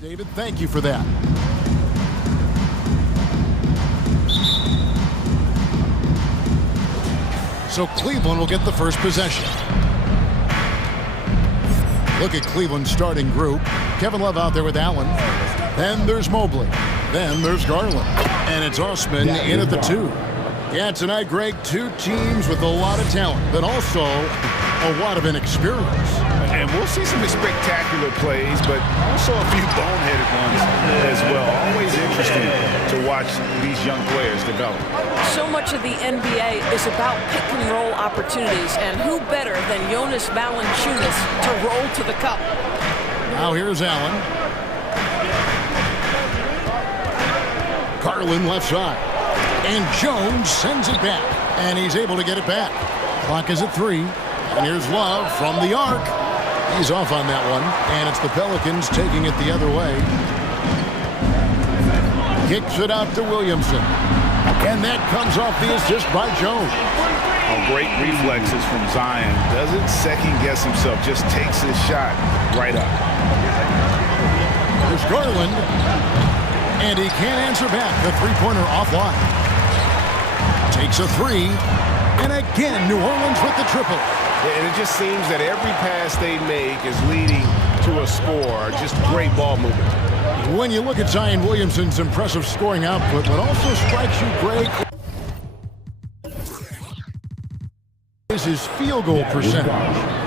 David, thank you for that. So Cleveland will get the first possession. Look at Cleveland's starting group. Kevin Love out there with Allen. Then there's Mobley. Then there's Garland. And it's Osman in at the 2. Yeah, tonight, Greg, two teams with a lot of talent, but also a lot of inexperience. And we'll see some spectacular plays, but also a few boneheaded ones as well. Always interesting to watch these young players develop. So much of the NBA is about pick-and-roll opportunities, and who better than Jonas Valanciunas to roll to the cup? Now here's Allen. Garland left side. And Jones sends it back. And he's able to get it back. Clock is at 3. And here's Love from the arc. He's off on that one. And it's the Pelicans taking it the other way. Kicks it out to Williamson. And that comes off the assist by Jones. Oh, great reflexes from Zion. Doesn't second-guess himself. Just takes his shot right up. There's Garland. And he can't answer back. The three-pointer offline. Takes a 3. And again, New Orleans with the triple. And it just seems that every pass they make is leading to a score. Just great ball movement. When you look at Zion Williamson's impressive scoring output, what also strikes you, Greg, is his field goal percentage.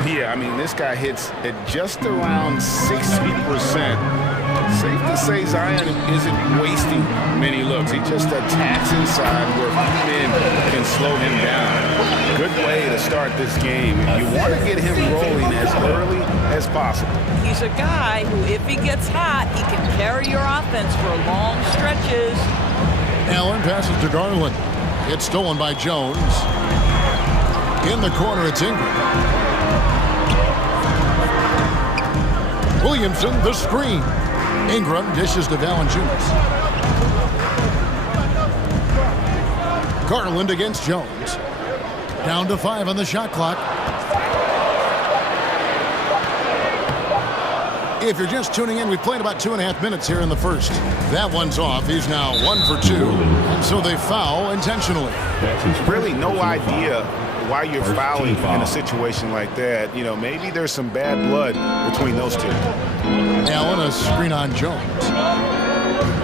Yeah, I mean, this guy hits at just around 60%. Safe to say Zion isn't wasting many looks. He just attacks inside where men can slow him down. Good way to start this game. You want to get him rolling as early as possible. He's a guy who, if he gets hot, he can carry your offense for long stretches. Allen passes to Garland. It's stolen by Jones. In the corner, it's Ingram. Williamson, the screen. Ingram dishes to Valanciunas. Garland against Jones. Down to 5 on the shot clock. If you're just tuning in, we've played about 2.5 minutes here in the first. That one's off. He's now 1 for 2. And so they foul intentionally. Really no idea why you're fouling in a situation like that. You know, maybe there's some bad blood between those two. Allen, a screen on Jones.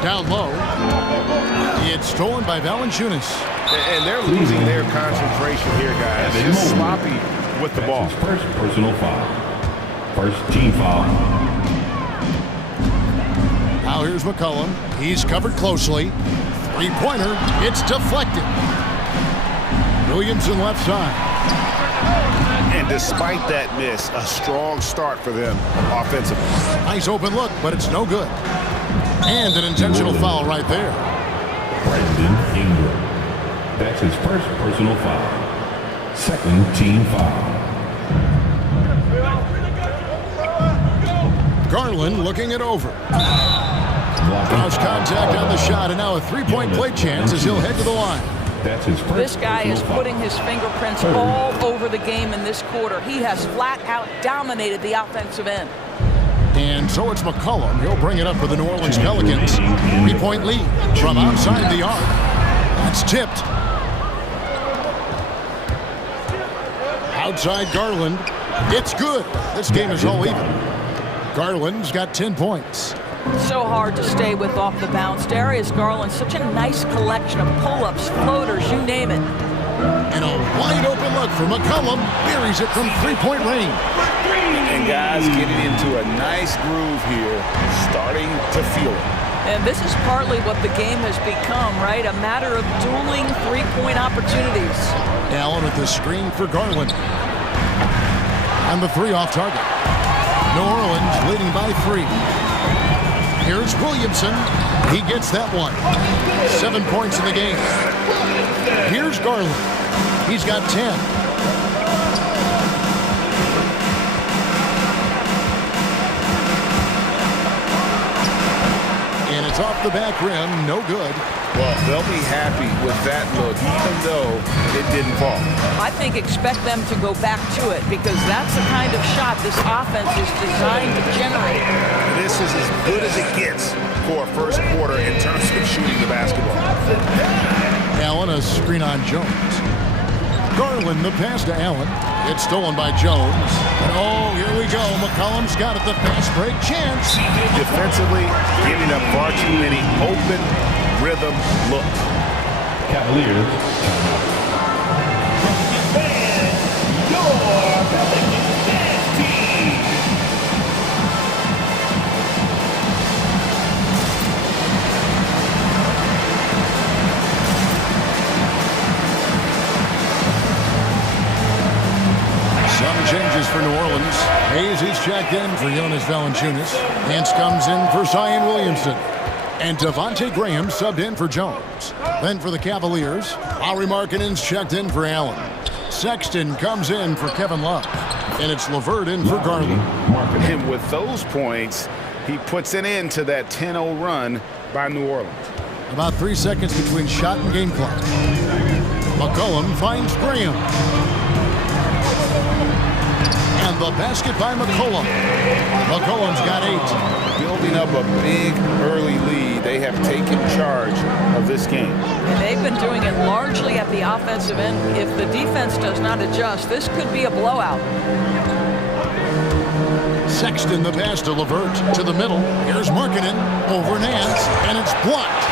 Down low. It's stolen by Valanciunas. And they're losing their concentration here, guys. Just sloppy with the ball. First personal foul. First team foul. Now here's McCollum. He's covered closely. Three-pointer. It's deflected. Williamson left side. And despite that miss, a strong start for them offensively. Nice open look, but it's no good. And an intentional foul right there. Brandon Ingram. That's his first personal foul. Second team foul. Garland looking it over. Cross contact on the shot, and now a three-point play chance as he'll head to the line. That's his first. This guy is putting his fingerprints all over the game in this quarter. He has flat out dominated the offensive end. And so it's McCollum. He'll bring it up for the New Orleans Pelicans. Three-point lead from outside the arc. That's tipped. Outside Garland. It's good. This game is all even. Garland's got 10 points. So hard to stay with off the bounce. Darius Garland, such a nice collection of pull-ups, floaters, you name it. And a wide open look for McCollum. Buries it from three-point range. And guys getting into a nice groove here, starting to feel it. And this is partly what the game has become, right? A matter of dueling three-point opportunities. Allen with the screen for Garland. And the 3 off target. New Orleans leading by 3. Here's Williamson. He gets that one. 7 points in the game. Here's Garland. He's got 10. And it's is off the back rim. No good. Well, they'll be happy with that look, even though it didn't fall. I think expect them to go back to it because that's the kind of shot this offense is designed to generate. This is as good as it gets for a first quarter in terms of shooting the basketball. Allen, a screen on Jones. Garland, the pass to Allen. It's stolen by Jones. And oh, here we go. McCollum's got it, the fast break chance. Defensively, giving up far too many open rhythm looks. Cavaliers timeout. Some changes for New Orleans. Hayes is checked in for Jonas Valanciunas. Nance comes in for Zion Williamson. And Devontae Graham subbed in for Jones. Then for the Cavaliers, Lauri Markkanen's checked in for Allen. Sexton comes in for Kevin Love. And it's LeVert in for Garland. And with those points, he puts an end to that 10-0 run by New Orleans. About 3 seconds between shot and game clock. McCollum finds Graham. And the basket by McCollum. McCollum's got 8. Building up a big early lead, they have taken charge of this game. And they've been doing it largely at the offensive end. If the defense does not adjust, this could be a blowout. Sexton, the pass to LeVert, to the middle. Here's Markkanen, over Nance, and it's blocked.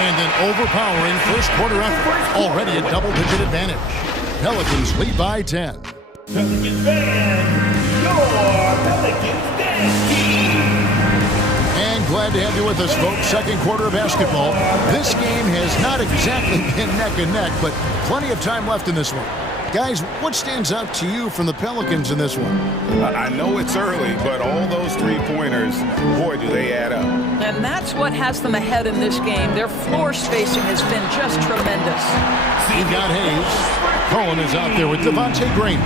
And an overpowering first quarter effort. Already a double-digit advantage. Pelicans lead by 10. Pelicans fan, your Pelicans dance team. And glad to have you with us, folks. Second quarter of basketball. This game has not exactly been neck and neck, but plenty of time left in this one. Guys, what stands out to you from the Pelicans in this one? I know it's early, but all those three-pointers, boy, do they add up. And that's what has them ahead in this game. Their floor spacing has been just tremendous. You've got Hayes. Cohen is out there with Devontae Graham.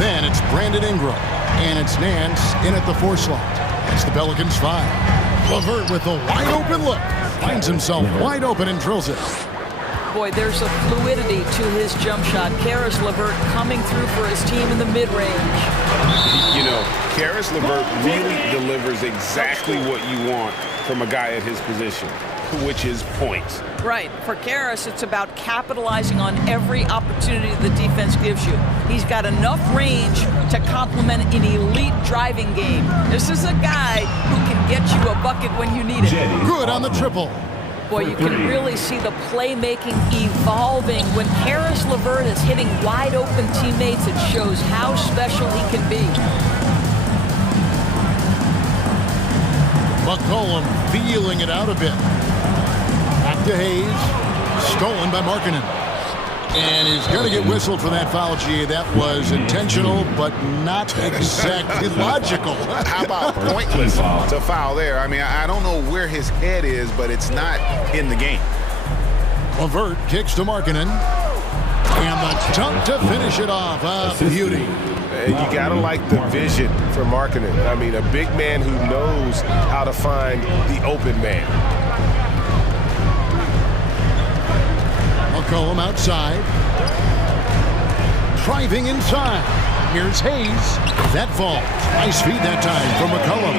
Then it's Brandon Ingram. And it's Nance in at the 4 slot. That's the Pelicans 5. LeVert with a wide-open look. Finds himself wide open and drills it. Boy, there's a fluidity to his jump shot. Karis LeVert coming through for his team in the mid-range. You know, Karis LeVert really delivers exactly what you want from a guy at his position, which is points. Right. For Karis, it's about capitalizing on every opportunity the defense gives you. He's got enough range to complement an elite driving game. This is a guy who can get you a bucket when you need it. Good on the triple. Boy, you can really see the playmaking evolving. When Karis LeVert is hitting wide-open teammates, it shows how special he can be. McCollum feeling it out a bit. Back to Hayes. Stolen by Markkanen. And he's going to get whistled for that foul, G. That was intentional, but not exactly logical. How about pointless to foul there? I mean, I don't know where his head is, but it's not in the game. LeVert kicks to Markkanen. And the dunk to finish it off. Beauty. You got to like the vision for Markkanen. I mean, a big man who knows how to find the open man. McCollum outside. Driving inside. Here's Hayes. That falls. Nice feed that time from McCollum.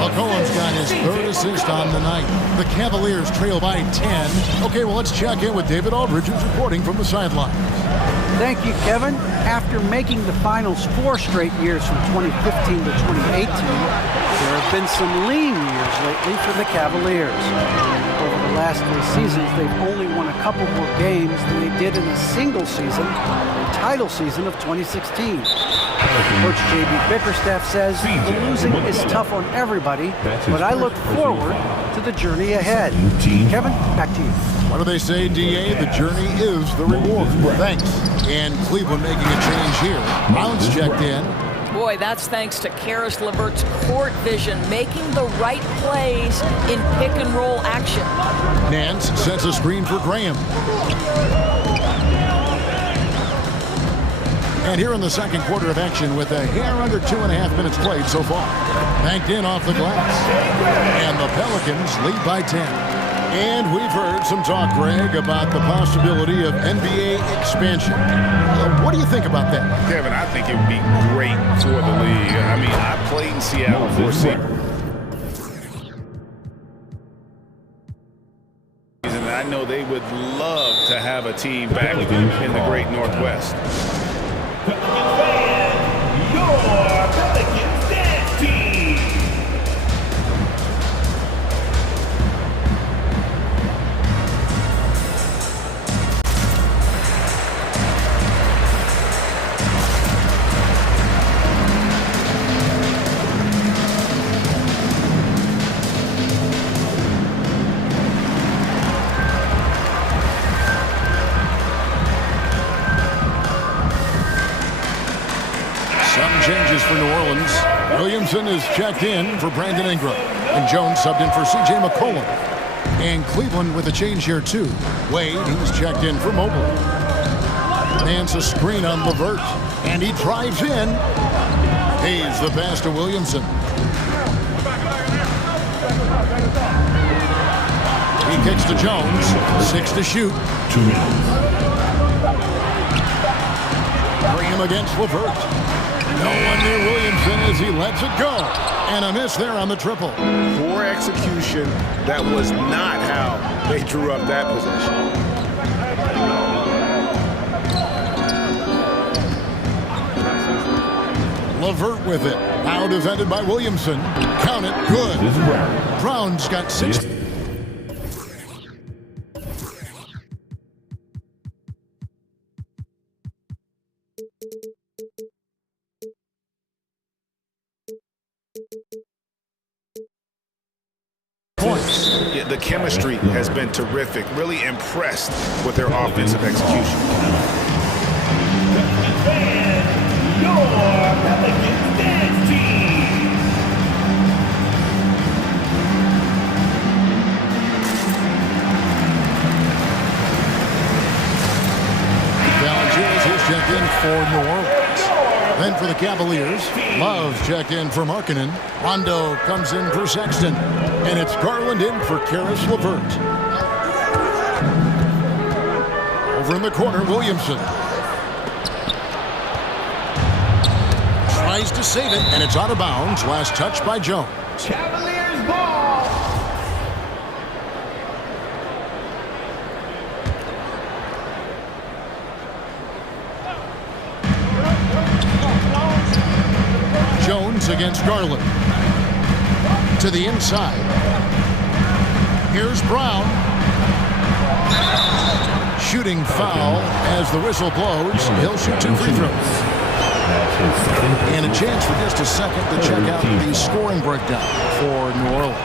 McCollum's got his 3rd assist on the night. The Cavaliers trail by 10. Okay, well, let's check in with David Aldridge, who's reporting from the sidelines. Thank you, Kevin. After making the finals 4 straight years from 2015 to 2018, there have been some lean years lately for the Cavaliers. Over the last 3 seasons, they've only won a couple more games than they did in a single season, the title season of 2016. Coach J.B. Bickerstaff says the losing is tough on everybody, but I look forward to the journey ahead. Kevin, back to you. What do they say, D.A.? The journey is the reward. Thanks. And Cleveland making a change here. Brown's checked in. Boy, that's thanks to Karis LeVert's court vision, making the right plays in pick-and-roll action. Nance sets a screen for Graham. And here in the second quarter of action with a hair under 2.5 minutes played so far. Banked in off the glass. And the Pelicans lead by 10. And we've heard some talk, Greg, about the possibility of NBA expansion. What do you think about that? Kevin, I think it would be great for the league. I mean, I played in Seattle for a season. And I know they would love to have a team back in the great Northwest. Your Pelicans dance team. Changes for New Orleans. Williamson is checked in for Brandon Ingram. And Jones subbed in for C.J. McCollum. And Cleveland with a change here, too. Wade, he's checked in for Mobley. Man's a screen on LeVert. And he drives in. He's the pass to Williamson. He kicks to Jones. 6 to shoot. 2 minutes. Bring him against LeVert. No one near Williamson as he lets it go. And a miss there on the triple. Poor execution. That was not how they drew up that possession. LeVert with it. Now defended by Williamson. Count it. Good. Brown's got 6. Points. Yeah, the chemistry has been terrific. Really impressed with their offensive execution. Your Pelicans dance team. Valanciunas is checked in for New Orleans. Then for the Cavaliers, Love's checked in for Markkanen. Rondo comes in for Sexton. And it's Garland in for Karis LeVert. Over in the corner, Williamson. Tries to save it, and it's out of bounds. Last touch by Jones. Cavaliers ball. Jones against Garland. To the inside. Here's Brown. Shooting foul as the whistle blows. He'll shoot 2 free throws. And a chance for just a second to check out the scoring breakdown for New Orleans.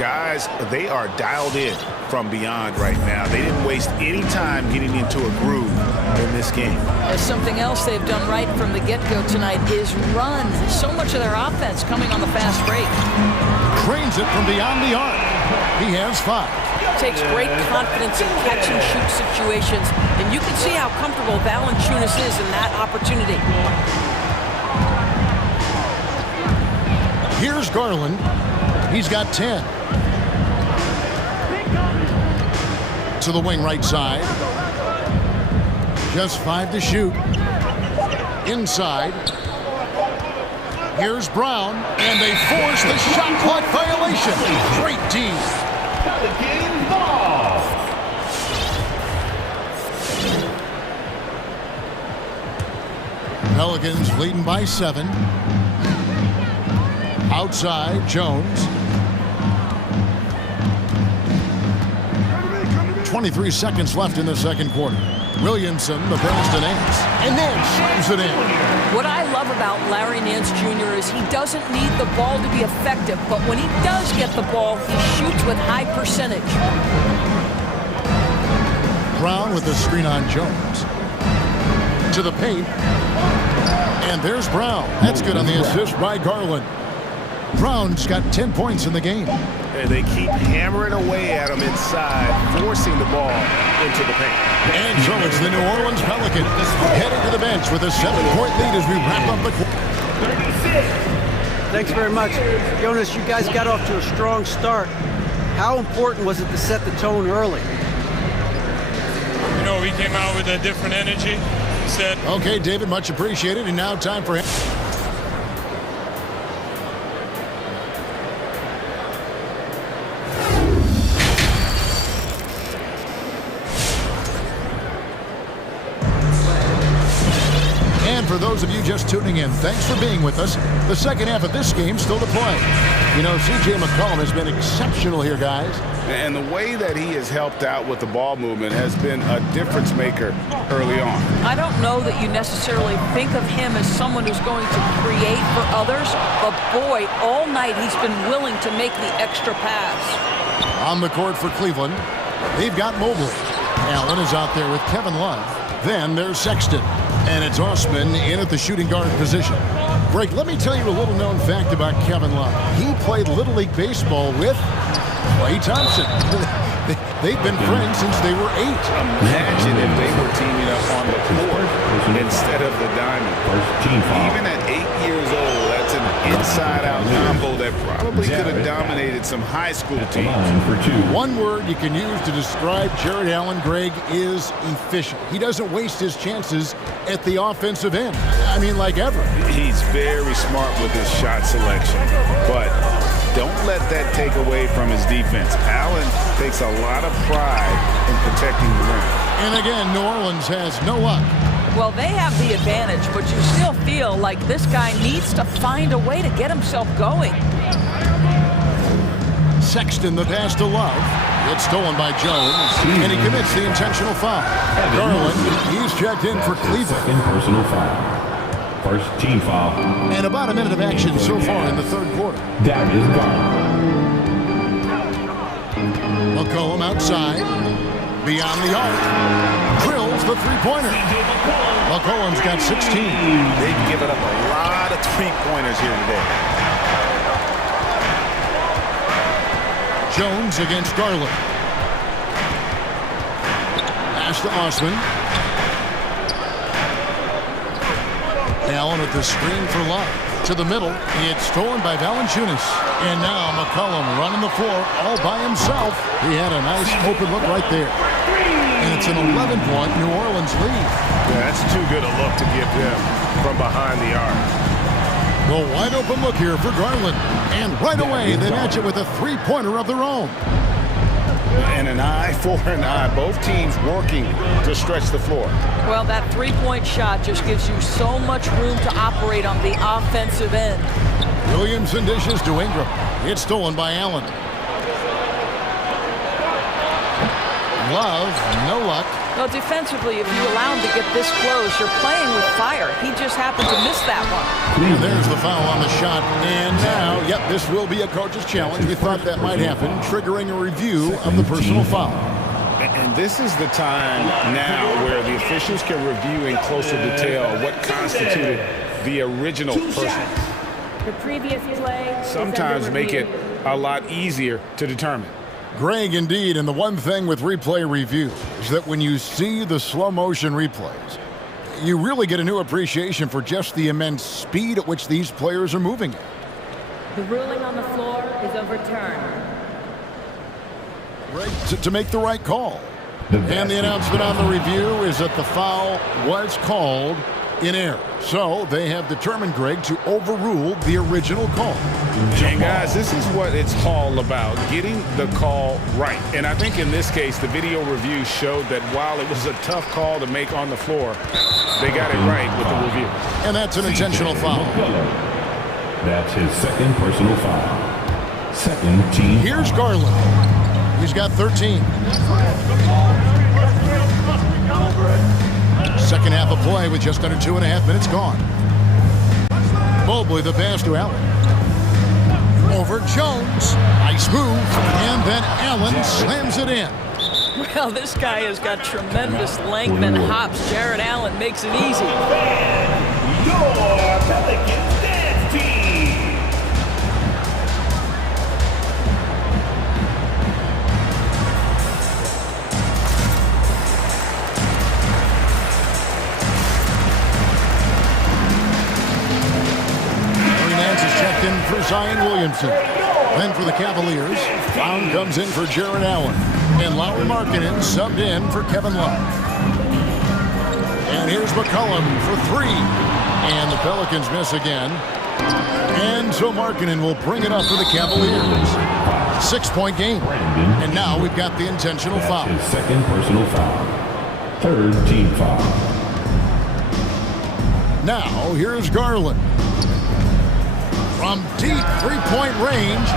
Guys, they are dialed in from beyond right now. They didn't waste any time getting into a groove in this game. Something else they've done right from the get-go tonight is run. So much of their offense coming on the fast break. Trains it from beyond the arc. He has 5. Takes great confidence in catch-and-shoot situations, and you can see how comfortable Valanciunas is in that opportunity. Here's Garland. He's got 10. To the wing right side. Just 5 to shoot. Inside. Here's Brown, and they force the shot clock violation. Great team. Pelicans ball. Pelicans leading by 7. Outside, Jones. 23 seconds left in the second quarter. Williamson, the pass to Nance, and Nance slams it in. What I love about Larry Nance Jr. is he doesn't need the ball to be effective, but when he does get the ball, he shoots with high percentage. Brown with the screen on Jones. To the paint. And there's Brown. That's good on the assist by Garland. Brown's got 10 points in the game. And they keep hammering away at him inside, forcing the ball into the paint. And so it's the New Orleans Pelicans heading to the bench with a 7-point lead as we wrap up the quarter. Thanks very much. Jonas, you guys got off to a strong start. How important was it to set the tone early? You know, we came out with a different energy. Said, Okay, David, much appreciated. And now time for him. And for those of you just tuning in, thanks for being with us. The second half of this game still to play. You know, C.J. McCollum has been exceptional here, guys. And the way that he has helped out with the ball movement has been a difference maker early on. I don't know that you necessarily think of him as someone who's going to create for others, but boy, all night he's been willing to make the extra pass. On the court for Cleveland, they've got Mobley. Allen is out there with Kevin Love. Then there's Sexton. And it's Osman in at the shooting guard position. Greg, let me tell you a little known fact about Kevin Love. He played Little League Baseball with Klay Thompson. They've been friends since they were 8. Imagine if they were teaming up on the court instead of the diamond. Even at 8 years old, that's an inside-out combo that probably could have dominated some high school teams. One word you can use to describe Jared Allen, Greg, is efficient. He doesn't waste his chances at the offensive end. I mean, like ever. He's very smart with his shot selection, but don't let that take away from his defense. Allen takes a lot of pride in protecting the rim. And again, New Orleans has no luck. Well, they have the advantage, but you still feel like this guy needs to find a way to get himself going. Sexton, the pass to Love. It's stolen by Jones, and he commits the intentional foul. Garland, he's checked in for Cleveland. Second personal foul. First team foul. And about a minute of action so far in the third quarter. That is Garland. McCollum outside. Beyond the arc. Drills the three-pointer. McCollum's got 16. They've given up a lot of three-pointers here today. Jones against Garland. Pass to Osman. Allen at the screen for Love. To the middle. It's stolen by Valanciunas. And now McCollum running the floor all by himself. He had a nice open look right there. And it's an 11-point New Orleans lead. Yeah, that's too good a look to give them from behind the arc. The wide open look here for Garland. And right away, they match it with a three-pointer of their own. And an eye for an eye. Both teams working to stretch the floor. Well, that three-point shot just gives you so much room to operate on the offensive end. Williamson dishes to Ingram. It's stolen by Allen. Love, no luck. Well, defensively, if you allow him to get this close, you're playing with fire. He just happened to miss that one. And there's the foul on the shot. And now, yep, this will be a coach's challenge. We thought that might happen, triggering a review of the personal foul. And this is the time now where the officials can review in closer detail what constituted the original personal. The previous play Sometimes make it a lot easier to determine. Greg, indeed, and the one thing with replay review is that when you see the slow motion replays, you really get a new appreciation for just the immense speed at which these players are moving. The ruling on the floor is overturned. Greg, to make the right call. And the announcement on the review is that the foul was called in error. So they have determined, Greg, to overrule the original call. And guys, this is what it's all about, getting the call right. And I think in this case, the video review showed that while it was a tough call to make on the floor, they got it right with the review. And that's an intentional foul. That's his second personal foul. Second team. Here's Garland. He's got 13. Second half of play with just under 2.5 minutes gone. Mobley the pass to Allen. Over Jones. Nice move. And then Allen slams it in. Well, this guy has got tremendous length and hops. Jared Allen makes it easy. Your Pelicans dance team. for Zion Williamson. Then for the Cavaliers, Brown comes in for Jared Allen. And Lauri Markkanen subbed in for Kevin Love. And here's McCollum for three. And the Pelicans miss again. And so Markkanen will bring it up for the Cavaliers. 6-point game. And now we've got the intentional foul. His second personal foul. Third team foul. Now here's Garland. From deep three-point range,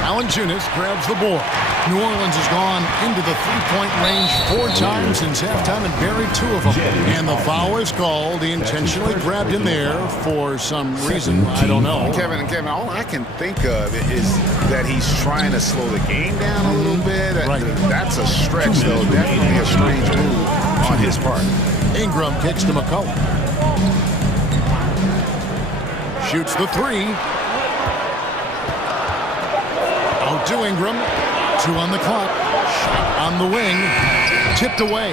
Valanciunas grabs the board. New Orleans has gone into the three-point range 4 times since halftime and buried 2 of them. And the foul is called. He intentionally grabbed in there for some reason. I don't know. Kevin, all I can think of is that he's trying to slow the game down a little bit. Right. That's a stretch, though. Definitely a strange move on his part. Ingram kicks to McCollum. Shoots the three. Out to Ingram. 2 on the clock. Shot on the wing. Tipped away.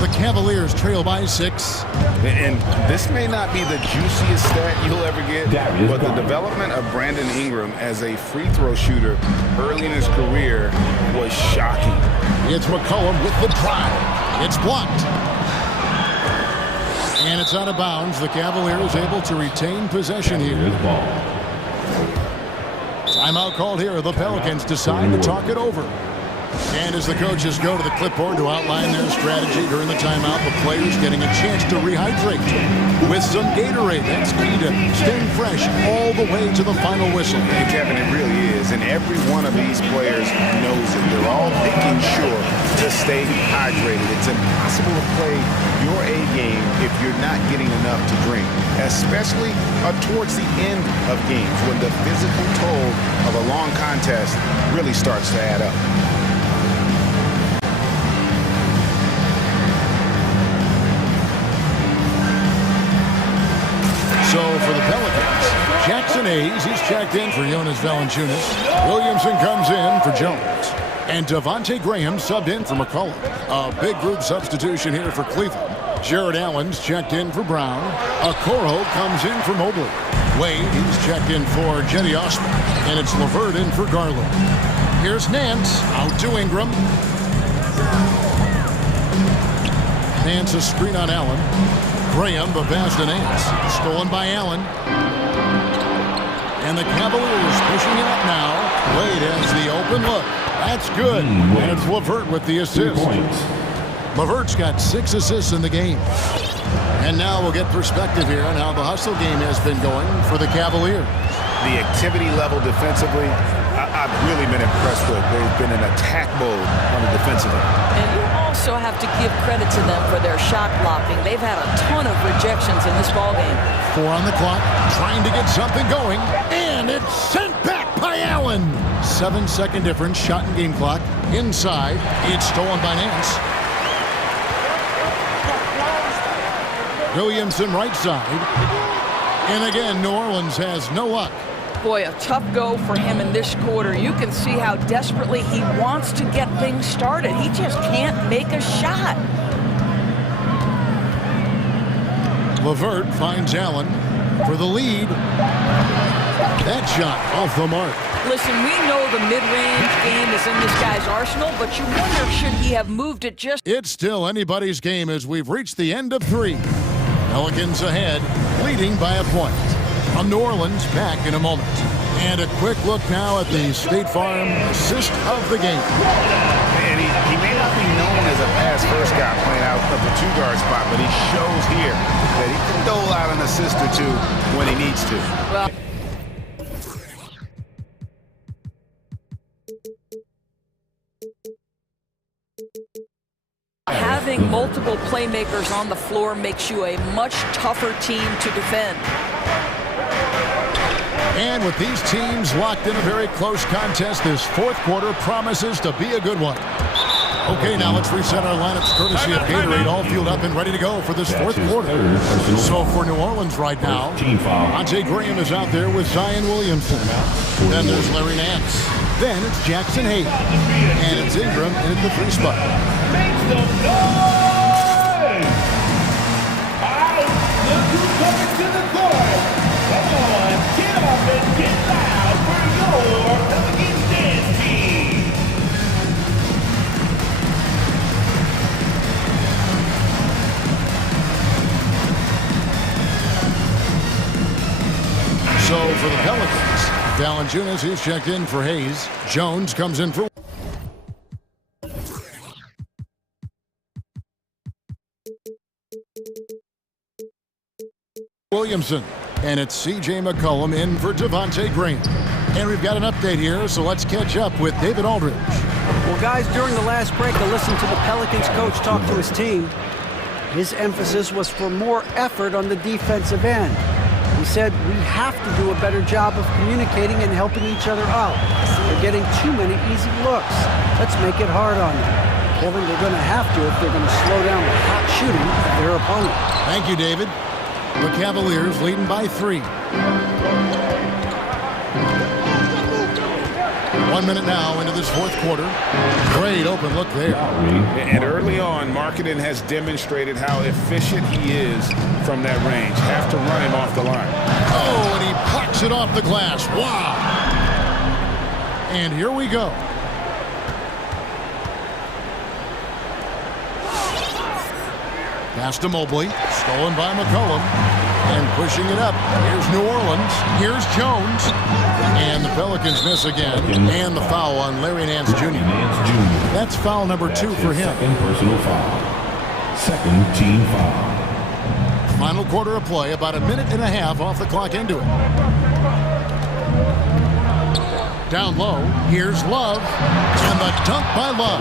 The Cavaliers trail by 6. And this may not be the juiciest stat you'll ever get, but the development of Brandon Ingram as a free throw shooter early in his career was shocking. It's McCollum with the drive. It's blocked. And it's out of bounds. The Cavaliers able to retain possession here. Timeout called here. The Pelicans decide to talk it over. And as the coaches go to the clipboard to outline their strategy during the timeout, the players getting a chance to rehydrate with some Gatorade. That's key to staying fresh all the way to the final whistle. And Kevin, it really is. And every one of these players knows it. They're all making sure to stay hydrated. It's impossible to play your A game if you're not getting enough to drink, especially towards the end of games when the physical toll of a long contest really starts to add up. So for the Pelicans, Jackson Hayes, he's checked in for Jonas Valanciunas. Williamson comes in for Jones. And Devontae Graham subbed in for McCollum. A big group substitution here for Cleveland. Jared Allen's checked in for Brown. Okoro comes in for Mobley. Wade, he's checked in for Jetty Osman. And it's LeVert in for Garland. Here's Nance out to Ingram. Nance a screen on Allen. Graham, the pass to Nance. Stolen by Allen. And the Cavaliers pushing it up now. Wade has the open look. That's good. And it's LeVert with the assist. LeVert's got 6 assists in the game. And now we'll get perspective here on how the hustle game has been going for the Cavaliers. The activity level defensively, I've really been impressed with. They've been in attack mode on the defensive end. And you also have to give credit to them for their shot blocking. They've had a ton of rejections in this ballgame. 4 on the clock, trying to get something going, and it's sent back by Allen. 7-second difference, shot and game clock. Inside, it's stolen by Nance. Williamson right side. And again, New Orleans has no luck. Boy, a tough go for him in this quarter. You can see how desperately he wants to get things started. He just can't make a shot. LeVert finds Allen for the lead. That shot off the mark. Listen, we know the mid-range game is in this guy's arsenal, but you wonder, should he have moved it just... It's still anybody's game as we've reached the end of 3. Pelicans ahead, leading by a point. From New Orleans, back in a moment. And a quick look now at the State Farm assist of the game. And he may not be known as a pass-first guy playing out of the 2-guard spot, but he shows here that he can dole out an assist or 2 when he needs to. Well, having multiple playmakers on the floor makes you a much tougher team to defend. And with these teams locked in a very close contest, this 4th quarter promises to be a good one. Okay, now let's reset our lineups courtesy of Gatorade, all fueled up and ready to go for this 4th quarter. So for New Orleans right now, Devontae Graham is out there with Zion Williamson. Then there's Larry Nance. Then it's Jackson Hayes. And it's Ingram in at the 3 spot. Look who's coming to the court. Come on, for the Pelicans. Valanciunas, he's checked in for Hayes. Jones comes in for Williamson. And it's C.J. McCollum in for Devontae Graham. And we've got an update here, so let's catch up with David Aldridge. Well, guys, during the last break, I listened to the Pelicans coach talk to his team. His emphasis was for more effort on the defensive end. He said, we have to do a better job of communicating and helping each other out. They're getting too many easy looks. Let's make it hard on them. Kevin, they're going to have to if they're going to slow down the hot shooting of their opponent. Thank you, David. The Cavaliers leading by 3. 1 minute now into this fourth quarter. Great open look there. And early on, Markkanen has demonstrated how efficient he is from that range. Have to run him off the line. Oh, and he plucks it off the glass. Wow. And here we go. Pass to Mobley. Stolen by McCollum. And pushing it up. Here's New Orleans. Here's Jones. And the Pelicans miss again. And the foul on Larry Nance Jr. That's foul number 2 for him. Second personal foul. Second team foul. Final quarter of play. About a minute and a half off the clock into it. Down low. Here's Love. And the dunk by Love.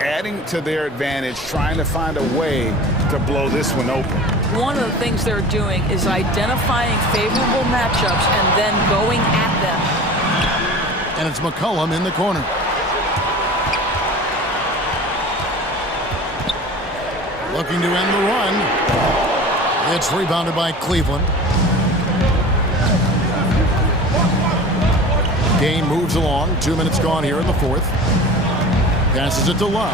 Adding to their advantage, trying to find a way to blow this one open. One of the things they're doing is identifying favorable matchups and then going at them. And it's McCollum in the corner. Looking to end the run. It's rebounded by Cleveland. Game moves along. 2 minutes gone here in the fourth. Passes it to Love.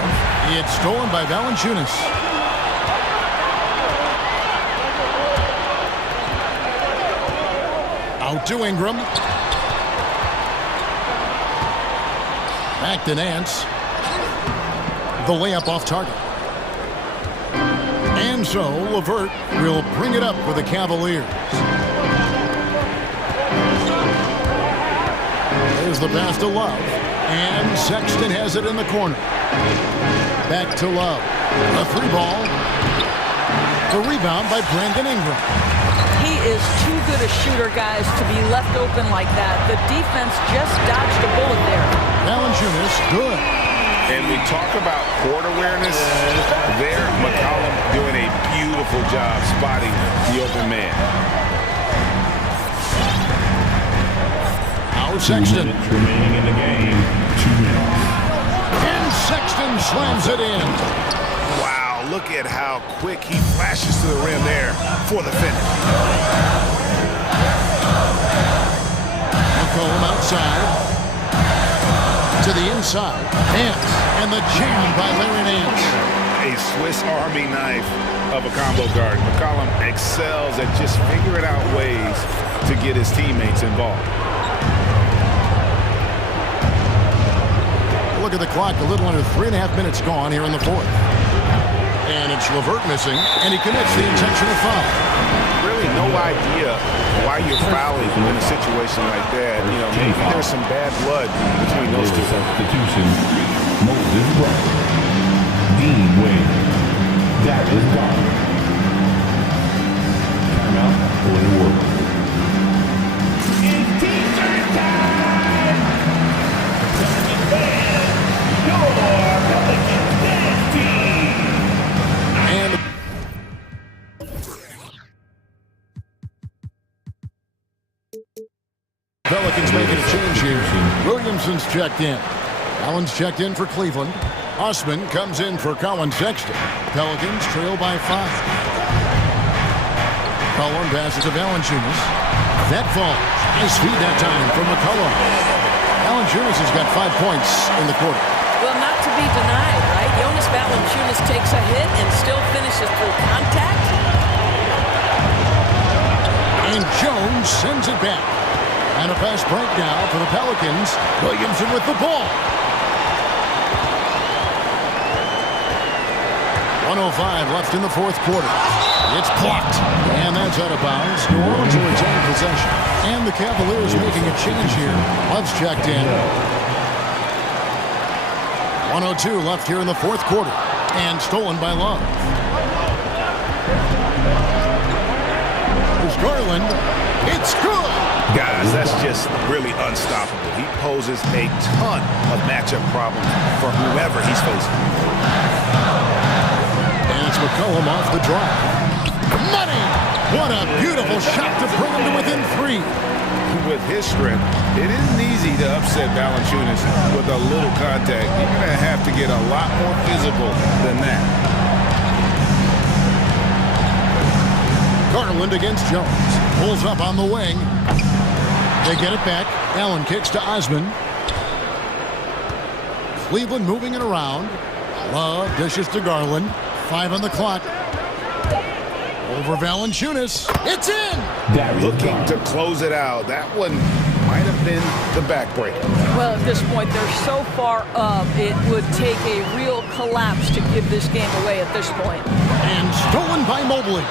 It's stolen by Valanciunas. Out to Ingram. Back to Nance. The layup off target. And so LeVert will bring it up for the Cavaliers. There's the pass to Love. And Sexton has it in the corner. Back to Love. A 3-ball. The rebound by Brandon Ingram. He is too good a shooter, guys, to be left open like that. The defense just dodged a bullet there. Valanciunas, good. And we talk about court awareness. There, McCollum doing a beautiful job spotting the open man. Sexton. 2 minutes remaining in the game. 2 minutes. And Sexton slams it in. Wow, look at how quick he flashes to the rim there for the finish. McCollum outside. To the inside. Nance. And the jam by Larry Nance. A Swiss Army knife of a combo guard. McCollum excels at just figuring out ways to get his teammates involved. Look at the clock, a little under 3.5 minutes gone here in the fourth. And it's LeVert missing, and he commits the intentional foul. Really no idea why you're fouling in a situation like that. You know, maybe there's some bad blood between those two. Substitution. Moses Brown. Dean Wade. That is gone. Timeout for the Warriors. It's T-shirt time! And Pelicans making a change here. Williamson's checked in. Allen's checked in for Cleveland. Osman comes in for Colin Sexton. Pelicans trail by 5. Colin passes to Valanciunas. That falls. Nice feed that time from McCollum. Valanciunas has got 5 points in the quarter. Well, not to be denied, right? Jonas Valanciunas takes a hit and still finishes through contact. And Jones sends it back. And a fast break now for the Pelicans. Williamson with the ball. 1:05 left in the fourth quarter. It's blocked. And that's out of bounds. New Orleans will retain possession. And the Cavaliers making a change here. Love's checked in. 1:02 left here in the fourth quarter. And stolen by Love. Here's Garland. It's good. Guys, that's just really unstoppable. He poses a ton of matchup problems for whoever he's facing. And it's McCollum off the drive. Money! What a beautiful shot to bring him to within 3. With his strength, it isn't easy to upset Valanciunas with a little contact. You're going to have to get a lot more physical than that. Garland against Jones. Pulls up on the wing. They get it back. Allen kicks to Osman. Cleveland moving it around. Love dishes to Garland. 5 on the clock. Over Valanciunas. It's in! Looking to close it out. That one might have been the backbreaker. Well, at this point, they're so far up, it would take a real collapse to give this game away at this point. And stolen by Mobley.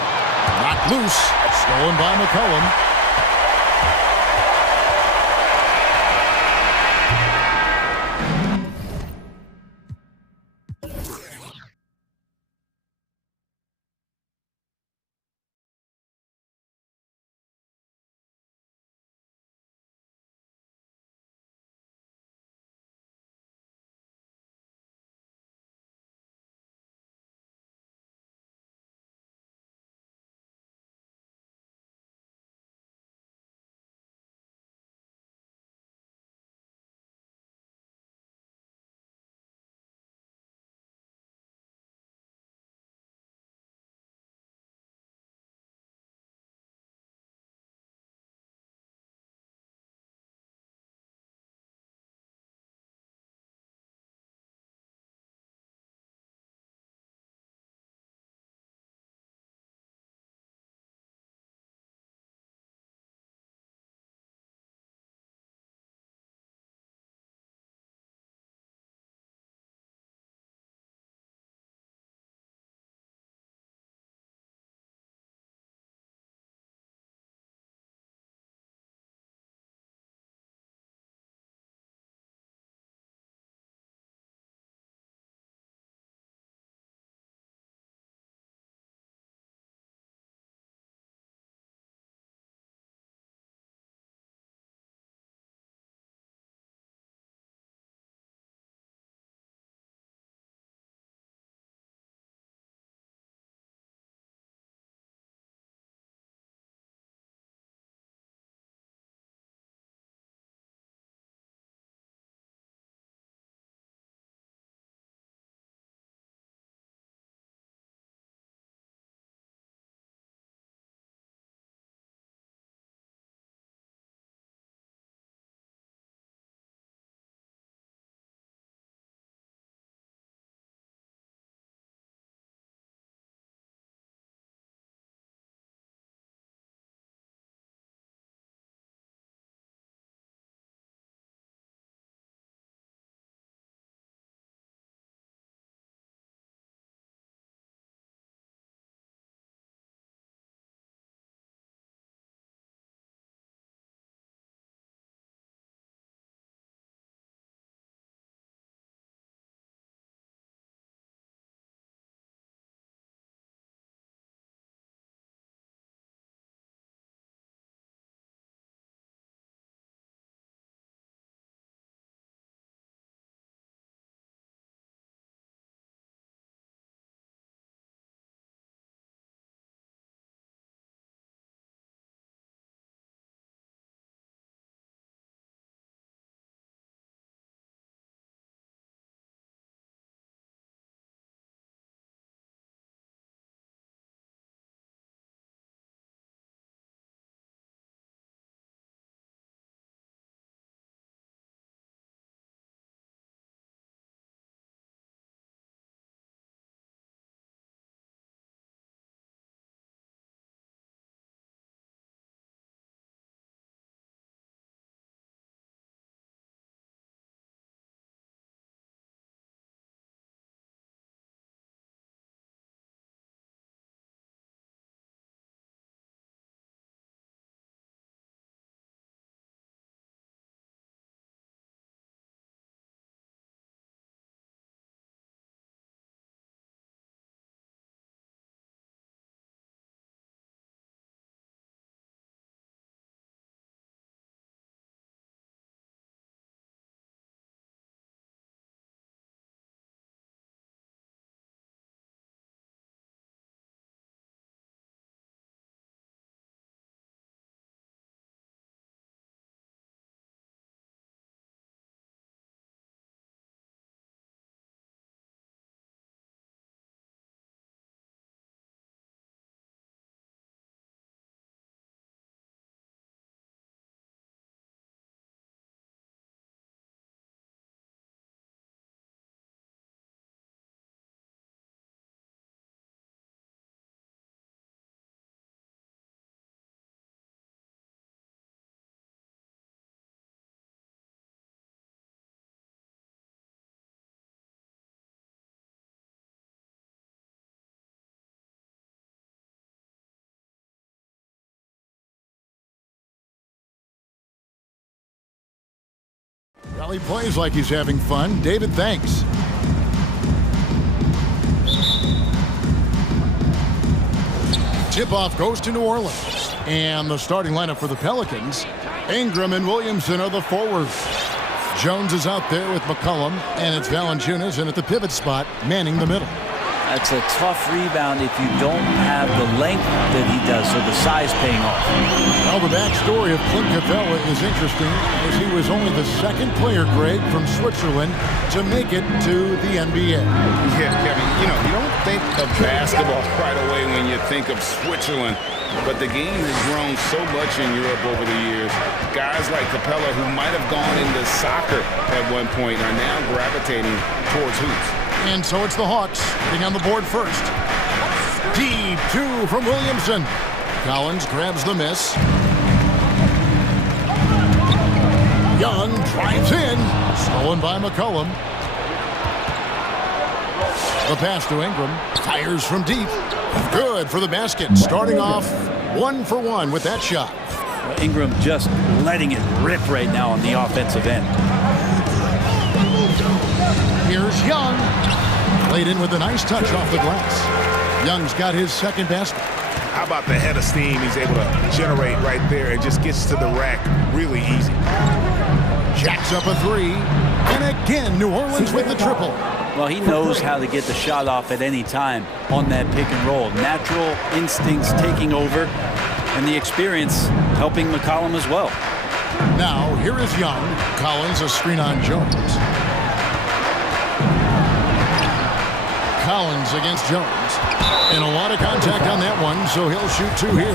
Knocked loose. Stolen by McCollum. Well, he plays like he's having fun. David, thanks. Tip-off goes to New Orleans. And the starting lineup for the Pelicans, Ingram and Williamson are the forwards. Jones is out there with McCollum, and it's Valanciunas in at the pivot spot, manning the middle. That's a tough rebound if you don't have the length that he does, so the size paying off. Well, the backstory of Clint Capella is interesting, as he was only the second player, Greg, from Switzerland to make it to the NBA. Yeah, Kevin, you don't think of basketball right away when you think of Switzerland, but the game has grown so much in Europe over the years. Guys like Capella, who might have gone into soccer at one point, are now gravitating towards hoops. And so it's the Hawks getting on the board first. Deep two from Williamson. Collins grabs the miss. Young drives in. Stolen by McCollum. The pass to Ingram. Fires from deep. Good for the basket. Starting off 1 for 1 with that shot. Well, Ingram just letting it rip right now on the offensive end. Here's Young. Laid in with a nice touch off the glass. Young's got his second basket. How about the head of steam he's able to generate right there and just gets to the rack really easy. Jacks up a three. And again, New Orleans with the triple. Well, he knows how to get the shot off at any time on that pick and roll. Natural instincts taking over, and the experience helping McCollum as well. Now, here is Young. Collins, a screen on Jones. Collins against Jones. And a lot of contact on that one, so he'll shoot two here.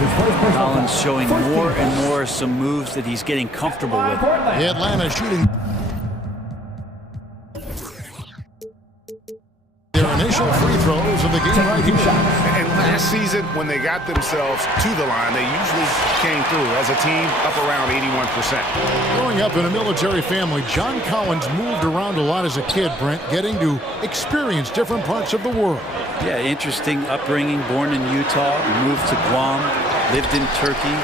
Collins showing more and more some moves that he's getting comfortable with. Atlanta shooting their initial free throws of the game right here. And last season, when they got themselves to the line, they usually came through as a team up around 81%. Growing up in a military family, John Collins moved around a lot as a kid, Brent, getting to experience different parts of the world. Yeah, interesting upbringing, born in Utah, moved to Guam, lived in Turkey,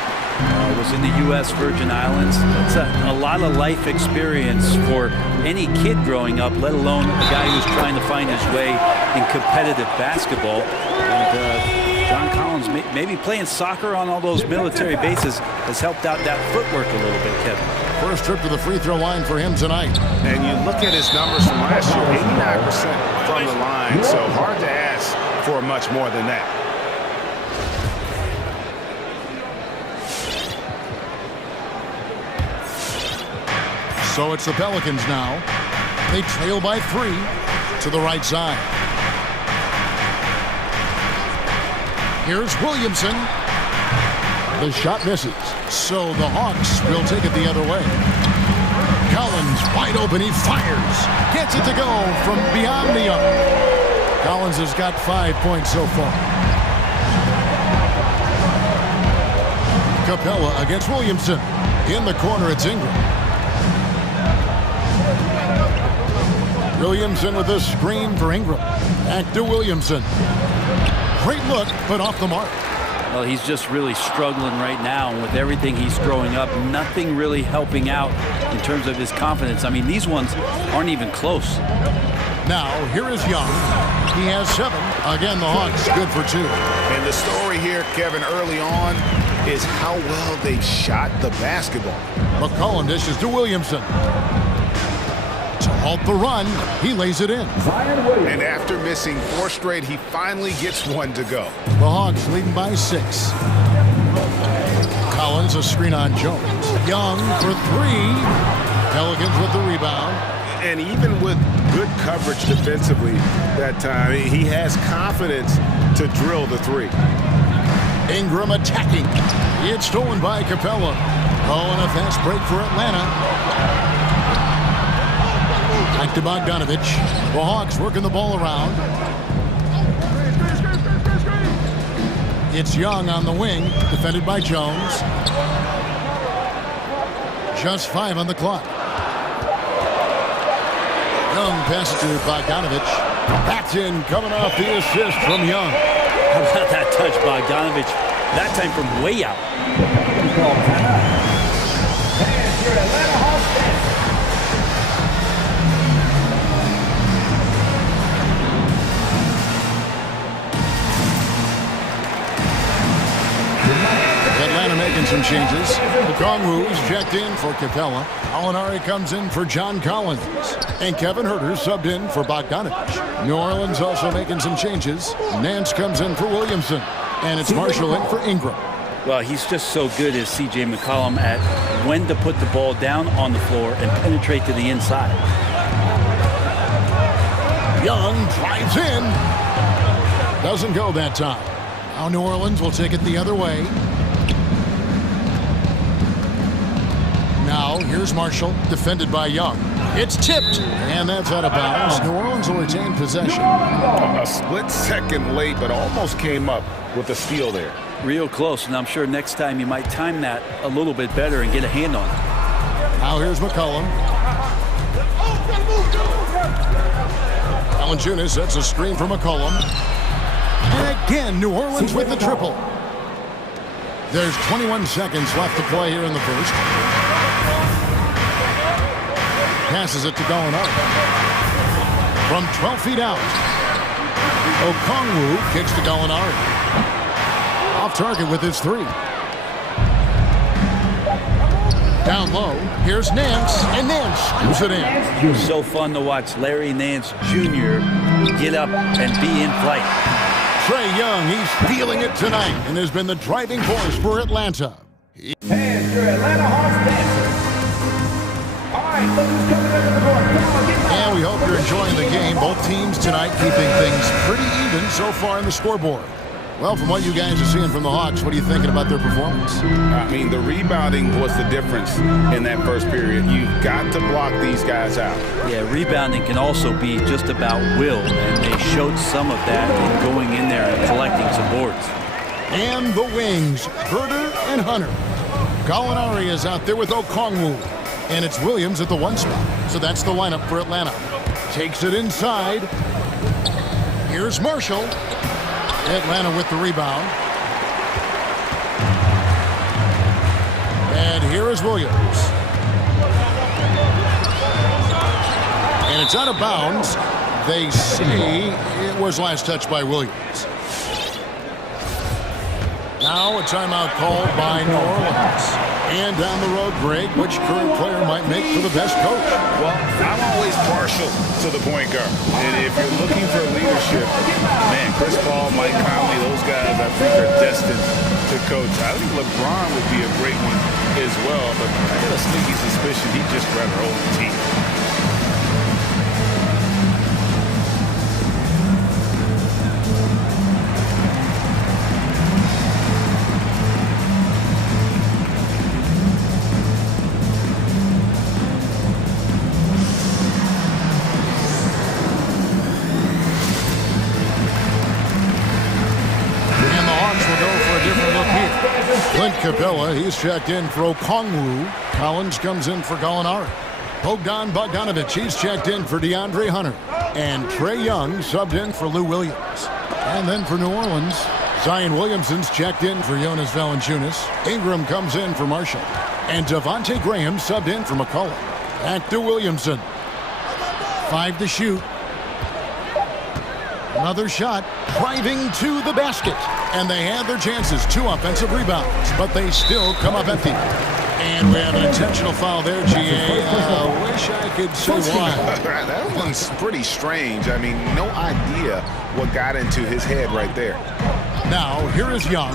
was in the U.S. Virgin Islands. It's a lot of life experience for any kid growing up, let alone a guy who's trying to find his way in competitive basketball. And John Collins, maybe playing soccer on all those military bases has helped out that footwork a little bit, Kevin. First trip to the free throw line for him tonight. And you look at his numbers from last year, 89% from the line, so hard to ask for much more than that. So it's the Pelicans now. They trail by 3 to the right side. Here's Williamson. The shot misses. So the Hawks will take it the other way. Collins wide open. He fires. Gets it to go from beyond the arc. Collins has got 5 points so far. Capella against Williamson. In the corner, it's Ingram. Williamson with a screen for Ingram. Back to Williamson. Great look, but off the mark. Well, he's just really struggling right now. And with everything he's throwing up, nothing really helping out in terms of his confidence. I mean, these ones aren't even close. Now, here is Young. He has 7. Again, the Hawks good for 2. And the story here, Kevin, early on is how well they've shot the basketball. McCollum dishes to Williamson. To halt the run, he lays it in. And after missing 4 straight, he finally gets 1 to go. The Hawks leading by 6. Collins a screen on Jones. Young for 3. Pelicans with the rebound. And even with good coverage defensively that time, he has confidence to drill the 3. Ingram attacking. It's stolen by Capella. Oh, and a fast break for Atlanta. Back to Bogdanovich. The Hawks working the ball around. It's Young on the wing, defended by Jones. Just 5 on the clock. Young passes to Bogdanovich. That's in, coming off the assist from Young. How about that touch, Bogdanovich? That time from way out. making some changes. Okongwu's checked in for Capella. Alinari comes in for John Collins. And Kevin Herter subbed in for Bogdanovich. New Orleans also making some changes. Nance comes in for Williamson. And it's Marshall in for Ingram. Well, he's just so good as C.J. McCollum at when to put the ball down on the floor and penetrate to the inside. Young drives in. Doesn't go that time. Now New Orleans will take it the other way. Now here's Marshall, defended by Young. It's tipped, and that's out of bounds. New Orleans will retain possession. A split second late, but almost came up with a steal there. Real close, and I'm sure next time you might time that a little bit better and get a hand on it. Now here's McCollum. Valanciunas sets a screen for McCollum. And again, New Orleans with the triple. There's 21 seconds left to play here in the first. Passes it to Gallinari. From 12 feet out. Okongwu kicks to Gallinari. Off target with his three. Down low, here's Nance, and Nance scoops it in. So fun to watch Larry Nance Jr. get up and be in flight. Trae Young, he's feeling it tonight and has been the driving force for Atlanta. Hands for Atlanta Hawks dancers. All right, look who's coming into the board. Come on, get back. And we hope you're enjoying the game. Both teams tonight keeping things pretty even so far in the scoreboard. Well, from what you guys are seeing from the Hawks, what are you thinking about their performance? I mean, the rebounding was the difference in that first period. You've got to block these guys out. Yeah, rebounding can also be just about will, and they showed some of that in going in there and collecting some boards. And the wings, Herter and Hunter. Gallinari is out there with Okongwu, and it's Williams at the one spot. So that's the lineup for Atlanta. Takes it inside. Here's Marshall. Atlanta with the rebound. And here is Williams. And it's out of bounds. They say it was last touched by Williams. Now a timeout called by New Orleans. And down the road, Greg, which current player might make for the best coach? Well, I'm always partial to the point guard. And if you're looking for leadership, man, Chris Paul, Mike Conley, those guys I think are destined to coach. I think LeBron would be a great one as well, but I got a sneaky suspicion he'd just rather hold the team. Capella, he's checked in for Okongwu. Collins comes in for Gallinari. Bogdanovich, he's checked in for DeAndre Hunter. And Trae Young subbed in for Lou Williams. And then for New Orleans, Zion Williamson's checked in for Jonas Valanciunas. Ingram comes in for Marshall. And Devontae Graham subbed in for McCollum. Back to Williamson. 5 to shoot. Another shot, driving to the basket. And they had their chances, 2 offensive rebounds, but they still come up empty. And we have an intentional foul there, G.A. Wish I could say why. That one's pretty strange. I mean, no idea what got into his head right there. Now, here is Young.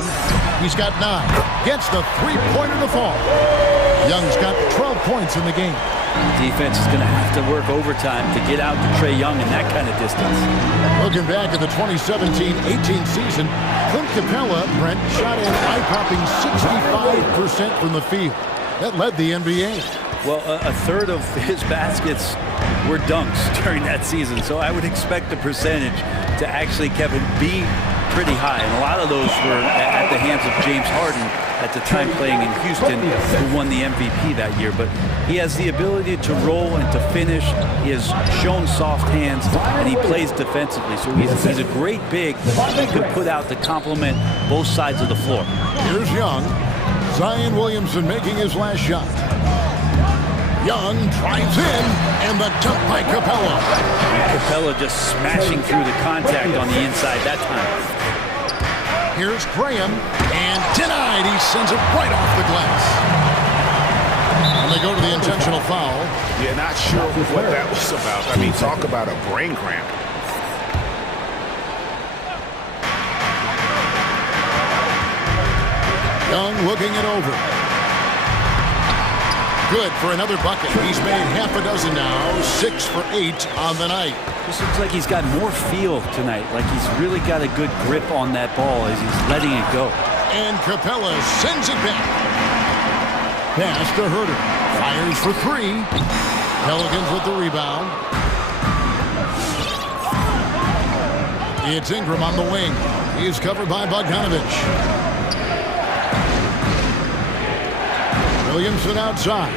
He's got 9. Gets the three-pointer to fall. Young's got 12 points in the game. The defense is going to have to work overtime to get out to Trae Young in that kind of distance. Looking back at the 2017-18 season, Clint Capella, Brent, shot an eye-popping 65% from the field. That led the NBA. Well, a third of his baskets were dunks during that season, so I would expect the percentage to actually, Kevin, be pretty high. And a lot of those were at the hands of James Harden at the time playing in Houston, who won the MVP that year. But he has the ability to roll and to finish. He has shown soft hands, and he plays defensively. So he's a great big he can put out to complement both sides of the floor. Here's Young. Zion Williamson making his last shot. Young drives in, and the dunk by Capella. Capella just smashing through the contact on the inside that time. Here's Graham, And denied. He sends it right off the glass. And they go to the intentional foul. Yeah, not sure what that was about. I mean, talk about a brain cramp. Young looking it over. Good for another bucket. He's made half a dozen now, 6 for 8 on the night. This looks like he's got more feel tonight, like he's really got a good grip on that ball as he's letting it go. And Capella sends it back. Pass to Herter. Fires for 3. Pelicans with the rebound. It's Ingram on the wing. He's covered by Bogdanovich. Williamson outside.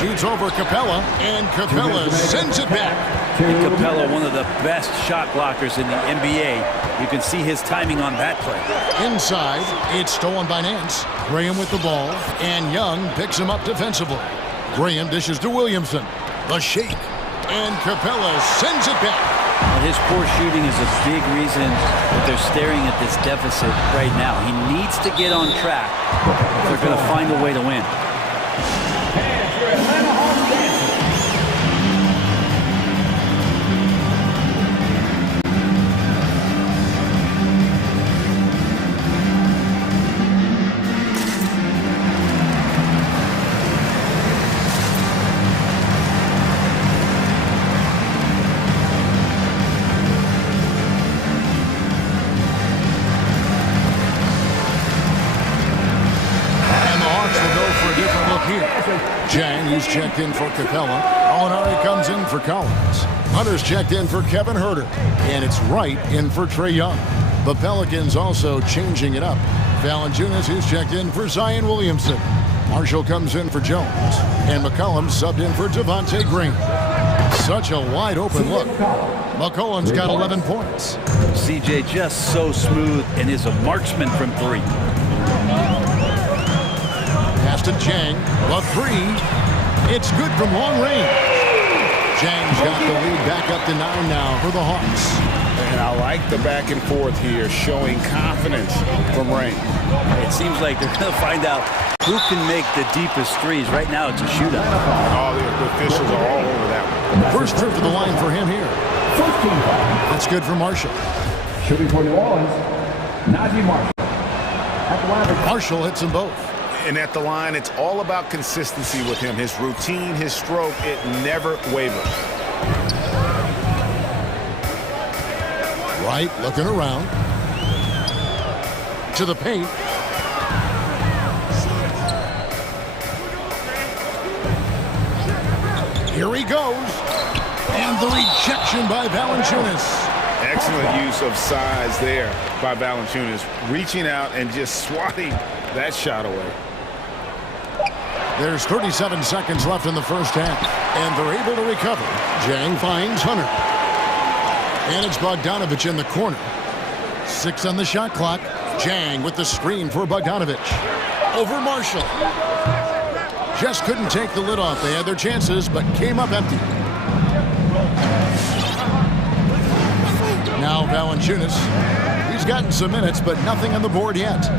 Shoots over Capella, and Capella sends it back. And Capella, one of the best shot blockers in the NBA. You can see his timing on that play. Inside, it's stolen by Nance. Graham with the ball, and Young picks him up defensively. Graham dishes to Williamson. The shake, and Capella sends it back. And his poor shooting is a big reason that they're staring at this deficit right now. He needs to get on track if they're going to find a way to win. Jang, who's checked in for Capella. Molinari comes in for Collins. Hunter's checked in for Kevin Herter. And it's Wright in for Trae Young. The Pelicans also changing it up. Valanciunas, who's checked in for Zion Williamson. Marshall comes in for Jones. And McCollum subbed in for Devontae Green. Such a wide open look. McCollum's got 11 points. CJ just so smooth and is a marksman from 3. Pass to Jang, the 3. It's good from long range. Jang's got the lead back up to 9 now for the Hawks. And I like the back and forth here, showing confidence from range. It seems like they're going to find out who can make the deepest threes. Right now, it's a shootout. All the officials are all over that one. First trip to the line for him here. That's good for Marshall. Shooting for New Orleans, Najee Marshall. Marshall hits them both. And at the line, it's all about consistency with him. His routine, his stroke, it never wavers. Wright looking around. To the paint. Here he goes. And the rejection by Valanciunas. Excellent use of size there by Valanciunas. Reaching out and just swatting that shot away. There's 37 seconds left in the first half, and they're able to recover. Jang finds Hunter. And it's Bogdanovich in the corner. 6 on the shot clock. Jang with the screen for Bogdanovich. Over Marshall. Just couldn't take the lid off. They had their chances, but came up empty. Now Valanciunas. He's gotten some minutes, but nothing on the board yet.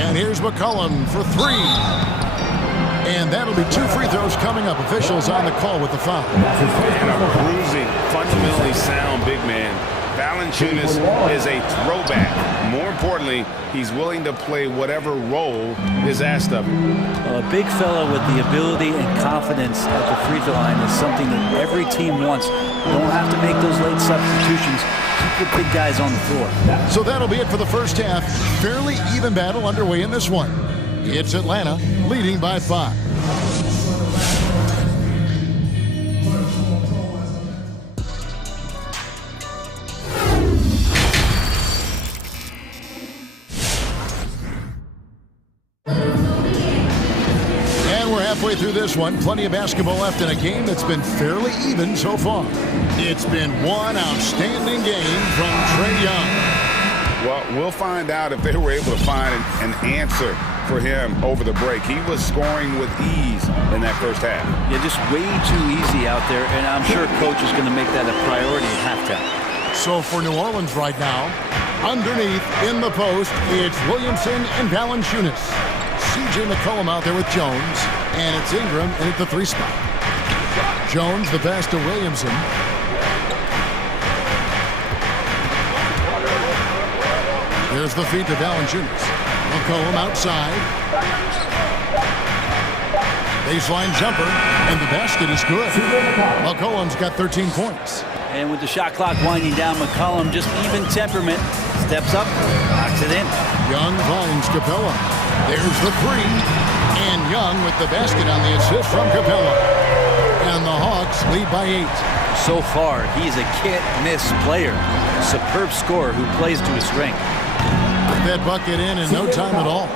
And here's McCollum for 3. And that'll be 2 free throws coming up. Officials on the call with the foul. And a bruising, fundamentally sound big man. Valanciunas is a throwback. More importantly, he's willing to play whatever role is asked of him. A big fella with the ability and confidence at the free throw line is something that every team wants. You don't have to make those late substitutions. Keep the big guys on the floor. So that'll be it for the first half. Fairly even battle underway in this one. It's Atlanta leading by 5. And we're halfway through this one. Plenty of basketball left in a game that's been fairly even so far. It's been one outstanding game from Trae Young. Well, we'll find out if they were able to find an answer for him over the break. He was scoring with ease in that first half. Yeah, just way too easy out there, and I'm sure coach is going to make that a priority at halftime. So for New Orleans right now, underneath in the post, it's Williamson and Valanciunas. CJ McCollum out there with Jones, and it's Ingram in at the 3 spot. Jones, the pass to Williamson. Here's the feed to Valanciunas. McCollum outside. Baseline jumper, and the basket is good. McCollum's got 13 points. And with the shot clock winding down, McCollum, just even temperament, steps up, knocks it in. Young finds Capella. There's the 3. And Young with the basket on the assist from Capella. And the Hawks lead by 8. So far, he's a can't-miss player. A superb scorer who plays to his strength. Put that bucket in no time at all.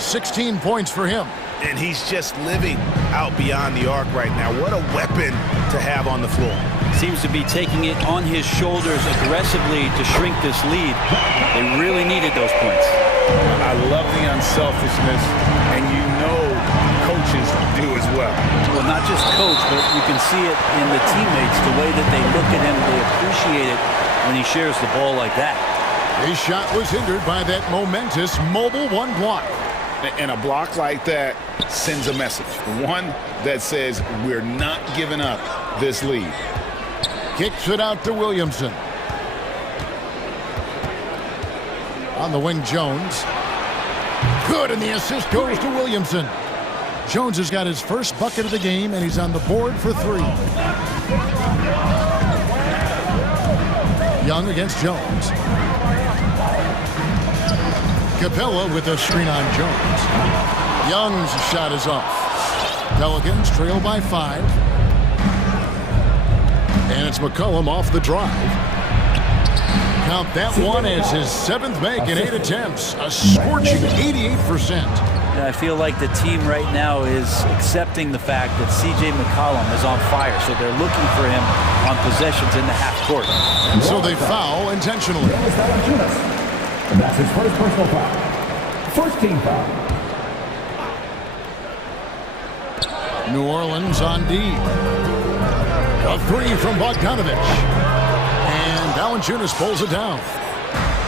16 points for him. And he's just living out beyond the arc right now. What a weapon to have on the floor. Seems to be taking it on his shoulders aggressively to shrink this lead. They really needed those points. I love the unselfishness, and you know coaches do as well. Well, not just coach, but you can see it in the teammates, the way that they look at him, they appreciate it when he shares the ball like that. His shot was hindered by that momentous mobile 1 block. And a block like that sends a message. One that says we're not giving up this lead. Kicks it out to Williamson. On the wing, Jones. Good, and the assist goes to Williamson. Jones has got his first bucket of the game, and he's on the board for 3. Young against Jones. Capella with a screen on Jones. Young's shot is off. Pelicans trail by 5. And it's McCollum off the drive. Count that one as his 7th make in 8 attempts. A scorching 88%. I feel like the team right now is accepting the fact that CJ McCollum is on fire, so they're looking for him on possessions in the half court. And so they foul intentionally. And that's his first personal foul. First team foul. New Orleans on D. A 3 from Bogdanovich. And Valanciunas pulls it down.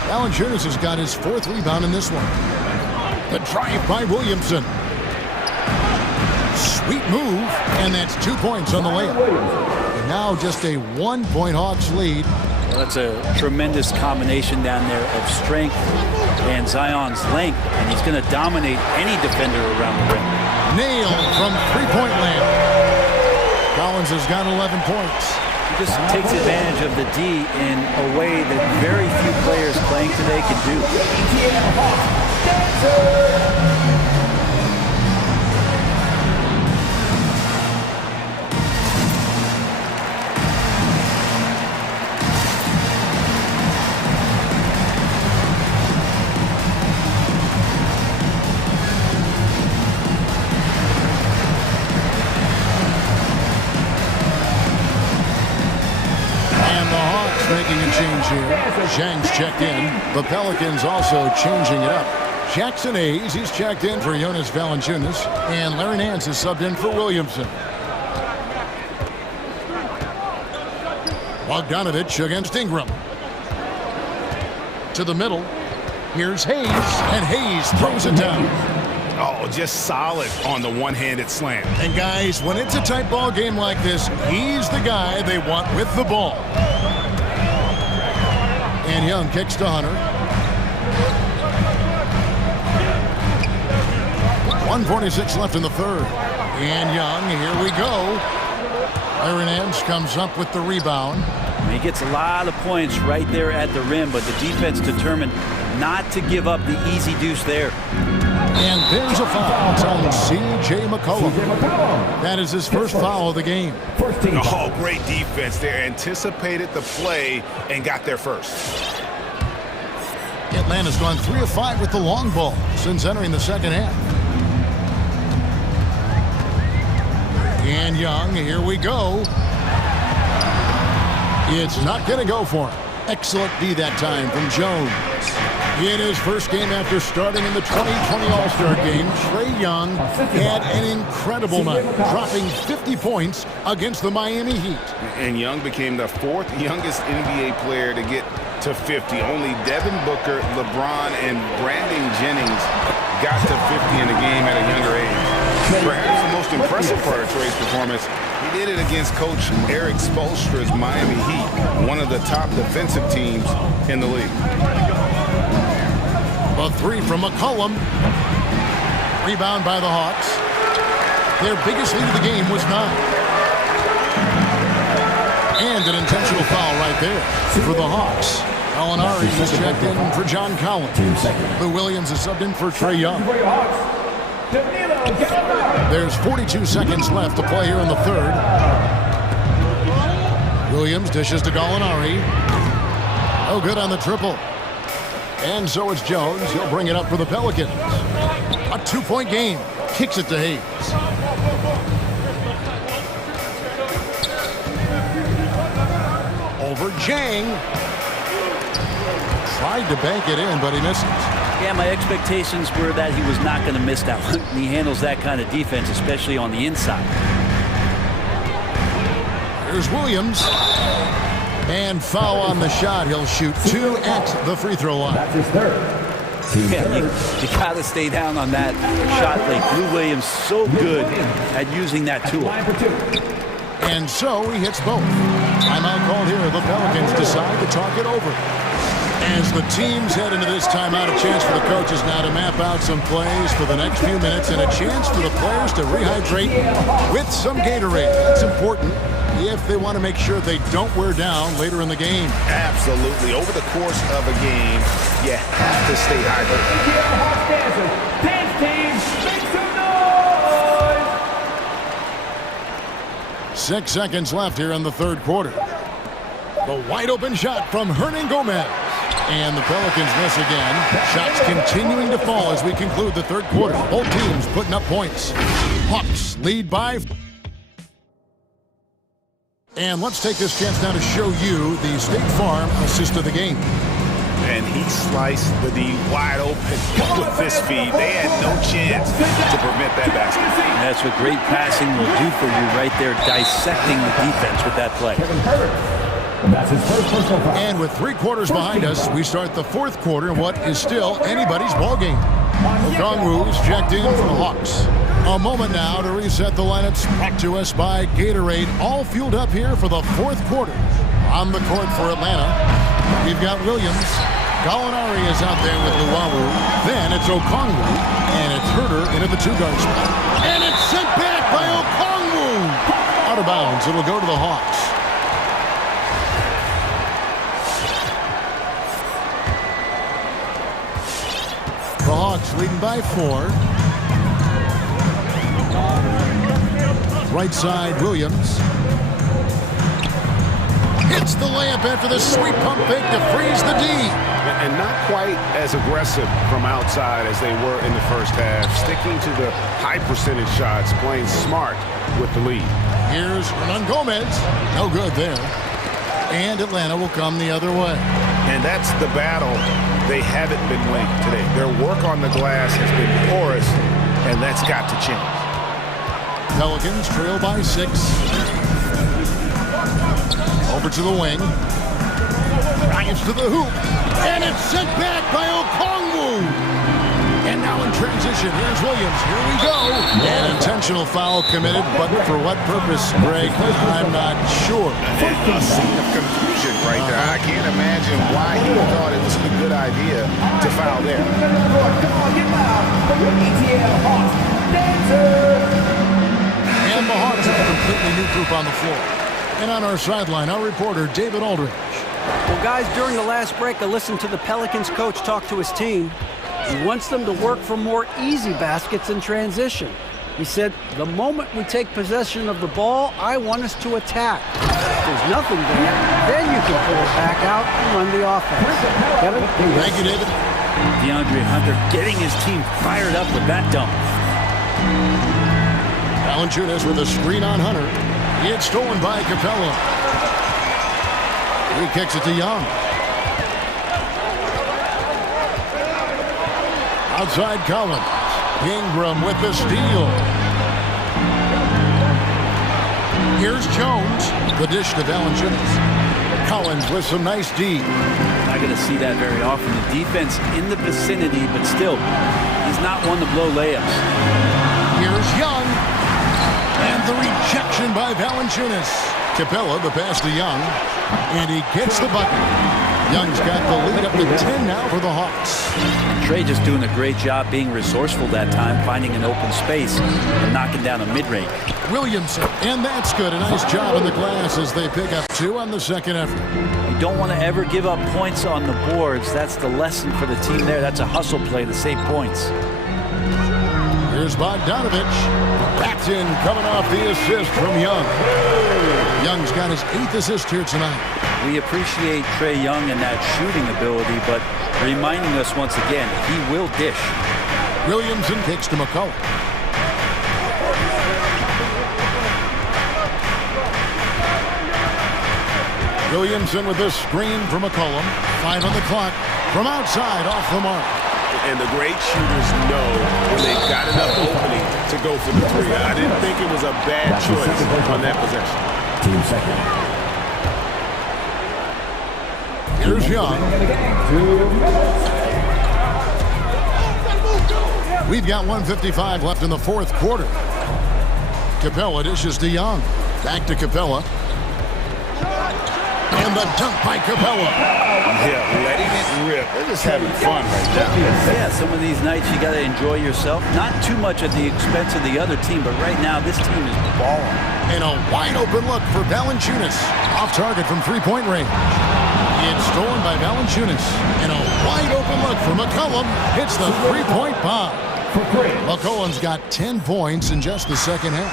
Valanciunas has got his 4th rebound in this one. The drive by Williamson. Sweet move, and that's 2 points on the layup. And now just a 1-point Hawks lead. Well, that's a tremendous combination down there of strength and Zion's length, and he's going to dominate any defender around the rim. Nailed from 3-point land. Collins has got 11 points. He just takes advantage of the D in a way that very few players playing today can do. Making a change here. Zhang's checked in. The Pelicans also changing it up. Jackson Hayes, he's checked in for Jonas Valanciunas. And Larry Nance is subbed in for Williamson. Bogdanovich against Ingram. To the middle. Here's Hayes, and Hayes throws it down. Oh, just solid on the one-handed slam. And guys, when it's a tight ball game like this, he's the guy they want with the ball. And Young kicks to Hunter. 1:46 left in the 3rd. And Young, here we go. Larry Nance comes up with the rebound. He gets a lot of points right there at the rim, but the defense determined not to give up the easy deuce there. And there's a foul. It's on CJ McCollum. That is his first foul of the game. Oh, great defense there. Anticipated the play and got there first. Atlanta's gone 3 of 5 with the long ball since entering the second half. And Young, here we go. It's not going to go for him. Excellent D that time from Jones. In his first game after starting in the 2020 All-Star Game, Trae Young had an incredible night, dropping 50 points against the Miami Heat. And Young became the 4th youngest NBA player to get to 50. Only Devin Booker, LeBron, and Brandon Jennings got to 50 in a game at a younger age. Perhaps the most impressive part of Trae's performance, he did it against Coach Eric Spoelstra's Miami Heat, one of the top defensive teams in the league. A three from McCollum. Rebound by the Hawks. Their biggest lead of the game was 9. And an intentional foul right there for the Hawks. Gallinari has checked in for John Collins. Lou Williams is subbed in for Trae Young. There's 42 seconds left to play here in the third. Williams dishes to Gallinari. No good on the triple. And so it's Jones. He'll bring it up for the Pelicans. A 2-point game. Kicks it to Hayes. Over Jang. Tried to bank it in, but he misses. Yeah, my expectations were that he was not going to miss that one. He handles that kind of defense, especially on the inside. Here's Williams. And foul on the shot. He'll shoot 2 at the free throw line. That's his third. Yeah, you got to stay down on that shot. Like Lou Williams, so good at using that tool. And so he hits both. Timeout called here. The Pelicans decide to talk it over. As the teams head into this timeout, a chance for the coaches now to map out some plays for the next few minutes and a chance for the players to rehydrate with some Gatorade. That's important if they want to make sure they don't wear down later in the game. Absolutely. Over the course of a game, you have to stay hydrated. Dance team, make some noise! 6 seconds left here in the third quarter. The wide open shot from Hernan Gomez. And the Pelicans miss again. Shots continuing to fall as we conclude the third quarter. Both teams putting up points. Hawks lead by. And let's take this chance now to show you the State Farm assist of the game. And he sliced the D wide open with this feed. They had no chance to prevent that basket. And that's what great passing will do for you right there, dissecting the defense with that play. That's his first personal foul. And with 3 quarters behind us, we start the fourth quarter in what is still anybody's ballgame. Okongwu is checked in for the Hawks. A moment now to reset the lineups, brought to us by Gatorade, all fueled up here for the fourth quarter. On the court for Atlanta, we've got Williams. Gallinari is out there with Luwawu. Then it's Okongwu, and it's Herder into the 2-guard spot. And it's sent back by Okongwu. Out of bounds, it'll go to the Hawks. The Hawks leading by 4. Right side, Williams. Hits the layup after the sweet pump fake to freeze the D. And not quite as aggressive from outside as they were in the first half. Sticking to the high percentage shots, playing smart with the lead. Here's Hernan Gomez. No good there. And Atlanta will come the other way. And that's the battle they haven't been winning today. Their work on the glass has been porous, and that's got to change. Pelicans trail by 6. Over to the wing. Drives to the hoop. And it's sent back by Okongwu. And now in transition, here's Williams. Here we go. An intentional foul committed, but for what purpose, Greg? I'm not sure. A scene of confusion right there. I can't imagine why he thought it was a good idea to foul there. And the Hawks have a completely new group on the floor. And on our sideline, our reporter, David Aldridge. Well, guys, during the last break, I listened to the Pelicans coach talk to his team. He wants them to work for more easy baskets in transition. He said, the moment we take possession of the ball, I want us to attack. If there's nothing there, then you can pull it back out and run the offense. Kevin? Thank you, David. DeAndre Hunter getting his team fired up with that dunk. Valanciunas with a screen on Hunter. It's stolen by Capella. He kicks it to Young. Outside Collins. Ingram with the steal. Here's Jones. The dish to Valanciunas. Collins with some nice D. Not going to see that very often. The defense in the vicinity, but still, he's not one to blow layups. Here's Young. And the rejection by Valanciunas. Capella, the pass to Young. And he gets the bucket. Young's got the lead up to 10 now for the Hawks. Trey just doing a great job being resourceful that time, finding an open space and knocking down a mid-range. Williamson, and that's good. A nice job in the glass as they pick up 2 on the second effort. You don't want to ever give up points on the boards. That's the lesson for the team there. That's a hustle play to save points. Here's Bogdanovich. Backed in, coming off the assist from Young. Young's got his 8th assist here tonight. We appreciate Trae Young and that shooting ability, but reminding us once again, he will dish. Williamson kicks to McCollum. Williamson with the screen for McCollum. 5 on the clock. From outside, off the mark. And the great shooters know when they've got enough opening to go for the 3. I didn't think it was a bad choice on that possession. Team second. Here's Young. We've got 1:55 left in the fourth quarter. Capella dishes to Young. Back to Capella. And the dunk by Capella. Yeah, letting it rip. They're just having fun right now. Yeah, some of these nights you got to enjoy yourself. Not too much at the expense of the other team, but right now this team is balling. And a wide open look for Valanciunas. Off target from three-point range. It's stolen by Valanciunas. And a wide open look for McCollum. Hits the three-point bomb. McCollum's got 10 points in just the second half.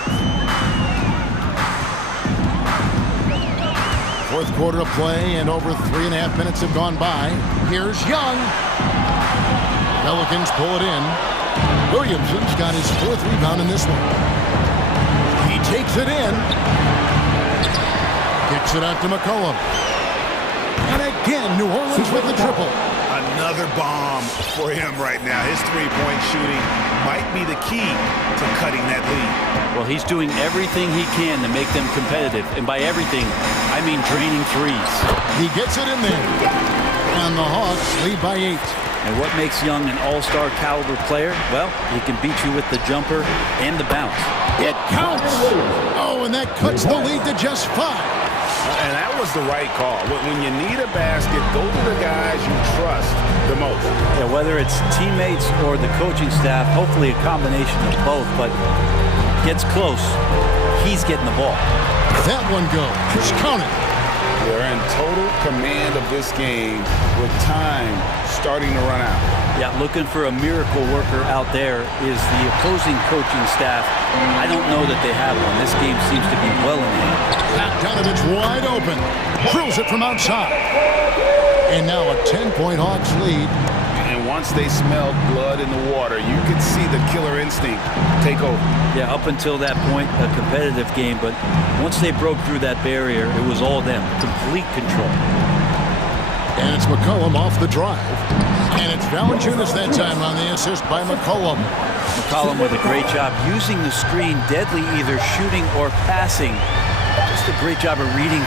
Fourth quarter of play, and over 3.5 minutes have gone by. Here's Young. Pelicans pull it in. Williamson's got his 4th rebound in this one. He takes it in. Kicks it out to McCollum. And again, New Orleans with the triple. Another bomb for him right now. His three-point shooting might be the key to cutting that lead. Well, he's doing everything he can to make them competitive. And by everything, I mean draining threes. He gets it in there. And the Hawks lead by 8. And what makes Young an all-star caliber player? Well, he can beat you with the jumper and the bounce. It counts. Oh, and that cuts the lead to just 5. And that was the right call. When you need a basket, go to the guys you trust the most. Yeah, whether it's teammates or the coaching staff, hopefully a combination of both, but gets close, he's getting the ball. That one goes. Count it. They're in total command of this game with time starting to run out. Yeah, looking for a miracle worker out there is the opposing coaching staff. I don't know that they have one. This game seems to be well in hand. Bogdanovich wide open. Drills it from outside. And now a 10-point Hawks lead. And once they smelled blood in the water, you could see the killer instinct take over. Yeah, up until that point, a competitive game. But once they broke through that barrier, it was all them. Complete control. And it's McCollum off the drive. And it's Valanciunas that time on the assist by McCollum. McCollum with a great job using the screen, deadly either shooting or passing. Just a great job of reading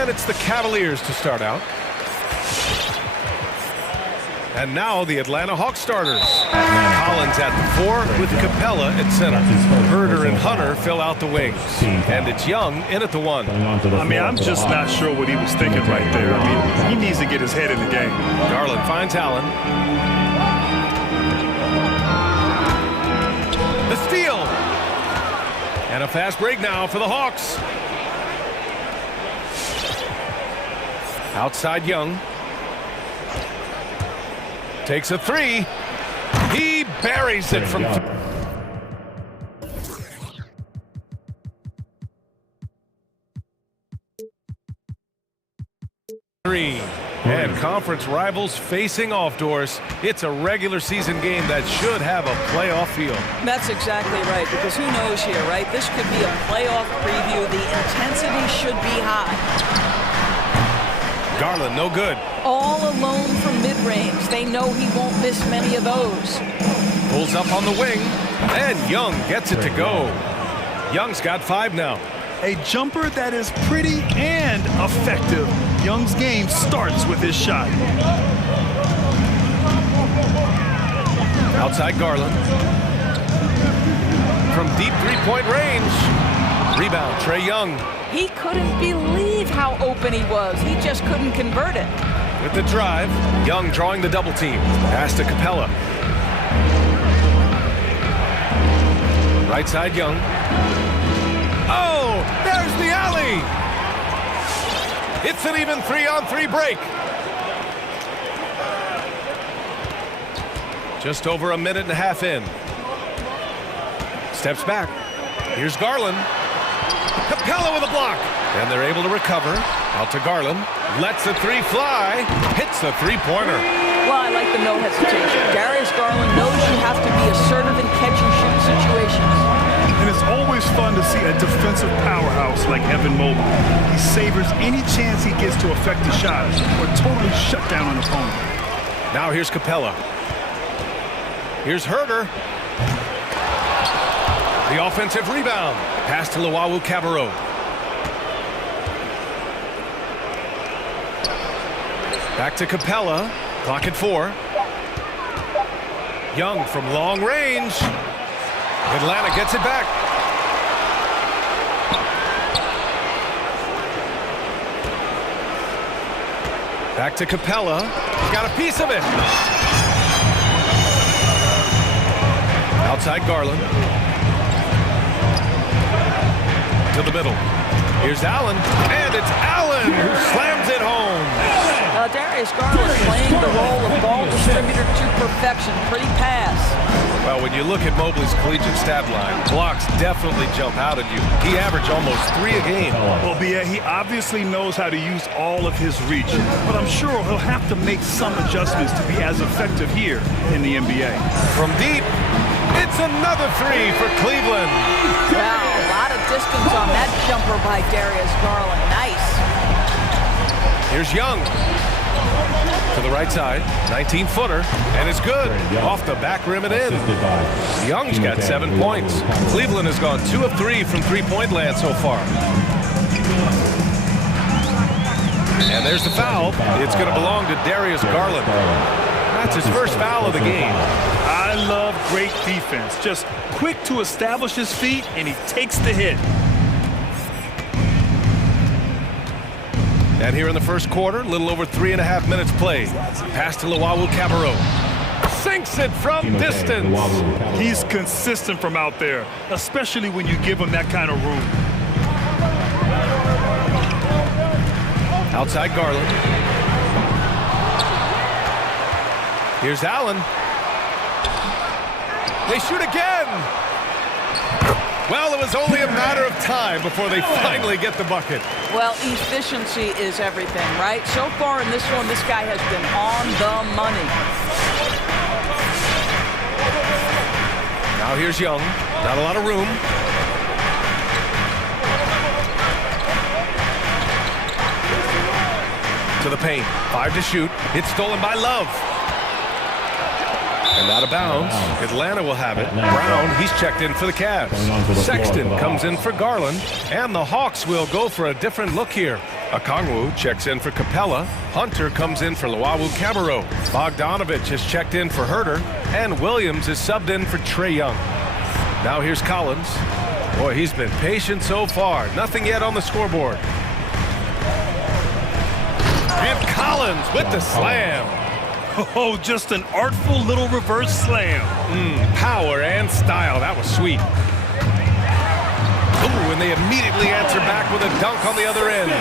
And it's the Cavaliers to start out. And now the Atlanta Hawks starters. Collins at the 4 with Capella at center. Herder and Hunter fill out the wings. And it's Young in at the 1. I mean, I'm just not sure what he was thinking right there. I mean, he needs to get his head in the game. Garland finds Allen. The steal. And a fast break now for the Hawks. Outside Young. Takes a 3. He buries it from 3. And conference rivals facing off, Doris. It's a regular season game that should have a playoff feel. That's exactly right, because who knows here, right? This could be a playoff preview. The intensity should be high. Garland, no good. All alone from mid-range. They know he won't miss many of those. Pulls up on the wing, and Young gets it to go. Young's got 5 now. A jumper that is pretty and effective. Young's game starts with his shot. Outside Garland. From deep three-point range. Rebound, Trae Young. He couldn't believe how open he was. He just couldn't convert it. With the drive, Young drawing the double team. Pass to Capella. Right side Young. Oh, there's the alley. It's an even 3-on-3 break. Just over a minute and a half in. Steps back. Here's Garland. Capella with a block. And they're able to recover. Out to Garland. Lets the 3 fly. Hits the three-pointer. Well, I like the no hesitation. Darius Garland knows you have to be assertive in catch-and-shoot situations. And it's always fun to see a defensive powerhouse like Evan Mobley. He savors any chance he gets to affect the shot or totally shut down an opponent. Now here's Capella. Here's Herder. The offensive rebound. Pass to Luwawu Cabarrot. Back to Capella. Clock at 4. Young from long range. Atlanta gets it back. Back to Capella. Got a piece of it. Outside Garland. To the middle. Here's Allen. And it's Allen who slams it home. Darius Garland playing the role of ball distributor to perfection. Pretty pass. Well, when you look at Mobley's collegiate stat line, blocks definitely jump out at you. He averaged almost 3 a game. Well, B.A., he obviously knows how to use all of his reach, but I'm sure he'll have to make some adjustments to be as effective here in the NBA. From deep, it's another 3 for Cleveland. Wow, a lot of distance on that jumper by Darius Garland. Nice. Here's Young. To the right side, 19-footer, and it's good. Off the back rim and in. Young's got 7 points. Cleveland has gone 2 of 3 from three-point land so far. And there's the foul. It's going to belong to Darius Garland. That's his first foul of the game. I love great defense. Just quick to establish his feet, and he takes the hit. And here in the first quarter, a little over 3.5 minutes played. Pass to Luwawu Cabarrot. Sinks it from distance. He's consistent from out there, especially when you give him that kind of room. Outside Garland. Here's Allen. They shoot again. Well, it was only a matter of time before they finally get the bucket. Well, efficiency is everything, right? So far in this one, this guy has been on the money. Now here's Young. Not a lot of room. To the paint. 5 to shoot. It's stolen by Love. And out of bounds. Atlanta will have it. Brown, he's checked in for the Cavs. Sexton comes in for Garland. And the Hawks will go for a different look here. Okongwu checks in for Capella. Hunter comes in for Luawu Cabarro. Bogdanovich has checked in for Herter. And Williams is subbed in for Trae Young. Now here's Collins. Boy, he's been patient so far. Nothing yet on the scoreboard. And Collins with the slam. Oh, just an artful little reverse slam. Power and style. That was sweet. Ooh, and they immediately answer back with a dunk on the other end.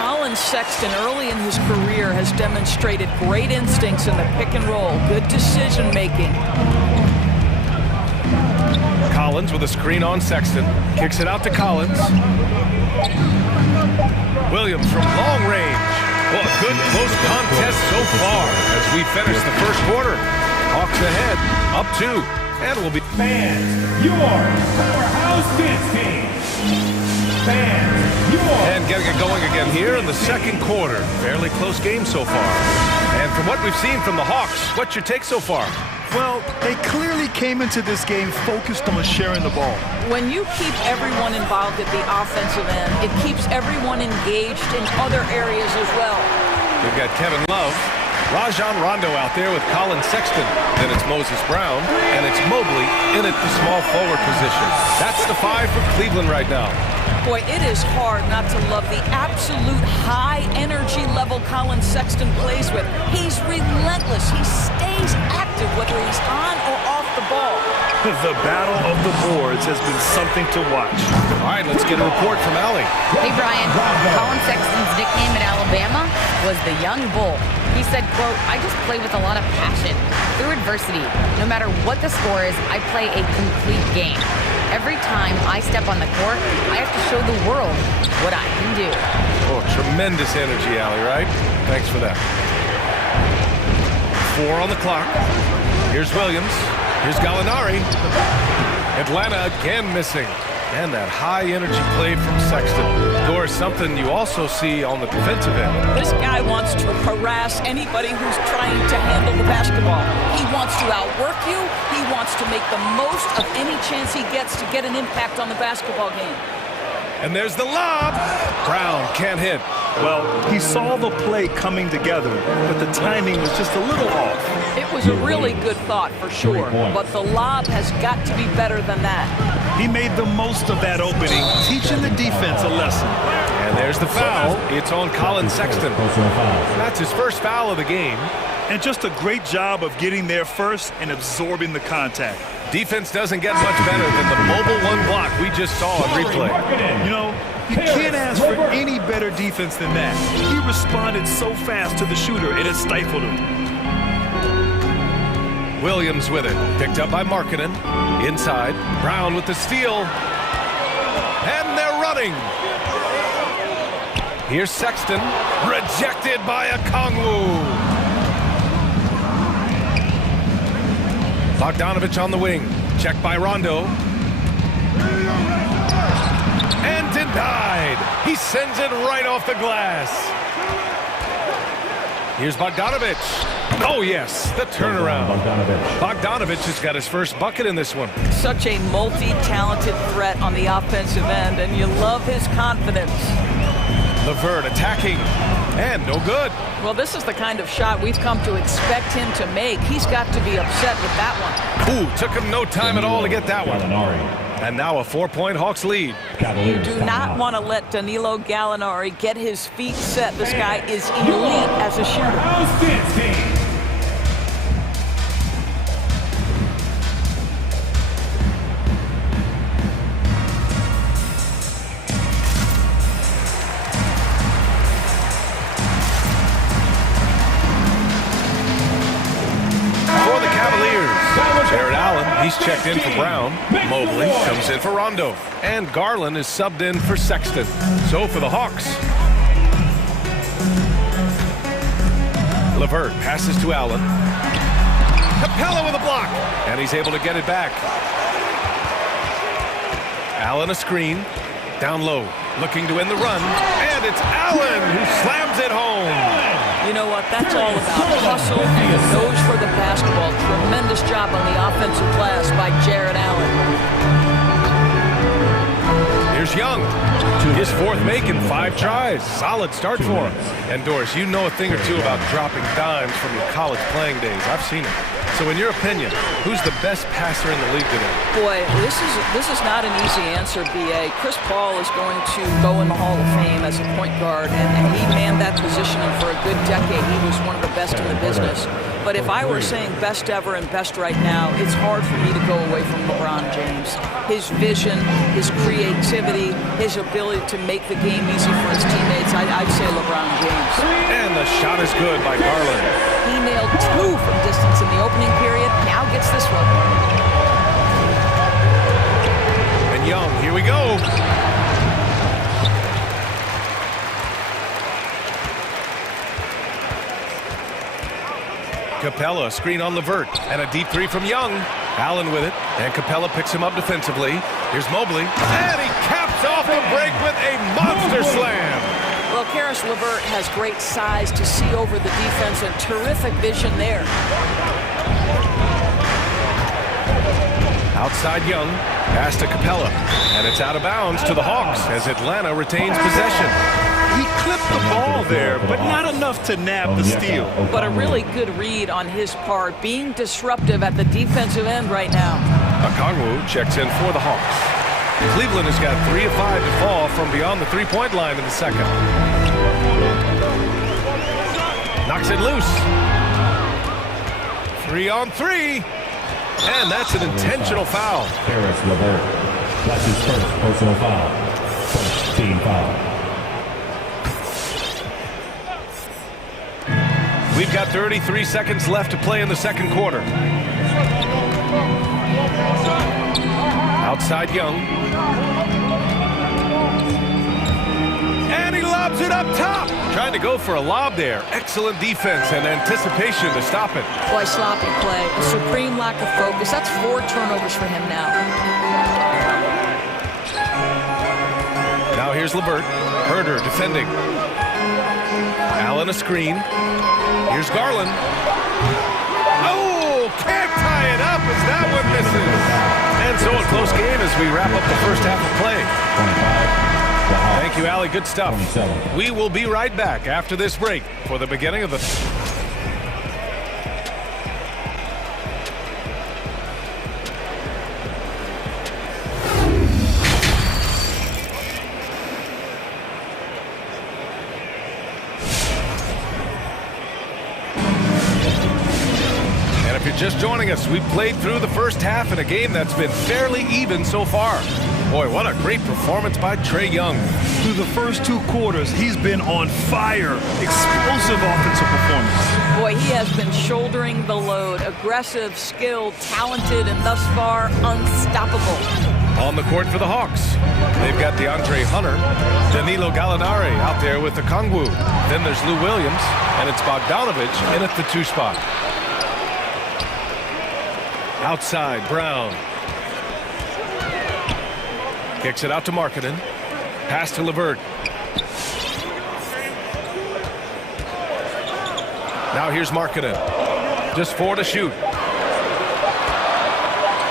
Colin Sexton, early in his career, has demonstrated great instincts in the pick and roll, good decision making. Collins with a screen on Sexton. Kicks it out to Collins. Williams from long range. Well, a good close contest so far as we finish the first quarter. Hawks ahead, up 2, and we'll be... Fans, your powerhouse dance team. Fans, your... And getting it going again here in the second quarter. Fairly close game so far. And from what we've seen from the Hawks, what's your take so far? Well, they clearly came into this game focused on sharing the ball. When you keep everyone involved at the offensive end, it keeps everyone engaged in other areas as well. We've got Kevin Love, Rajon Rondo out there with Colin Sexton. Then it's Moses Brown, and it's Mobley in at the small forward position. That's the 5 for Cleveland right now. Boy, it is hard not to love the absolute high energy level Colin Sexton plays with. He's relentless. He stays active whether he's on or off the ball. The battle of the boards has been something to watch. All right, let's get a report from Allie. Hey, Brian. Colin Sexton's nickname at Alabama was the Young Bull. He said, quote, "I just play with a lot of passion. Through adversity, no matter what the score is, I play a complete game. Every time I step on the court, I have to show the world what I can do." Oh, tremendous energy, Allie, right? Thanks for that. 4 on the clock. Here's Williams. Here's Gallinari. Atlanta again missing. And that high-energy play from Sexton. Doris, something you also see on the defensive end. This guy wants to harass anybody who's trying to handle the basketball. He wants to outwork you. He wants to make the most of any chance he gets to get an impact on the basketball game. And there's the lob. Brown can't hit. Well, he saw the play coming together, but the timing was just a little off. It was a really good thought for sure, but the lob has got to be better than that. He made the most of that opening, teaching the defense a lesson. And there's the foul. It's on Colin Sexton. That's his first foul of the game. And just a great job of getting there first and absorbing the contact. Defense doesn't get much better than the mobile one block we just saw on replay. You know, you can't ask for any better defense than that. He responded so fast to the shooter, it has stifled him. Williams with it. Picked up by Markkanen. Inside. Brown with the steal. And they're running. Here's Sexton. Rejected by Okongwu. Bogdanovich on the wing. Checked by Rondo. And denied. He sends it right off the glass. Here's Bogdanovich. Oh, yes, the turnaround. Bogdanovich has got his first bucket in this one. Such a multi-talented threat on the offensive end, and you love his confidence. LeVert attacking, and no good. Well, this is the kind of shot we've come to expect him to make. He's got to be upset with that one. Ooh, took him no time at all to get that one. And now a 4-point Hawks lead. You do not want to let Danilo Gallinari get his feet set. This guy is elite as a shooter. He's checked in for Brown. Mobley comes in for Rondo. And Garland is subbed in for Sexton. So for the Hawks, LeVert passes to Allen. Capella with a block. And he's able to get it back. Allen a screen. Down low. Looking to end the run. And it's Allen who slams it home. You know what? That's all about hustle and the nose for the basketball. Tremendous job on the offensive glass by Jared Allen. Here's Young. His fourth make in 5 tries. Solid start for him. And Doris, you know a thing or two about dropping dimes from your college playing days. I've seen it. So in your opinion, who's the best passer in the league today? Boy, this is not an easy answer, B.A. Chris Paul is going to go in the Hall of Fame as a point guard, and he manned that position, and for a good decade, he was one of the best in the business. But if I were saying best ever and best right now, it's hard for me to go away from LeBron James. His vision, his creativity, his ability to make the game easy for his teammates, I'd say LeBron James. And the shot is good by Garland. He nailed 2 from distance in the opening period, now gets this one. And Young, here we go. Capella, screen on Levert, and a deep 3 from Young. Allen with it, and Capella picks him up defensively. Here's Mobley, and he caps off the break with a monster slam. Well, Karis LeVert has great size to see over the defense and terrific vision there. Outside Young, pass to Capella, and it's out of bounds to the Hawks as Atlanta retains possession. He clipped the ball there, but not enough to nab the steal. But a really good read on his part, being disruptive at the defensive end right now. Okongwu checks in for the Hawks. Cleveland has got 3 of 5 to fall from beyond the three-point line in the second. Knocks it loose. 3 on 3. And that's an intentional foul. Karis LeVert. That's his first personal foul. First team foul. We've got 33 seconds left to play in the second quarter. Outside Young. And he lobs it up top. Trying to go for a lob there. Excellent defense and anticipation to stop it. Boy, sloppy play. A supreme lack of focus. That's 4 turnovers for him now. Now here's LeVert. Herder defending. Allen a screen. Here's Garland. Oh, can't tie it up as that one misses. And so a close game as we wrap up the first half of play. Thank you, Allie. Good stuff. We will be right back after this break for the beginning of the... Just joining us, we've played through the first half in a game that's been fairly even so far. Boy, what a great performance by Trae Young. Through the first 2 quarters, he's been on fire. Explosive offensive performance. Boy, he has been shouldering the load. Aggressive, skilled, talented, and thus far, unstoppable. On the court for the Hawks, they've got DeAndre Hunter, Danilo Gallinari out there with the Okongwu. Then there's Lou Williams, and it's Bogdanovich in at the 2 spot. Outside, Brown. Kicks it out to Markkanen. Pass to LeVert. Now here's Markkanen. Just 4 to shoot.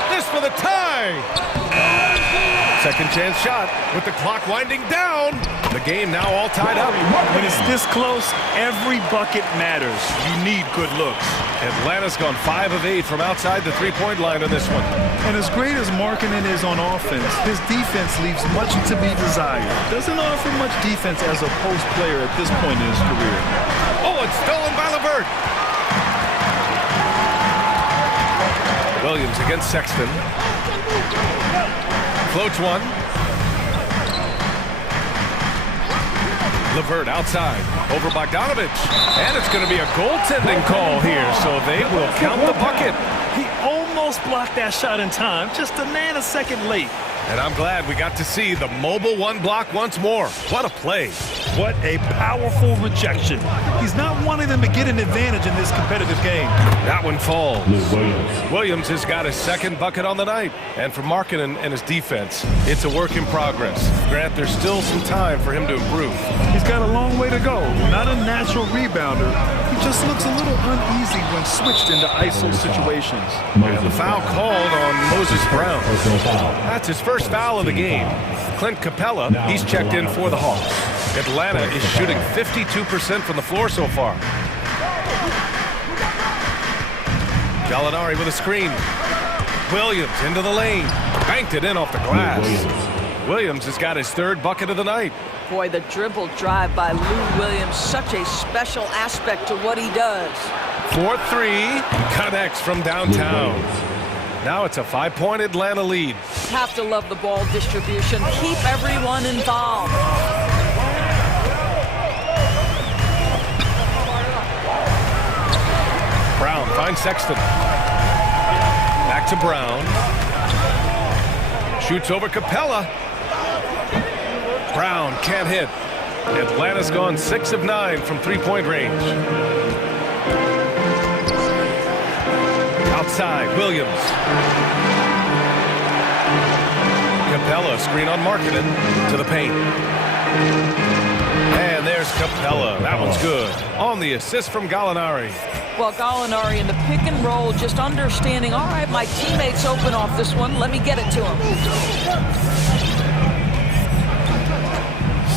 This for the tie! Second chance shot with the clock winding down. The game now all tied up. When it's this close, every bucket matters. You need good looks. Atlanta's gone 5 of 8 from outside the three-point line on this one. And as great as Markkanen is on offense, his defense leaves much to be desired. Doesn't offer much defense as a post player at this point in his career. Oh, it's stolen by LeVert. Williams against Sexton. Floats one. LeVert outside, over Bogdanovich. And it's going to be a goaltending call here, so they will count the bucket. He almost blocked that shot in time, just a nanosecond late. And I'm glad we got to see the mobile 1 block once more. What a play. What a powerful rejection. He's not wanting them to get an advantage in this competitive game. That one falls. Williams has got his second bucket on the night. And for Markkanen and his defense, it's a work in progress. Grant, there's still some time for him to improve. He's got a long way to go. Not a natural rebounder. He just looks a little uneasy when switched into ISO situations. And the foul called on Moses Brown. That's his first foul of the game. Clint Capella, he's checked in for the Hawks. Atlanta is shooting 52% from the floor so far. Gallinari with a screen. Williams into the lane. Banked it in off the glass. Williams has got his third bucket of the night. Boy, the dribble drive by Lou Williams, such a special aspect to what he does. 4-3, connects from downtown. Now it's a 5-point Atlanta lead. Have to love the ball distribution. Keep everyone involved. Brown finds Sexton. Back to Brown. Shoots over Capella. Brown can't hit. Atlanta's gone 6 of 9 from three-point range. Outside, Williams. Capella, screen on Markkanen to the paint. And there's Capella. That one's good. On the assist from Gallinari. Well, Gallinari in the pick and roll, just understanding, all right, my teammate's open off this one. Let me get it to him.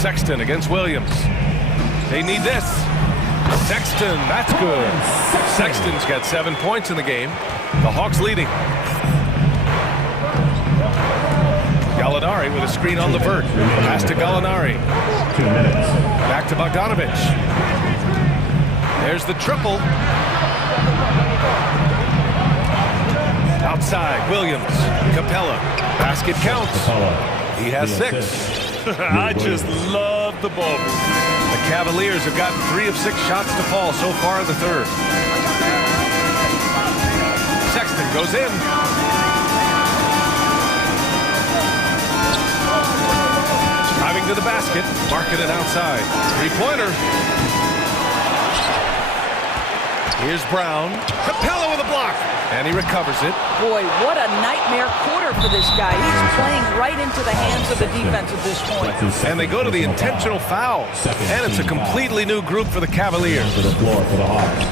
Sexton against Williams. They need this. Sexton, that's good. Sexton's got 7 points in the game. The Hawks leading. Gallinari with a screen on Levert. Pass to Gallinari. 2 minutes. Back to Bogdanovich. There's the triple. Outside, Williams. Capella. Basket counts. He has 6. I just love the ball. The Cavaliers have gotten 3 of 6 shots to fall so far in the third. Sexton goes in. Driving to the basket. Markkanen outside. Three-pointer. Here's Brown. Capella with a block. And he recovers it. Boy, what a nightmare quarter for this guy. He's playing right into the hands of the defense at this point. And they go to the intentional foul. And it's a completely new group for the Cavaliers. To the floor for the Hawks.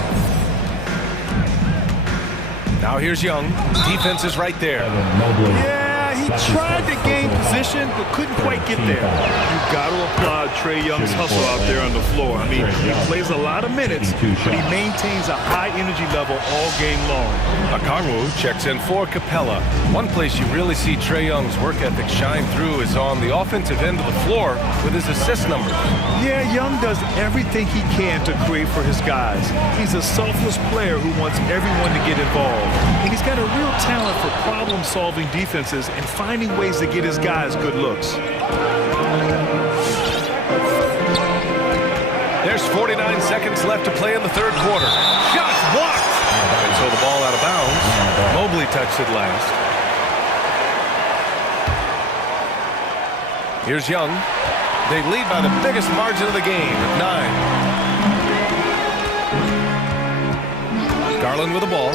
Now here's Young. Defense is right there. Yeah, he tried to gain position, but couldn't quite get there. You've got to applaud Trae Young's hustle out there on the floor. I mean, he plays a lot of minutes, but he maintains a high energy level all game long. Okongwu checks in for Capella. One place you really see Trae Young's work ethic shine through is on the offensive end of the floor with his assist numbers. Yeah, Young does everything he can to create for his guys. He's a selfless player who wants everyone to get involved. And he's got a real talent for problem-solving defenses and finding ways to get his guys good looks. There's 49 seconds left to play in the third quarter. Shots blocked! And so the ball out of bounds. Mobley touched it last. Here's Young. They lead by the biggest margin of the game at 9. Garland with the ball.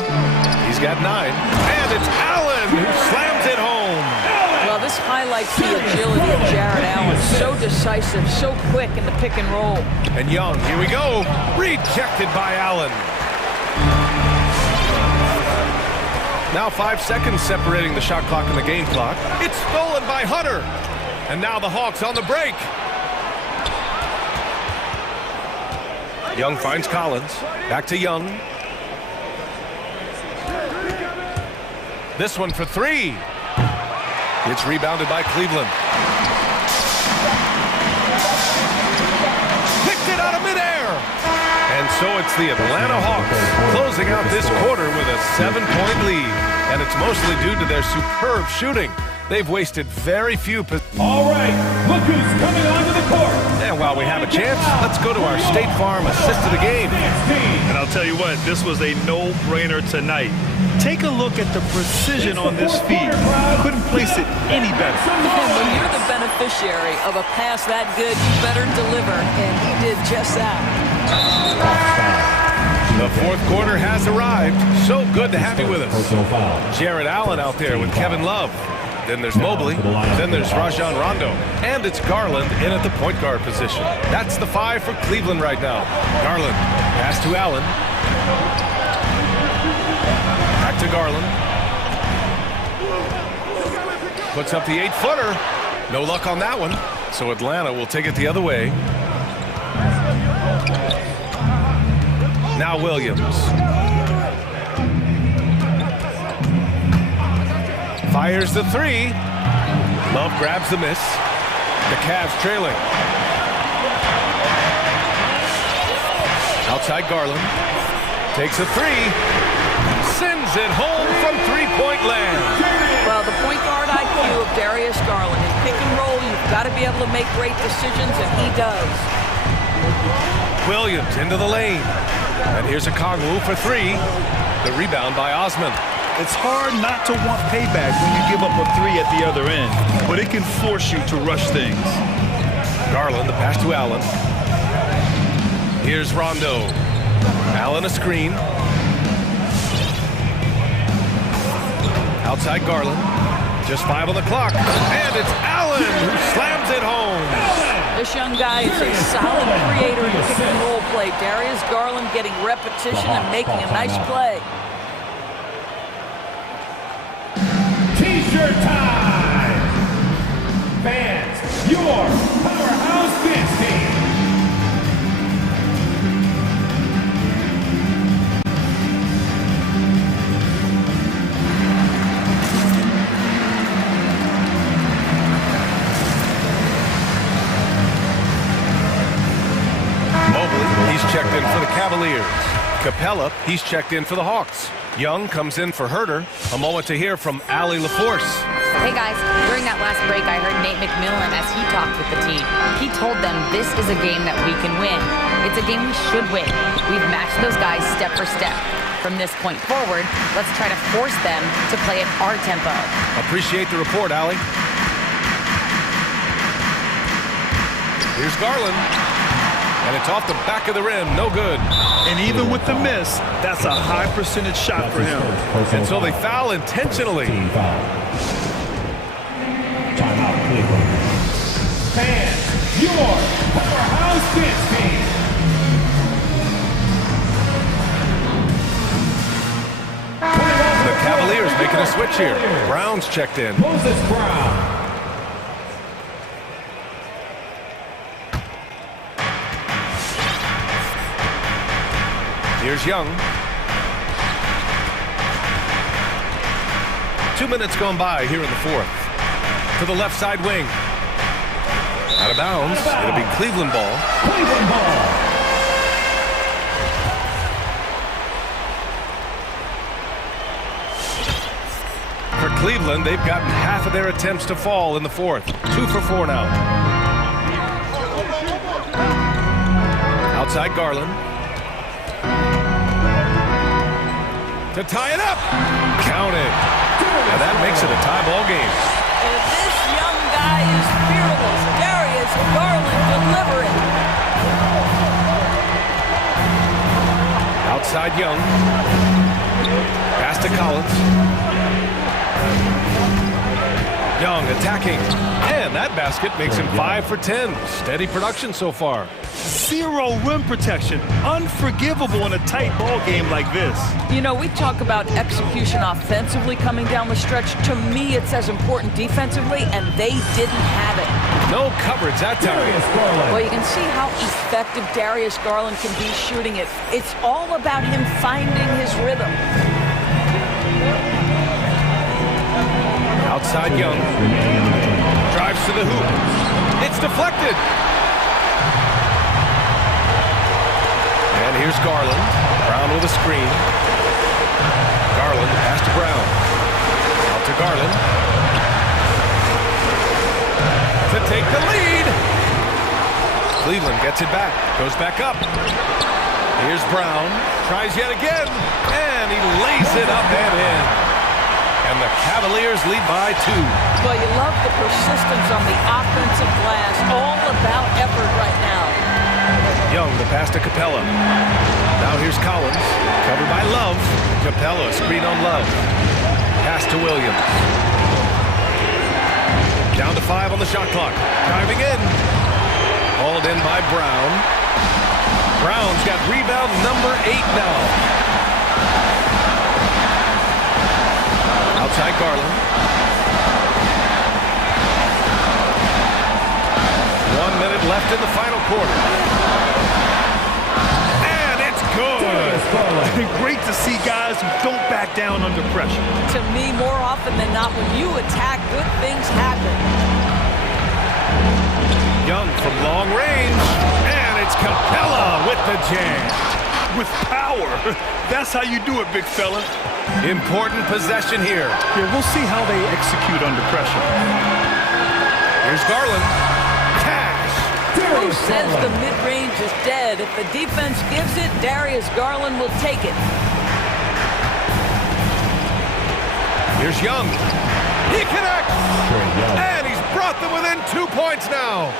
He's got 9. And it's Allen who slams it home. Well, this highlights the agility of Jared Allen. So decisive, so quick in the pick and roll. And Young, here we go. Rejected by Allen. Now 5 seconds separating the shot clock and the game clock. It's stolen by Hunter. And now the Hawks on the break. Young finds Collins. Back to Young. This one for 3. It's rebounded by Cleveland. Picked it out of midair. And so it's the Atlanta Hawks closing out this quarter with a 7-point lead. And it's mostly due to their superb shooting. They've wasted very few. All right, look who's coming onto the court. And while we have a chance, let's go to our State Farm assist of the game. And I'll tell you what, this was a no-brainer tonight. Take a look at the precision on this feed. Couldn't place it any better. And when you're the beneficiary of a pass that good, you better deliver, and he did just that. The fourth quarter has arrived. So good to have you with us. Jared Allen out there with Kevin Love. Then there's Mobley. Then there's Rajon Rondo. And it's Garland in at the point guard position. That's the 5 for Cleveland right now. Garland, pass to Allen. Back to Garland. Puts up the 8-footer. No luck on that one. So Atlanta will take it the other way. Now Williams. Fires the 3. Love grabs the miss. The Cavs trailing. Outside Garland. Takes a 3. Sends it home from three-point land. Well, the point guard IQ of Darius Garland. In pick and roll, you've got to be able to make great decisions, and he does. Williams into the lane. And here's a Kongwu for 3. The rebound by Osman. It's hard not to want payback when you give up a 3 at the other end, but it can force you to rush things. Garland, the pass to Allen. Here's Rondo. Allen a screen. Outside Garland. Just 5 on the clock. And it's Allen who slams it home. This young guy is a solid creator in pick and roll play. Darius Garland getting repetition and making a nice play. T-shirt time! Fans, your powerhouse dance team! Mobley, he's checked in for the Cavaliers. Capella, he's checked in for the Hawks. Young comes in for Herter. A moment to hear from Allie LaForce. Hey guys, during that last break, I heard Nate McMillan as he talked with the team. He told them this is a game that we can win. It's a game we should win. We've matched those guys step for step. From this point forward, let's try to force them to play at our tempo. Appreciate the report, Allie. Here's Garland. And it's off the back of the rim, no good. And even with the miss, that's a high percentage shot for him. And so they foul intentionally. Timeout, Cleveland. Fans, your powerhouse dance team. The Cavaliers making a switch here. Brown's checked in. Moses Brown. Here's Young. 2 minutes gone by here in the fourth. To the left side wing. Out of bounds. It'll be Cleveland ball. Cleveland ball. For Cleveland, they've gotten half of their attempts to fall in the fourth. 2 for 4 now. Outside Garland. To tie it up. Count it. And that makes it a tie ball game. And this young guy is fearless. Darius Garland delivering. Outside Young. Pass to Collins. Young attacking. And that basket makes him 5 for 10. Steady production so far. Zero rim protection. Unforgivable in a tight ball game like this. You know, we talk about execution offensively coming down the stretch. To me, it's as important defensively, and they didn't have it. No coverage that time. Well, you can see how effective Darius Garland can be shooting it. It's all about him finding his rhythm. Outside Young. Drives to the hoop. It's deflected. And here's Garland. Brown with a screen. Garland pass to Brown. Out to Garland. To take the lead. Cleveland gets it back. Goes back up. Here's Brown. Tries yet again. And he lays it up and in. And the Cavaliers lead by 2. Well, you love the persistence on the offensive glass. All about effort right now. Young, the pass to Capella. Now here's Collins, covered by Love. Capella, screen on Love. Pass to Williams. Down to 5 on the shot clock. Diving in. Hauled in by Brown. Brown's got rebound number 8 now. Outside Garland. 1 minute left in the final quarter. And it's good. Great to see guys who don't back down under pressure. To me, more often than not, when you attack, good things happen. Young from long range. And it's Capella with the jam. With power. That's how you do it, big fella. Important possession here. Yeah, we'll see how they execute under pressure. Here's Garland. Cash. Who says the mid-range is dead? If the defense gives it, Darius Garland will take it. Here's Young. He connects. And he's brought them within 2 points now.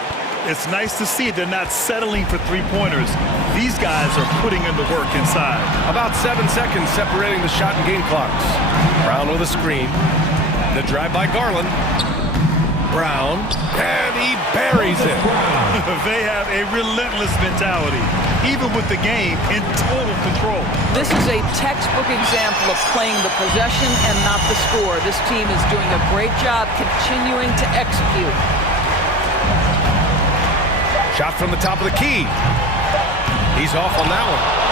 It's nice to see they're not settling for three-pointers. These guys are putting in the work inside. About 7 seconds separating the shot and game clocks. Brown with a screen. The drive by Garland. Brown. And he buries it. They have a relentless mentality, even with the game in total control. This is a textbook example of playing the possession and not the score. This team is doing a great job continuing to execute. Shot from the top of the key. He's off on that one.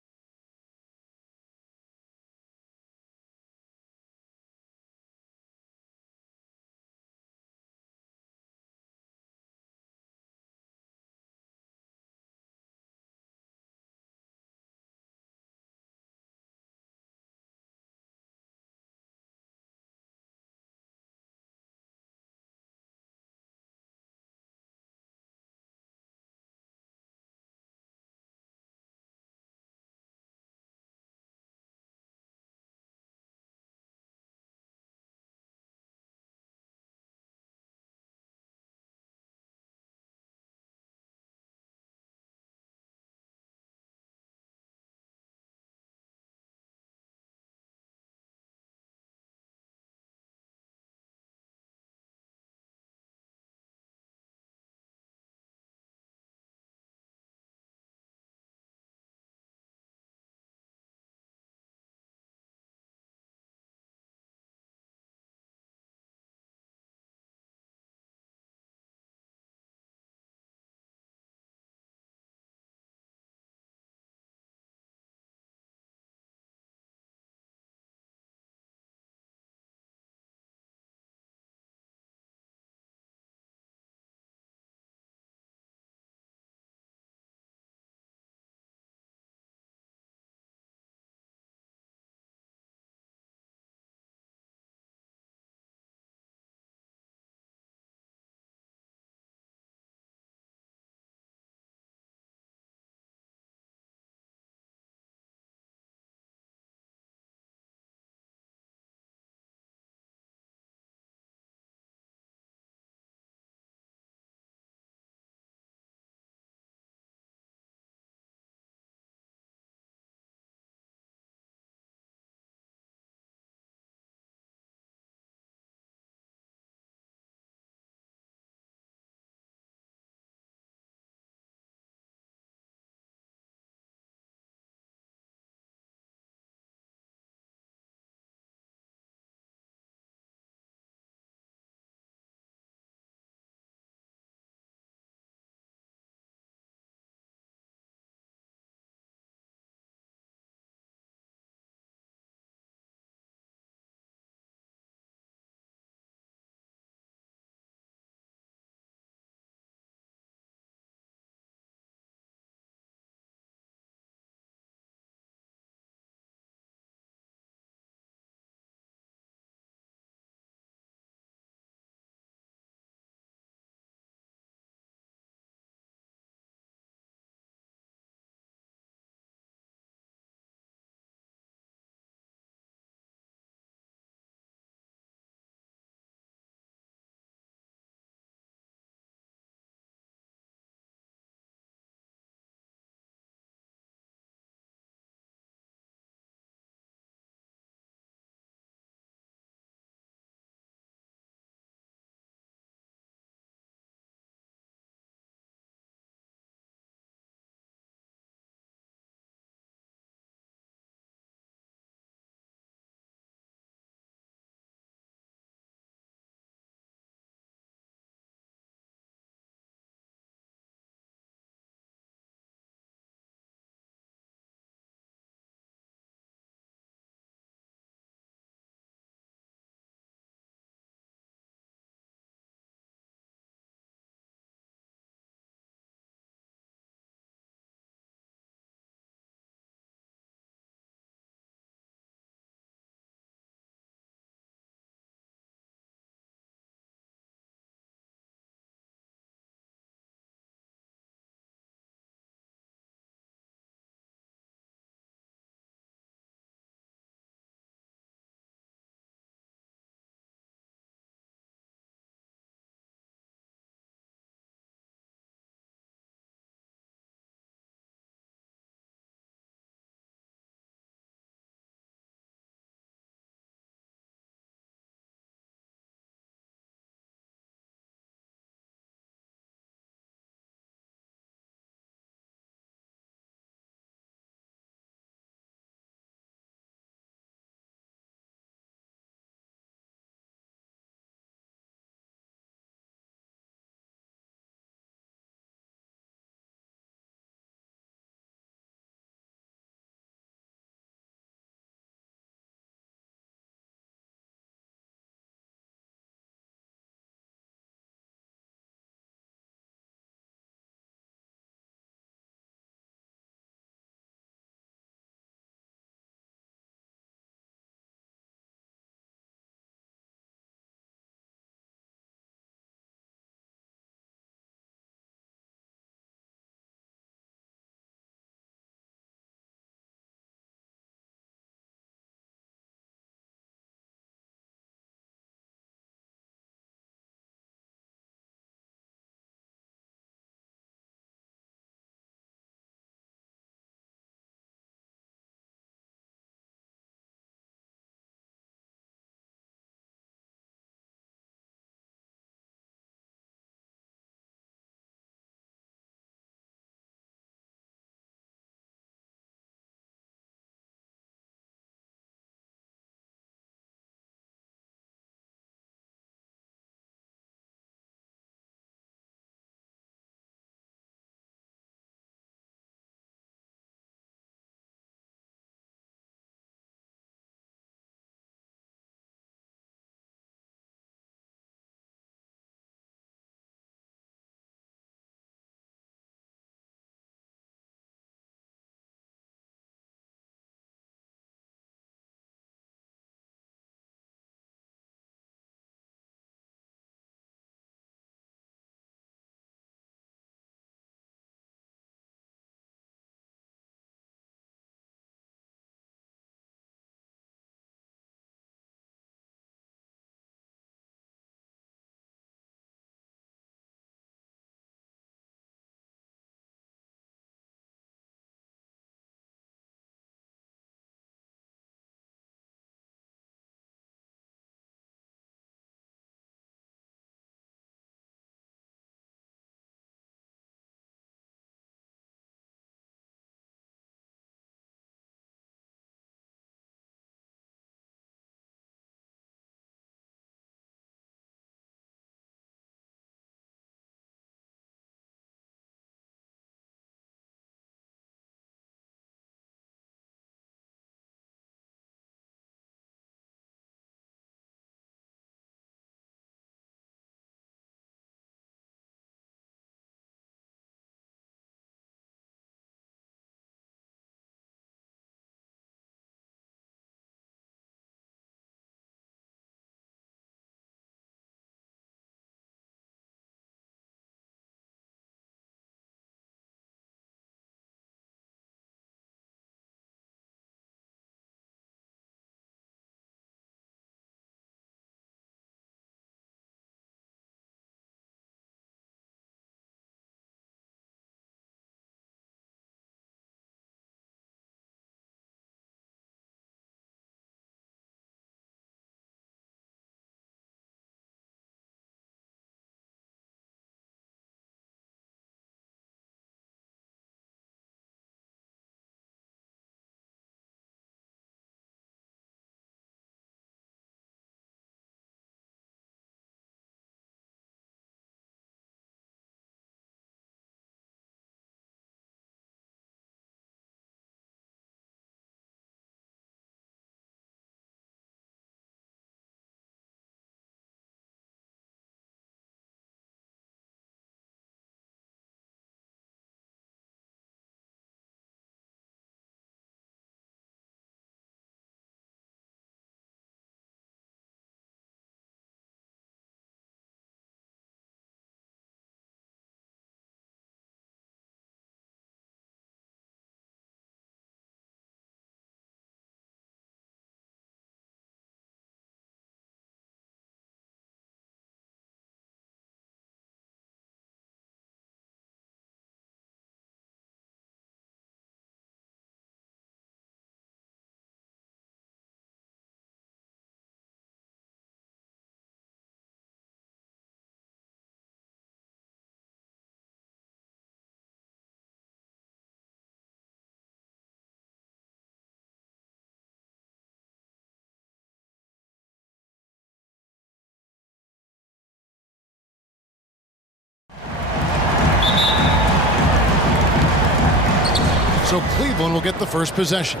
So Cleveland will get the first possession.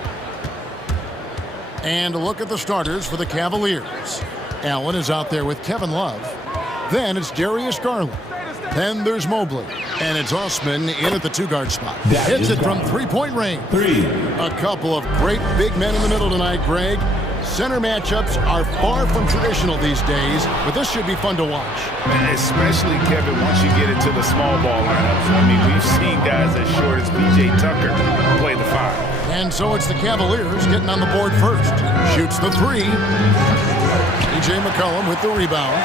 And a look at the starters for the Cavaliers. Allen is out there with Kevin Love. Then it's Darius Garland. Then there's Mobley. And it's Osman in at the two-guard spot. Hits it from three-point range. A couple of great big men in the middle tonight, Greg. Center matchups are far from traditional these days, but this should be fun to watch. Especially, Kevin, once you get into the small ball lineups. I mean, we've seen guys as short as P.J. Tucker play the 5. And so it's the Cavaliers getting on the board first. Shoots the 3. P.J. McCollum with the rebound.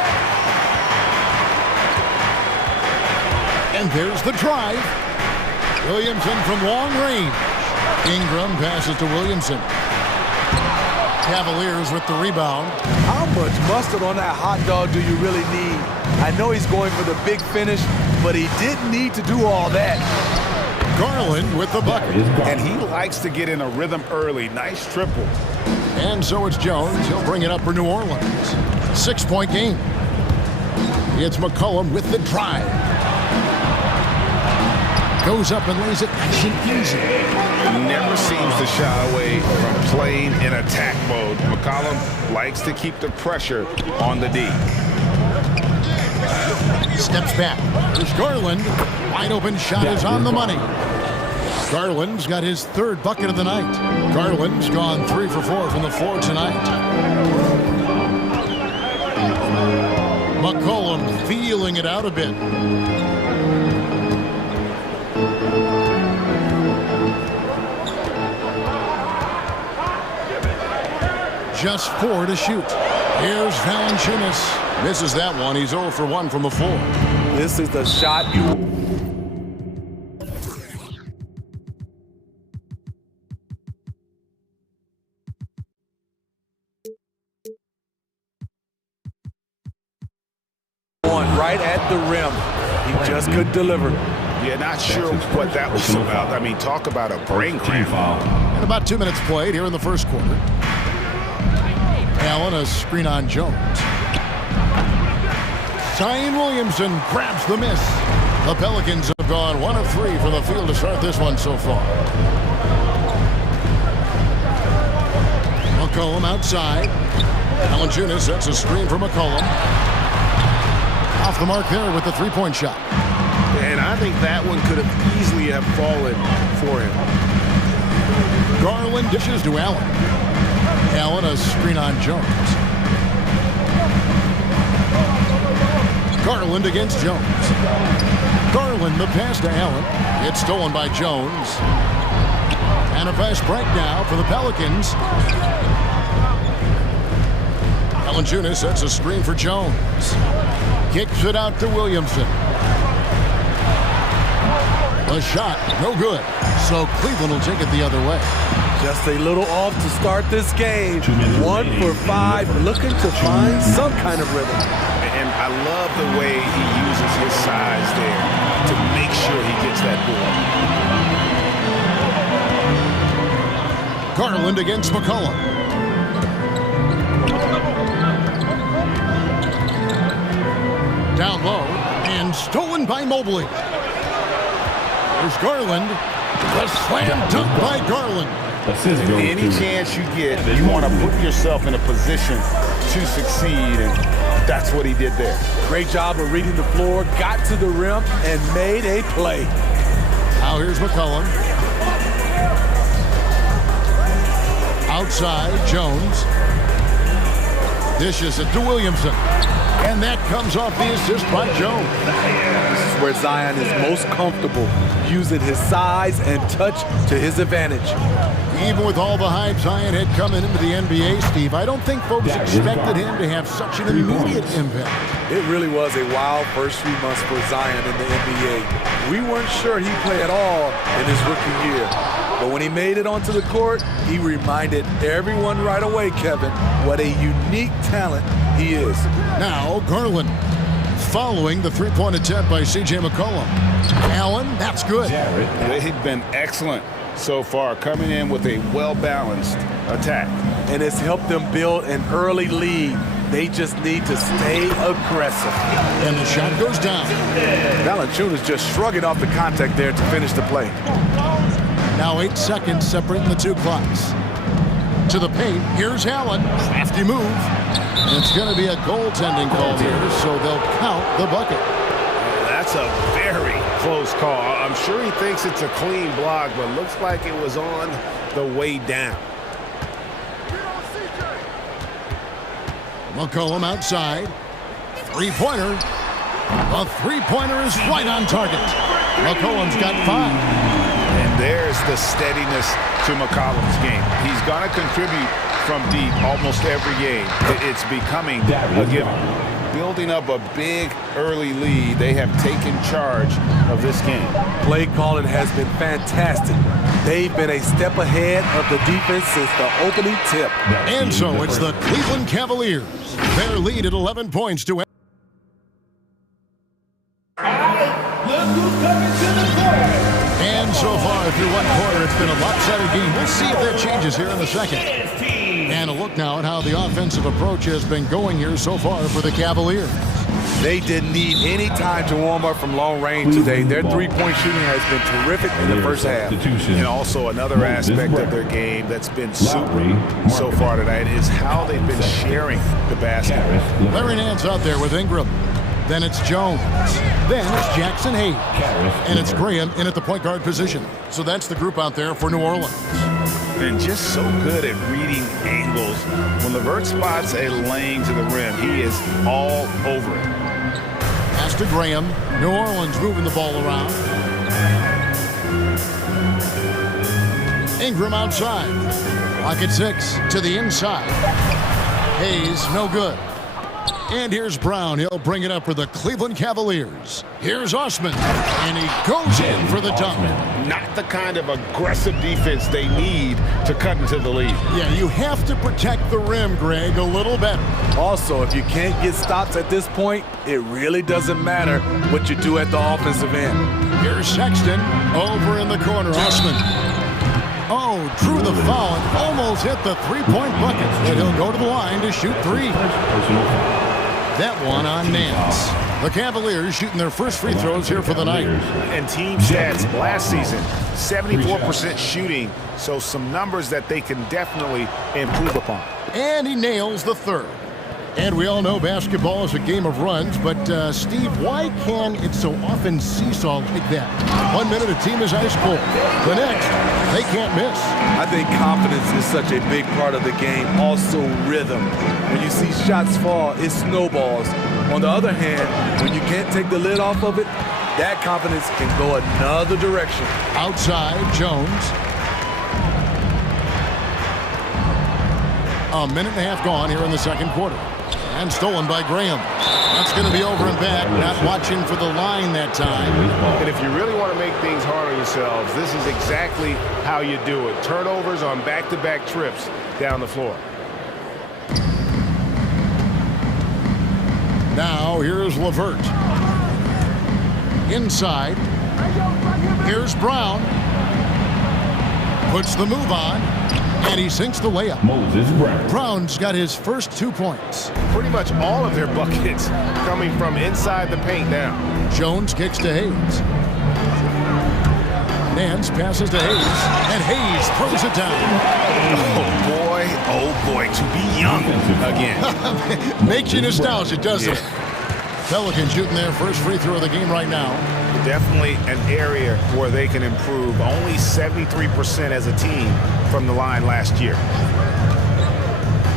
And there's the drive. Williamson from long range. Ingram passes to Williamson. Cavaliers with the rebound. How much mustard on that hot dog do you really need? I know he's going for the big finish, but he didn't need to do all that. Garland with the bucket. And he likes to get in a rhythm early. Nice triple. And so it's Jones. He'll bring it up for New Orleans. 6-point game. It's McCollum with the drive. Goes up and lays it nice and easy. Never seems to shy away from playing in attack mode. McCollum likes to keep the pressure on the D. Steps back. There's Garland. Wide open shot is on the money. Garland's got his 3rd bucket of the night. Garland's gone 3 for 4 from the floor tonight. McCollum feeling it out a bit. Just 4 to shoot. Here's Valanciunas. Misses that one. He's 0 for 1 from the floor. This is the shot you... right at the rim. He just couldn't deliver. Yeah, not sure what that was about. I mean, talk about a brain cramp. And about 2 minutes played here in the first quarter. Allen, a screen on Jones. Zion Williamson grabs the miss. The Pelicans have gone 1 of 3 from the field to start this one so far. McCollum outside. Valanciunas sets a screen for McCollum. Off the mark there with the 3-point shot. And I think that one could have easily have fallen for him. Garland dishes to Allen. Allen, a screen on Jones. Garland against Jones. Garland, the pass to Allen. It's stolen by Jones. And a fast break now for the Pelicans. Valanciunas sets a screen for Jones. Kicks it out to Williamson. The shot, no good. So Cleveland will take it the other way. Just a little off to start this game. 1 for 5, looking to find some kind of rhythm. And I love the way he uses his size there to make sure he gets that ball. Garland against McCollum. Down low and stolen by Mobley. There's Garland. The slam dunk by Garland. Any chance you get, you want to put yourself in a position to succeed, and that's what he did there. Great job of reading the floor, got to the rim, and made a play. Now here's McCollum. Outside, Jones. Dishes it to Williamson. And that comes off the assist by Jones. This is where Zion is most comfortable, using his size and touch to his advantage. Even with all the hype Zion had coming into the NBA, Steve, I don't think folks expected him to have such an immediate impact. It really was a wild first few months for Zion in the NBA. We weren't sure he'd play at all in his rookie year. But when he made it onto the court, he reminded everyone right away, Kevin, what a unique talent he is. Now, Garland following the three-point attempt by C.J. McCollum. Allen, that's good. They've been excellent so far, coming in with a well-balanced attack. And it's helped them build an early lead. They just need to stay aggressive. And the shot goes down. Valanciunas just shrugging off the contact there to finish the play. Now 8 seconds separating the two clocks. To the paint. Here's Allen. Crafty move. It's going to be a goaltending call here, so they'll count the bucket. That's a very close call. I'm sure he thinks it's a clean block, but looks like it was on the way down. McCollum outside. Three-pointer. A three-pointer is right on target. McCollum's got 5. And there's the steadiness to McCollum's game. He's going to contribute from deep almost every game. It's becoming a given. Building up a big early lead, they have taken charge of this game. Play calling has been fantastic. They've been a step ahead of the defense since the opening tip. And so it's the Cleveland Cavaliers. Their lead at 11 points to... And so far through one quarter, it's been a lopsided game. We'll see if that changes here in the second. And a look now at how the offensive approach has been going here so far for the Cavaliers. They didn't need any time to warm up from long range today. Their three-point shooting has been terrific in the first half. And also another aspect of their game that's been super so far tonight is how they've been sharing the basket. Larry Nance out there with Ingram. Then it's Jones. Then it's Jackson Hayes. And it's Graham in at the point guard position. So that's the group out there for New Orleans. And just so good at reading angles. When LeVert spots a lane to the rim, he is all over it. Pass to Graham. New Orleans moving the ball around. Ingram outside. Rocket 6 to the inside. Hayes, no good. And here's Brown. He'll bring it up for the Cleveland Cavaliers. Here's Osman. And he goes in for the dunk. Not the kind of aggressive defense they need to cut into the lead. Yeah, you have to protect the rim, Greg, a little better. Also, if you can't get stops at this point, it really doesn't matter what you do at the offensive end. Here's Sexton over in the corner. Osman. Oh, drew the foul and almost hit the three-point bucket. And he'll go to the line to shoot 3. That one on Nance. The Cavaliers shooting their first free throws here for the night. And team stats last season, 74% shooting, so some numbers that they can definitely improve upon. And he nails the third. And we all know basketball is a game of runs, but Steve, why can it so often seesaw like that? 1 minute a team is ice cold. The next, they can't miss. I think confidence is such a big part of the game. Also rhythm. When you see shots fall, it snowballs. On the other hand, when you can't take the lid off of it, that confidence can go another direction. Outside, Jones. A minute and a half gone here in the second quarter. And stolen by Graham. That's going to be over and back. Not watching for the line that time. And if you really want to make things hard on yourselves, this is exactly how you do it. Turnovers on back-to-back trips down the floor. Now here's LeVert. Inside. Here's Brown. Puts the move on. And he sinks the layup. Moses Brown. Brown's got his first 2 points. Pretty much all of their buckets coming from inside the paint now. Jones kicks to Hayes. Nance passes to Hayes. And Hayes throws it down. Oh boy, to be young again. Makes you nostalgic, doesn't it? Pelicans shooting their first free throw of the game right now. Definitely an area where they can improve. Only 73% as a team from the line last year.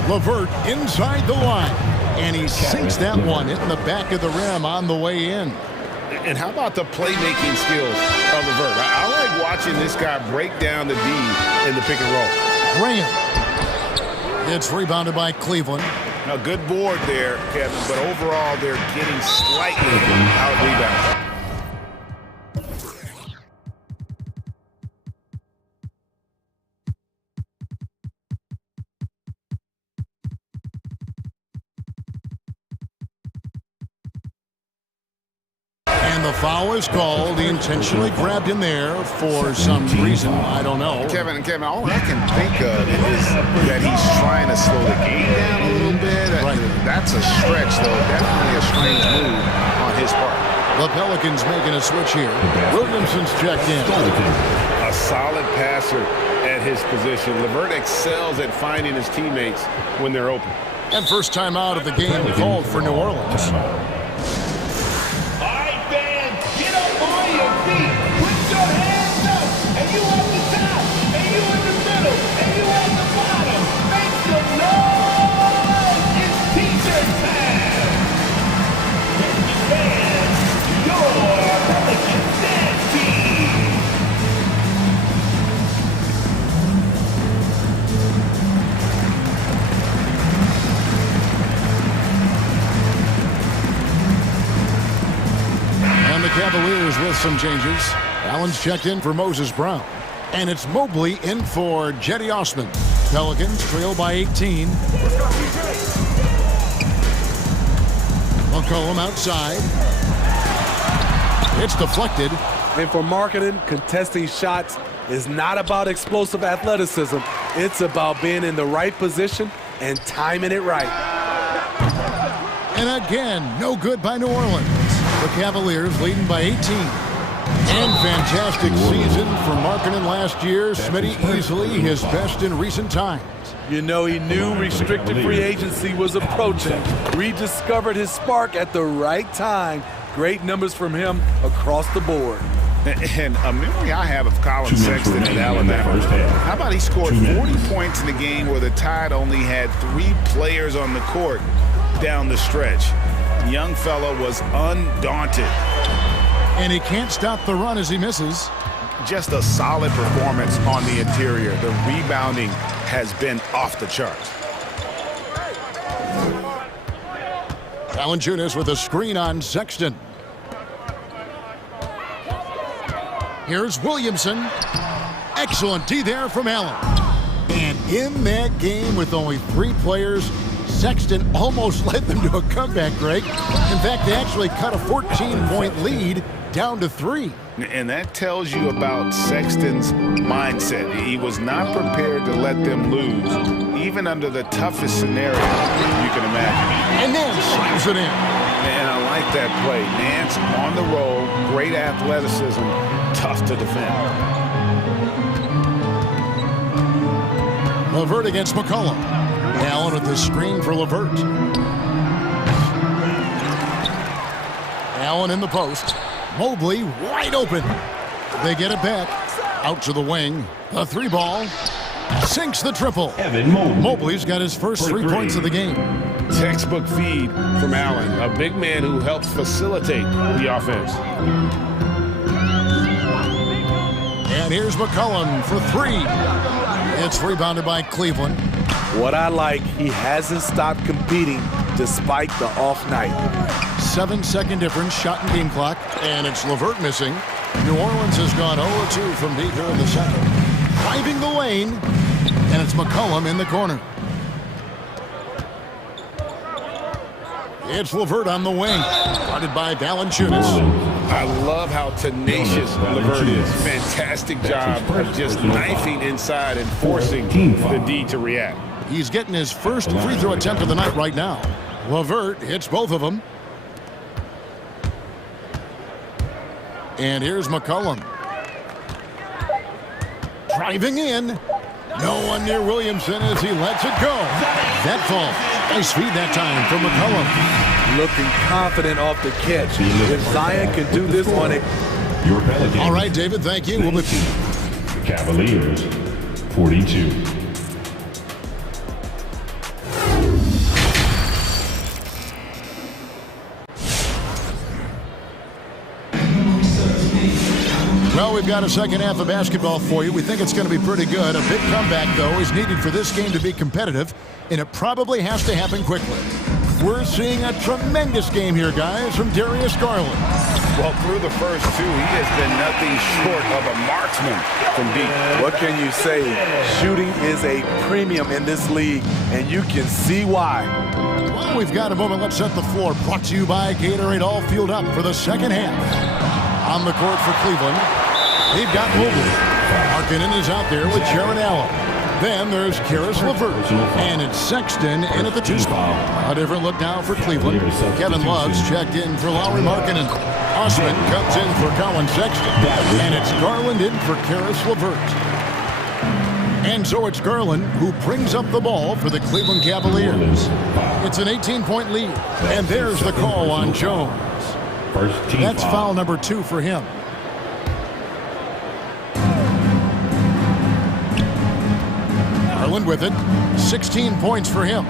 LeVert inside the line. And he sinks that one, hitting the back of the rim on the way in. And how about the playmaking skills of LeVert? I like watching this guy break down the D in the pick and roll. Graham. It's rebounded by Cleveland. A good board there, Kevin, but overall they're getting slightly out-rebounded. And the foul is called. He intentionally grabbed him there for some reason. I don't know. Kevin, all I can think of is that he's trying to slow the game down a little bit. Right. That's a stretch, though. Definitely a strange move on his part. The Pelicans making a switch here. Williamson's checked in. A solid passer at his position. LeVert excels at finding his teammates when they're open. And first time out of the game called for New Orleans. All right, fans, get up on your feet. Put your hands up. And you at the top. And you in the middle. And you at the bottom. Make some noise. It's t-shirt time. Fans, your Pelicans dance team. And the Cavaliers with some changes. Allen's checked in for Moses Brown. And it's Mobley in for Jetty Osman. Pelicans trail by 18. McCollum outside. It's deflected. And for marketing, contesting shots is not about explosive athleticism. It's about being in the right position and timing it right. And again, no good by New Orleans. The Cavaliers leading by 18. And fantastic season for Markkanen last year. Smitty easily his best in recent times. You know, he knew restricted free agency was approaching. Rediscovered his spark at the right time. Great numbers from him across the board. And a memory I have of Colin Sexton at Alabama. How about he scored 40 points in the game where the Tide only had 3 players on the court down the stretch. Young fella was undaunted. And he can't stop the run as he misses. Just a solid performance on the interior. The rebounding has been off the charts. Valanciunas with a screen on Sexton. Here's Williamson. Excellent D there from Allen. And in that game with only 3 players, Sexton almost led them to a comeback, Greg. In fact, they actually cut a 14-point lead down to 3. And that tells you about Sexton's mindset. He was not prepared to let them lose, even under the toughest scenario you can imagine. And then slams it in. And I like that play. Nance on the roll, great athleticism, tough to defend. LeVert against McCollum. Allen with the screen for LeVert. Allen in the post. Mobley wide open. They get it back. Out to the wing. A 3-ball. Sinks the triple. Mobley's got his first 3 points of the game. Textbook feed from Allen, a big man who helps facilitate the offense. And here's McCollum for 3. It's rebounded by Cleveland. What I like, he hasn't stopped competing despite the off night. 7-second difference, shot and game clock, and it's LeVert missing. New Orleans has gone 0-2 from deep here in the second. Driving the lane, and it's McCollum in the corner. It's LeVert on the wing, guarded by Valanciunas. I love how tenacious LeVert is. Fantastic job of just knifing inside and forcing the D to react. He's getting his first free throw attempt of the night right now. LeVert hits both of them. And here's McCollum. Driving in. No one near Williamson as he lets it go. That fall. Nice feed that time from McCollum. Looking confident off the catch. If Zion can do this on it. All right, David, thank you. We'll be... The Cavaliers, 42. Well, we've got a second half of basketball for you. We think it's going to be pretty good. A big comeback, though, is needed for this game to be competitive, and it probably has to happen quickly. We're seeing a tremendous game here, guys, from Darius Garland. Well, through the first 2, he has been nothing short of a marksman from deep. What can you say? Shooting is a premium in this league, and you can see why. Well, we've got a moment. Let's set the floor. Brought to you by Gatorade, all fueled up for the second half. On the court for Cleveland, they've got Mobley. Our Markkanen is out there with Jaron Allen. Then there's Karis LeVert, and it's Sexton in at the 2 spot. A different look now for Cleveland. Kevin Love's checked in for Lauri Markkanen. Osman comes in for Colin Sexton, and it's Garland in for Karis LeVert. And so it's Garland who brings up the ball for the Cleveland Cavaliers. It's an 18-point lead, and there's the call on Jones. That's foul number 2 for him. Garland with it, 16 points for him.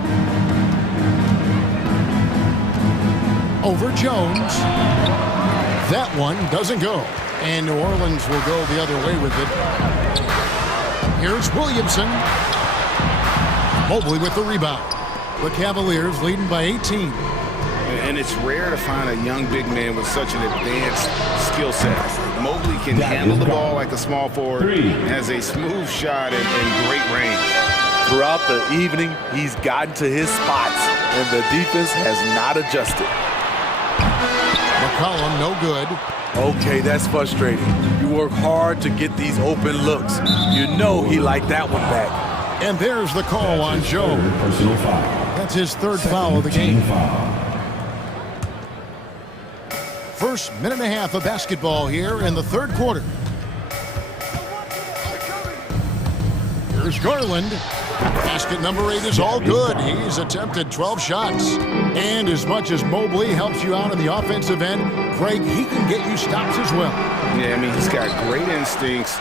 Over Jones. That one doesn't go, and New Orleans will go the other way with it. Here's Williamson. Mobley with the rebound. The Cavaliers leading by 18. And it's rare to find a young big man with such an advanced skill set. Mobley can handle the ball like a small forward, has a smooth shot and great range. Throughout the evening, he's gotten to his spots, and the defense has not adjusted. McCollum, no good. Okay, that's frustrating. You work hard to get these open looks. You know he liked that one back. And there's the call on Joe. That's his 3rd foul of the game. First minute and a half of basketball here in the 3rd quarter. Here's Garland. Basket number 8 is all good. He's attempted 12 shots. And as much as Mobley helps you out on the offensive end, Craig, he can get you stops as well. Yeah, I mean, he's got great instincts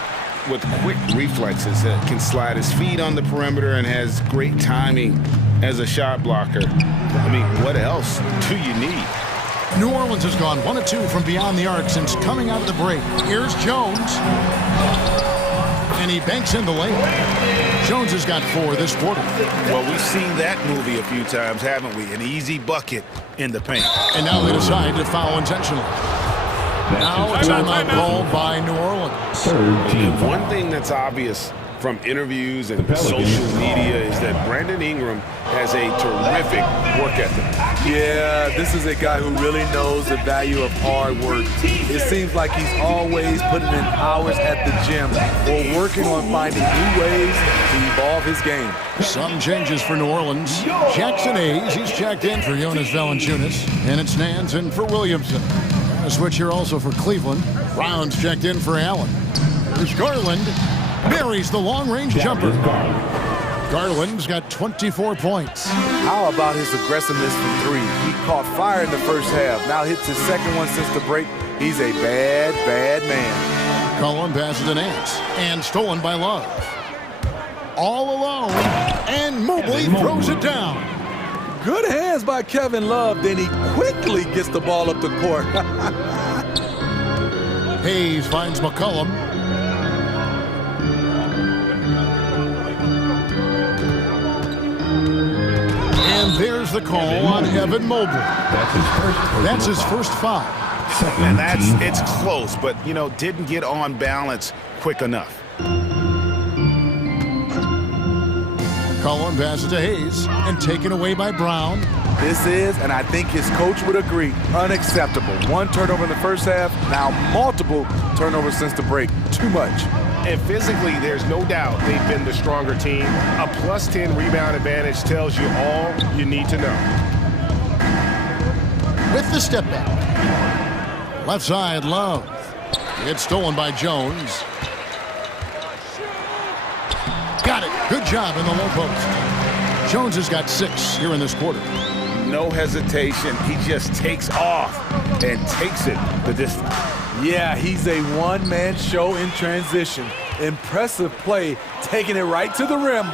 with quick reflexes. Can slide his feet on the perimeter and has great timing as a shot blocker. I mean, what else do you need? New Orleans has gone 1 of 2 from beyond the arc since coming out of the break. Here's Jones. And he banks in the lane. Jones has got 4 this quarter. Well, we've seen that movie a few times, haven't we? An easy bucket in the paint. And now they decide to foul intentionally. Now a timeout called by New Orleans. One thing that's obvious from interviews and social media is that Brandon Ingram has a terrific work ethic. Yeah, this is a guy who really knows the value of hard work. It seems like he's always putting in hours at the gym or working on finding new ways to evolve his game. Some changes for New Orleans. Jackson Hayes, he's checked in for Jonas Valanciunas, and it's Nance in for Williamson. A switch here also for Cleveland. Brown's checked in for Allen. There's Garland. Marries the long-range jumper. Garland's got 24 points. How about his aggressiveness from 3? He caught fire in the first half. Now hits his second one since the break. He's a bad, bad man. Cullen passes to Nance. And stolen by Love. All alone. And Mobley throws it down. Good hands by Kevin Love. Then he quickly gets the ball up the court. Hayes finds McCollum. And there's the call on Evan Mobley. That's his first foul. And it's close, but, you know, didn't get on balance quick enough. Cullen passes to Hayes and taken away by Brown. This is, and I think his coach would agree, unacceptable. 1 turnover in the first half, now multiple turnovers since the break. Too much. And physically, there's no doubt they've been the stronger team. A +10 rebound advantage tells you all you need to know. With the step back. Left side, Love. It's stolen by Jones. Got it. Good job in the low post. Jones has got 6 here in this quarter. No hesitation. He just takes off and takes it the distance. Yeah, he's a one-man show in transition. Impressive play, taking it right to the rim.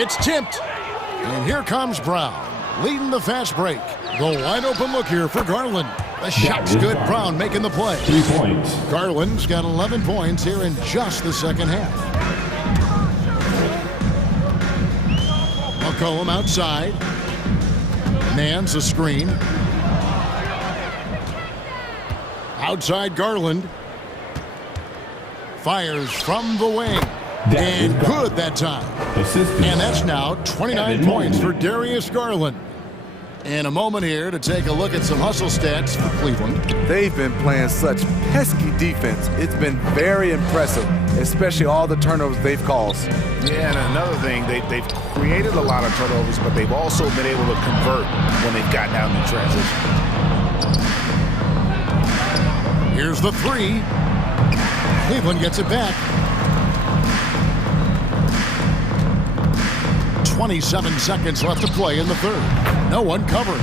It's tipped. And here comes Brown, leading the fast break. The wide open look here for Garland. The shot's good. Brown making the play. 3 points. Garland's got 11 points here in just the second half. McCollum outside. Nance a screen. Outside Garland. Fires from the wing. And good that time. And that's now 29 points for Darius Garland. And a moment here to take a look at some hustle stats for Cleveland. They've been playing such pesky defense. It's been very impressive, especially all the turnovers they've caused. Yeah, and another thing, they've created a lot of turnovers, but they've also been able to convert when they've gotten out in transition. Here's the three. Cleveland gets it back. 27 seconds left to play in the third. No one covered.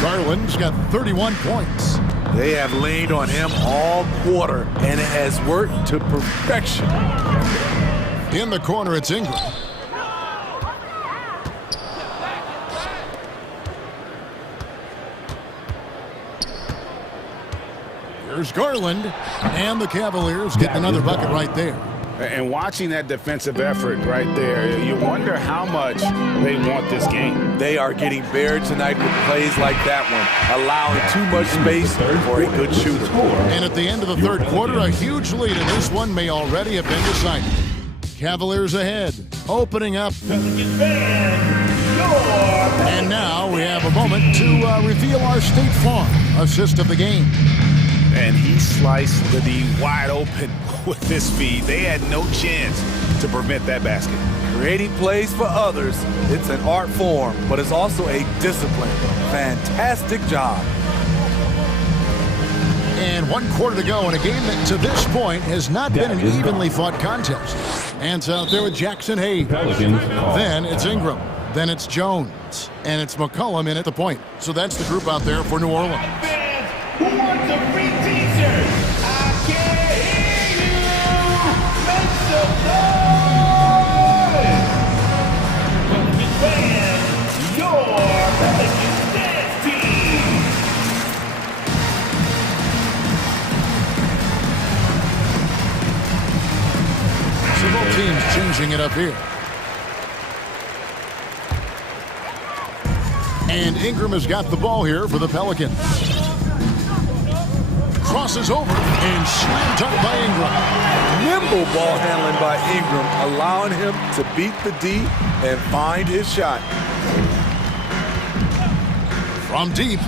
Garland's got 31 points. They have leaned on him all quarter, and it has worked to perfection. In the corner, it's Ingram. Here's Garland, and the Cavaliers get another bucket right there. And watching that defensive effort right there, you wonder how much they want this game. They are getting buried tonight with plays like that one, allowing too much space for a good shooter. And at the end of the third quarter, a huge lead in this one may already have been decided. Cavaliers ahead, opening up. And now we have a moment to reveal our State Farm assist of the game. And he sliced the D wide open with this feed. They had no chance to prevent that basket. Creating plays for others, it's an art form, but it's also a discipline. Fantastic job. And 1 quarter to go in a game that to this point has not been an evenly fought contest. And out there with Jackson Hayes. Then it's Ingram. Then it's Jones. And it's McCollum in at the point. So that's the group out there for New Orleans. Who wants a free t-shirt? I can't hear you. Make some noise. Pelican fans, your Pelican dance team. So both teams changing it up here. And Ingram has got the ball here for the Pelicans. Crosses over and slam dunk by Ingram. Nimble ball handling by Ingram, allowing him to beat the D and find his shot. From deep.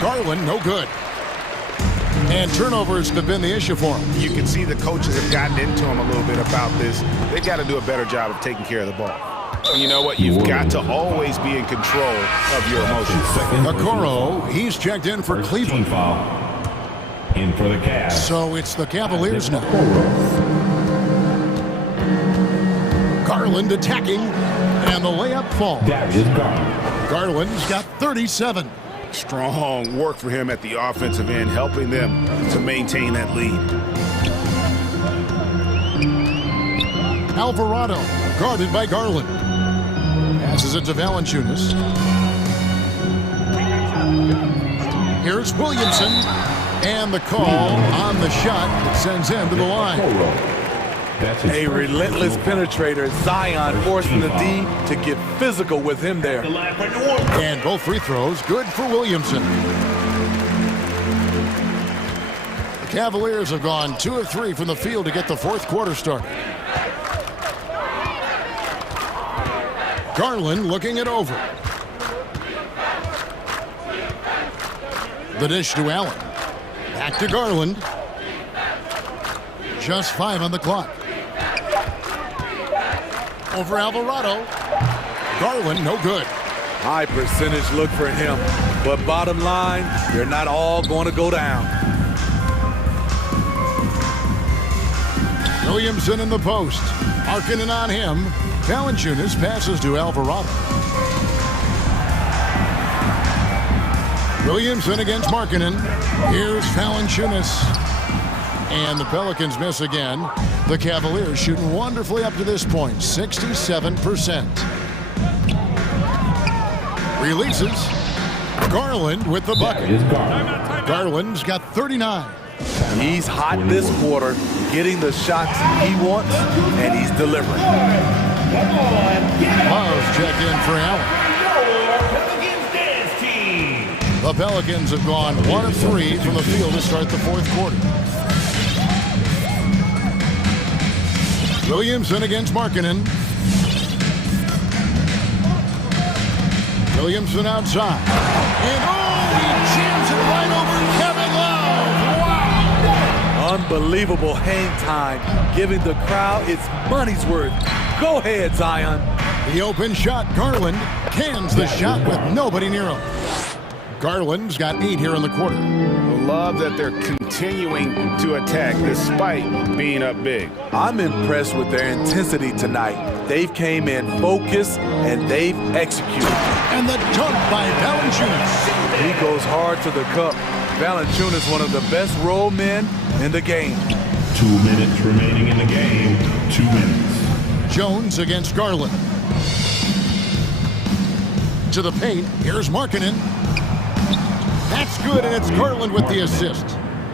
Garland, no good. And turnovers have been the issue for him. You can see the coaches have gotten into him a little bit about this. They've got to do a better job of taking care of the ball. You know what? You've got to always be in control of your emotions. Okoro, he's checked in for Cleveland. In for the Cavs. So it's the Cavaliers now. Garland attacking, and the layup falls. Garland's got 37. Strong work for him at the offensive end, helping them to maintain that lead. Alvarado, guarded by Garland. Passes it to Valanciunas. Here's Williamson. And the call on the shot that sends him to the line. A relentless penetrator, Zion forcing the D to get physical with him there. And both free throws good for Williamson. The Cavaliers have gone 2 of 3 from the field to get the fourth quarter started. Garland looking it over. The dish to Allen. Back to Garland. Just 5 on the clock. Over Alvarado. Garland, no good. High percentage look for him. But bottom line, they're not all going to go down. Williamson in the post. Markkanen on him. Valanciunas passes to Alvarado. Williamson against Markkanen. Here's Valanciunas. And the Pelicans miss again. The Cavaliers shooting wonderfully up to this point, 67%. Releases. Garland with the bucket. Garland's got 39. He's hot this quarter, getting the shots he wants, and he's delivering. Love's checked in for Allen. The Pelicans have gone 1 of 3 from the field to start the fourth quarter. Williamson against Markkanen. Williamson outside. And he jams it right over Kevin Love. Wow! Unbelievable hang time, giving the crowd its money's worth. Go ahead, Zion. The open shot, Garland cans the shot with nobody near him. Garland's got 8 here in the quarter. Love that they're continuing to attack despite being up big. I'm impressed with their intensity tonight. They've came in focused and they've executed. And the dunk by Valanciunas. He goes hard to the cup. Valanciunas, one of the best roll men in the game. 2 minutes remaining in the game. 2 minutes. Jones against Garland. To the paint. Here's Markkanen. That's good, and it's Garland with the assist.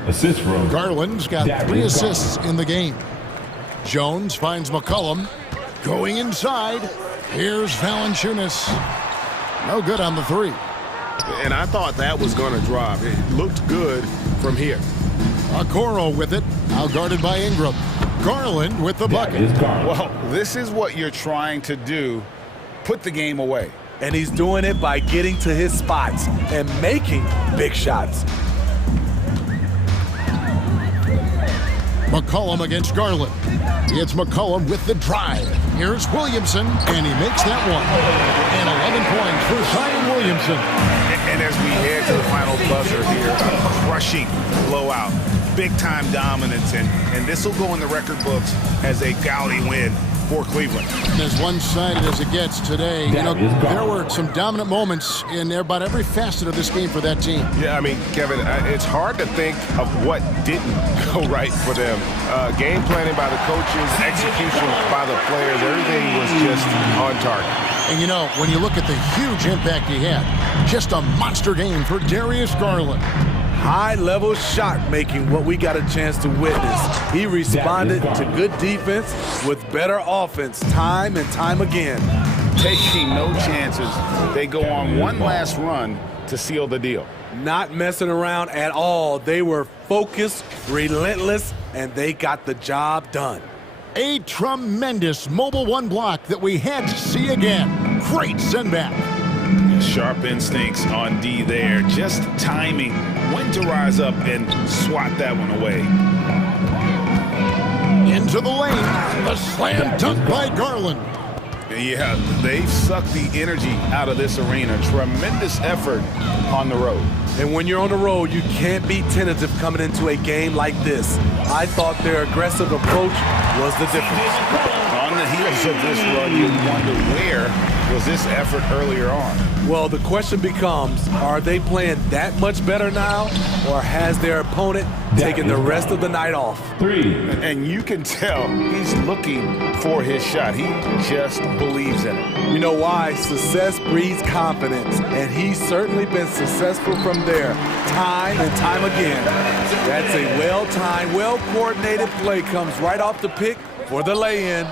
Assist from Garland's got 3 assists in the game. Jones finds McCollum. Going inside. Here's Valanciunas. No good on the 3. And I thought that was going to drop. It looked good from here. Okoro with it. Now guarded by Ingram. Garland with the bucket. Well, this is what you're trying to do. Put the game away. And he's doing it by getting to his spots and making big shots. McCollum against Garland. It's McCollum with the drive. Here's Williamson, and he makes that one. And 11 points for Zion Williamson. And as we head to the final buzzer here, a crushing blowout, big-time dominance, and this will go in the record books as a gaudy win for Cleveland. As one-sided as it gets today, you know, there were some dominant moments in about every facet of this game for that team. Yeah, I mean, Kevin, it's hard to think of what didn't go right for them. Game planning by the coaches, execution by the players, everything was just on target. And you know, when you look at the huge impact he had, just a monster game for Darius Garland. High-level shot making, what we got a chance to witness. He responded to good defense with better offense time and time again. Taking no chances. They go on one last run to seal the deal. Not messing around at all. They were focused, relentless, and they got the job done. A tremendous mobile 1 block that we had to see again. Great send back. Sharp instincts on D there. Just timing when to rise up and swat that one away. Into the lane. The slam dunk by Garland. Yeah, they've sucked the energy out of this arena. Tremendous effort on the road. And when you're on the road, you can't be tentative coming into a game like this. I thought their aggressive approach was the difference. On the heels of this run, you wonder where was this effort earlier on? Well, the question becomes, are they playing that much better now, or has their opponent taken the rest of the night off? 3. And you can tell he's looking for his shot. He just believes in it. You know why? Success breeds confidence, and he's certainly been successful from there, time and time again. That's a well-timed, well-coordinated play, comes right off the pick for the lay-in.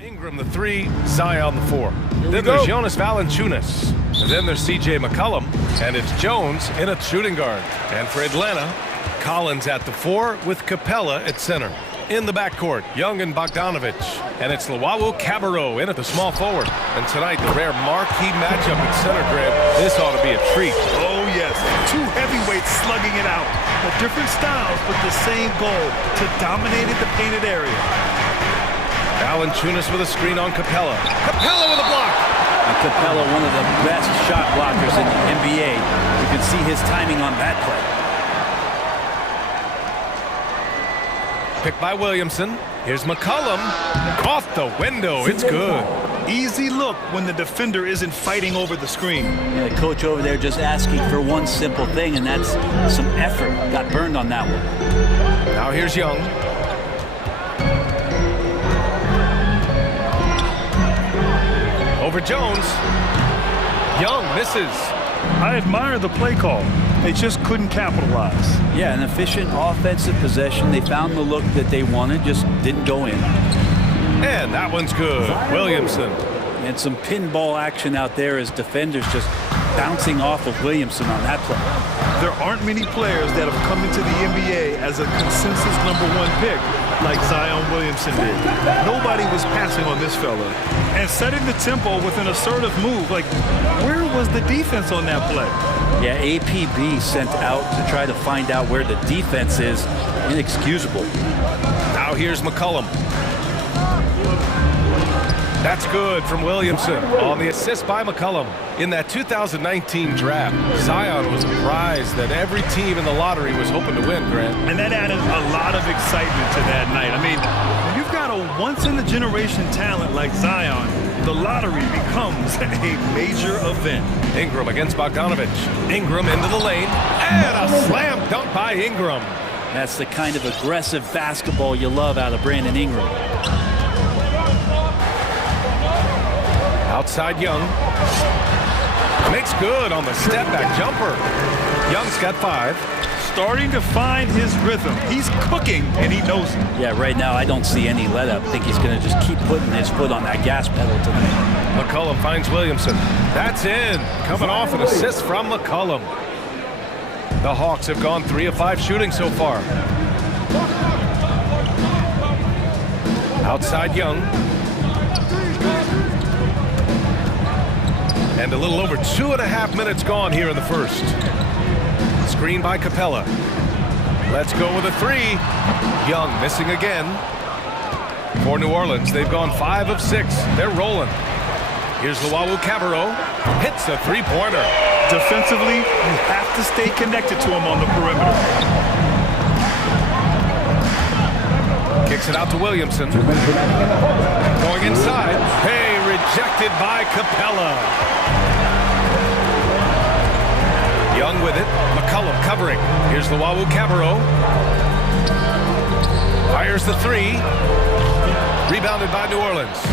Ingram the 3, Zion the 4. Then there's Jonas Valanciunas. And then there's C.J. McCollum. And it's Jones in at shooting guard. And for Atlanta, Collins at the 4 with Capella at center. In the backcourt, Young and Bogdanovich. And it's Luwawu Cabarrot in at the small forward. And tonight, the rare marquee matchup at center, Grant. This ought to be a treat. Oh, yes. Two heavyweights slugging it out. The different styles, but the same goal, to dominate in the painted area. Valanciunas with a screen on Capella. Capella with a block. And Capella, one of the best shot blockers in the NBA. You can see his timing on that play. Picked by Williamson. Here's McCollum. Off the window. It's good. Easy look when the defender isn't fighting over the screen. Yeah, the coach over there just asking for one simple thing, and that's some effort. Got burned on that one. Now here's Young. Over Jones. Young misses. I admire the play call. They just couldn't capitalize. Yeah, an efficient offensive possession. They found the look that they wanted, just didn't go in. And that one's good. Williamson. And some pinball action out there as defenders just bouncing off of Williamson on that play. There aren't many players that have come into the NBA as a consensus #1 pick like Zion Williamson did. Nobody was passing on this fella. And setting the tempo with an assertive move. Like, where was the defense on that play? Yeah, APB sent out to try to find out where the defense is. Inexcusable. Now here's McCollum. That's good from Williamson on the assist by McCollum. In that 2019 draft, Zion was a prize that every team in the lottery was hoping to win, Grant. And that added a lot of excitement to that night. I mean, when you've got a once-in-a-generation talent like Zion, the lottery becomes a major event. Ingram against Bogdanovich. Ingram into the lane, and a slam dunk by Ingram. That's the kind of aggressive basketball you love out of Brandon Ingram. Outside Young. Makes good on the step-back jumper. Young's got 5. Starting to find his rhythm. He's cooking, and he knows it. Yeah, right now I don't see any let-up. I think he's going to just keep putting his foot on that gas pedal tonight. McCollum finds Williamson. That's in. Coming off an assist from McCollum. The Hawks have gone 3 of 5 shooting so far. Outside Young. And a little over 2.5 minutes gone here in the first. Screen by Capella. Let's go with a 3. Young missing again. For New Orleans, they've gone 5 of 6. They're rolling. Here's Luwawu Cabarrot. Hits a 3-pointer. Defensively, you have to stay connected to him on the perimeter. Kicks it out to Williamson. Going inside. Hey, rejected by Capella. Young with it. McCollum covering. Here's Luwawu Cabarrot. Fires the 3. Rebounded by New Orleans.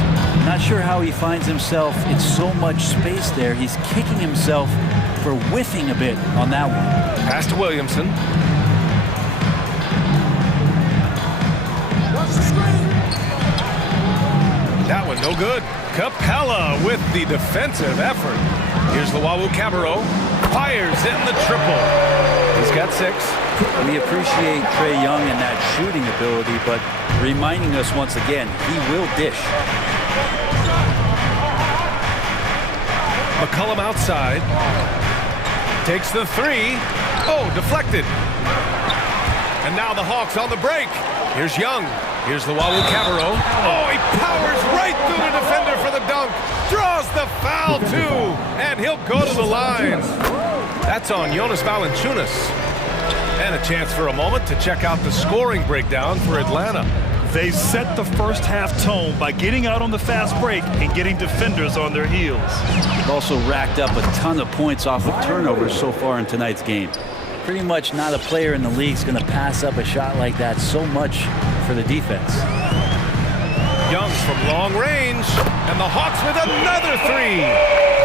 Not sure how he finds himself in so much space there. He's kicking himself for whiffing a bit on that one. Pass to Williamson. That one no good. Capella with the defensive effort. Here's Luwawu Cabarrot. Fires in the triple. He's got 6. We appreciate Trae Young and that shooting ability, but reminding us once again, he will dish. McCollum outside. Takes the 3. Oh, deflected. And now the Hawks on the break. Here's Young. Here's Luwawu Cabarrot. Oh, he powers right through the defender for the dunk. Draws the foul, too. And he'll go to the line. That's on Jonas Valanciunas. And a chance for a moment to check out the scoring breakdown for Atlanta. They set the first half tone by getting out on the fast break and getting defenders on their heels. They've also racked up a ton of points off of turnovers so far in tonight's game. Pretty much not a player in the league is going to pass up a shot like that so much for the defense. Young from long range, and the Hawks with another 3.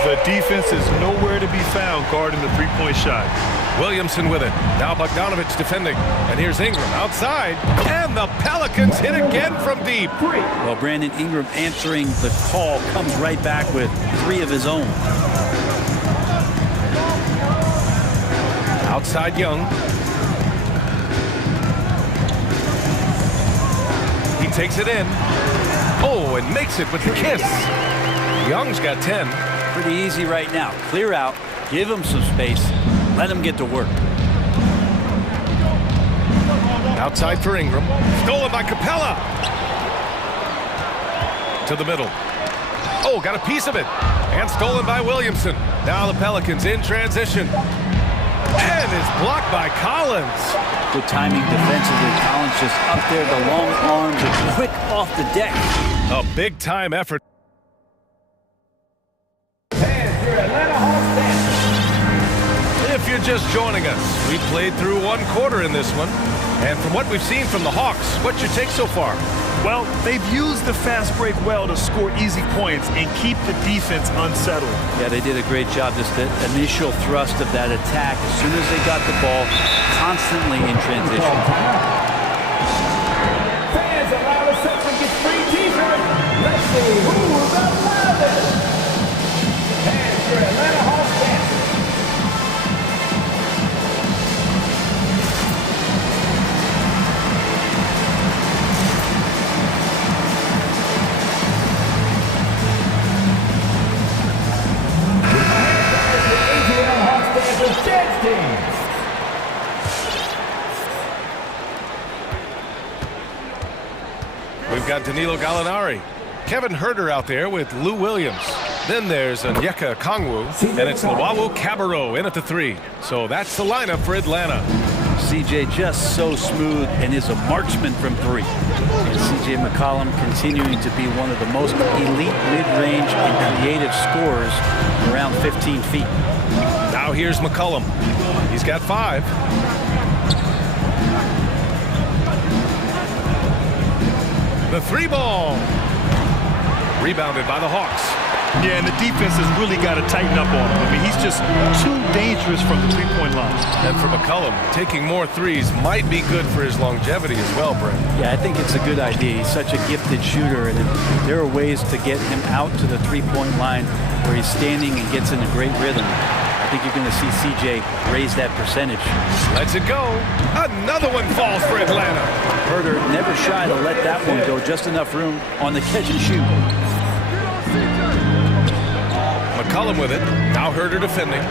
The defense is nowhere to be found guarding the three-point shot. Williamson with it. Now Bogdanovich defending. And here's Ingram outside. And the Pelicans hit again from deep. Well, Brandon Ingram answering the call comes right back with 3 of his own. Outside Young. He takes it in. Oh, and makes it with the kiss. Young's got 10. Pretty easy right now. Clear out, give him some space, let him get to work. Outside for Ingram. Stolen by Capella. To the middle. Oh, got a piece of it. And stolen by Williamson. Now the Pelicans in transition. And is blocked by Collins. Good timing defensively. Collins just up there, the long arms, and quick off the deck. A big-time effort. If you're just joining us, we played through 1 quarter in this one. And from what we've seen from the Hawks, what's your take so far? Well, they've used the fast break well to score easy points and keep the defense unsettled. Yeah, they did a great job. Just the initial thrust of that attack, as soon as they got the ball, constantly in transition. Fans, allow us to get free t-shirts. Let's see who's the loudest. Fans for Atlanta Hawks fans. We've got Danilo Gallinari. Kevin Herter out there with Lou Williams. Then there's Onyeka Okongwu, and it's Luwawu Cabarrot in at the 3. So that's the lineup for Atlanta. CJ just so smooth and is a marksman from 3. And CJ McCollum continuing to be one of the most elite mid-range and creative scorers around 15 feet. Now here's McCollum. He's got 5. The 3 ball. Rebounded by the Hawks. Yeah, and the defense has really got to tighten up on him. I mean, he's just too dangerous from the three-point line. And for McCollum, taking more threes might be good for his longevity as well, Brent. Yeah, I think it's a good idea. He's such a gifted shooter, and there are ways to get him out to the three-point line where he's standing and gets in a great rhythm. I think you're going to see CJ raise that percentage. Lets it go. Another one falls for Atlanta. Herter never shy to let that one go. Just enough room on the catch and shoot. McCollum with it. Now Herter defending.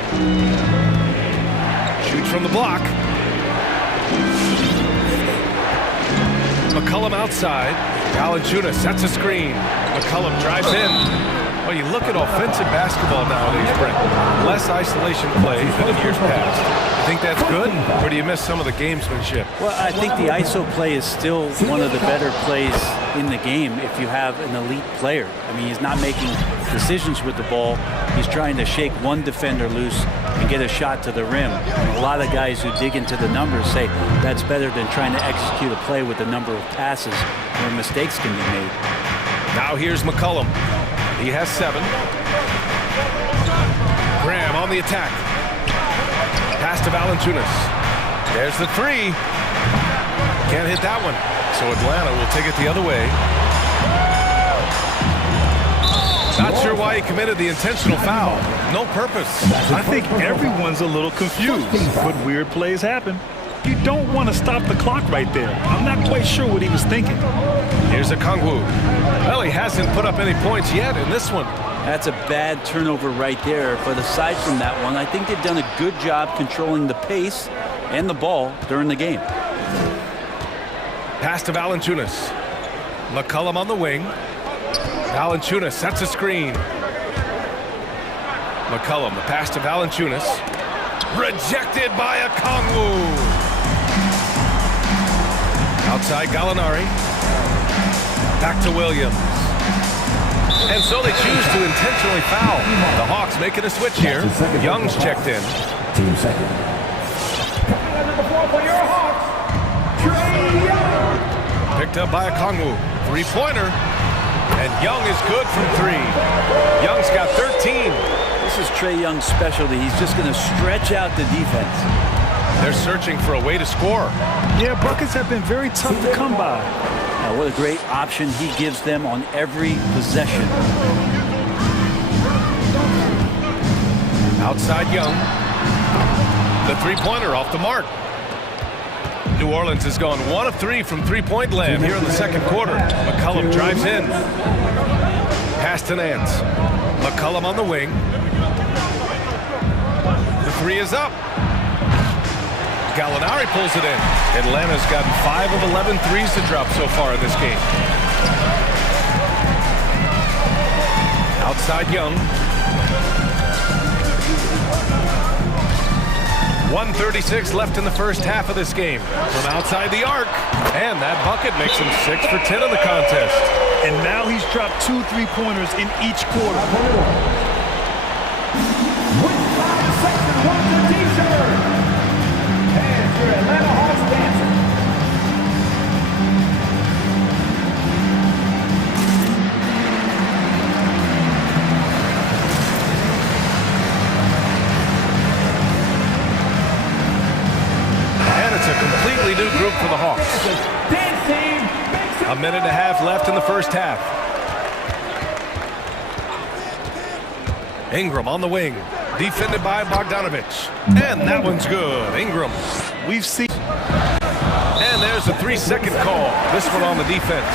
Shoots from the block. McCollum outside. Valanciunas sets a screen. McCollum drives in. Well, you look at offensive basketball nowadays, Brent. Less isolation play than in years past. You think that's good, or do you miss some of the gamesmanship? Well, I think the ISO play is still one of the better plays in the game if you have an elite player. I mean, he's not making decisions with the ball. He's trying to shake one defender loose and get a shot to the rim. And a lot of guys who dig into the numbers say that's better than trying to execute a play with a number of passes where mistakes can be made. Now here's McCollum. He has 7. Graham on the attack. Pass to Valanciunas. There's the 3. Can't hit that one. So Atlanta will take it the other way. Not sure why he committed the intentional foul. No purpose. I think everyone's a little confused, but weird plays happen. You don't want to stop the clock right there. I'm not quite sure what he was thinking. Here's Okongwu. Well, he hasn't put up any points yet in this one. That's a bad turnover right there. But aside from that one, I think they've done a good job controlling the pace and the ball during the game. Pass to Valanciunas. McCollum on the wing. Valanciunas sets a screen. McCollum, the pass to Valanciunas. Rejected by Okongwu. Outside Gallinari. Back to Williams. And so they choose to intentionally foul. The Hawks making a switch here. Young's checked in. Team second. Number 4 for your Hawks, Trae Young. Picked up by Okongwu. 3-pointer. And Young is good from 3. Young's got 13. This is Trae Young's specialty. He's just going to stretch out the defense. They're searching for a way to score. Yeah, buckets have been very tough to come by. What a great option he gives them on every possession. Outside Young. The three-pointer off the mark. New Orleans has gone 1 of 3 from three-point land here in the second quarter. McCollum drives in. Pass to Nance. McCollum on the wing. The three is up. Gallinari pulls it in. Atlanta's gotten 5 of 11 threes to drop so far in this game. Outside Young. 1:36 left in the first half of this game. From outside the arc. And that bucket makes him 6 for 10 in the contest. And now he's dropped 2 3-pointers in each quarter. With 5 seconds on the t-shirt. And your Atlanta Hawks dancer. And it's a completely new group for the Hawks. A minute and a half left in the first half. Ingram on the wing. Defended by Bogdanovich. And that one's good. Ingram. We've seen. And there's a 3-second call. This one on the defense.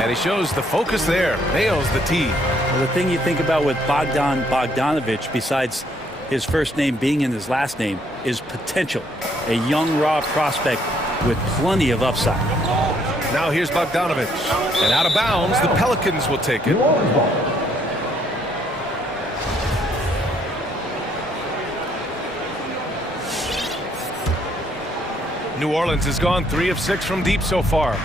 And he shows the focus there. Nails the tee. Well, the thing you think about with Bogdanovich, besides his first name being in his last name, is potential. A young, raw prospect with plenty of upside. Now here's Bogdanovich. And out of bounds, the Pelicans will take it. New Orleans has gone 3 of 6 from deep so far.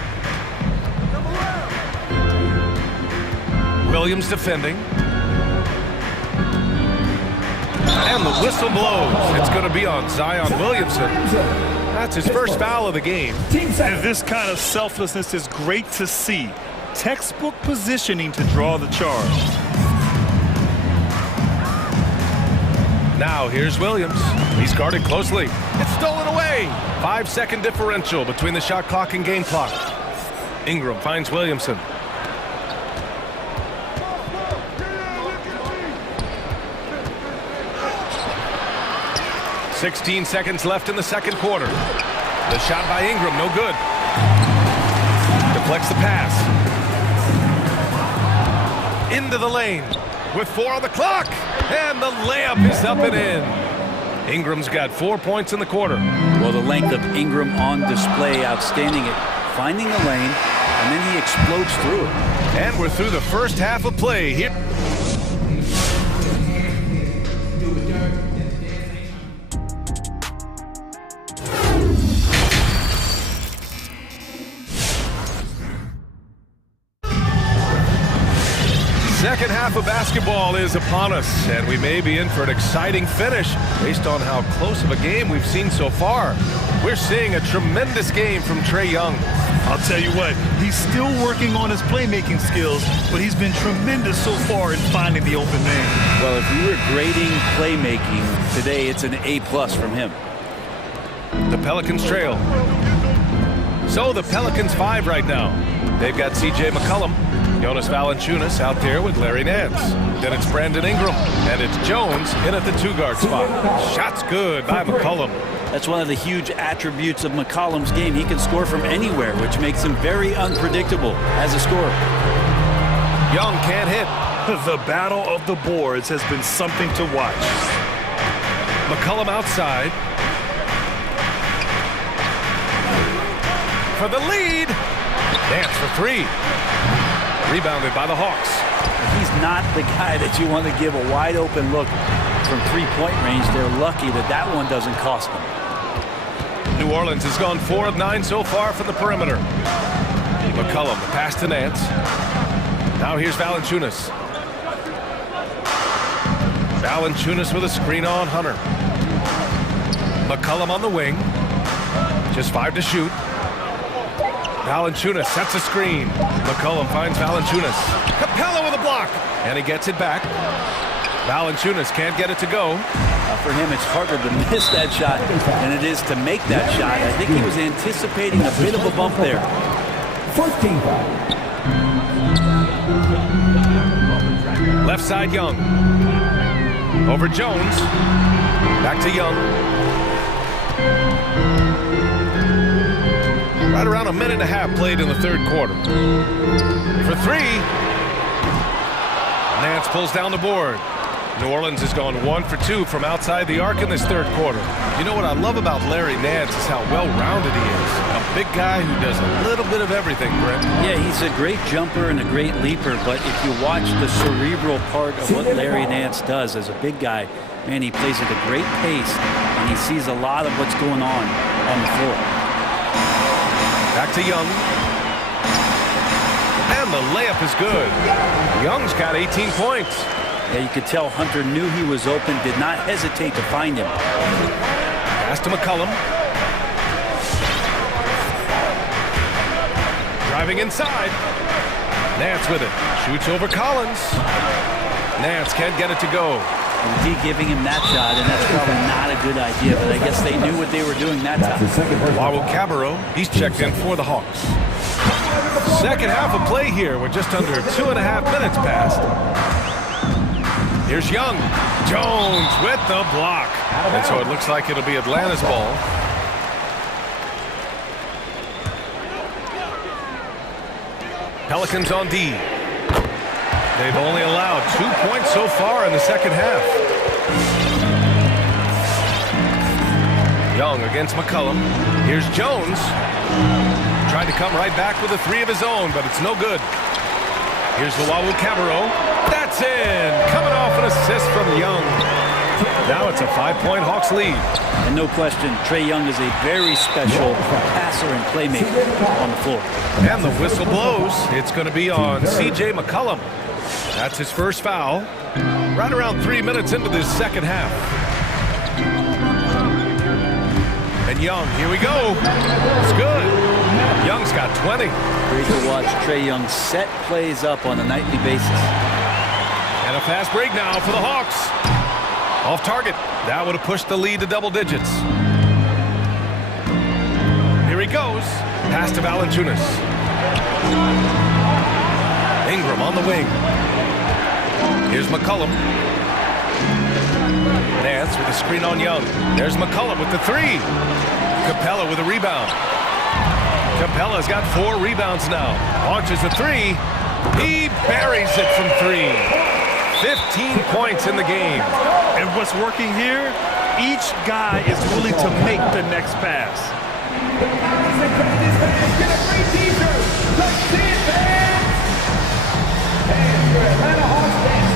Williams defending. And the whistle blows. It's going to be on Zion Williamson. That's his first foul of the game. And this kind of selflessness is great to see. Textbook positioning to draw the charge. Now here's Williams. He's guarded closely. It's stolen away. 5-second differential between the shot clock and game clock. Ingram finds Williamson. "16 seconds left in the second quarter. The shot by Ingram, no good. Deflects the pass. Into the lane with 4 on the clock. And the layup is up and in. Ingram's got 4 points in the quarter. Well, the length of Ingram on display, outstanding at finding a lane, and then he explodes through it. And we're through the first half of play here. Second half of basketball is upon us, and we may be in for an exciting finish based on how close of a game we've seen so far. We're seeing a tremendous game from Trae Young. I'll tell you what, he's still working on his playmaking skills, but he's been tremendous so far in finding the open man. Well, if you were grading playmaking today, it's an A+ from him. The Pelicans trail. So the Pelicans 5 right now. They've got C.J. McCollum, Jonas Valanciunas out there with Larry Nance. Then it's Brandon Ingram, and it's Jones in at the 2-guard spot. Shot's good by McCollum. That's one of the huge attributes of McCollum's game. He can score from anywhere, which makes him very unpredictable as a scorer. Young can't hit. The battle of the boards has been something to watch. McCollum outside. For the lead. Nance for 3. Rebounded by the Hawks. He's not the guy that you want to give a wide open look from 3-point range. They're lucky that that one doesn't cost them. New Orleans has gone 4 of 9 so far from the perimeter. McCollum, the pass to Nance. Now here's Valanciunas. Valanciunas with a screen on Hunter. McCollum on the wing. Just 5 to shoot. Valanciunas sets a screen. McCollum finds Valanciunas. Capella with a block. And he gets it back. Valanciunas can't get it to go. For him, it's harder to miss that shot than it is to make that shot. I think he was anticipating a bit of a bump there. 14 foul. Left side, Young. Over Jones. Back to Young. Right around a minute and a half played in the third quarter. For three. Nance pulls down the board. New Orleans has gone 1 for 2 from outside the arc in this third quarter. You know what I love about Larry Nance is how well-rounded he is. A big guy who does a little bit of everything, Brent. Yeah, he's a great jumper and a great leaper, but if you watch the cerebral part of what Larry Nance does as a big guy, man, he plays at a great pace, and he sees a lot of what's going on the floor. Back to Young. And the layup is good. Young's got 18 points. Yeah, you could tell Hunter knew he was open, did not hesitate to find him. Pass to McCollum. Driving inside. Nance with it. Shoots over Collins. Nance can't get it to go. D giving him that shot, and that's probably not a good idea, but I guess they knew what they were doing that time. Waddle Cabarro, he's checked in for the Hawks. Second half of play here with just under 2.5 minutes passed. Here's Young. Jones with the block. And so it looks like it'll be Atlanta's ball. Pelicans on D. They've only allowed 2 points so far in the second half. Young against McCollum. Here's Jones. Tried to come right back with a three of his own, but it's no good. Here's Waddle Cabarro. That's in. Coming off an assist from Young. Now it's a 5-point Hawks lead. And no question, Trae Young is a very special passer and playmaker on the floor. And the whistle blows. It's going to be on C.J. McCollum. That's his first foul. Right around 3 minutes into this second half. And Young, here we go. It's good. Young's got 20. Great to watch Trae Young set plays up on a nightly basis. And a fast break now for the Hawks. Off target. That would have pushed the lead to double digits. Here he goes. Pass to Valanciunas. Ingram on the wing. Here's McCollum. Nance with a screen on Young. There's McCollum with the three. Capella with a rebound. Capella's got 4 rebounds now. Launches a three. He buries it from 3. 15 points in the game. And what's working here, each guy is willing to make the next pass. Get a free t-shirt. Let's see it, fans. And your Atlanta Hawks dance.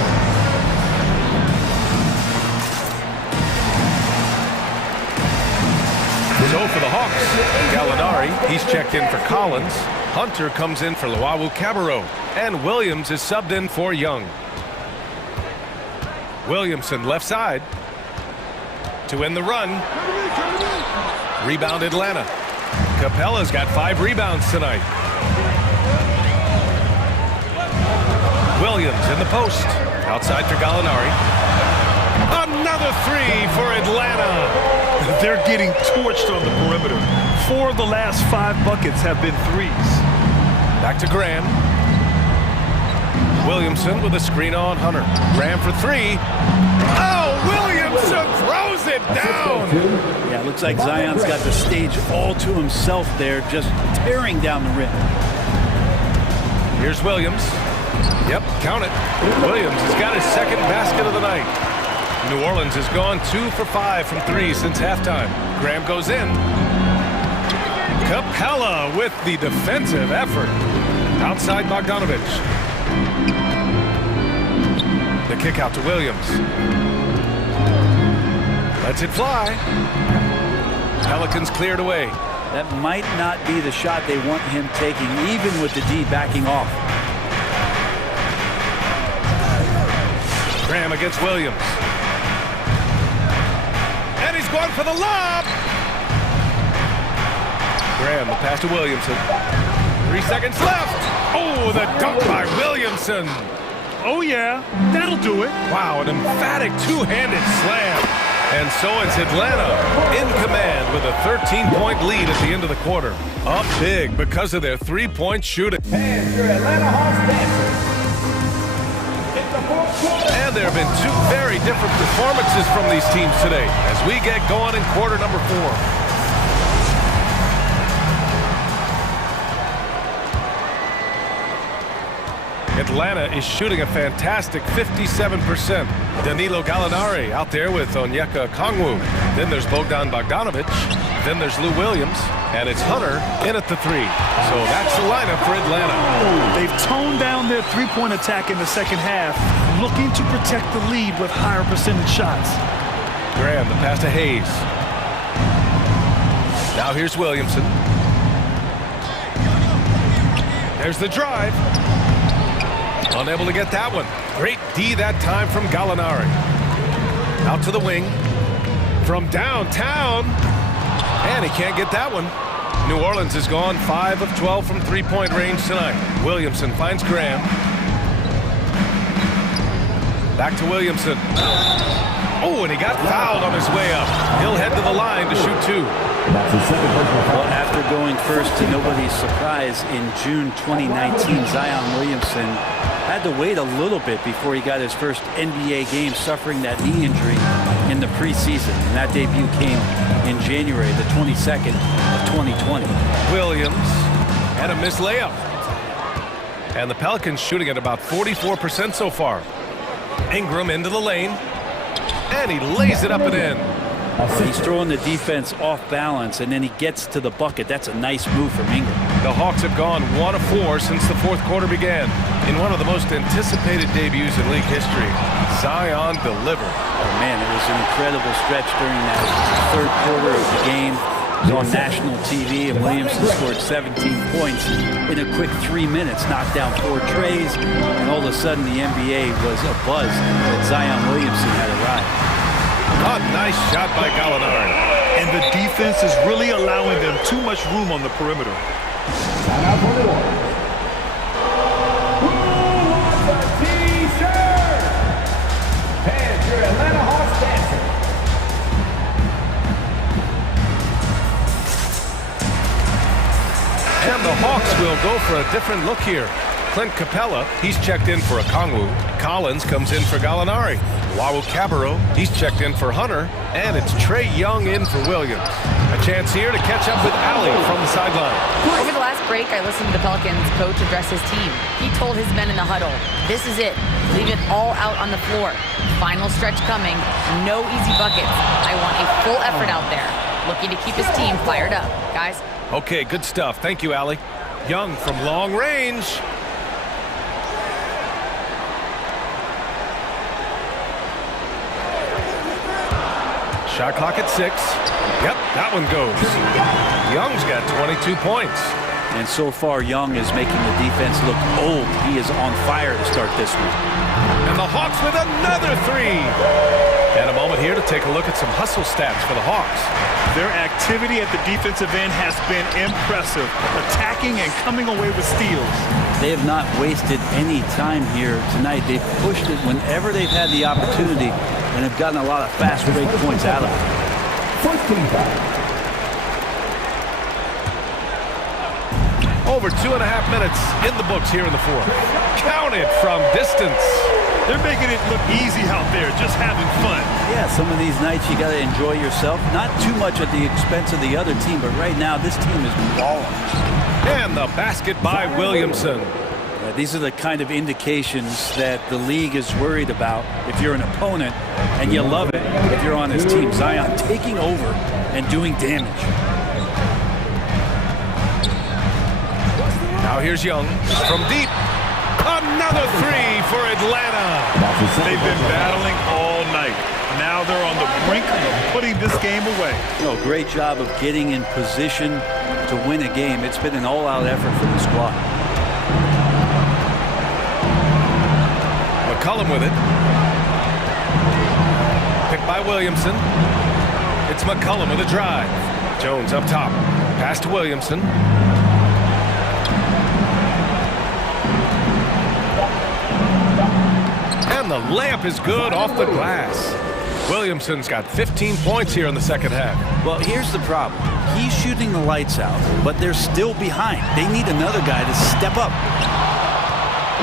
So for the Hawks, Gallinari, he's checked in for Collins. Hunter comes in for Luau Cabarro. And Williams is subbed in for Young. Williamson left side to win the run. Rebound Atlanta. Capella's got 5 rebounds tonight. Williams in the post. Outside for Gallinari. Another three for Atlanta. They're getting torched on the perimeter. 4 of the last 5 buckets have been threes. Back to Graham. Williamson with a screen on Hunter. Graham for 3. Oh, Williamson throws it down. Yeah, it looks like Zion's got the stage all to himself there, just tearing down the rim. Here's Williams. Yep, count it. Williams has got his second basket of the night. New Orleans has gone 2 for 5 from 3 since halftime. Graham goes in. Capella with the defensive effort. Outside Bogdanovich. The kick out to Williams. Lets it fly. Pelicans cleared away. That might not be the shot they want him taking, even with the D backing off. Graham against Williams. And he's going for the lob. Graham, the pass to Williamson. 3 seconds left. Oh, the dunk by Williamson. Oh, yeah, that'll do it. Wow, an emphatic two-handed slam. And so it's Atlanta in command with a 13-point lead at the end of the quarter. Up big because of their three-point shooting. And your Atlanta Hawks dancers. It's the fourth quarter. And there have been two very different performances from these teams today as we get going in quarter number 4. Atlanta is shooting a fantastic 57%. Danilo Gallinari out there with Onyeka Okongwu. Then there's Bogdan Bogdanovic. Then there's Lou Williams. And it's Hunter in at the 3. So that's the lineup for Atlanta. They've toned down their three-point attack in the second half, looking to protect the lead with higher percentage shots. Graham, the pass to Hayes. Now here's Williamson. There's the drive. Unable to get that one. Great D that time from Gallinari. Out to the wing. From downtown. And he can't get that one. New Orleans has gone 5 of 12 from three-point range tonight. Williamson finds Graham. Back to Williamson. Oh, and he got fouled on his way up. He'll head to the line to shoot 2. Well, after going first to nobody's surprise in June 2019, Zion Williamson had to wait a little bit before he got his first NBA game, suffering that knee injury in the preseason. And that debut came in January, the 22nd of 2020. Williams had a missed layup. And the Pelicans shooting at about 44% so far. Ingram into the lane. And he lays it up and in. He's throwing the defense off balance, and then he gets to the bucket. That's a nice move from Ingram. The Hawks have gone 1 of 4 since the fourth quarter began. In one of the most anticipated debuts in league history, Zion delivered. Oh, man, it was an incredible stretch during that third quarter of the game. It was on national TV, and Williamson scored 17 points in a quick 3 minutes, knocked down 4 treys, and all of a sudden the NBA was abuzz that Zion Williamson had arrived. A nice shot by Gallinari. And the defense is really allowing them too much room on the perimeter. Timeout for New Orleans. Who wants a t-shirt? And your Atlanta Hawks dancer. And the Hawks will go for a different look here. Clint Capella, he's checked in for Okongwu. Collins comes in for Gallinari. Wawu Cabarro, he's checked in for Hunter. And it's Trae Young in for Williams. A chance here to catch up with Ali from the sideline. Over the last break, I listened to the Pelicans coach address his team. He told his men in the huddle, this is it. Leave it all out on the floor. Final stretch coming. No easy buckets. I want a full effort out there. Looking to keep his team fired up. Guys? Okay, good stuff. Thank you, Ali. Young from long range. Shot clock at 6. Yep, that one goes. Young's got 22 points. And so far, Young is making the defense look old. He is on fire to start this one. And the Hawks with another 3. And a moment here to take a look at some hustle stats for the Hawks. Their activity at the defensive end has been impressive, attacking and coming away with steals. They have not wasted any time here tonight. They've pushed it whenever they've had the opportunity and have gotten a lot of fast break points out of it. Over 2.5 minutes in the books here in the fourth. Counted from distance. They're making it look easy out there, just having fun. Yeah, some of these nights you got to enjoy yourself. Not too much at the expense of the other team, but right now this team is balling. And the basket by Williamson. These are the kind of indications that the league is worried about if you're an opponent, and you love it if you're on his team. Zion taking over and doing damage. Now here's Young from deep. Another 3 for Atlanta. They've been battling all night. Now they're on the brink of putting this game away. Great job of getting in position to win a game. It's been an all-out effort for the squad. McCollum with it. Picked by Williamson. It's McCollum with a drive. Jones up top. Pass to Williamson. And the layup is good off the glass. Williamson's got 15 points here in the second half. Well, here's the problem. He's shooting the lights out, but they're still behind. They need another guy to step up.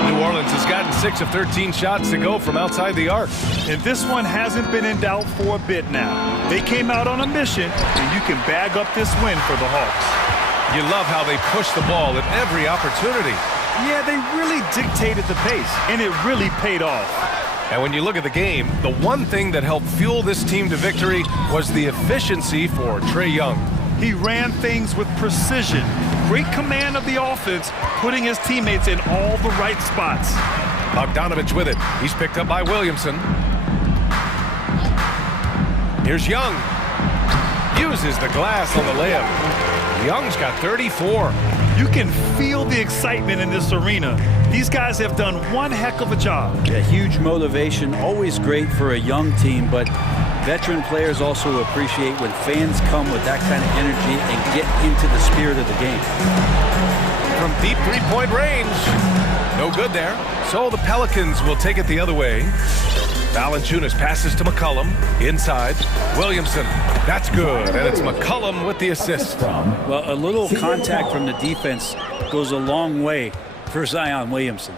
New Orleans has gotten 6 of 13 shots to go from outside the arc. And this one hasn't been in doubt for a bit now. They came out on a mission, and you can bag up this win for the Hawks. You love how they push the ball at every opportunity. Yeah, they really dictated the pace, and it really paid off. And when you look at the game, the one thing that helped fuel this team to victory was the efficiency for Trae Young. He ran things with precision, great command of the offense, putting his teammates in all the right spots. Bogdanovich with it. He's picked up by Williamson. Here's Young. Uses the glass on the layup. Young's got 34. You can feel the excitement in this arena. These guys have done one heck of a job. Yeah, huge motivation, always great for a young team, but veteran players also appreciate when fans come with that kind of energy and get into the spirit of the game. From deep three-point range. No good there. So the Pelicans will take it the other way. Valanciunas passes to McCollum. Inside. Williamson. That's good. And it's McCollum with the assist. Well, a little contact from the defense goes a long way for Zion Williamson.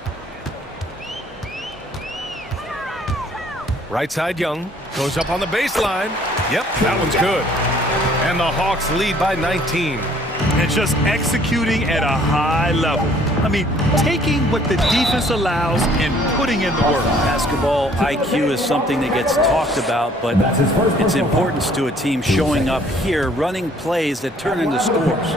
Right side Young. Goes up on the baseline. Yep, that one's good. And the Hawks lead by 19. And just executing at a high level. I mean, taking what the defense allows and putting in the work. Basketball IQ is something that gets talked about, but its importance to a team showing up here, running plays that turn into scores.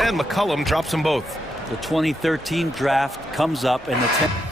And McCollum drops them both. The 2013 draft comes up, and the 10th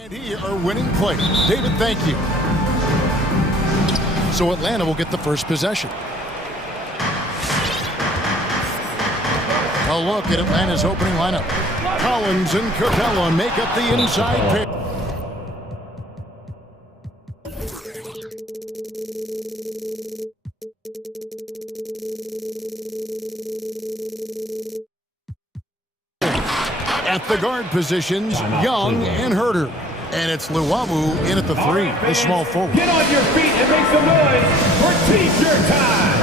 And here are winning players. David, thank you. So Atlanta will get the first possession. A look at Atlanta's opening lineup. Collins and Capella make up the inside pair. At the guard positions, Young and Herter. And it's Luamu in at the 3, the small forward. Get on your feet and make some noise for teacher time.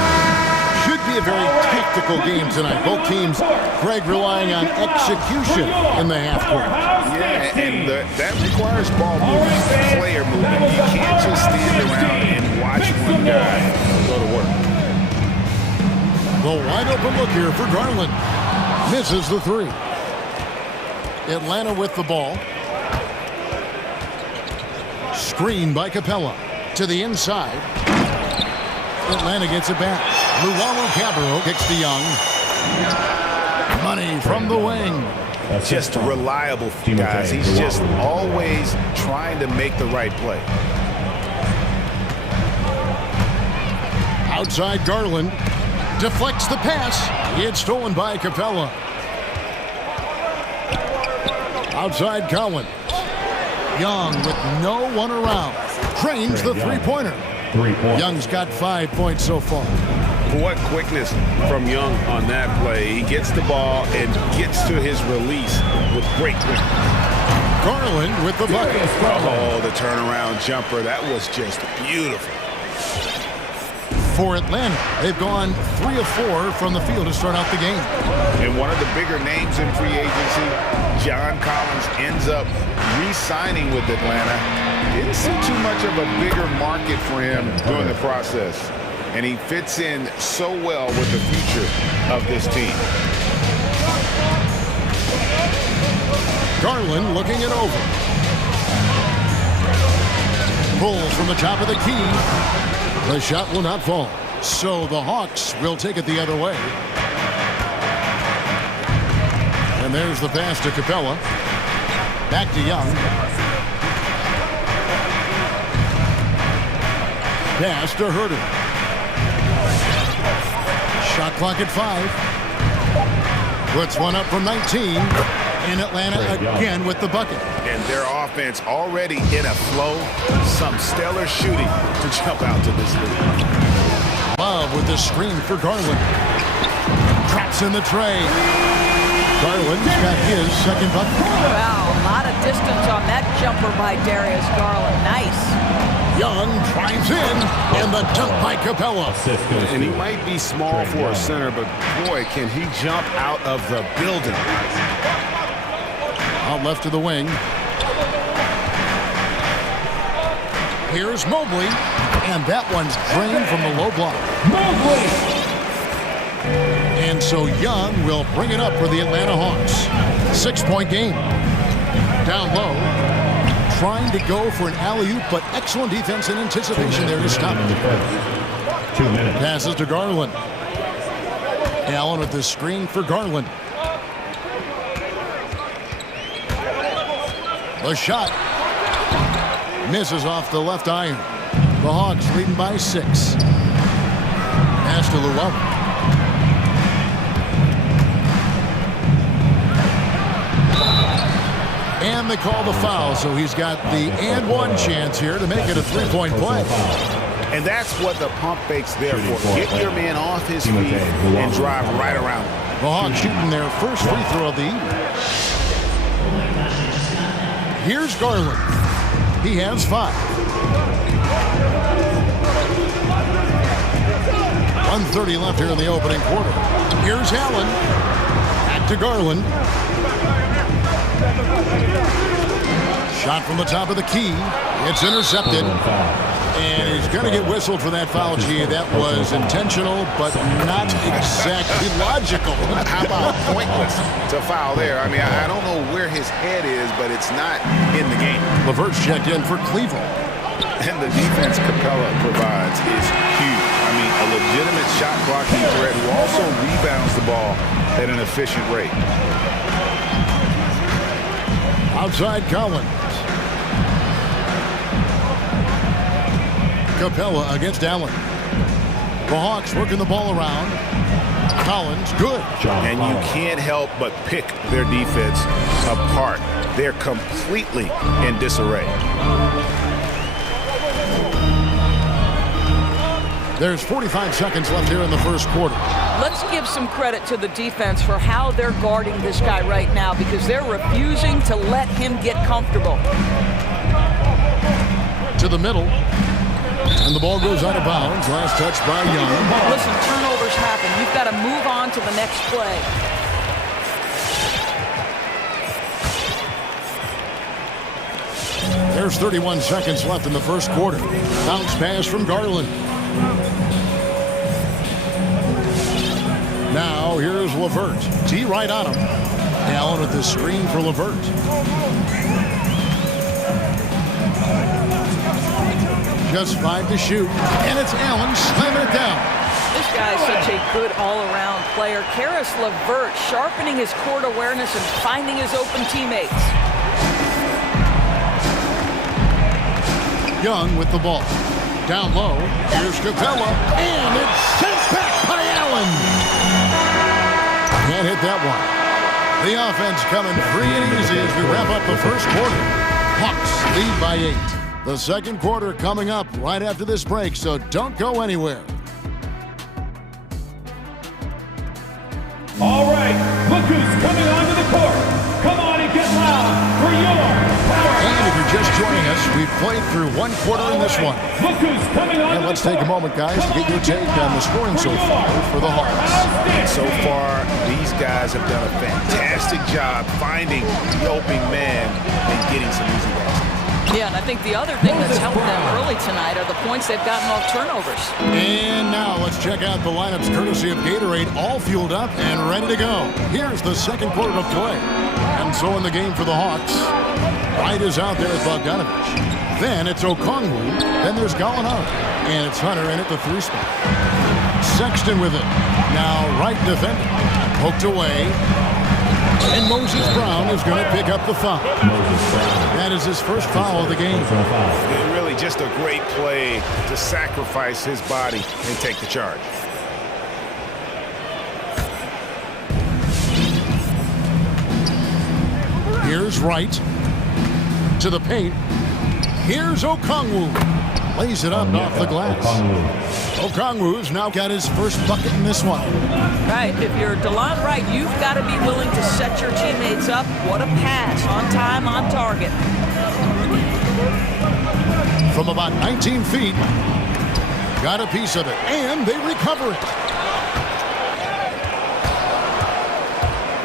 Should be a very tactical game tonight. Both teams, Greg, relying on execution in the half court. Yeah, and that requires ball movement, player movement. You can't just stand around and watch one guy go to work. The wide open look here for Garland. Misses the 3. Atlanta with the ball. Screen by Capella to the inside. Atlanta gets it back. Luwawu Cabarro kicks to Young. Money from the wing. Just reliable, guys. He's just always trying to make the right play. Outside Garland. Deflects the pass. It's stolen by Capella. Outside Collins. Young with no one around. Trains the three-pointer. Young's got 5 points so far. What quickness from Young on that play. He gets the ball and gets to his release with great quickness. Garland with the bucket. Oh, the turnaround jumper. That was just beautiful. For Atlanta, they've gone 3 of 4 from the field to start out the game. And one of the bigger names in free agency, John Collins, ends up re-signing with Atlanta. Didn't see too much of a bigger market for him during the process. And he fits in so well with the future of this team. Garland looking it over. Pulls from the top of the key. The shot will not fall. So the Hawks will take it the other way. And there's the pass to Capella. Back to Young. Pass to Herter. Shot clock at 5. Puts one up from 19. And Atlanta again with the bucket. And their offense already in a flow. Some stellar shooting to jump out to this lead. Love with the screen for Garland. Traps in the tray. Garland's got his second bucket. Wow, a lot of distance on that jumper by Darius Garland. Nice. Young drives in, and the dunk by Capella. And he might be small for a center, but boy, can he jump out of the building. Out left to the wing. Here's Mobley, and that one's drained from the low block. Mobley! And so Young will bring it up for the Atlanta Hawks. 6-point game. Down low. Trying to go for an alley-oop, but excellent defense and anticipation there to stop it. 2 minutes. Passes to Garland. Allen with the screen for Garland. The shot. Misses off the left iron. The Hawks leading by 6. Pass to Luwawu. And they call the foul, so he's got the and one chance here to make it a 3-point play. And that's what the pump fake's there for. Get your man off his feet and drive right around him. The Hawks shooting their first free throw of the evening. Here's Garland. He has 5. 1:30 left here in the opening quarter. Here's Allen. Back to Garland. Shot from the top of the key. It's intercepted. And he's going to get whistled for that foul, G. That was intentional, but not exactly logical. How about pointless to foul there? I mean, I don't know where his head is, but it's not in the game. LeVert's checked in for Cleveland. And the defense Capella provides is huge. I mean, a legitimate shot blocking threat who also rebounds the ball at an efficient rate. Outside Collins. Capella against Allen. The Hawks working the ball around. Collins, good. And you can't help but pick their defense apart. They're completely in disarray. There's 45 seconds left here in the first quarter. Let's give some credit to the defense for how they're guarding this guy right now, because they're refusing to let him get comfortable. To the middle. And the ball goes out of bounds. Last touch by Young. Listen, turnovers happen. You've got to move on to the next play. There's 31 seconds left in the first quarter. Bounce pass from Garland. Now here's LeVert. T right on him. Allen with the screen for LeVert. Just 5 to shoot. And it's Allen slamming it down. This guy is such a good all-around player. Karis LeVert sharpening his court awareness and finding his open teammates. Young with the ball. Down low. Here's Capella. And it's sent back by Allen. Can't hit that one. The offense coming free and easy as we wrap up the first quarter. Hawks lead by 8. The second quarter coming up right after this break, so don't go anywhere. All right, look who's coming onto the court. Come on and get loud for your power. And if you're just joining us, we've played through one quarter in this one. Look who's coming on. And let's take a moment, guys, to get your take on the scoring so far for the Hawks. So far, these guys have done a fantastic job finding the opening man and getting some easy baskets. Yeah, and I think the other thing that's helped them early tonight are the points they've gotten off turnovers. And now let's check out the lineups courtesy of Gatorade, all fueled up and ready to go. Here's the second quarter of play. And so in the game for the Hawks, Wright is out there with Bogdanovich. Then it's Okongwu. Then there's Gallinari. And it's Hunter in at the 3 spot. Sexton with it. Now Wright defending. Poked away. And Moses Brown is going to pick up the foul. That is his first foul of the game. And really just a great play to sacrifice his body and take the charge. Here's Wright to the paint. Here's Okongwu. Lays it up off the glass. Okongwu's now got his first bucket in this one. Right, if you're DeLon Wright, you've got to be willing to set your teammates up. What a pass, on time, on target. From about 19 feet, got a piece of it, and they recover it.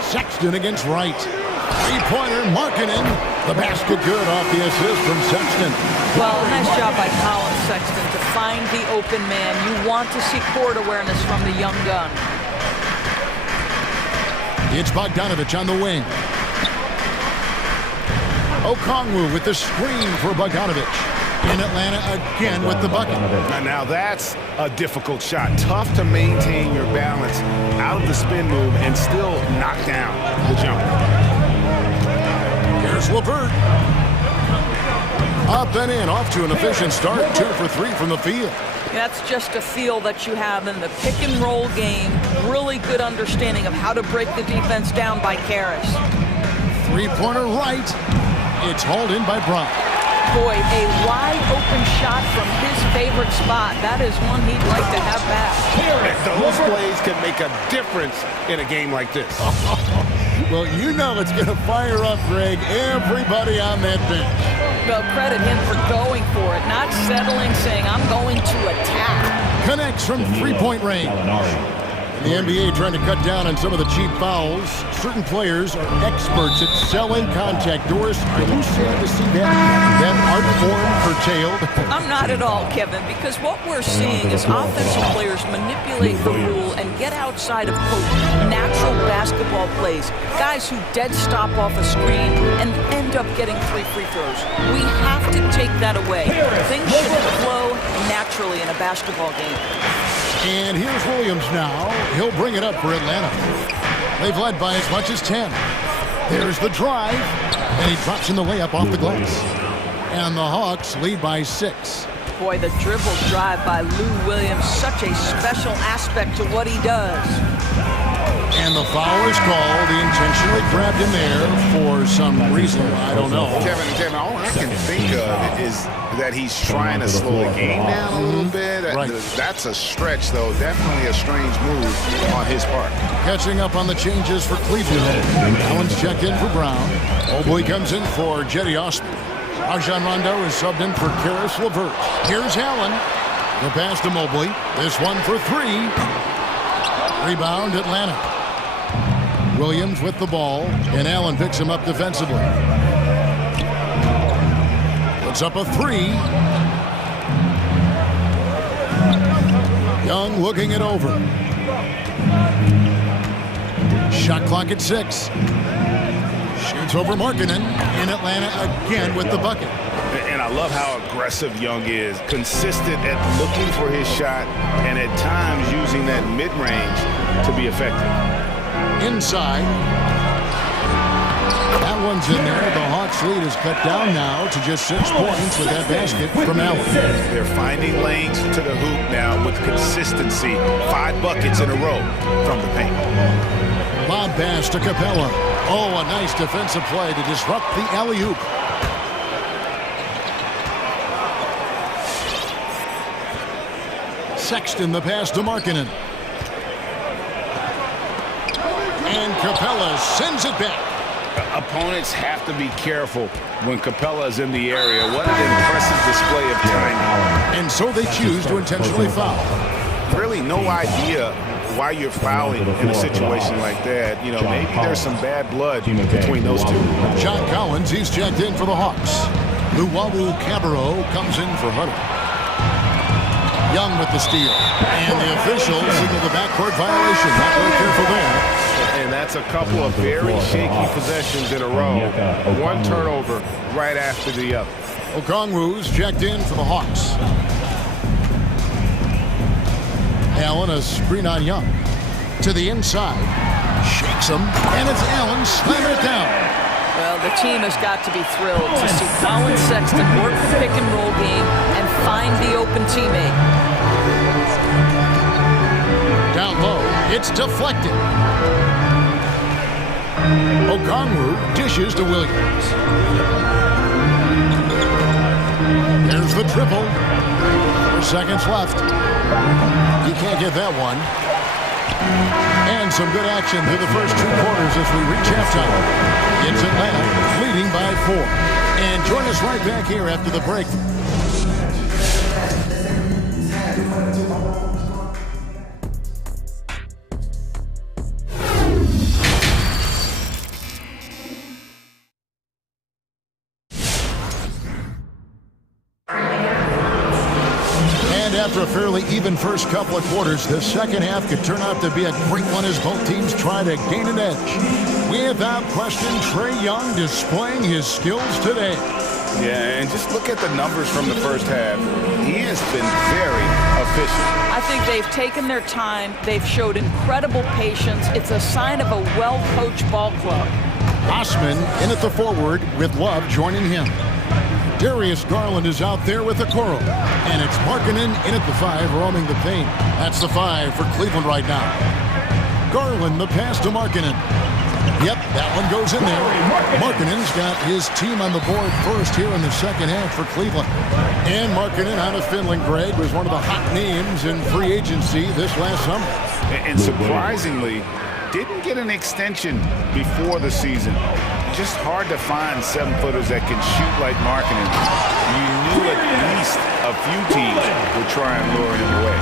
Sexton against Wright. Three-pointer, Markkanen. The basket good off the assist from Sexton. Well, nice job by Colin Sexton to find the open man. You want to see court awareness from the young gun. It's Bogdanovich on the wing. Okongwu with the screen for Bogdanovich. In Atlanta again with the bucket. Now that's a difficult shot. Tough to maintain your balance out of the spin move and still knock down the jumper. Here's LeVert. Up and in, off to an efficient start. 2 for 3 from the field. That's just a feel that you have in the pick and roll game. Really good understanding of how to break the defense down by Karis. Three-pointer right. It's hauled in by Brown. Boy, a wide open shot from his favorite spot. That is one he'd like to have back. Those plays can make a difference in a game like this. Well, you know it's going to fire up, Greg, everybody on that bench. Well, credit him for going for it, not settling, saying, I'm going to attack. Connects from three-point range. The NBA trying to cut down on some of the cheap fouls. Certain players are experts at selling contact. Doris, are you sad to see that art form curtailed? I'm not at all, Kevin, because what we're seeing is offensive players manipulate the rule and get outside of, quote, natural basketball plays. Guys who dead stop off a screen and end up getting 3 free throws. We have to take that away. Things should flow naturally in a basketball game. And here's Williams now. He'll bring it up for Atlanta. They've led by as much as 10. There's the drive, and he drops in the layup off the glass. And the Hawks lead by 6. Boy, the dribble drive by Lou Williams, such a special aspect to what he does. And the foul is called. He intentionally grabbed him there for some reason. I don't know. Kevin, all I can think of is that he's trying to slow the game down a little bit. Right. That's a stretch, though. Definitely a strange move on his part. Catching up on the changes for Cleveland. Allen's checked in for Brown. Mobley comes in for Jetty Osman. Rajon Rondo is subbed in for Karis LeVert. Here's Allen. The pass to Mobley. This one for three. Rebound, Atlanta. Williams with the ball, and Allen picks him up defensively. Puts up a three. Young looking it over. Shot clock at 6. Shoots over Markkanen, and Atlanta again with the bucket. And I love how aggressive Young is. Consistent at looking for his shot and at times using that mid-range to be effective. Inside. That one's in there. The Hawks lead is cut down now to just 6 points with that basket from Allen. They're finding lanes to the hoop now with consistency. 5 buckets in a row from the paint. Lob pass to Capella. Oh, a nice defensive play to disrupt the alley-oop. Sexton the pass to Markkanen. And Capella sends it back. Opponents have to be careful when Capella is in the area. What an impressive display of timing. And so they choose to intentionally foul. Really no idea why you're fouling in a situation like that. You know, maybe there's some bad blood between those two. John Collins, he's checked in for the Hawks. Luwawu Cabarro comes in for Hunter. Young with the steal. And the officials signal the backcourt violation. Not very careful there. And that's a couple of very shaky possessions in a row. One turnover right after the other. Okongwu's checked in for the Hawks. Allen, a screen on Young. To the inside. Shakes him. And it's Allen slamming it down. Well, the team has got to be thrilled to see Colin Sexton work the pick and roll game and find the open teammate. Down low. It's deflected. Okongwu dishes to Williams. There's the triple. 4 seconds left. You can't get that one. And some good action through the first 2 quarters as we reach halftime. It's Atlanta leading by 4. And join us right back here after the break. After a fairly even first couple of quarters, the second half could turn out to be a great one as both teams try to gain an edge. Without question, Trae Young displaying his skills today. Yeah, and just look at the numbers from the first half. He has been very efficient. I think they've taken their time. They've showed incredible patience. It's a sign of a well-coached ball club. Osman in at the forward with Love joining him. Darius Garland is out there with the Coral. And it's Markkanen in at the 5, roaming the paint. That's the 5 for Cleveland right now. Garland, the pass to Markkanen. Yep, that one goes in there. Markkanen's got his team on the board first here in the second half for Cleveland. And Markkanen out of Finland, Greg, was one of the hot names in free agency this last summer. And surprisingly, didn't get an extension before the season. Just hard to find 7-footers that can shoot like Markkanen. You knew at least a few teams would try and lure him away.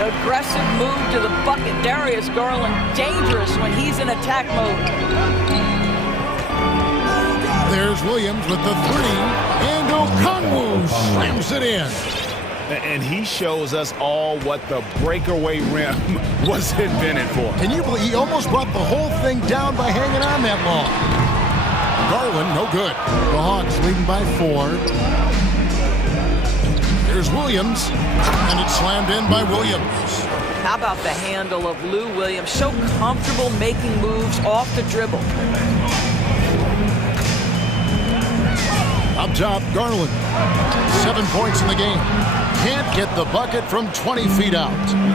An aggressive move to the bucket. Darius Garland dangerous when he's in attack mode. There's Williams with the 3, and Okongwu slams it in. And he shows us all what the breakaway rim was invented for. Can you believe he almost brought the whole thing down by hanging on that long? Garland, no good. The Hawks leading by 4. Here's Williams, and it's slammed in by Williams. How about the handle of Lou Williams? So comfortable making moves off the dribble. Up top, Garland. 7 points in the game. Can't get the bucket from 20 feet out.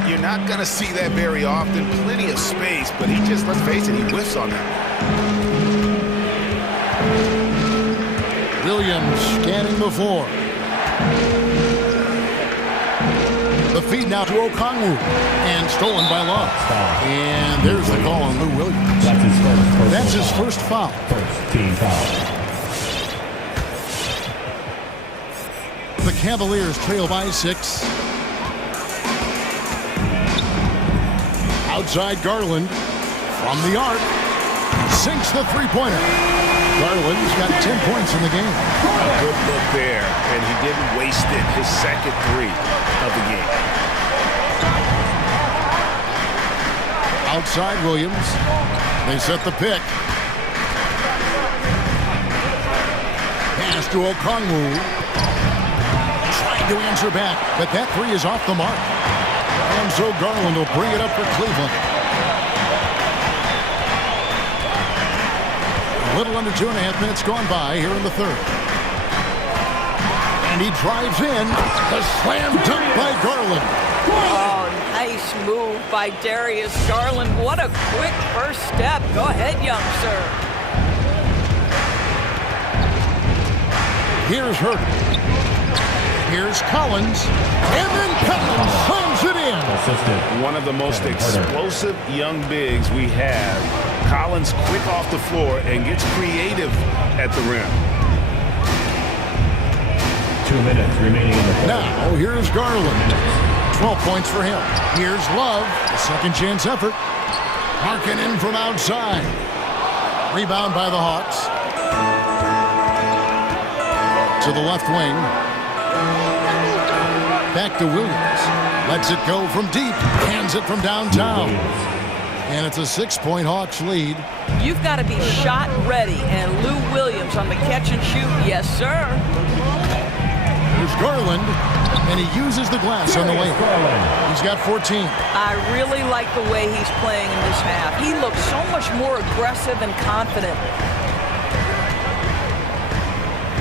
You're not going to see that very often. Plenty of space, but he just, let's face it, he whiffs on that. Williams scanning the floor. The feed now to Okongwu, and stolen by Love. And there's the call on Lou Williams. That's his first foul. First team foul. The Cavaliers trail by 6. Outside Garland from the arc. Sinks the three-pointer. Garland's got 10 points in the game. A good look there, and he didn't waste it. His second three of the game. Outside Williams. They set the pick. Pass to Okongwu. Trying to answer back, but that three is off the mark. And so Garland will bring it up for Cleveland. A little under 2.5 minutes gone by here in the third. And he drives in. The slam dunk by Garland. Oh, nice move by Darius Garland. What a quick first step. Go ahead, young sir. Here's Hurt. Here's Collins. And then Collins slams it in. One of the most explosive young bigs we have. Collins quick off the floor and gets creative at the rim. 2 minutes remaining in the fourth. Now, here's Garland. 12 points for him. Here's Love. A second chance effort. Marking in from outside. Rebound by the Hawks. To the left wing. Back to Williams. Lets it go from deep. Hands it from downtown. And it's a 6-point Hawks lead. You've got to be shot ready. And Lou Williams on the catch and shoot. Yes, sir. Here's Garland. And he uses the glass on the way. He's got 14. I really like the way he's playing in this half. He looks so much more aggressive and confident.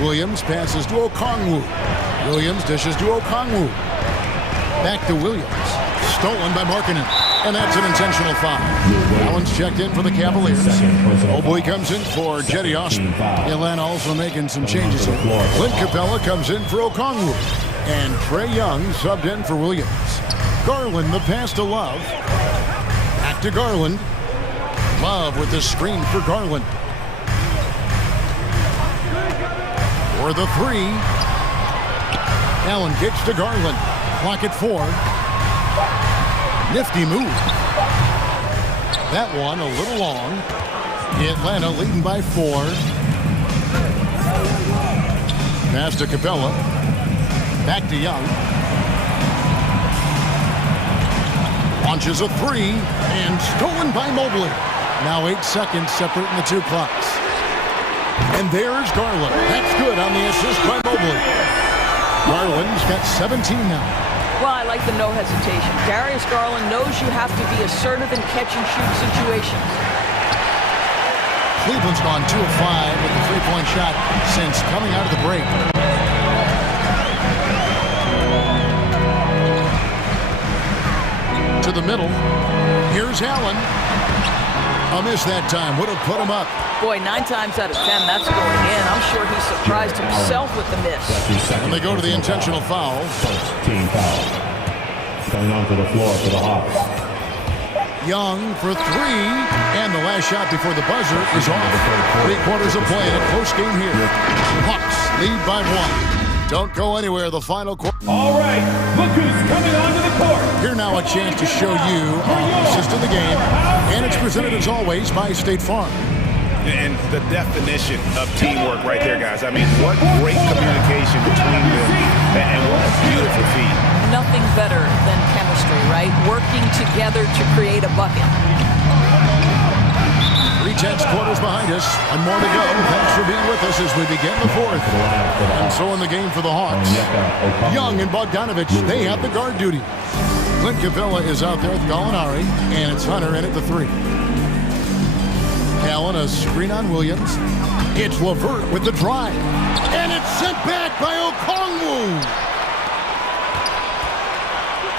Williams passes to Okongwu. Williams dishes to Okongwu. Back to Williams. Stolen by Markkanen. And that's an intentional foul. Allen's checked in for the Cavaliers. Boy comes in for Jetty Austin. Atlanta also making some changes here. Clint Capella comes in for Okongwu. And Trae Young subbed in for Williams. Garland the pass to Love. Back to Garland. Love with the screen for Garland. For the three. Allen kicks to Garland. Clock at 4. Nifty move. That one a little long. Atlanta leading by 4. Pass to Capella. Back to Young. Launches a three and stolen by Mobley. Now 8 seconds separating the two clocks. And there's Garland. That's good on the assist by Mobley. Garland's got 17 now. Well, I like the no hesitation. Darius Garland knows you have to be assertive in catch-and-shoot situations. Cleveland's gone 2 of 5 with the three-point shot since coming out of the break. To the middle. Here's Allen. A miss that time. Would have put him up. Boy, 9 times out of 10, that's going in. I'm sure he surprised himself with the miss. And they go to the intentional foul. First team foul. Coming onto the floor for the Hawks. Young for 3. And the last shot before the buzzer is off. 3 quarters of play in a close game here. Hawks lead by 1. Don't go anywhere. The final quarter. All right, look who's coming onto the court. Here now a chance to show you our assist of the game. And it's presented as always by State Farm. And the definition of teamwork right there, guys. I mean, what great communication between them, and what a beautiful feat. Nothing better than chemistry, right? Working together to create a bucket. 3/10 quarters behind us. One more to go. Thanks for being with us as we begin the fourth. And so in the game for the Hawks, Young and Bogdanovich, they have the guard duty. Clint Capella is out there with Gallinari, and it's Hunter in at the 3. Allen, a screen on Williams. It's LeVert with the drive. And it's sent back by Okongwu.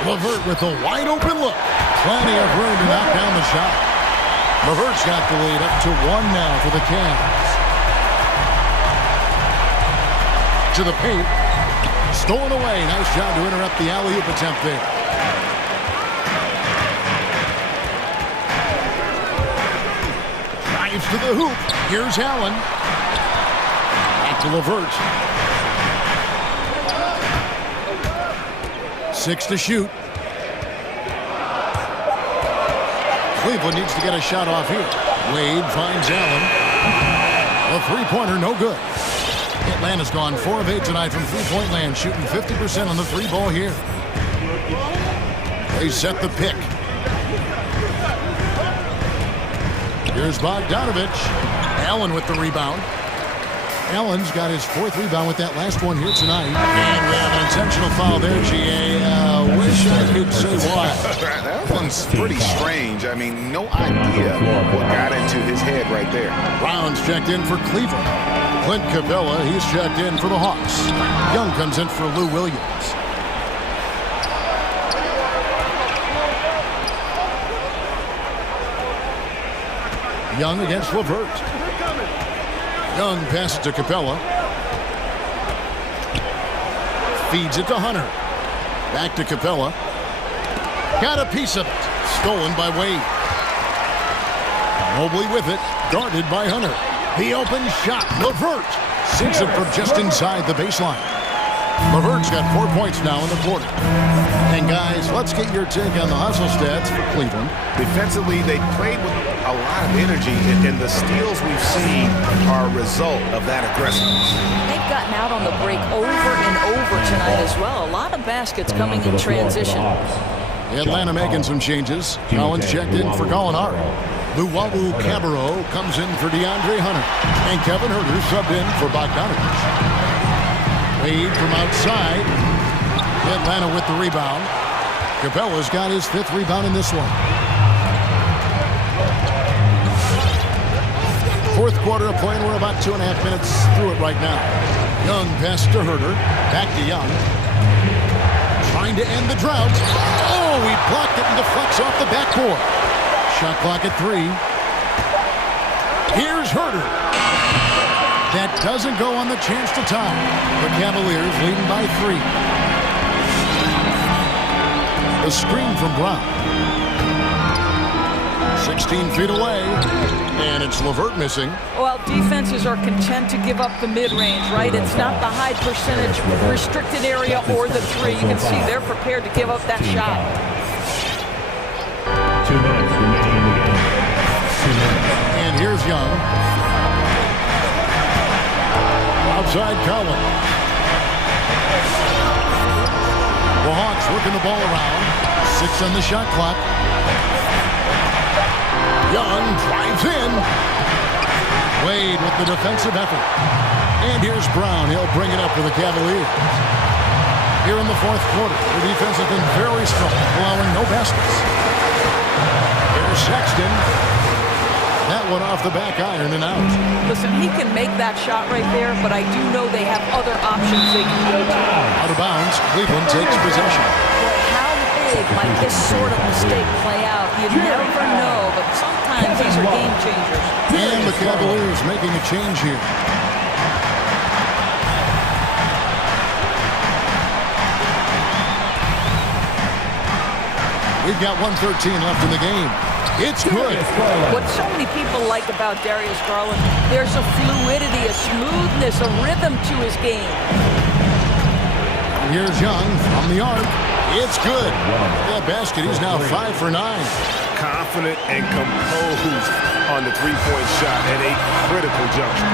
LeVert with a wide open look. Plenty of room to knock down the shot. LeVert's got the lead up to 1 now for the Cavs. To the paint. Stolen away. Nice job to interrupt the alley-oop attempt there. Drives to the hoop. Here's Allen. Back to LeVert. 6 to shoot. Cleveland needs to get a shot off here. Wade finds Allen. A three-pointer, no good. Atlanta's gone 4 of 8 tonight from three-point land, shooting 50% on the three ball here. They set the pick. Here's Bogdanovich. Allen with the rebound. Allen's got his 4th rebound with that last one here tonight. And we have an intentional foul there, GA. Wish I could say why. That one's pretty strange. I mean, no idea what got into his head right there. Brown's checked in for Cleveland. Clint Capella, he's checked in for the Hawks. Young comes in for Lou Williams. Young against LeVert. Young passes to Capella. Feeds it to Hunter. Back to Capella. Got a piece of it. Stolen by Wade. Mobley with it. Guarded by Hunter. The open shot. LeVert sinks it from just inside the baseline. LeVert's got 4 points now in the quarter. And guys, let's get your take on the hustle stats for Cleveland. Defensively, they played with a lot of energy, and the steals we've seen are a result of that aggressiveness. They've gotten out on the break over and over tonight as well. A lot of baskets coming in transition. Atlanta making some changes. Collins checked in for Gallinari. Luwawu Cabarro comes in for DeAndre Hunter. And Kevin Huerter subbed in for Bogdanovich. Wade from outside. Atlanta with the rebound. Capella's got his 5th rebound in this one. 4th quarter of play, and we're about 2.5 minutes through it right now. Young passes to Huerter. Back to Young. Trying to end the drought. Oh, he blocked it and deflects off the backboard. Shot clock at 3. Here's Huerter. That doesn't go on the chance to tie. The Cavaliers leading by 3. The screen from Brown. 16 feet away. And it's LeVert missing. Well, defenses are content to give up the mid-range, right? It's not the high percentage restricted area or the 3. You can see they're prepared to give up that shot. 2 minutes remaining in the game. 2 minutes. And here's Young. Outside Collins. The Hawks working the ball around. 6 on the shot clock. Young drives in. Wade with the defensive effort. And here's Brown. He'll bring it up for the Cavaliers. Here in the 4th quarter, the defense has been very strong, allowing no baskets. Here's Sexton. That one off the back iron and out. Listen, he can make that shot right there, but I do know they have other options they can go to. Out of bounds, Cleveland takes possession. How big might this sort of mistake play out? You never know, but sometimes these are game changers. And the Cavaliers making a change here. We've got 1:13 left in the game. It's good. What so many people like about Darius Garland, there's a fluidity, a smoothness, a rhythm to his game. And here's Young from the arc. It's good. That basket, he's now 5 for 9. Confident and composed on the three-point shot at a critical juncture.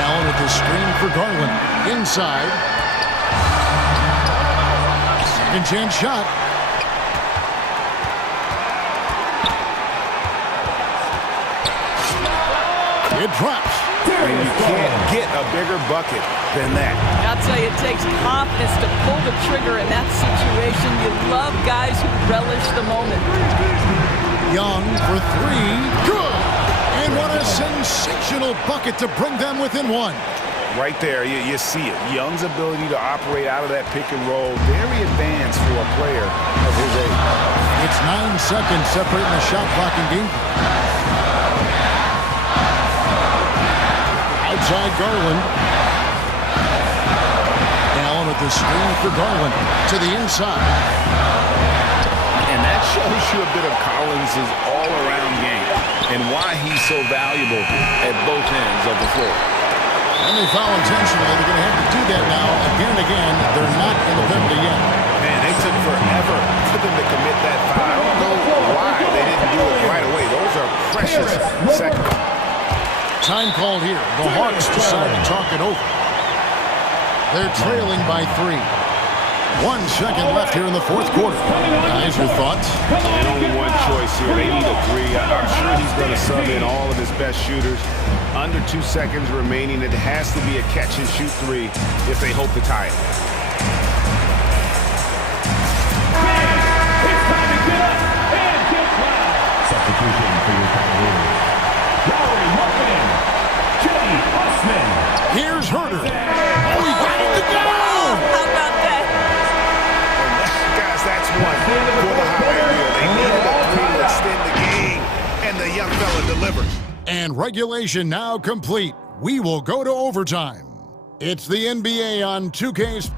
Allen with the screen for Garland. Inside. Second chance shot. It drops. And you can't get a bigger bucket than that. I'll tell you, it takes confidence to pull the trigger in that situation. You love guys who relish the moment. Young for 3. Good. And what a sensational bucket to bring them within 1. Right there, you see it. Young's ability to operate out of that pick and roll, very advanced for a player of his age. It's 9 seconds separating the shot clock and game. Outside Garland. Allen with the screen for Garland to the inside. And that shows you a bit of Collins' all-around game and why he's so valuable at both ends of the floor. And they foul intentionally. They're going to have to do that now. Again and again, they're not in the penalty yet. Man, they took forever for them to commit that foul. I don't know why they didn't do it right away. Those are precious seconds. Time called here. The Hawks decide to talk it over. They're trailing by 3. 1 second left here in the fourth quarter. Guys, your thoughts? And only one choice here. They need a 3. I'm sure he's going to sub in all of his best shooters. Under 2 seconds remaining. It has to be a catch-and-shoot 3 if they hope to tie it. It's time to get up and get loud. Substitution for your Cavaliers. Lowry Martin, Jimmy Osman. Here's Herter. Oh, he got it to go! How about that? Guys, that's one for the highlight reel. They needed a 3 to extend the game, and the young fella delivers. And regulation now complete. We will go to overtime. It's the NBA on 2K's.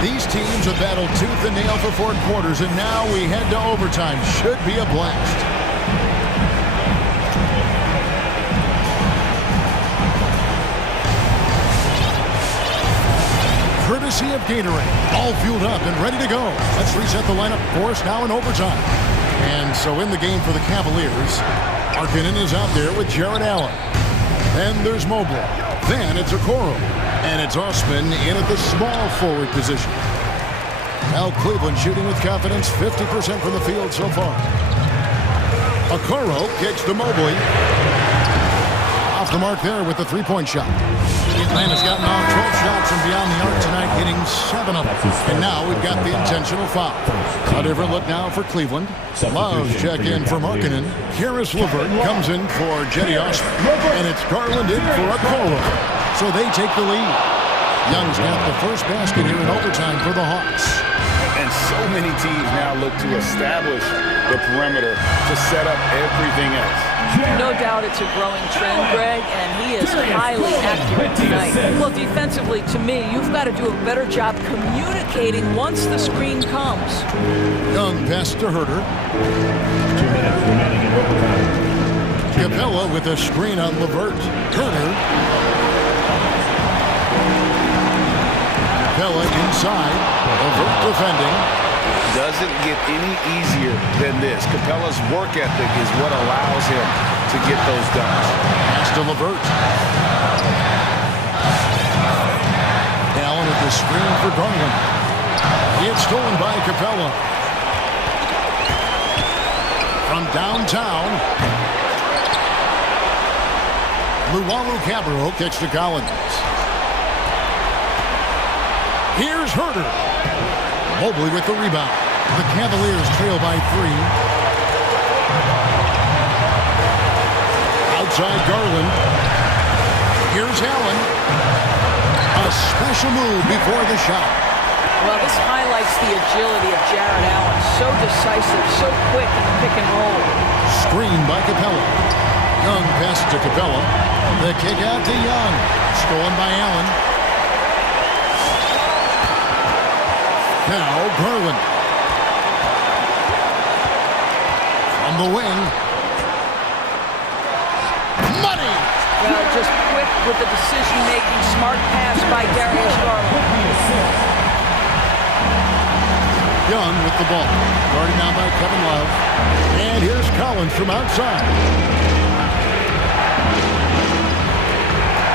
These teams have battled tooth and nail for 4 quarters, and now we head to overtime. Should be a blast. Courtesy of Gatorade. All fueled up and ready to go. Let's reset the lineup for us now in overtime. And so in the game for the Cavaliers, Markkanen is out there with Jared Allen. Then there's Mobley. Then it's Okoro. And it's Osman in at the small forward position. Now Cleveland shooting with confidence, 50% from the field so far. Okoro kicks to Mobley. Off the mark there with the three-point shot. Atlanta's gotten off 12 shots from beyond the arc tonight, hitting 7 of them. And now we've got the intentional foul. A different look now for Cleveland. Love's check in for Markkanen. Karis LeVert comes in for Jetty Osman. And it's Garland in for Okoro. So they take the lead. Young's got the first basket here in overtime for the Hawks. And so many teams now look to establish the perimeter to set up everything else. No doubt it's a growing trend, Greg, and he is highly accurate tonight. Well, defensively, to me, you've got to do a better job communicating once the screen comes. Young pass to Herter. 2 minutes remaining in overtime. Capella with a screen on LeVert. Herter. Capella inside. LeVert defending. Doesn't get any easier than this. Capella's work ethic is what allows him to get those dunks. Pass to LeVert. Allen with the screen for Garland. It's stolen by Capella. From downtown, Luwawu-Cabarrot kicks to Collins. Here's Herter. Mobley with the rebound. The Cavaliers trail by 3. Outside Garland. Here's Allen. A special move before the shot. Well, this highlights the agility of Jared Allen. So decisive, so quick in the pick and roll. Screen by Capella. Young pass to Capella. The kick out to Young. Stolen by Allen. Now Garland. From the wing. Money! Well, just quick with the decision-making, smart pass by Darius Garland. Young with the ball. Guarded now by Kevin Love. And here's Collins from outside.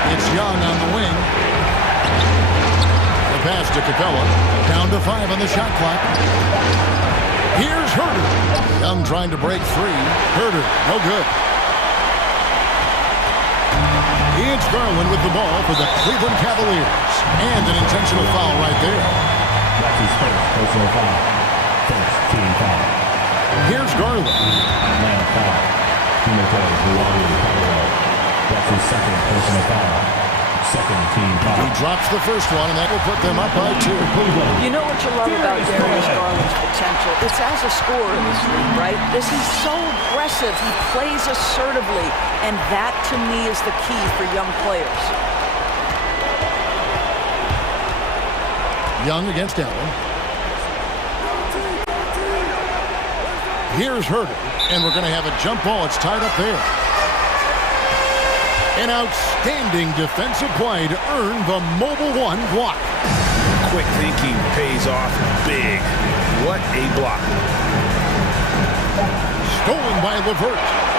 It's Young on the wing. The pass to Capella. Down to 5 on the shot clock. Here's Herter. Young trying to break free. Herter, no good. It's Garland with the ball for the Cleveland Cavaliers. And an intentional foul right there. That's his first personal foul. First team foul. Here's Garland. Atlanta foul. That's his second personal foul. Second team foul. He drops the first one, and that will put them up by 2. You know what you love about Darius Garland's potential? It's as a scorer in this league, right? He's so aggressive. He plays assertively, and that, to me, is the key for young players. Young against Allen. Here's Herder, and we're going to have a jump ball. It's tied up there. An outstanding defensive play to earn the Mobile One block. Quick thinking pays off big. What a block. Stolen by LeVert.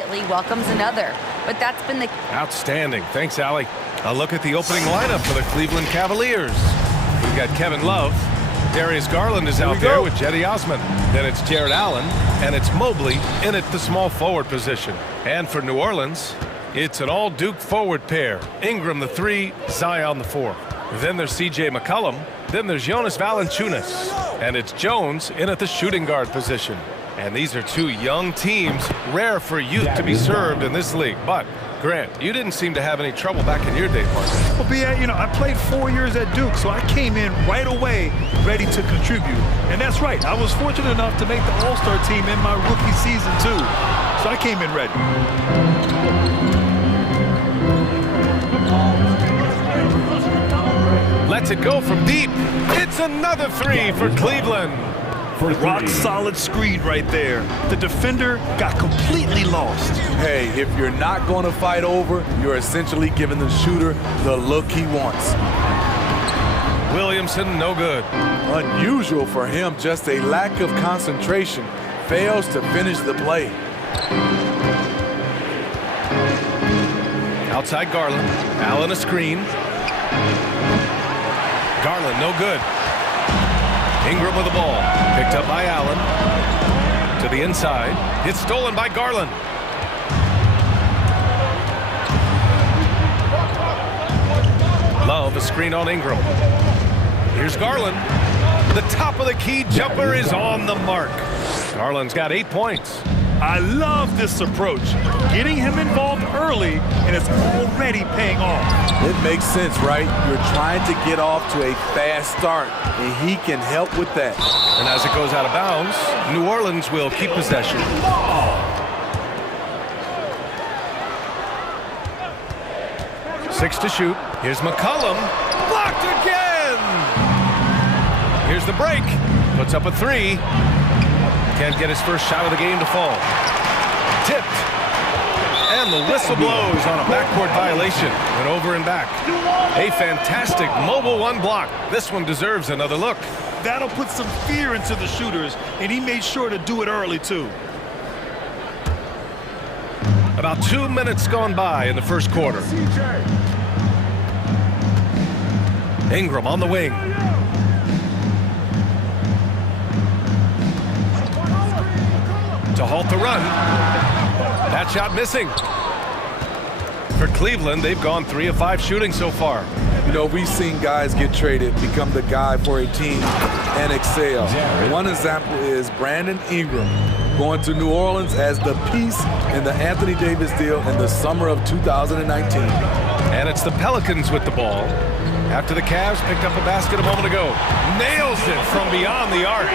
immediately welcomes another. But that's been the... Outstanding. Thanks, Allie. A look at the opening lineup for the Cleveland Cavaliers. We've got Kevin Love. Darius Garland is out there with Jetty Osman. Then it's Jared Allen, and it's Mobley in at the small forward position. And for New Orleans, it's an all-Duke forward pair. Ingram the 3, Zion the 4. Then there's C.J. McCollum. Then there's Jonas Valanciunas. And it's Jones in at the shooting guard position. And these are two young teams, rare for youth to be served in this league. But, Grant, you didn't seem to have any trouble back in your day, partner. Well, B.A., you know, I played 4 years at Duke, so I came in right away ready to contribute. And that's right. I was fortunate enough to make the All-Star team in my rookie season, too. So I came in ready. Lets it go from deep. It's another 3 for Cleveland. Rock solid screen right there. The defender got completely lost. Hey, if you're not going to fight over, you're essentially giving the shooter the look he wants. Williamson, no good. Unusual for him, just a lack of concentration. Fails to finish the play. Outside Garland. Allen a screen. Garland, no good. Ingram with the ball. Picked up by Allen. To the inside. It's stolen by Garland. Love a screen on Ingram. Here's Garland. The top of the key jumper is on the mark. Garland's got 8 points. I love this approach. Getting him involved early, and it's already paying off. It makes sense, right? You're trying to get off to a fast start, and he can help with that. And as it goes out of bounds, New Orleans will keep possession. 6 to shoot. Here's McCollum. Blocked again! Here's the break. Puts up a 3. Can't get his first shot of the game to fall. Tipped. And the whistle blows on a backcourt violation. And over and back. A fantastic mobile 1 block. This one deserves another look. That'll put some fear into the shooters, and he made sure to do it early, too. About 2 minutes gone by in the first quarter. Ingram on the wing. To halt the run. That shot missing. For Cleveland, they've gone 3 of 5 shooting so far. You know, we've seen guys get traded, become the guy for a team, and excel. One example is Brandon Ingram going to New Orleans as the piece in the Anthony Davis deal in the summer of 2019. And it's the Pelicans with the ball. After the Cavs picked up a basket a moment ago. Nails it from beyond the arc.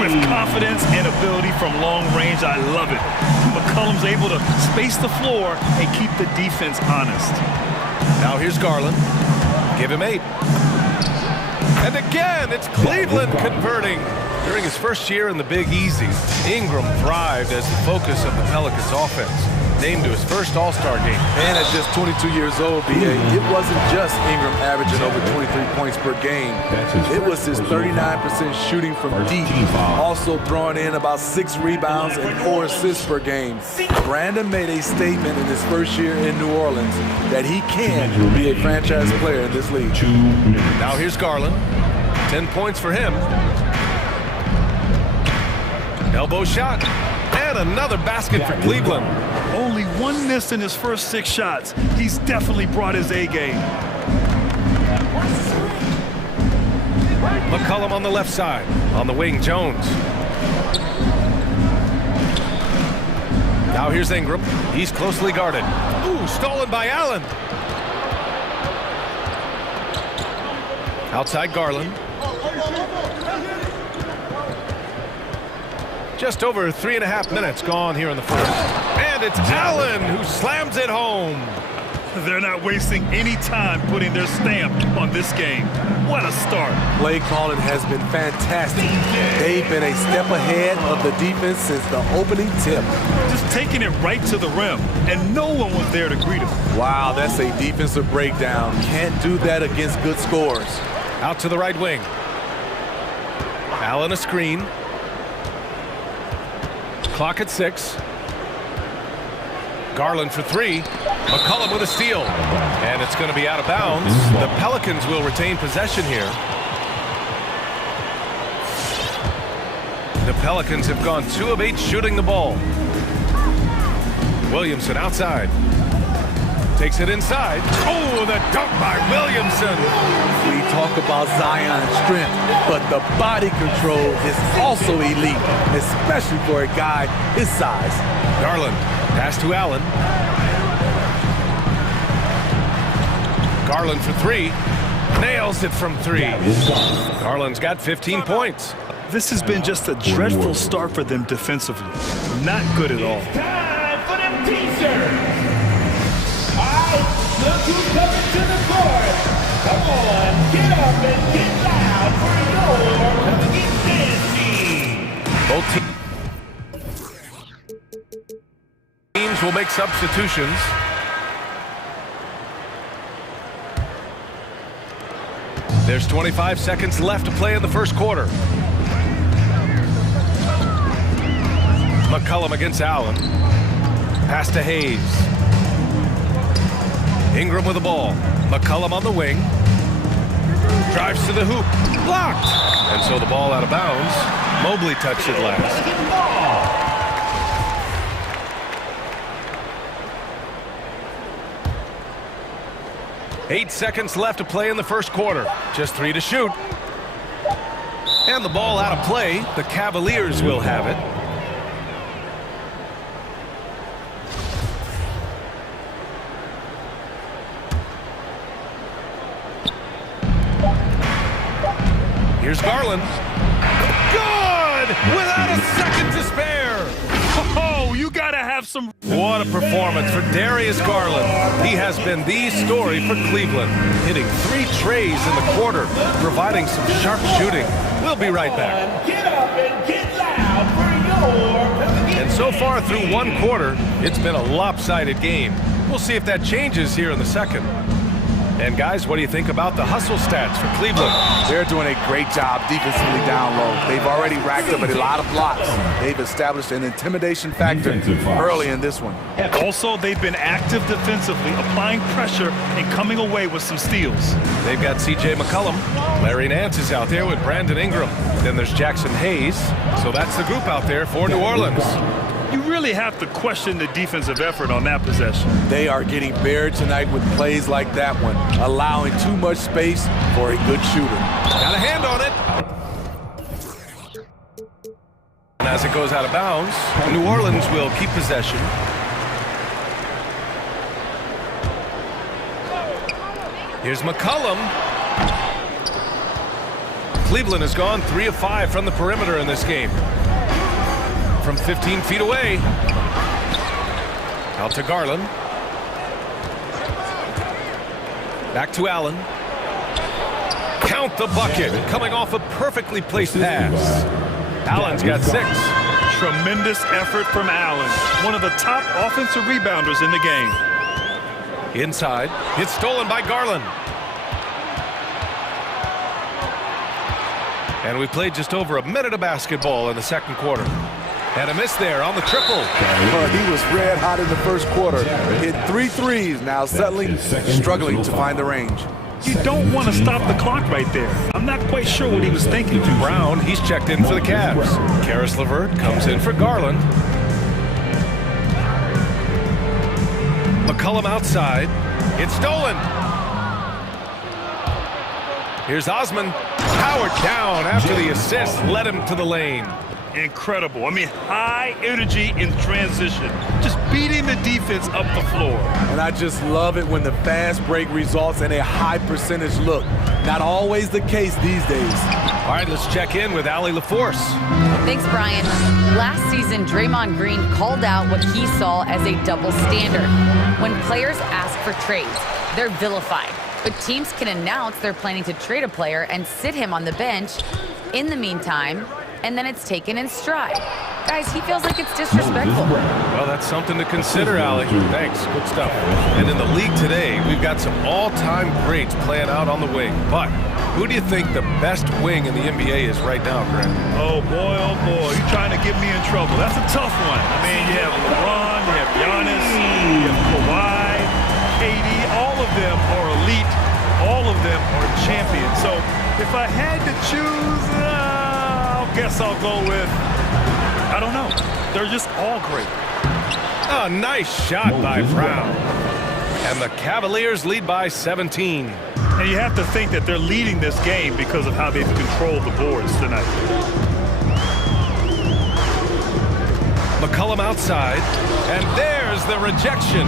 With confidence and ability from long range, I love it. McCollum's able to space the floor and keep the defense honest. Now here's Garland. Give him 8. And again, it's Cleveland converting. During his first year in the Big Easy, Ingram thrived as the focus of the Pelicans offense. Named to his first All-Star game. And at just 22 years old, B.A., it wasn't just Ingram averaging over 23 points per game. It was his 39% shooting from deep, also throwing in about 6 rebounds and 4 assists per game. Brandon made a statement in his first year in New Orleans that he can be a franchise player in this league. Now here's Garland. 10 points for him. Elbow shot. And another basket for Cleveland. Only 1 miss in his first 6 shots. He's definitely brought his A game. McCollum on the left side. On the wing, Jones. Now here's Ingram. He's closely guarded. Ooh, stolen by Allen. Outside Garland. Just over 3.5 minutes gone here in the first. And it's Allen who slams it home. They're not wasting any time putting their stamp on this game. What a start. Play calling has been fantastic. They've been a step ahead of the defense since the opening tip. Just taking it right to the rim, and no one was there to greet him. Wow, that's a defensive breakdown. Can't do that against good scores. Out to the right wing. Allen a screen. Clock at 6. Garland for three. McCollum with a steal. And it's going to be out of bounds. The Pelicans will retain possession here. The Pelicans have gone 2 of 8 shooting the ball. Williamson outside. Takes it inside. Oh, the dunk by Williamson. We talk about Zion's strength, but the body control is also elite, especially for a guy his size. Garland, pass to Allen. Garland for three. Nails it from three. Garland's got 15 points. This has been just a dreadful start for them defensively. Not good at all. Time for them t-shirts. Look who's coming to the court. Come on, get up and get loud for your coming in dance team. Both teams will make substitutions. There's 25 seconds left to play in the first quarter. McCollum against Allen. Pass to Hayes. Ingram with the ball. McCollum on the wing. Drives to the hoop. Blocked. And so the ball out of bounds. Mobley touched it last. 8 seconds left to play in the first quarter. Just 3 to shoot. And the ball out of play. The Cavaliers will have it. Here's Garland. Good! Without a second to spare. Oh, you gotta have some... What a performance for Darius Garland. He has been the story for Cleveland, hitting 3 trays in the quarter, providing some sharp shooting. We'll be right back. Get up and get loud for your... And so far through one quarter, it's been a lopsided game. We'll see if that changes here in the second. And guys, what do you think about the hustle stats for Cleveland? They're doing a great job defensively down low. They've already racked up a lot of blocks. They've established an intimidation factor early in this one. Also, they've been active defensively, applying pressure and coming away with some steals. They've got C.J. McCollum. Larry Nance is out there with Brandon Ingram. Then there's Jackson Hayes. So that's the group out there for New Orleans. You really have to question the defensive effort on that possession. They are getting buried tonight with plays like that one, allowing too much space for a good shooter. Got a hand on it. And as it goes out of bounds, New Orleans will keep possession. Here's McCollum. Cleveland has gone 3 of 5 from the perimeter in this game. From 15 feet away. Out to Garland. Back to Allen. Count the bucket. Coming off a perfectly placed pass. Allen's got 6. Tremendous effort from Allen. One of the top offensive rebounders in the game. Inside. It's stolen by Garland. And we played just over a minute of basketball in the second quarter. And a miss there on the triple. He was red hot in the first quarter. Hit 3 threes, now settling, struggling to find the range. You don't want to stop the clock right there. I'm not quite sure what he was thinking. Brown, he's checked in for the Cavs. Karis LeVert comes in for Garland. McCollum outside. It's stolen. Here's Osman. Powered down after the assist led him to the lane. Incredible. I mean, high energy in transition. Just beating the defense up the floor. And I just love it when the fast break results in a high percentage look. Not always the case these days. All right, let's check in with Allie LaForce. Thanks, Brian. Last season, Draymond Green called out what he saw as a double standard. When players ask for trades, they're vilified. But teams can announce they're planning to trade a player and sit him on the bench in the meantime, and then it's taken in stride. Guys, he feels like it's disrespectful. Well, that's something to consider, Allie. Thanks. Good stuff. And in the league today, we've got some all-time greats playing out on the wing. But Who do you think the best wing in the NBA is right now, Grant? Oh boy, you're trying to get me in trouble. That's a tough one. I mean, you have LeBron, you have Giannis, you have Kawhi, KD, all of them are elite. All of them are champions. So if I had to choose, I guess I'll go with, I don't know. They're just all great. A nice shot by Brown. And the Cavaliers lead by 17. And you have to think that they're leading this game because of how they've controlled the boards tonight. McCollum outside, and there's the rejection.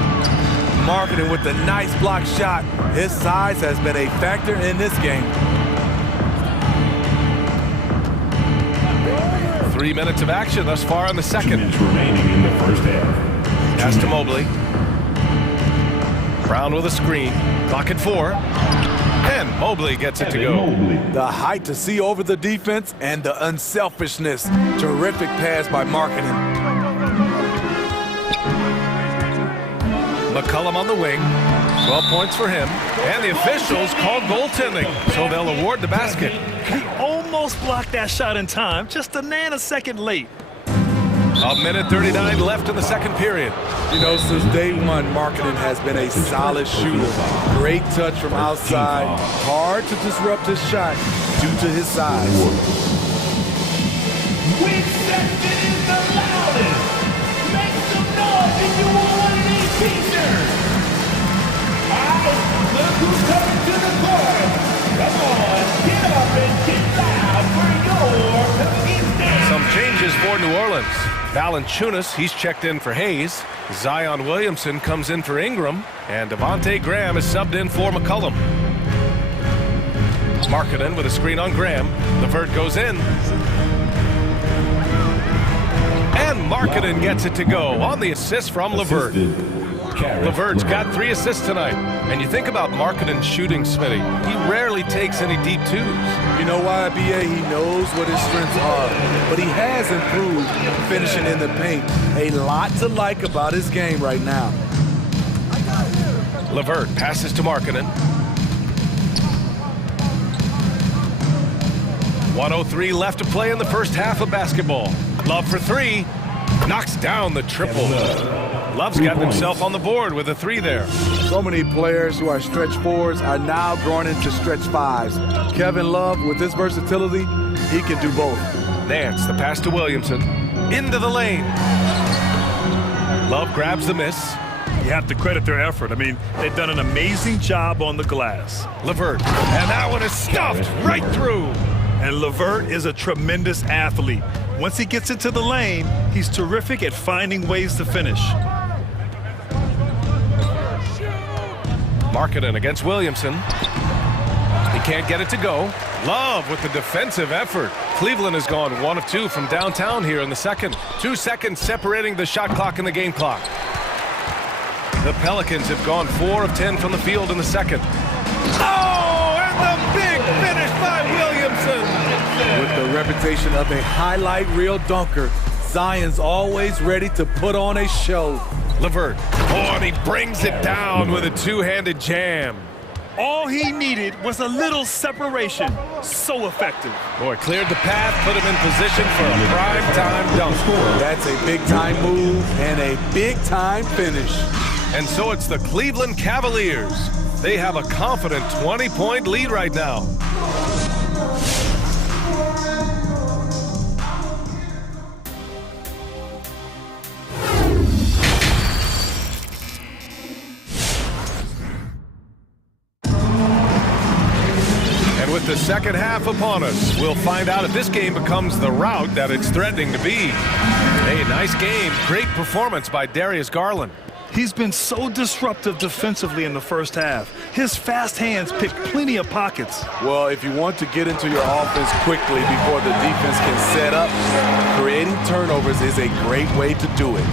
Marketing with the nice block shot. His size has been a factor in this game. 3 minutes of action thus far in the second. 2 minutes remaining in the first half. Pass to Mobley. Brown with a screen. Clock at 4. And Mobley gets it to go. The height to see over the defense and the unselfishness. Terrific pass by Marketing. McCollum on the wing. 12 points for him. And the officials call goaltending, so they'll award the basket. He almost blocked that shot in time, just a nanosecond late. A minute 39 left in the second period. You know, since day one, Marketing has been a solid shooter. Great touch from outside. Hard to disrupt his shot due to his size. Which section is the loudest? Make some noise if you want one of these t-shirts. Alright, look who's coming to the court. Come on, get up and get loud for your cookies down. Some changes for New Orleans. Valanciunas, he's checked in for Hayes. Zion Williamson comes in for Ingram. And Devontae Graham is subbed in for McCollum. Markkanen with a screen on Graham. LeVert goes in. And Markkanen gets it to go on the assist from LeVert. LeVert's got 3 assists tonight. And you think about Markkanen shooting, Smitty. He rarely takes any deep twos. You know why, B.A.? He knows what his strengths are. But he has improved finishing in the paint. A lot to like about his game right now. LeVert passes to Markkanen. 1:03 left to play in the first half of basketball. Love for 3. Knocks down the triple. Love's got himself on the board with a 3 there. So many players who are stretch 4s are now growing into stretch 5s. Kevin Love, with his versatility, he can do both. Nance, the pass to Williamson. Into the lane. Love grabs the miss. You have to credit their effort. I mean, they've done an amazing job on the glass. LeVert, and that one is stuffed right through. And LeVert is a tremendous athlete. Once he gets into the lane, he's terrific at finding ways to finish. Markkanen against Williamson. He can't get it to go. Love with the defensive effort. Cleveland has gone 1 of 2 from downtown here in the second. 2 seconds separating the shot clock and the game clock. The Pelicans have gone 4 of 10 from the field in the second. Oh, and the big finish by Williamson. With the reputation of a highlight reel dunker, Zion's always ready to put on a show. LeVert, oh, and he brings it down with a 2-handed jam. All he needed was a little separation. So effective. Boy, cleared the path, put him in position for a prime-time dunk. That's a big-time move and a big-time finish. And so it's the Cleveland Cavaliers. They have a confident 20-point lead right now. With the second half upon us, we'll find out if this game becomes the rout that it's threatening to be. Hey, nice game. Great performance by Darius Garland. He's been so disruptive defensively in the first half. His fast hands pick plenty of pockets. Well, if you want to get into your offense quickly before the defense can set up, creating turnovers is a great way to do it.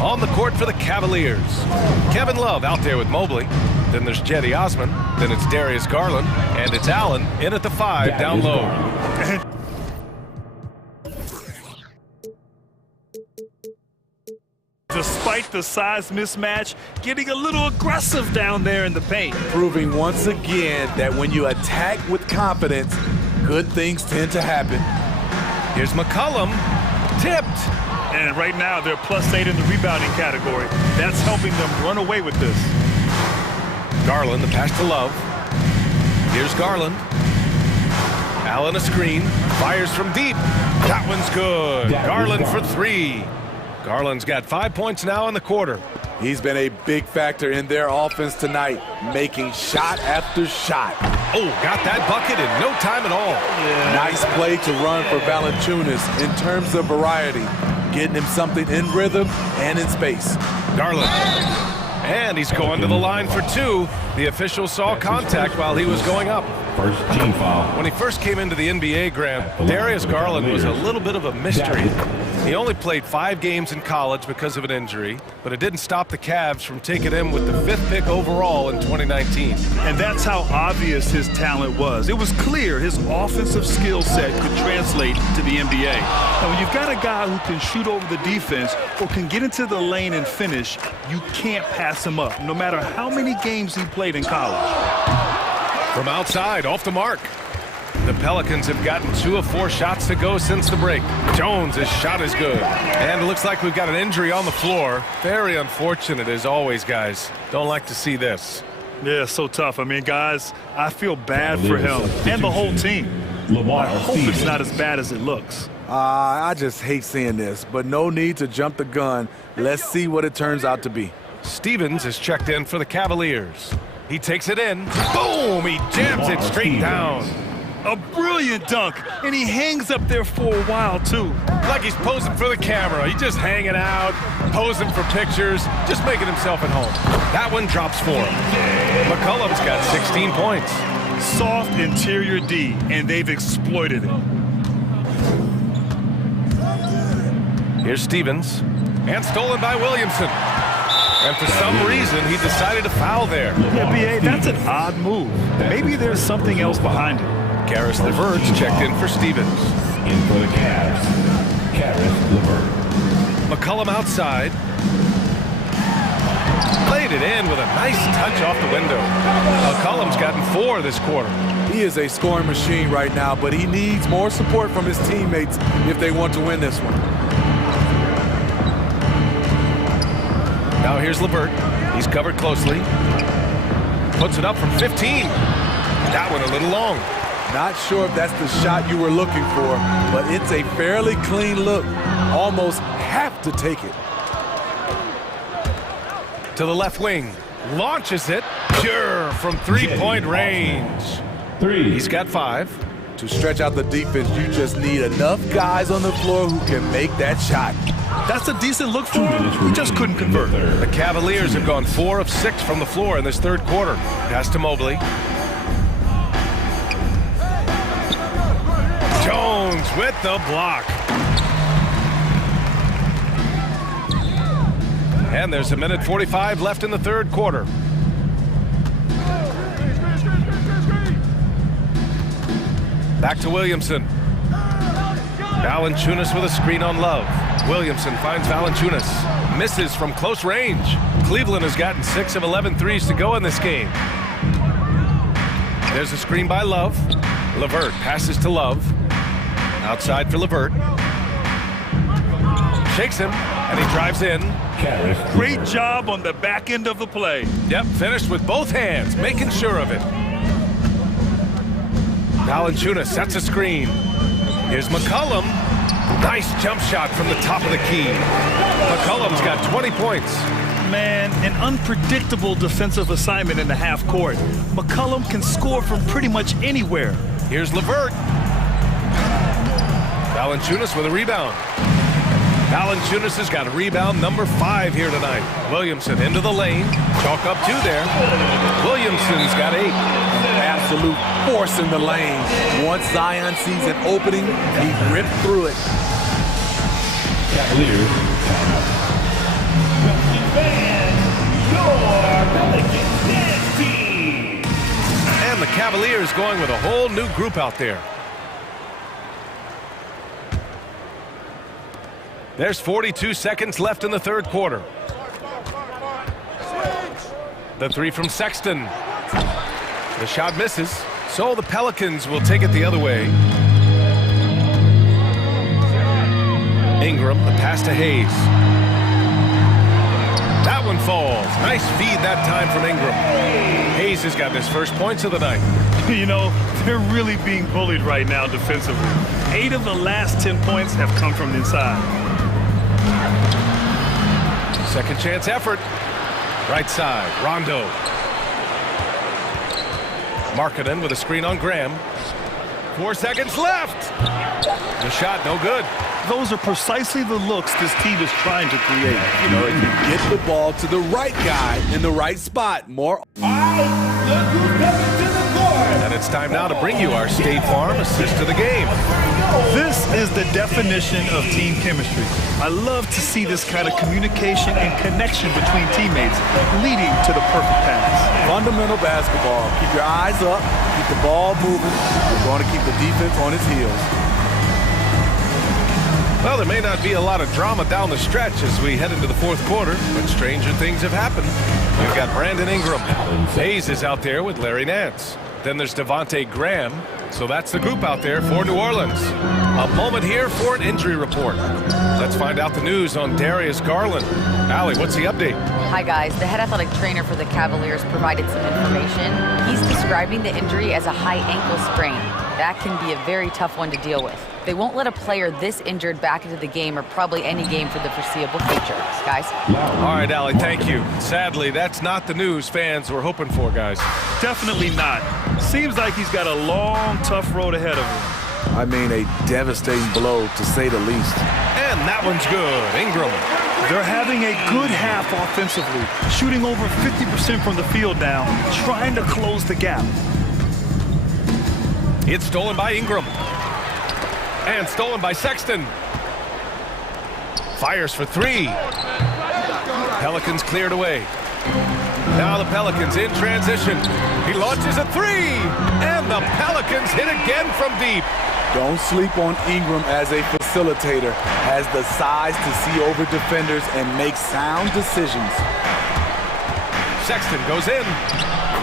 On the court for the Cavaliers, Kevin Love out there with Mobley. Then there's Cedi Osman. Then it's Darius Garland. And it's Allen in at the 5 down low. Despite despite the size mismatch, getting a little aggressive down there in the paint. Proving once again that when you attack with confidence, good things tend to happen. Here's McCollum, tipped. And right now, they're +8 in the rebounding category. That's helping them run away with this. Garland, the pass to Love. Here's Garland. Allen a screen, fires from deep. That one's good. Garland for 3. Garland's got 5 points now in the quarter. He's been a big factor in their offense tonight, making shot after shot. Oh, got that bucket in no time at all. Nice play to run for Valanciunas in terms of variety, getting him something in rhythm and in space. Garland. And he's going to the line for 2. The official saw contact while he was going up. First team foul. When he first came into the NBA, Grant, Darius Garland was a little bit of a mystery. He only played 5 games in college because of an injury, but it didn't stop the Cavs from taking him with the 5th pick overall in 2019. And that's how obvious his talent was. It was clear his offensive skill set could translate to the NBA. And when you've got a guy who can shoot over the defense or can get into the lane and finish, you can't pass him up, no matter how many games he played in college. From outside, off the mark. The Pelicans have gotten 2 of 4 shots to go since the break. Jones, his shot is good. And it looks like we've got an injury on the floor. Very unfortunate as always, guys. Don't like to see this. Yeah, so tough. I mean, guys, I feel bad for him and the whole team. I hope it's not as bad as it looks. I just hate seeing this, but no need to jump the gun. Let's see what it turns out to be. Stevens is checked in for the Cavaliers. He takes it in. Boom! He jams it straight down. A brilliant dunk, and he hangs up there for a while, too. Like he's posing for the camera. He's just hanging out, posing for pictures, just making himself at home. That one drops for him. McCollum's got 16 points. Soft interior D, and they've exploited it. Here's Stevens, and stolen by Williamson. And for some reason, he decided to foul there. Yeah, B.A., that's an odd move. Maybe there's something else behind it. Karis LeVert's checked in for Stevens. In for the Cavs, Karis LeVert. McCollum outside. Played it in with a nice touch off the window. McCollum's gotten 4 this quarter. He is a scoring machine right now, but he needs more support from his teammates if they want to win this one. Now here's LeVert. He's covered closely. Puts it up from 15. That one a little long. Not sure if that's the shot you were looking for, but it's a fairly clean look. Almost have to take it. To the left wing. Launches it. Sure, from 3-point range. 3. He's got 5. To stretch out the defense, you just need enough guys on the floor who can make that shot. That's a decent look for him. He just couldn't convert. The Cavaliers have gone 4 of 6 from the floor in this third quarter. Pass to Mobley. Jones with the block. And there's 1:45 left in the third quarter. Back to Williamson. Valanciunas with a screen on Love. Williamson finds Valanciunas. Misses from close range. Cleveland has gotten 6 of 11 threes to go in this game. There's a screen by Love. LeVert passes to Love. Outside for LeVert. Shakes him, and he drives in. Great job on the back end of the play. Yep, finished with both hands, making sure of it. Valanciunas sets a screen. Here's McCollum. Nice jump shot from the top of the key. McCollum's got 20 points. Man, an unpredictable defensive assignment in the half court. McCollum can score from pretty much anywhere. Here's LeVert. Valanciunas with a rebound. Valanciunas has got rebound number 5 here tonight. Williamson into the lane. Chalk up 2 there. Williamson's got 8. Absolute force in the lane. Once Zion sees an opening, he ripped through it. Cavaliers timeout. And the Cavaliers going with a whole new group out there. There's 42 seconds left in the third quarter. The three from Sexton. The shot misses, so the Pelicans will take it the other way. Ingram, the pass to Hayes. That one falls. Nice feed that time from Ingram. Hayes has got his first points of the night. You know, they're really being bullied right now defensively. 8 of the last 10 points have come from inside. Second chance effort. Right side, Rondo. Markkanen with a screen on Graham. 4 seconds left. The shot no good. Those are precisely the looks this team is trying to create. You know, if you get the ball to the right guy in the right spot, more. And it's time now to bring you our State Farm assist of the game. This is the definition of team chemistry. I love to see this kind of communication and connection between teammates leading to the perfect pass. Fundamental basketball. Keep your eyes up, keep the ball moving. We're going to keep the defense on its heels. Well, there may not be a lot of drama down the stretch as we head into the fourth quarter, but stranger things have happened. We've got Brandon Ingram. Hayes is out there with Larry Nance. Then there's Devontae Graham. So that's the group out there for New Orleans. A moment here for an injury report. Let's find out the news on Darius Garland. Allie, what's the update? Hi, guys. The head athletic trainer for the Cavaliers provided some information. He's describing the injury as a high ankle sprain. That can be a very tough one to deal with. They won't let a player this injured back into the game or probably any game for the foreseeable future. Guys? All right, Allie, thank you. Sadly, that's not the news fans were hoping for, guys. Definitely not. Seems like he's got a long, tough road ahead of him. I mean, a devastating blow, to say the least. And that one's good. Ingram. They're having a good half offensively, shooting over 50% from the field now, trying to close the gap. It's stolen by Ingram. And stolen by Sexton. Fires for 3. Pelicans cleared away. Now the Pelicans in transition. He launches a 3. And the Pelicans hit again from deep. Don't sleep on Ingram as a facilitator. Has the size to see over defenders and make sound decisions. Sexton goes in.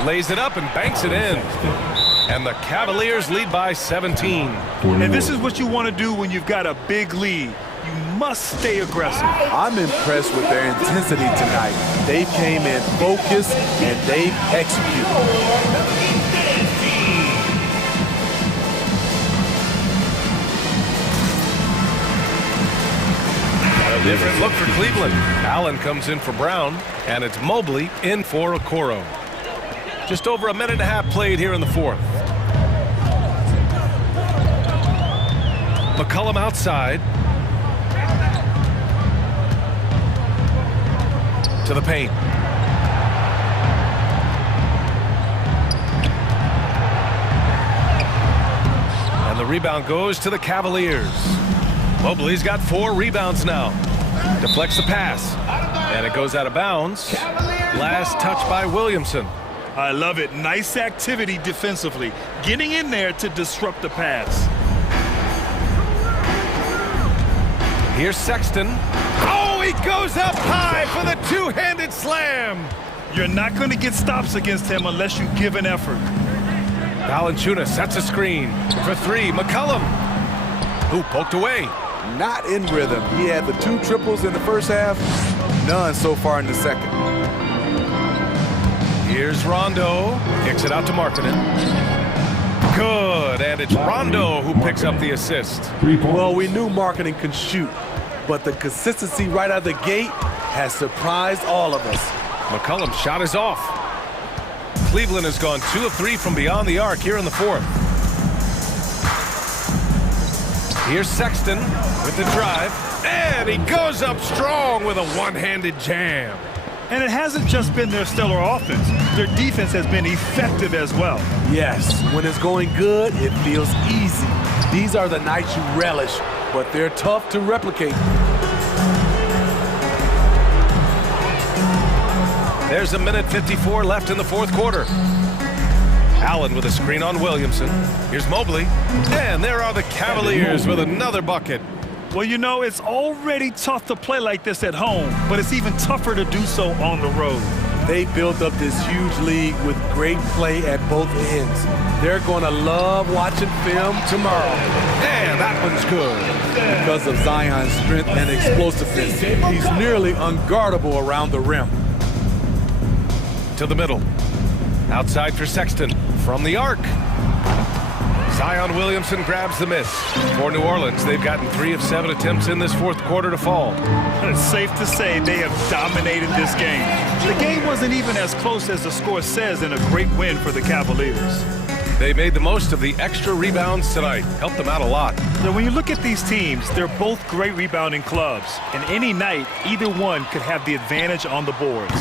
Lays it up and banks it in. And the Cavaliers lead by 17. And this is what you want to do when you've got a big lead. You must stay aggressive. I'm impressed with their intensity tonight. They came in focused and they executed. A different look for Cleveland. Allen comes in for Brown, and it's Mobley in for Okoro. Just over a minute and a half played here in the fourth. McCollum outside. To the paint. And the rebound goes to the Cavaliers. Mobley's got 4 rebounds now. Deflects the pass. And it goes out of bounds. Last touch by Williamson. I love it. Nice activity defensively. Getting in there to disrupt the pass. Here's Sexton. Oh, he goes up high for the two-handed slam. You're not going to get stops against him unless you give an effort. Valanciunas sets a screen for 3. McCollum. Who poked away. Not in rhythm. He had the 2 triples in the first half. None so far in the second. Here's Rondo. Kicks it out to Markkanen. Good, and it's Rondo who picks up the assist. Well, we knew Markkanen could shoot, but the consistency right out of the gate has surprised all of us. McCollum's shot is off. Cleveland has gone 2 of 3 from beyond the arc here in the fourth. Here's Sexton with the drive, and he goes up strong with a one-handed jam. And it hasn't just been their stellar offense. Their defense has been effective as well. Yes, when it's going good, it feels easy. These are the nights you relish, but they're tough to replicate. There's a minute 54 left in the fourth quarter. Allen with a screen on Williamson. Here's Mobley. And there are the Cavaliers with another bucket. Well, you know, it's already tough to play like this at home, but it's even tougher to do so on the road. They built up this huge lead with great play at both ends. They're going to love watching film tomorrow. And that one's good. Because of Zion's strength and explosiveness, he's nearly unguardable around the rim. To the middle. Outside for Sexton. From the arc. Zion Williamson grabs the miss. For New Orleans, they've gotten 3 of 7 attempts in this fourth quarter to fall. It's safe to say they have dominated this game. The game wasn't even as close as the score says in a great win for the Cavaliers. They made the most of the extra rebounds tonight. Helped them out a lot. Now, when you look at these teams, they're both great rebounding clubs. And any night, either one could have the advantage on the boards.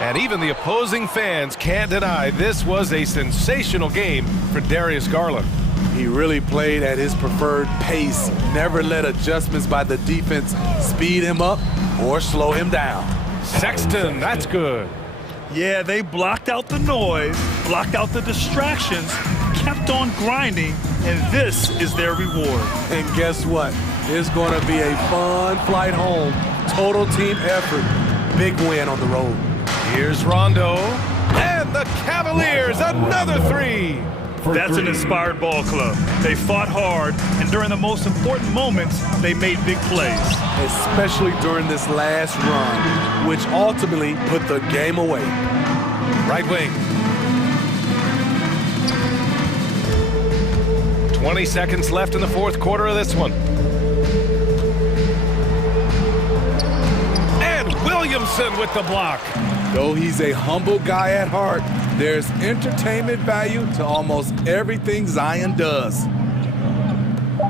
And even the opposing fans can't deny this was a sensational game for Darius Garland. He really played at his preferred pace, never let adjustments by the defense speed him up or slow him down. Sexton, that's good. Yeah, they blocked out the noise, blocked out the distractions, kept on grinding, and this is their reward. And guess what? It's going to be a fun flight home. Total team effort. Big win on the road. Here's Rondo. And the Cavaliers, another 3. That's an inspired ball club. They fought hard, and during the most important moments, they made big plays. Especially during this last run, which ultimately put the game away. Right wing. 20 seconds left in the fourth quarter of this one. And Williamson with the block. Though he's a humble guy at heart, there's entertainment value to almost everything Zion does.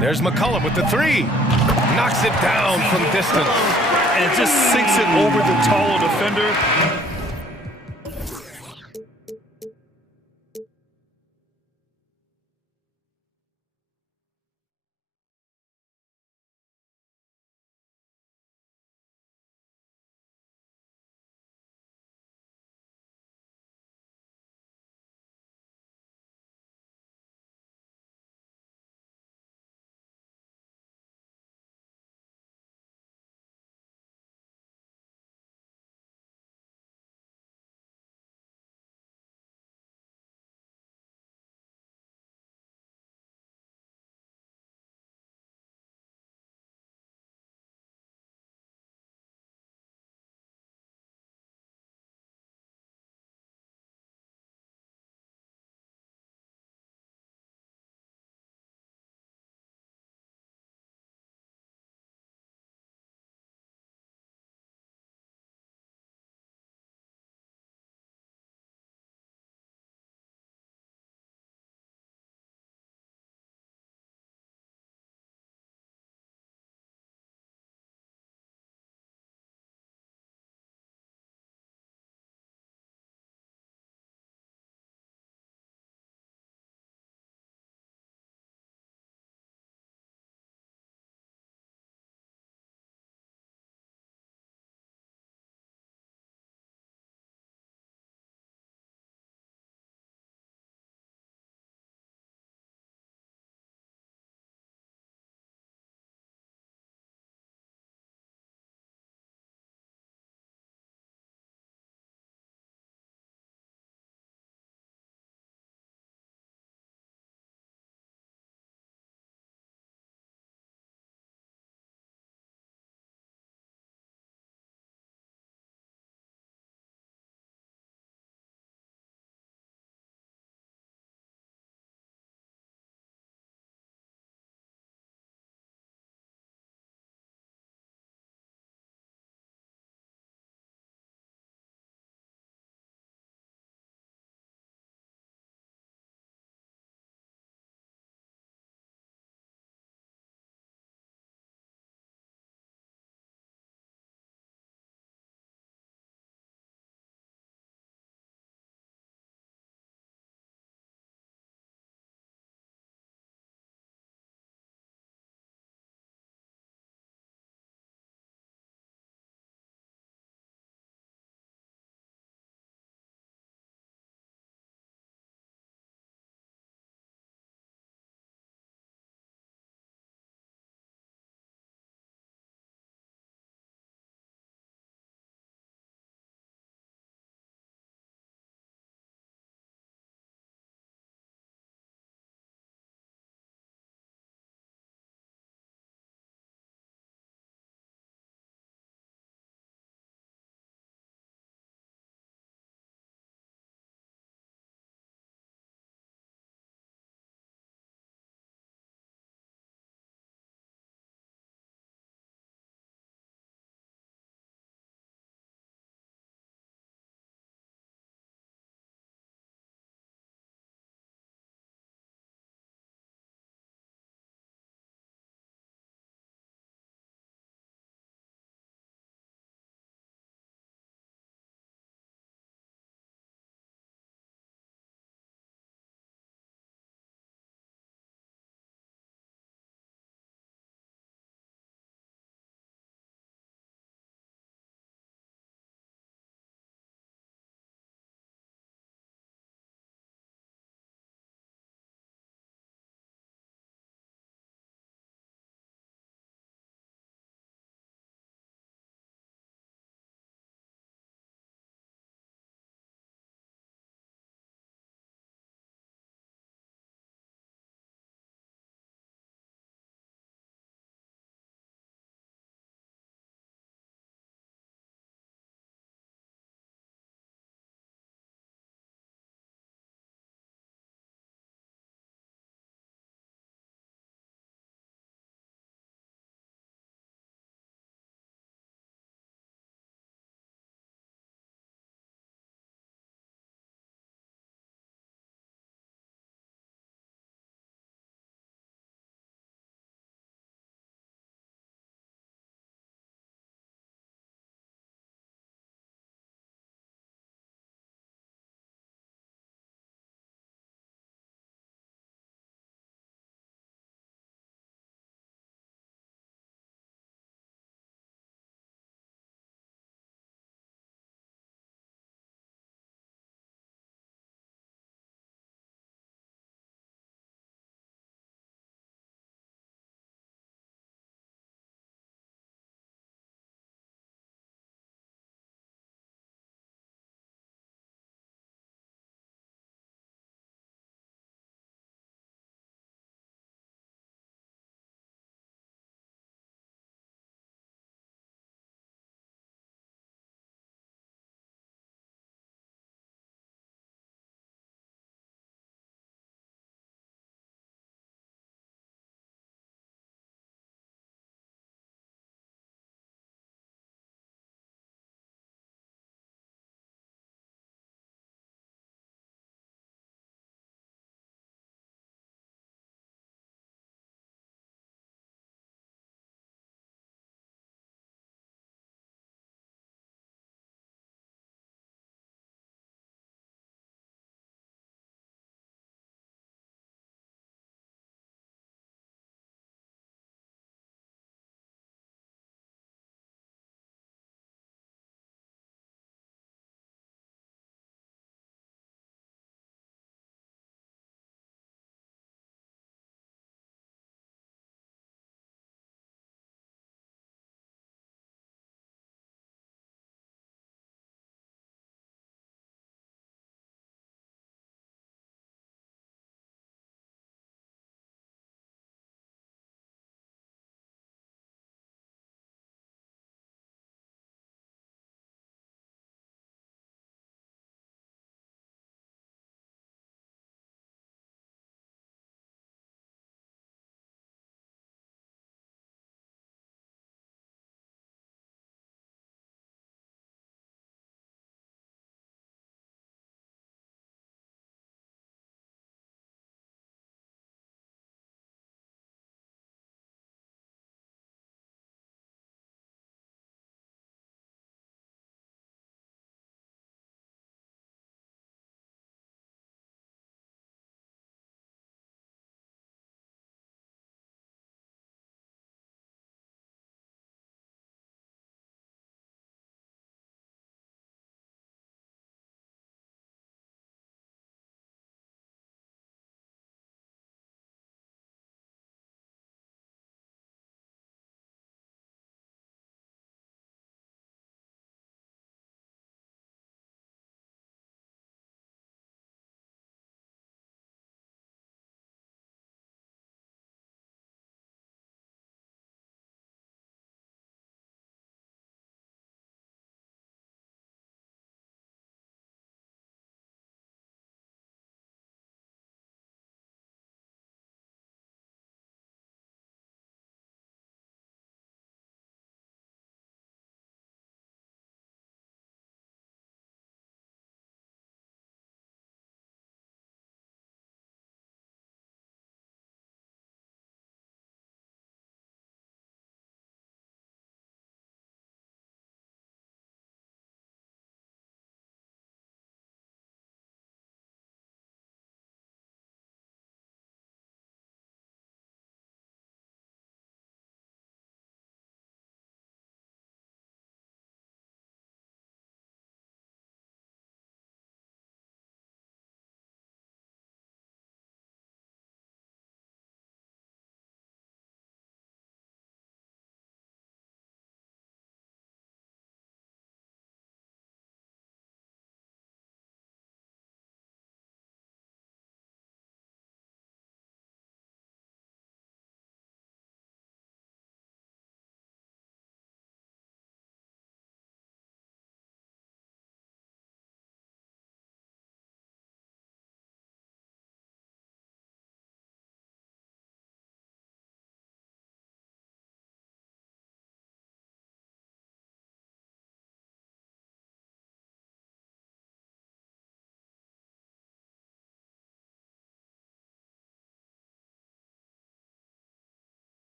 There's McCollum with the 3. Knocks it down from distance. And just sinks it over the taller defender.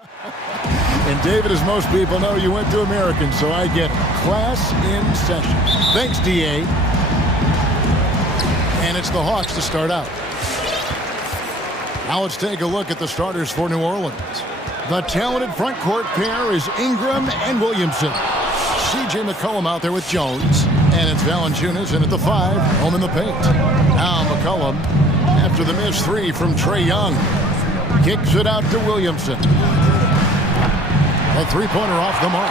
And David, as most people know, you went to American, so I get class in session. Thanks, DA. And it's the Hawks to start out. Now let's take a look at the starters for New Orleans. The talented front court pair is Ingram and Williamson. C.J. McCollum out there with Jones. And it's Valanciunas in at the 5, home in the paint. Now McCollum, after the missed 3 from Trae Young, kicks it out to Williamson. A three-pointer off the mark.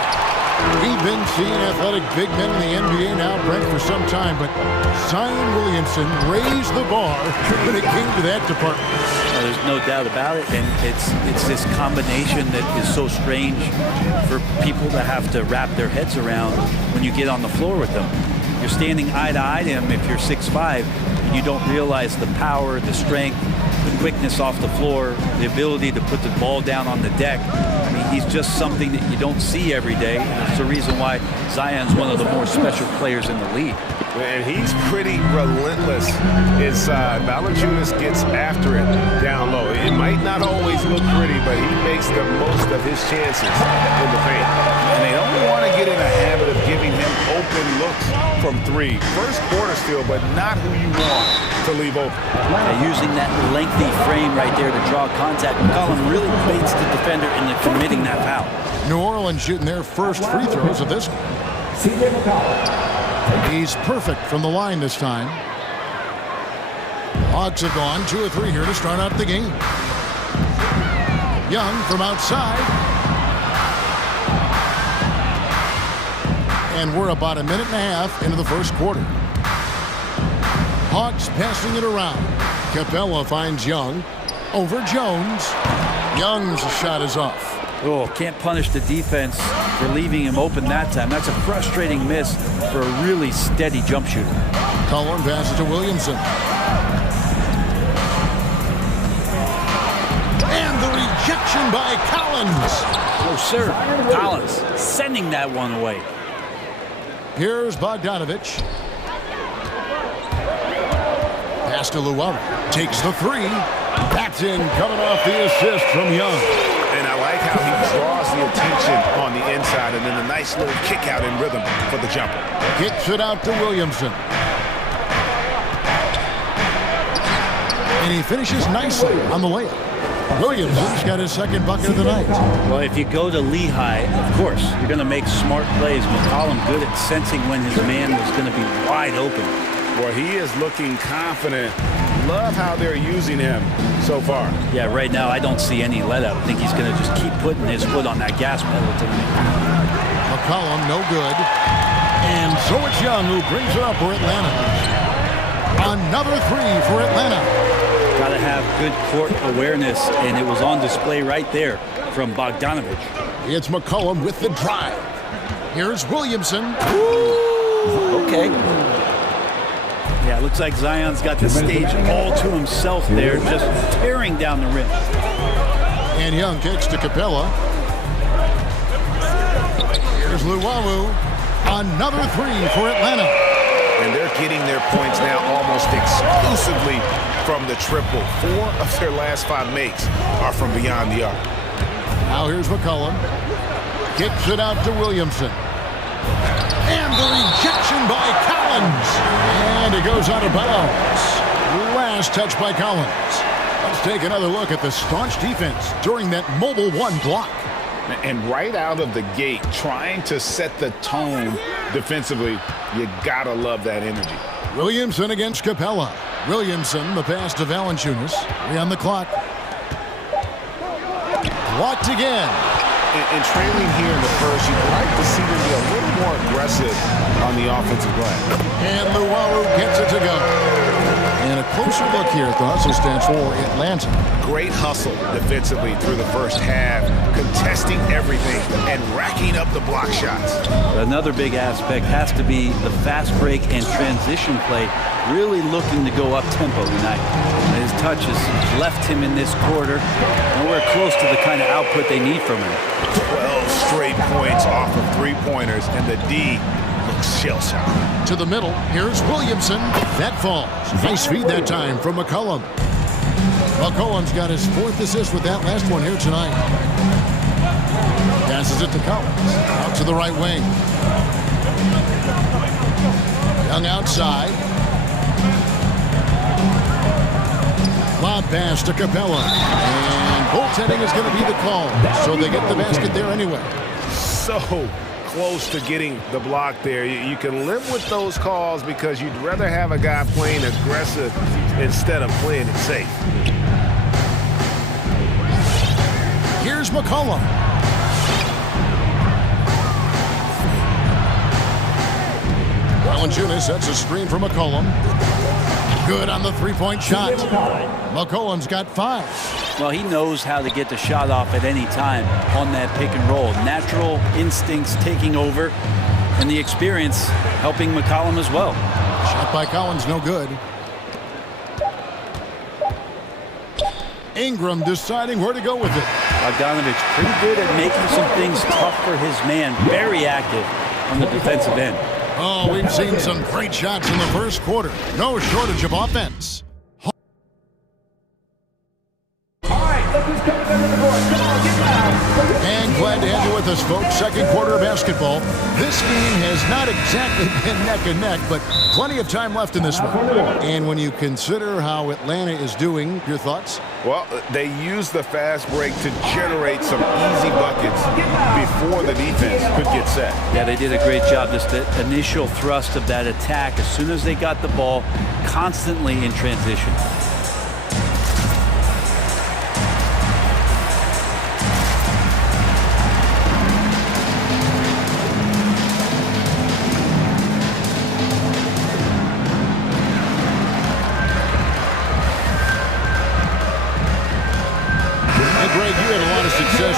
We've been seeing athletic big men in the NBA now, Brent, for some time, but Zion Williamson raised the bar when it came to that department. There's no doubt about it, and it's this combination that is so strange for people to have to wrap their heads around when you get on the floor with them. You're standing eye to eye to him if you're 6'5", and you don't realize the power, the strength, the quickness off the floor, the ability to put the ball down on the deck. I mean, he's just something that you don't see every day. It's the reason why Zion's one of the more special players in the league. And he's pretty relentless inside. Valanciunas gets after it down low. It might not always look pretty, but he makes the most of his chances in the paint. And they don't want to get in a habit of giving him open looks from 3. First quarter still, but not who you want to leave open. Using that lengthy frame right there to draw contact, McCollum really baits the defender into committing that foul. New Orleans shooting their first free throws of this one. C.J. McCollum. He's perfect from the line this time. Hawks have gone 2 of 3 here to start out the game. Young from outside. And we're about a minute and a half into the first quarter. Hawks passing it around. Capella finds Young over Jones. Young's shot is off. Oh, can't punish the defense for leaving him open that time. That's a frustrating miss for a really steady jump shooter. Cullen passes to Williamson. And the rejection by Collins. Oh, sir. Collins sending that one away. Here's Bogdanovich. Pass to Luella. Takes the 3. That's in, coming off the assist from Young. And I like how he draws the attention on the inside and then a nice little kick out in rhythm for the jumper. Kicks it out to Williamson. And he finishes nicely on the layup. Williamson's got his second bucket of the night. Well, if you go to Lehigh, of course, you're going to make smart plays. McCollum good at sensing when his man was going to be wide open. Well, he is looking confident. Love how they're using him so far. Yeah, right now I don't see any let up. I think he's going to just keep putting his foot on that gas pedal to me. McCollum, no good. And so it's Young who brings it up for Atlanta. Another 3 for Atlanta. Got to have good court awareness, and it was on display right there from Bogdanovich. It's McCollum with the drive. Here's Williamson. Woo! Okay. Yeah, it looks like Zion's got the stage all to himself there, just tearing down the rim. And Young kicks to Capella. Here's Luwawu. Another 3 for Atlanta. And they're getting their points now almost exclusively from the triple. 4 of their last 5 makes are from beyond the arc. Now here's McCollum. Kicks it out to Williamson. And the rejection by Collins. And it goes out of bounds. Last touch by Collins. Let's take another look at the staunch defense during that mobile 1 block. And right out of the gate, trying to set the tone defensively, you gotta love that energy. Williamson against Capella. Williamson, the pass to Valanciunas. 3 on the clock. Blocked again. And trailing here in the first, you'd like to see them be a little more aggressive on the offensive glass. And Luwawu gets it to go. And a closer look here at the hustle stats for Atlanta. Great hustle defensively through the first half, contesting everything and racking up the block shots. Another big aspect has to be the fast break and transition play, really looking to go up-tempo tonight. His touch has left him in this quarter, nowhere close to the kind of output they need from him. 12 straight points off of 3-pointers, and the D looks shell-shocked. To the middle, here's Williamson. That falls. Nice feed that time from McCollum. McCollum's got his 4th assist with that last one here tonight. Passes it to Collins. Out to the right wing. Young outside. Lob pass to Capella. And goaltending is going to be the call. So they get the basket there anyway. So close to getting the block there. You can live with those calls because you'd rather have a guy playing aggressive instead of playing it safe. Here's McCollum. Valanciunas sets a screen for McCollum. Good on the three-point shot. McCollum's got 5. Well, he knows how to get the shot off at any time on that pick and roll. Natural instincts taking over, and the experience helping McCollum as well. Shot by Collins, no good. Ingram deciding where to go with it. Bogdanovich pretty good at making some things tough for his man. Very active on the defensive end. Oh, we've seen some great shots in the first quarter. No shortage of offense. And glad to have you with us, folks. Second quarter of basketball. This game has not exactly been neck and neck, but plenty of time left in this one. And when you consider how Atlanta is doing, your thoughts? Well, they used the fast break to generate some easy buckets before the defense could get set. Yeah, they did a great job. Just the initial thrust of that attack, as soon as they got the ball, constantly in transition.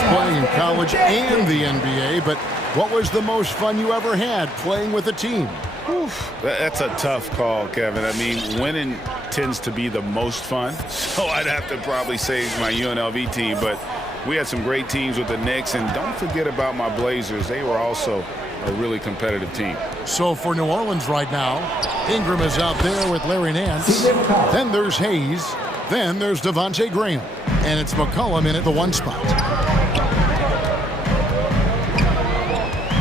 Playing in college and the NBA, but what was the most fun you ever had playing with a team? Oof, that's a tough call, Kevin. I mean, winning tends to be the most fun, so I'd have to probably say my UNLV team, but we had some great teams with the Knicks, and don't forget about my Blazers. They were also a really competitive team. So for New Orleans right now, Ingram is out there with Larry Nance. Then there's Hayes. Then there's Devontae Graham. And it's McCollum in at the 1 spot.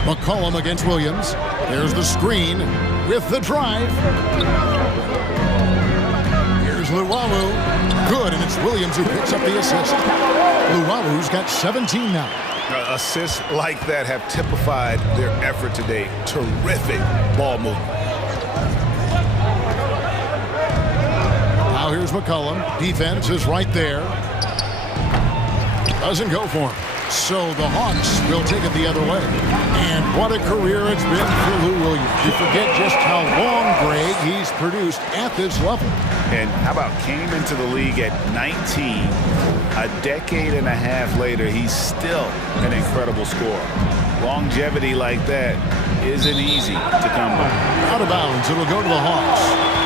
McCollum against Williams. There's the screen with the drive. Here's Luwawu. Good, and it's Williams who picks up the assist. Luwawu's got 17 now. Assists like that have typified their effort today. Terrific ball movement. Now here's McCollum. Defense is right there. Doesn't go for him. So the Hawks will take it the other way. And what a career it's been for Lou Williams. You forget just how long, Greg, he's produced at this level. And how about came into the league at 19. A decade and a half later, he's still an incredible scorer. Longevity like that isn't easy to come by. Out of bounds, it'll go to the Hawks.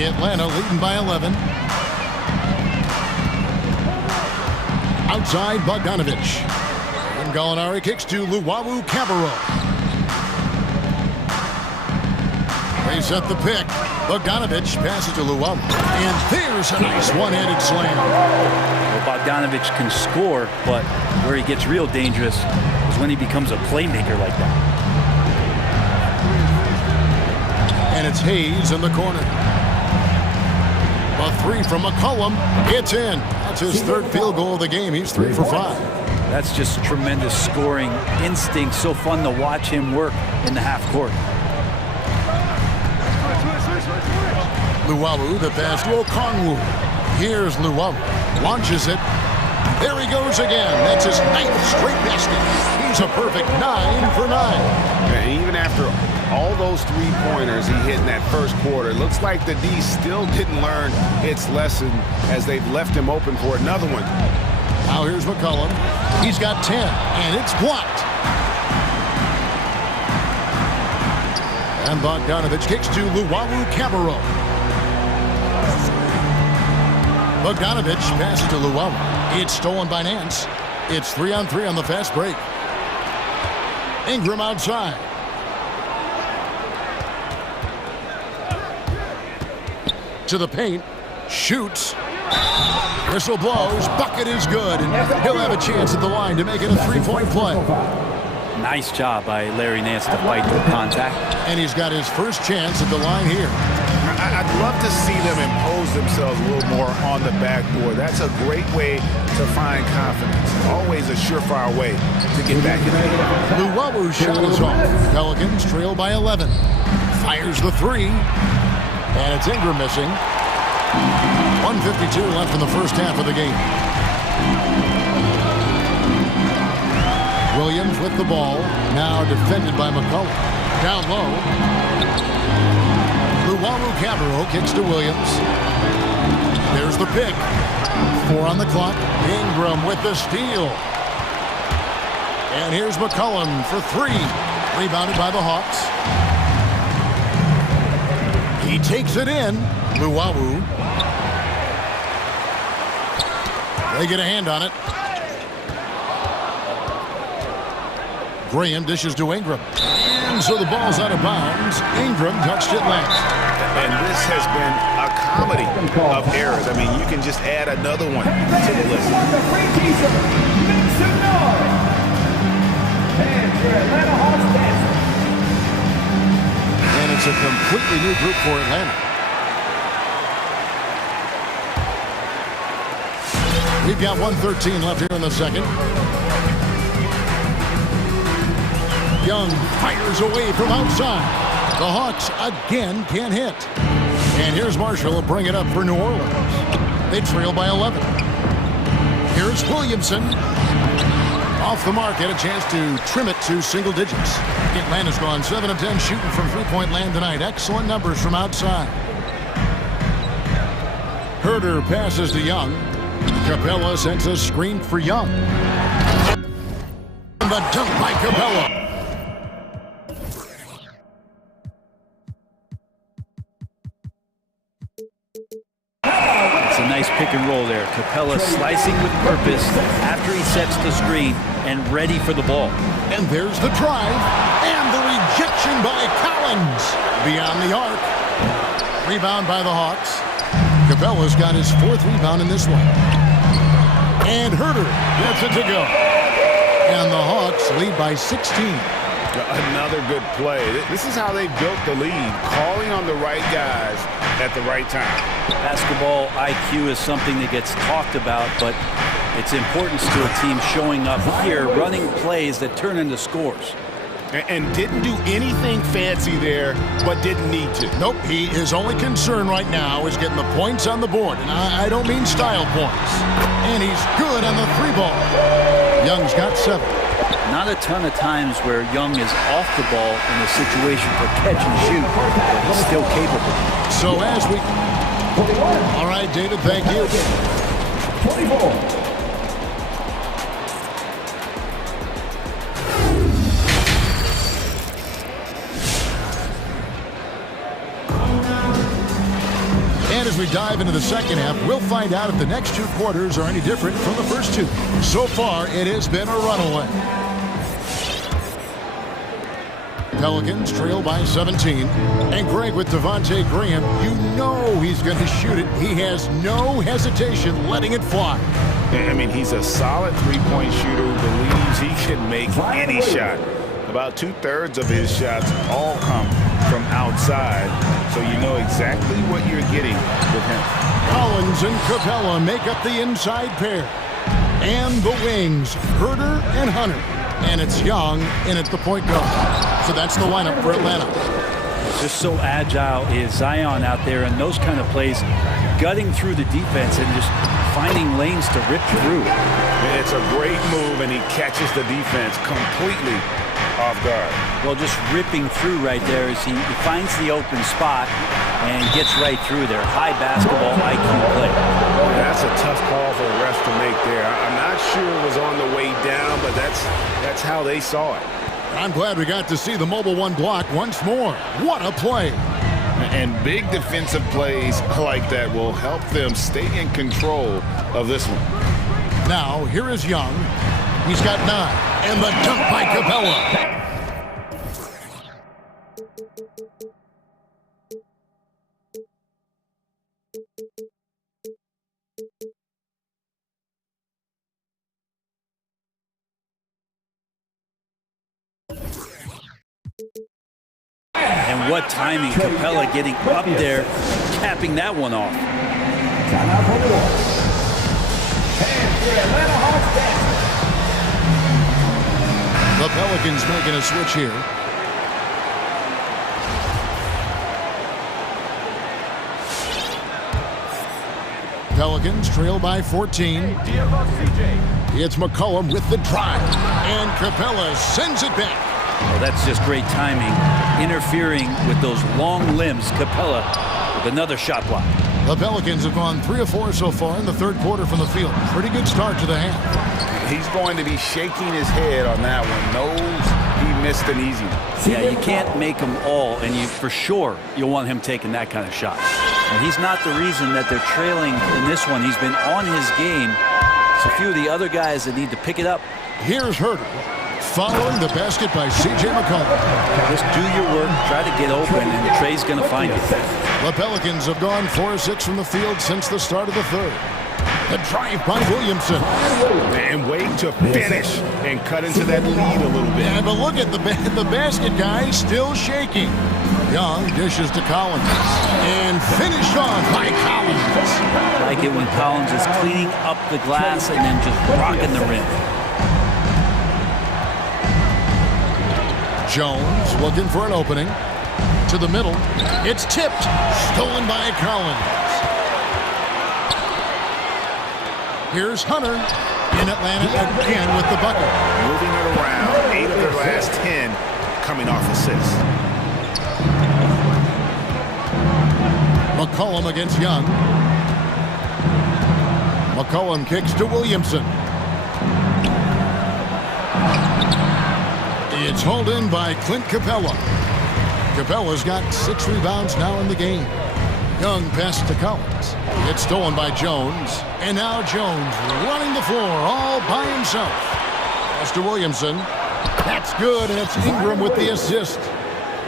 Atlanta leading by 11. Outside, Bogdanovich. And Gallinari kicks to Luwawu Cabarro. They set the pick. Bogdanovich passes to Luwawu. And there's a nice one-handed slam. Well, Bogdanovich can score, but where he gets real dangerous is when he becomes a playmaker like that. And it's Hayes in the corner. A 3 from McCollum. It's in. That's his 3rd field goal of the game. He's 3 for 5. That's just tremendous scoring instinct. So fun to watch him work in the half court. Luwawu, the pass to Okongwu. Here's Luwawu. Launches it. There he goes again. That's his 9th straight basket. He's a perfect 9 for 9. And even after all those 3-pointers he hit in that first quarter, it looks like the D still didn't learn its lesson as they've left him open for another one. Now here's McCollum. He's got 10, and it's blocked. And Bogdanovich kicks to Luwawu Cabarro. Bogdanovich passes to Luwawu. It's stolen by Nance. It's 3-on-3 on the fast break. Ingram outside. To the paint. Shoots. Whistle blows, bucket is good, and he'll have a chance at the line to make it a three-point play. Nice job by Larry Nance to fight through contact. And he's got his first chance at the line here. I'd love to see them impose themselves a little more on the backboard. That's a great way to find confidence. Always a surefire way to get back in the game. Luwawu shot is off. Pelicans trail by 11. Fires the three. And it's Ingram missing. 1:52 left in the first half of the game. Williams with the ball. Now defended by McCullough. Down low. Luwawu-Cabarrot kicks to Williams. There's the pick. 4 on the clock. Ingram with the steal. And here's McCollum for 3. Rebounded by the Hawks. He takes it in. Luwawu. They get a hand on it. Graham dishes to Ingram. And so the ball's out of bounds. Ingram touched it last. And this has been a comedy of errors. I mean, you can just add another one to the list. And it's a completely new group for Atlanta. We've got 1:13 left here in the second. Young fires away from outside. The Hawks again can't hit. And here's Marshall will bring it up for New Orleans. They trail by 11. Here's Williamson. Off the mark, had a chance to trim it to single digits. Atlanta's gone 7 of 10 shooting from three-point land tonight. Excellent numbers from outside. Herder passes to Young. Capella sends a screen for Young. And the dunk by Capella. It's a nice pick and roll there. Capella slicing with purpose after he sets the screen and ready for the ball. And there's the drive and the rejection by Collins. Beyond the arc. Rebound by the Hawks. Capella's got his 4th rebound in this one. And Herder gets it to go. And the Hawks lead by 16. Another good play. This is how they built the lead, calling on the right guys at the right time. Basketball IQ is something that gets talked about, but its importance to a team showing up here, running plays that turn into scores. And didn't do anything fancy there, but didn't need to. Nope, his only concern right now is getting the points on the board. And I don't mean style points. And he's good on the 3-ball. Young's got 7. Not a ton of times where Young is off the ball in a situation for catch and shoot, but he's still capable. So as we... All right, David, thank you. 24. And as we dive into the second half, we'll find out if the next 2 quarters are any different from the first 2. So far, it has been a runaway. Pelicans trail by 17. And Greg with Devontae Graham, you know he's going to shoot it. He has no hesitation letting it fly. I mean, he's a solid 3-point shooter who believes he can make any shot. About 2/3 of his shots all come from outside, so you know exactly what you're getting with him. Collins and Capella make up the inside pair. And the wings, Herder and Hunter. And it's Young in at the point guard. So that's the lineup for Atlanta. Just so agile is Zion out there in those kind of plays, gutting through the defense and just finding lanes to rip through. It's a great move, and he catches the defense completely off guard. Well, just ripping through right there as he finds the open spot and gets right through there. High basketball IQ play. That's a tough call for the refs to make there. I'm not sure it was on the way down, but that's how they saw it. I'm glad we got to see the mobile 1 block once more. What a play. And big defensive plays like that will help them stay in control of this one. Now, here is Young. He's got 9. And the dunk by Capella. what timing. Capella getting up there, capping that one off. The Pelicans making a switch here. Pelicans trail by 14. It's McCollum with the drive, and Capella sends it back. Well, that's just great timing. Interfering with those long limbs. Capella with another shot block. The Pelicans have gone 3 of 4 so far in the third quarter from the field. Pretty good start to the half. He's going to be shaking his head on that one. Knows he missed an easy one. Yeah, you can't make them all, and you for sure you'll want him taking that kind of shot. And he's not the reason that they're trailing in this one. He's been on his game. It's a few of the other guys that need to pick it up. Here's Herter, following the basket by C.J. McCollum. Just do your work, try to get open, and Trey's going to find you. The Pelicans have gone 4 of 6 from the field since the start of the third. The drive by Williamson. And wait to finish and cut into that lead a little bit. Yeah, but look at the basket guy still shaking. Young dishes to Collins. And finished off by Collins. I like it when Collins is cleaning up the glass and then just rocking the rim. Jones looking for an opening. To the middle. It's tipped. Stolen by Collins. Here's Hunter in Atlanta again with the bucket. Moving it around. 8 of their last 10 coming off assists. McCollum against Young. McCollum kicks to Williamson. It's hauled in by Clint Capella. Capella's got 6 rebounds now in the game. Young passes to Collins. It's stolen by Jones. And now Jones running the floor all by himself. Pass to Williamson. That's good, and it's Ingram with the assist.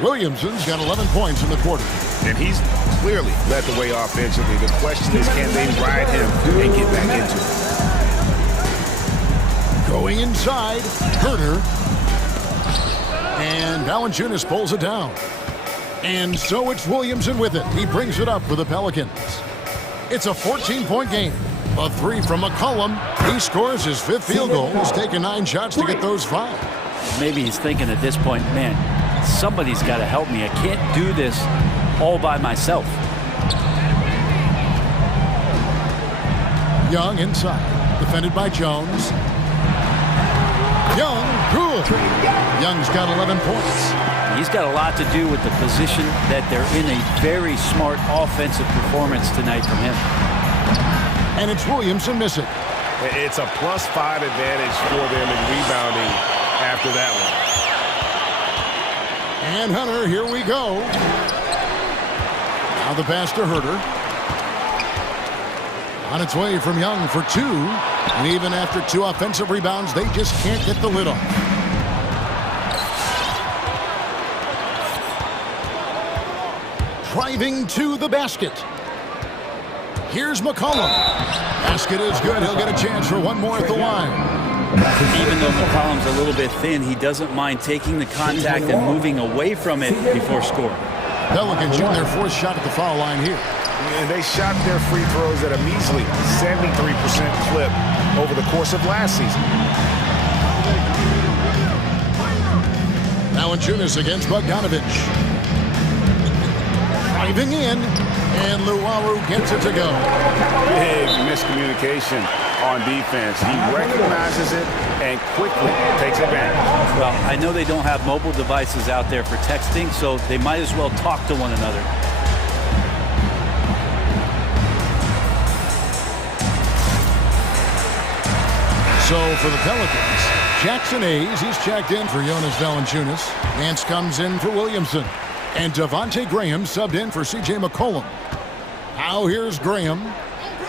Williamson's got 11 points in the quarter. And he's clearly led the way offensively. The question is, can they ride him and get back into it? Going inside, Herter. And Valanciunas pulls it down. And so it's Williamson with it. He brings it up for the Pelicans. It's a 14-point game. A 3 from McCollum. He scores his 5th field goal. He's taken 9 shots to get those 5. Maybe he's thinking at this point, man, somebody's got to help me. I can't do this all by myself. Young inside. Defended by Jones. Young, good. Young's got 11 points. He's got a lot to do with the position that they're in. A very smart offensive performance tonight from him. And it's Williamson missing. It's a +5 advantage for them in rebounding after that one. And Hunter, here we go. Now the pass to Herter. On its way from Young for 2. And even after 2 offensive rebounds, they just can't get the lid off. Driving to the basket. Here's McCollum. Basket is good. He'll get a chance for one more at the line. Even though McCollum's a little bit thin, he doesn't mind taking the contact and moving away from it before scoring. Pelicans shooting their 4th shot at the foul line here. And they shot their free throws at a measly 73% clip over the course of last season. Valanciunas against Bogdanovich. Driving in, and Luwawu gets it to go. Big miscommunication on defense. He recognizes it and quickly takes advantage. Well, I know they don't have mobile devices out there for texting, so they might as well talk to one another. So for the Pelicans, Jackson Hayes, he's checked in for Jonas Valanciunas. Nance comes in for Williamson. And Devontae Graham subbed in for C.J. McCollum. Now here's Graham.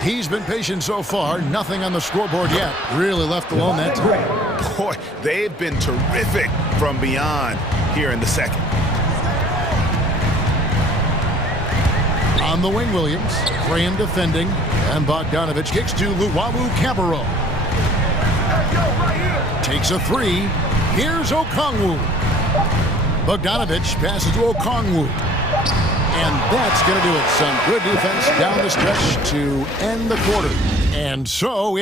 He's been patient so far. Nothing on the scoreboard yet. Really left alone that time. Boy, they've been terrific from beyond here in the second. On the wing, Williams. Graham defending. And Bogdanovich kicks to Luwawu-Cabarrot. Takes a 3. Here's Okongwu. Bogdanovich passes to Okongwu. And that's going to do it. Some good defense down the stretch to end the quarter. And so...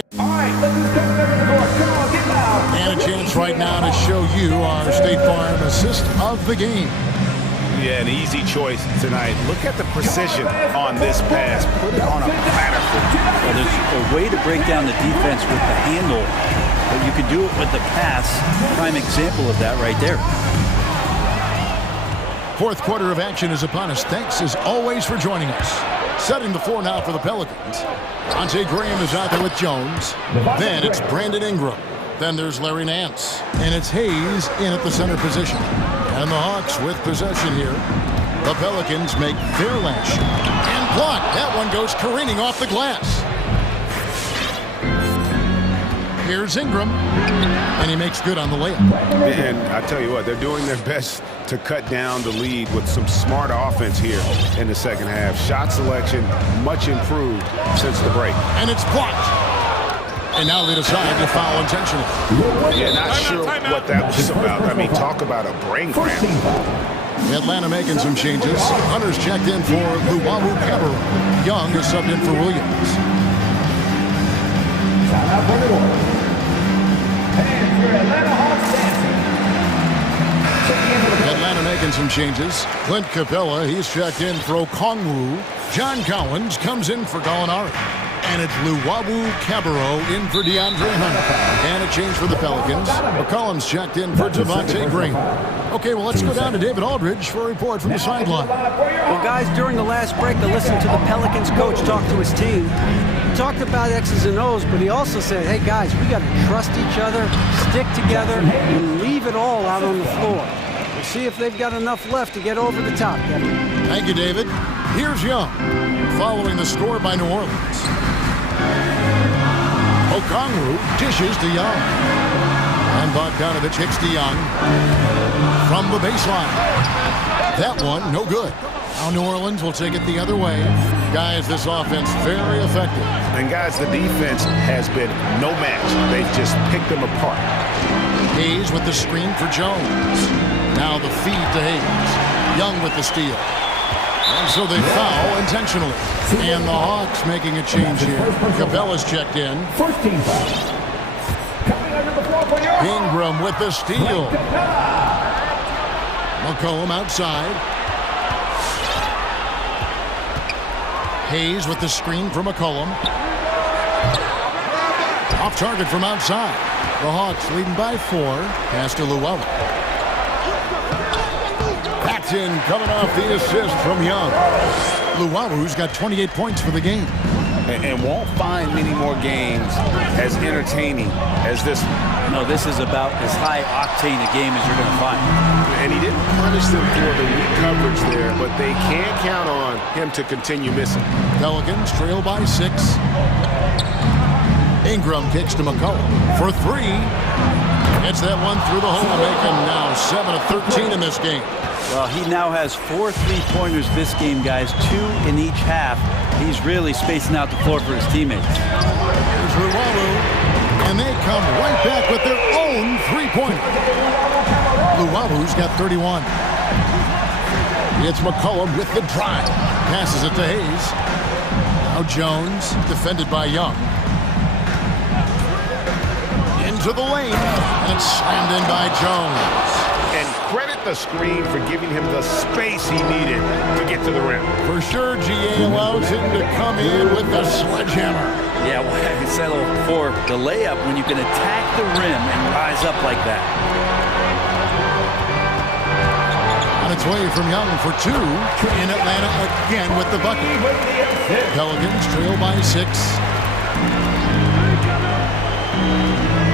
And a chance right now to show you our State Farm assist of the game. Yeah, an easy choice tonight. Look at the precision on this pass. Put it on a platter. Well, there's a way to break down the defense with the handle, but you can do it with the pass. Prime example of that right there. Fourth quarter of action is upon us. Thanks as always for joining us. Setting the floor now for the Pelicans. Devontae Graham is out there with Jones. Then it's Brandon Ingram. Then there's Larry Nance. And it's Hayes in at the center position. And the Hawks with possession here. The Pelicans make their last shot. And blocked. That one goes careening off the glass. Here's Ingram. And he makes good on the layup. And I tell you what, they're doing their best to cut down the lead with some smart offense here in the second half. Shot selection much improved since the break. And it's blocked. And now they decide to foul intentionally. Yeah, not sure what that was about. I mean, talk about a brain cramp. Atlanta making some changes. Hunter's checked in for Luwawu Cabarrot. Young is subbed in for Williams. Atlanta making some changes. Clint Capella, he's checked in for Okongwu. John Collins comes in for Gallinari. And it's Luwawu Cabarrot in for DeAndre Hunter. And a change for the Pelicans. McCollum's checked in for Devontae Graham. Okay, well, let's go down to David Aldridge for a report from the sideline. Well, guys, during the last break, I listened to the Pelicans coach talk to his team. He talked about X's and O's, but he also said, hey, guys, we got to trust each other, stick together, and leave it all out on the floor. We'll see if they've got enough left to get over the top, Kevin. Thank you, David. Here's Young, following the score by New Orleans. Okongwu dishes to Young. And Bogdanovich hits to Young from the baseline. That one, no good. Now New Orleans will take it the other way. Guys, this offense very effective. And guys, the defense has been no match. They've just picked them apart. Hayes with the screen for Jones. Now the feed to Hayes. Young with the steal. And so they foul intentionally. And the Hawks making a change here. Capella's checked in. Ingram with the steal. McCollum outside. Hayes with the screen for McCollum. Off target from outside. The Hawks leading by 4. Pass to Luwawu. Paxton coming off the assist from Young. Luwawu's got 28 points for the game. And won't find many more games as entertaining as this. No, this is about as high octane a game as you're going to find. And he didn't punish them for the weak coverage there, but they can't count on him to continue missing. Pelicans trail by 6. Ingram kicks to McCollum for 3. Gets that one through the hole, making now 7 of 13 in this game. Well, he now has 4 3-pointers this game, guys, 2 in each half. He's really spacing out the floor for his teammates. Here's Luwawu, and they come right back with their own 3-pointer. Luwawu's got 31. It's McCollum with the drive. Passes it to Hayes. Now Jones, defended by Young. Into the lane, and it's slammed in by Jones. And credit the screen for giving him the space he needed to get to the rim. For sure, GA allows him to come in with the sledgehammer. Yeah, well, I can settle for the layup when you can attack the rim and rise up like that. On its way from Young for 2. In Atlanta again with the bucket. Pelicans trail by 6.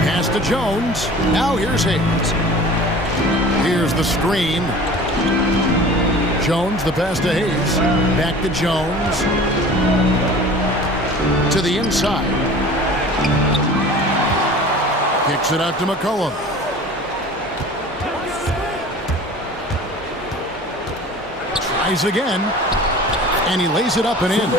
Pass to Jones. Now here's Hayes. Here's the screen. Jones, the pass to Hayes. Back to Jones. To the inside. Kicks it out to McCollum. Tries again. And he lays it up and in.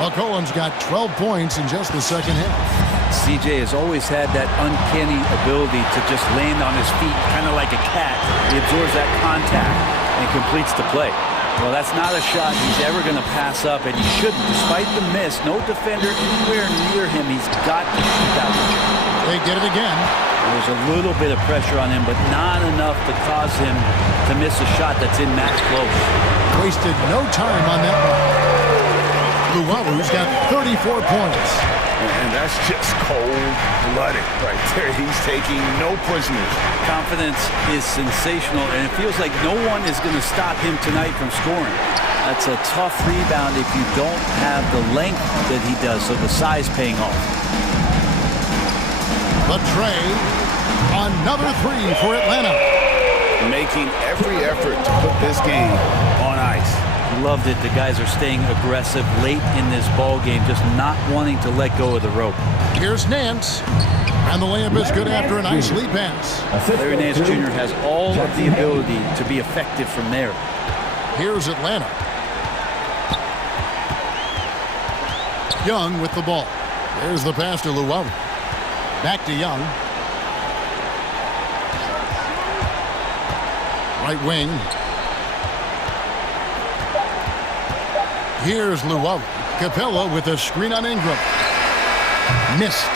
McCollum's got 12 points in just the second half. CJ has always had that uncanny ability to just land on his feet, kind of like a cat. He absorbs that contact and completes the play. Well, that's not a shot he's ever going to pass up, and he shouldn't. Despite the miss, no defender anywhere near him. He's got to shoot that one. They get it again. There's a little bit of pressure on him, but not enough to cause him to miss a shot that's in match close. Wasted no time on that one. Luwalu's got 34 points. And that's just cold-blooded right there. He's taking no prisoners. Confidence is sensational, and it feels like no one is going to stop him tonight from scoring. That's a tough rebound if you don't have the length that he does, so the size paying off. But Trey, another three for Atlanta. Making every effort to put this game on ice. Loved it. The guys are staying aggressive late in this ball game, just not wanting to let go of the rope. Here's Nance, and the layup is good after a nice lead pass. Larry Nance Jr. has all of the ability to be effective from there. Here's Atlanta. Young with the ball. There's the pass to Luwalu. Back to Young. Right wing. Here's Luwalu. Capella with a screen on Ingram. Missed.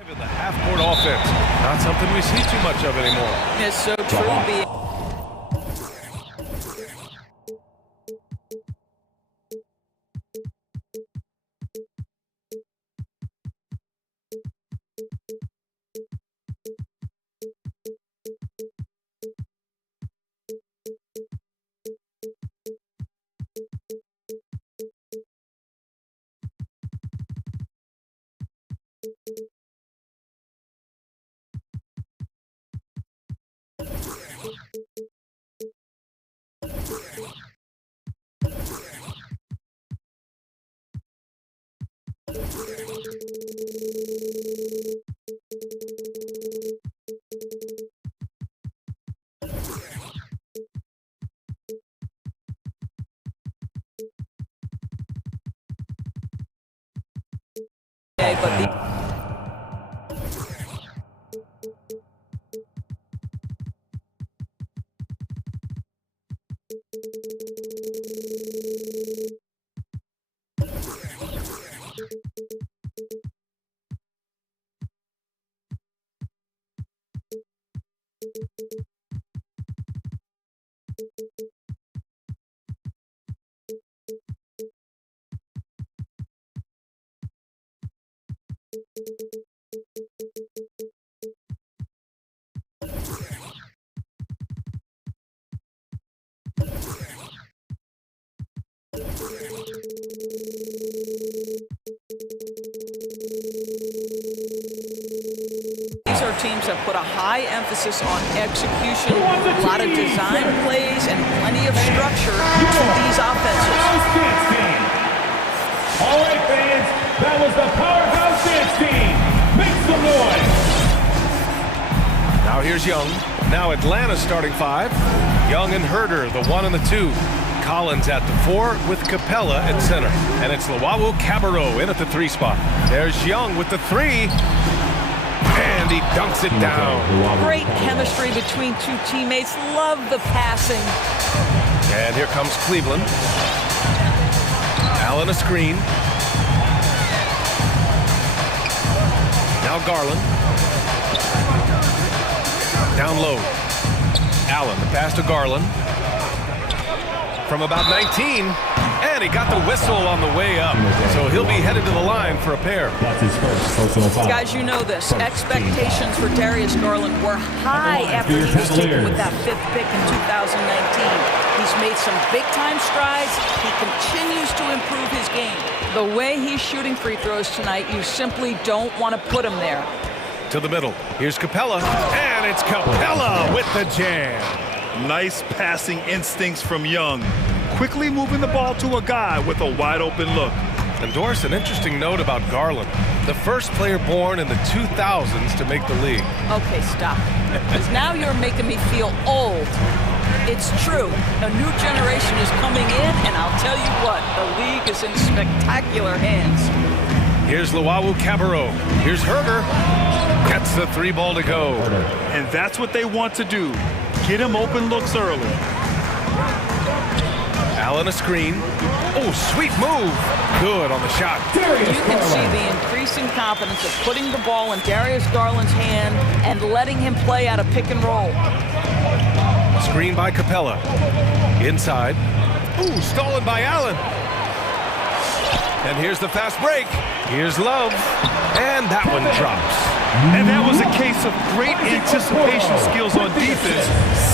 In the half-court offense, not something we see too much of anymore. It's so true. These are teams that put a high emphasis on execution, a lot of design plays, and plenty of structure to these offenses. All right, fans, that was the Powerhouse Dance Team. Make some noise. Now here's Young. Now Atlanta's starting five. Young and Herder, the 1 and the 2. Collins at the 4 with Capella at center. And it's Luwawu Cabarrot in at the 3 spot. There's Young with the 3. And he dunks it down. Great chemistry between two teammates. Love the passing. And here comes Cleveland. Allen a screen. Now Garland. Down low. Allen, the pass to Garland. From about 19. And he got the whistle on the way up. So he'll be headed to the line for a pair. That's his first personal foul. Guys, you know this. Expectations for Darius Garland were high after he was taken with that 5th pick in 2019. He's made some big-time strides. He continues to improve his game. The way he's shooting free throws tonight, you simply don't want to put him there. To the middle. Here's Capella. And it's Capella with the jam. Nice passing instincts from Young. Quickly moving the ball to a guy with a wide-open look. And Doris, an interesting note about Garland. The first player born in the 2000s to make the league. Okay, stop. Because now you're making me feel old. It's true. A new generation is coming in, and I'll tell you what, the league is in spectacular hands. Here's Luwawu Cabarrot. Here's Herder. Gets the 3 ball to go. And that's what they want to do. Get him open looks early. Allen a screen. Oh, sweet move. Good on the shot. You can see the increasing confidence of putting the ball in Darius Garland's hand and letting him play out of pick and roll. Screen by Capella. Inside. Ooh, stolen by Allen. And here's the fast break. Here's Love. And that one drops. And that was a case of great anticipation skills on defense,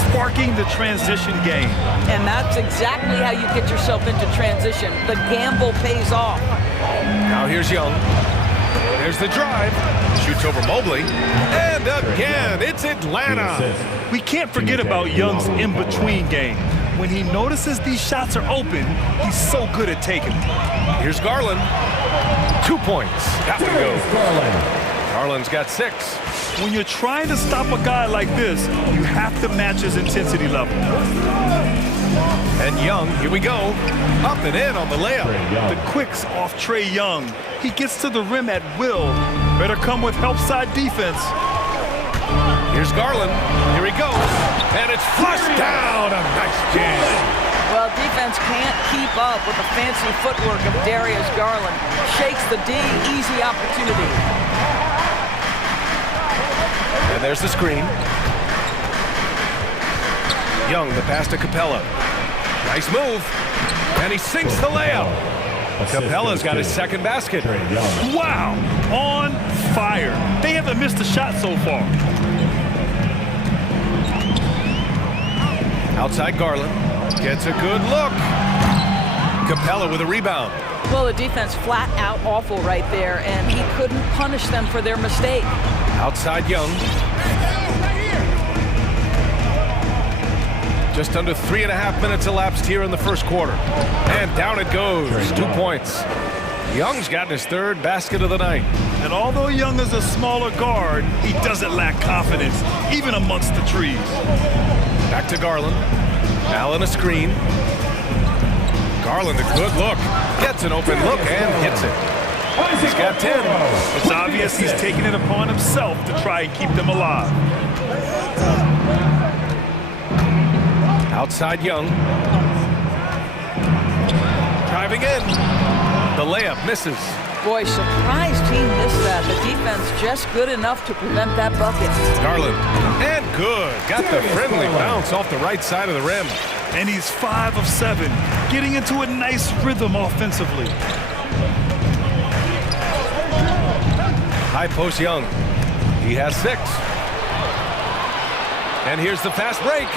sparking the transition game. And that's exactly how you get yourself into transition. The gamble pays off. Now here's Young. There's the drive. Shoots over Mobley. And again, it's Atlanta. We can't forget about Young's in-between game. When he notices these shots are open, he's so good at taking them. Here's Garland. 2 points. Got to go. Garland's got 6. When you're trying to stop a guy like this, you have to match his intensity level. And Young, here we go. Up and in on the layup. The quicks off Trae Young. He gets to the rim at will. Better come with help side defense. Here's Garland. Here he goes. And it's flushed down. A nice jam. Well, defense can't keep up with the fancy footwork of Darius Garland. Shakes the D, easy opportunity. And there's the screen. Young, the pass to Capella. Nice move. And he sinks the layup. Capella's got his second basket. Wow, on fire. They haven't missed a shot so far. Outside Garland. Gets a good look. Capella with a rebound. Well, the defense flat out awful right there, and he couldn't punish them for their mistake. Outside Young. Just under 3.5 minutes elapsed here in the first quarter. And down it goes. 2 points. Young's gotten his third basket of the night. And although Young is a smaller guard, he doesn't lack confidence, even amongst the trees. Back to Garland. Allen a screen. Garland a good look. Gets an open look and hits it. He's got 10. It's obvious he's taking it upon himself to try and keep them alive. Outside Young. Driving in. The layup misses. Boy, surprised he missed that. The defense just good enough to prevent that bucket. Garland. And good. Got the friendly bounce off the right side of the rim. And he's 5 of 7, getting into a nice rhythm offensively. High post Young. He has 6. And here's the fast break.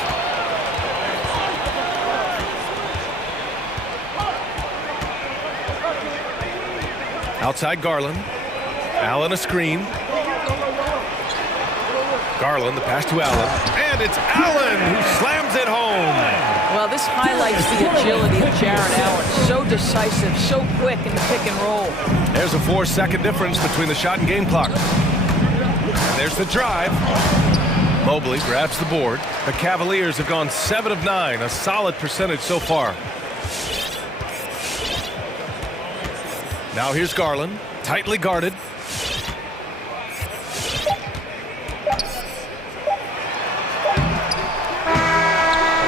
Outside Garland. Allen a screen. Garland, the pass to Allen. And it's Allen who slams it home. Well, this highlights the agility of Jared Allen. So decisive, so quick in the pick and roll. There's a 4-second difference between the shot and game clock. And there's the drive. Mobley grabs the board. The Cavaliers have gone 7 of 9, a solid percentage so far. Now here's Garland, tightly guarded.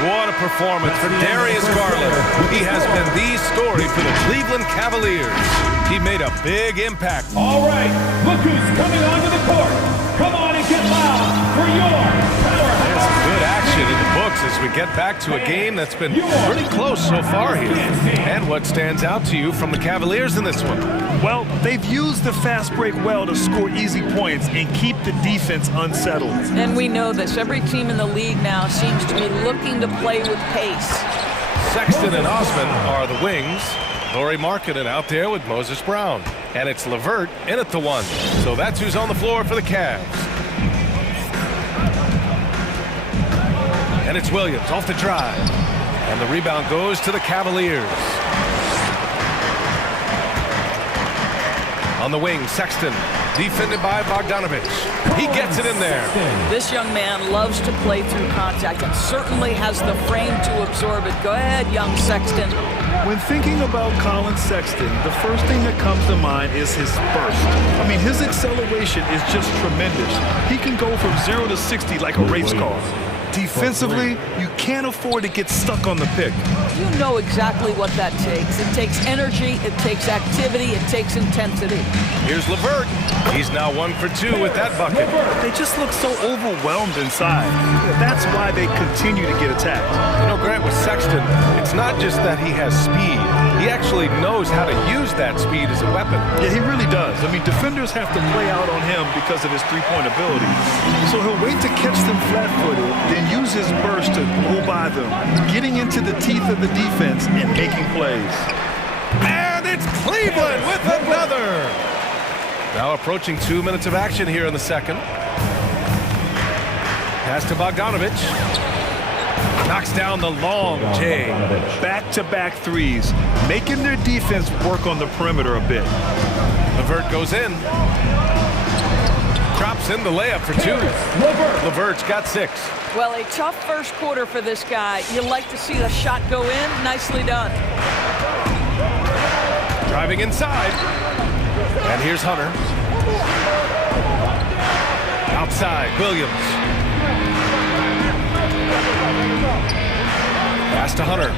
What a performance for Darius Garland. He has been the story for the Cleveland Cavaliers. He made a big impact. All right, look who's coming onto the court. Come on and get loud for your powerhouse. There's good action in the books as we get back to a game that's been pretty close so far here. And what stands out to you from the Cavaliers in this one? Well, they've used the fast break well to score easy points and keep the defense unsettled. And we know this. Every team in the league now seems to be looking to play with pace. Sexton and Osman are the wings. Laurie Markkanen out there with Moses Brown. And it's LeVert in at the 1. So that's who's on the floor for the Cavs. And it's Williams off the drive. And the rebound goes to the Cavaliers. On the wing, Sexton, defended by Bogdanovich. He gets it in there. This young man loves to play through contact and certainly has the frame to absorb it. Go ahead, young Sexton. When thinking about Colin Sexton, the first thing that comes to mind is his burst. I mean, his acceleration is just tremendous. He can go from 0 to 60 like a race car. Defensively, you can't afford to get stuck on the pick. You know exactly what that takes. It takes energy, it takes activity, it takes intensity. Here's LeVert. He's now 1 for 2 with that bucket. They just look so overwhelmed inside. That's why they continue to get attacked. You know, Grant, with Sexton, it's not just that he has speed. He actually knows how to use that speed as a weapon. Yeah, he really does. I mean, defenders have to play out on him because of his three-point ability. So he'll wait to catch them flat-footed, then use his burst to go by them, getting into the teeth of the defense and making plays. And it's Cleveland with another. Now approaching 2 minutes of action here in the second. Pass to Bogdanovich. Knocks down the long J. Back-to-back threes, making their defense work on the perimeter a bit. LeVert goes in. Drops in the layup for 2. LeVert's got 6. Well, a tough first quarter for this guy. You like to see the shot go in. Nicely done. Driving inside. And here's Hunter. Outside, Williams. Pass to Hunter.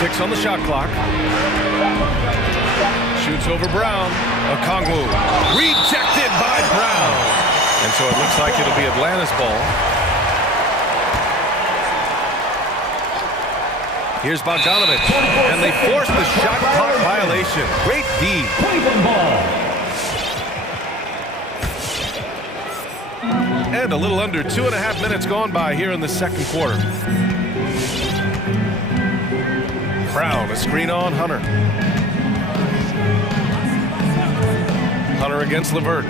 6 on the shot clock. Shoots over Brown. Okongwu. Rejected by Brown. And so it looks like it'll be Atlanta's ball. Here's Bogdanovich, and they force the shot clock violation. Great D. And a little under 2.5 minutes gone by here in the second quarter. Brown, a screen on Hunter. Hunter against LeVert.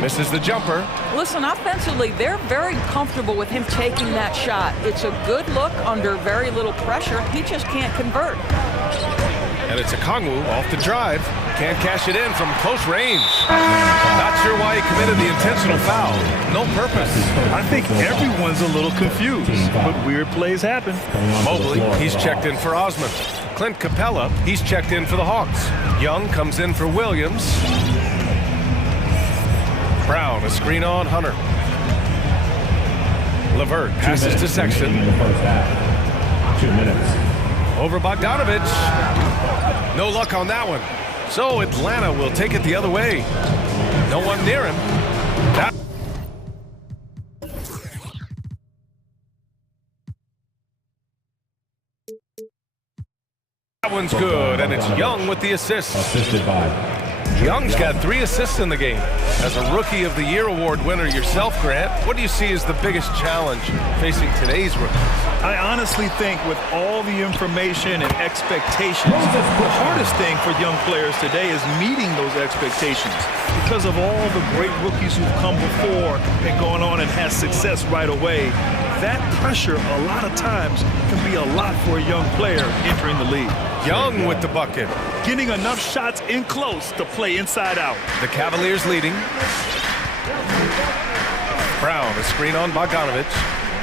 Misses the jumper. Listen, offensively, they're very comfortable with him taking that shot. It's a good look under very little pressure. He just can't convert. And it's a Kongwu off the drive. Can't cash it in from close range. Not sure why he committed the intentional foul. No purpose. I think everyone's a little confused, but weird plays happen. Mobley, he's checked in for Osman. Clint Capella, he's checked in for the Hawks. Young comes in for Williams. Brown, a screen on Hunter. LeVert passes to Sexton. 2 minutes. Over Bogdanovich. No luck on that one. So Atlanta will take it the other way. No one near him. That one's good, and it's Young with the assist. Assisted by Young's got 3 assists in the game. As a Rookie of the Year award winner yourself, Grant, what do you see as the biggest challenge facing today's rookies? I honestly think with all the information and expectations, the hardest thing for young players today is meeting those expectations. Because of all the great rookies who've come before and gone on and had success right away, that pressure a lot of times can be a lot for a young player entering the league. Young with the bucket. Getting enough shots in close to play inside out. The Cavaliers leading. Brown, a screen on Bogdanovich.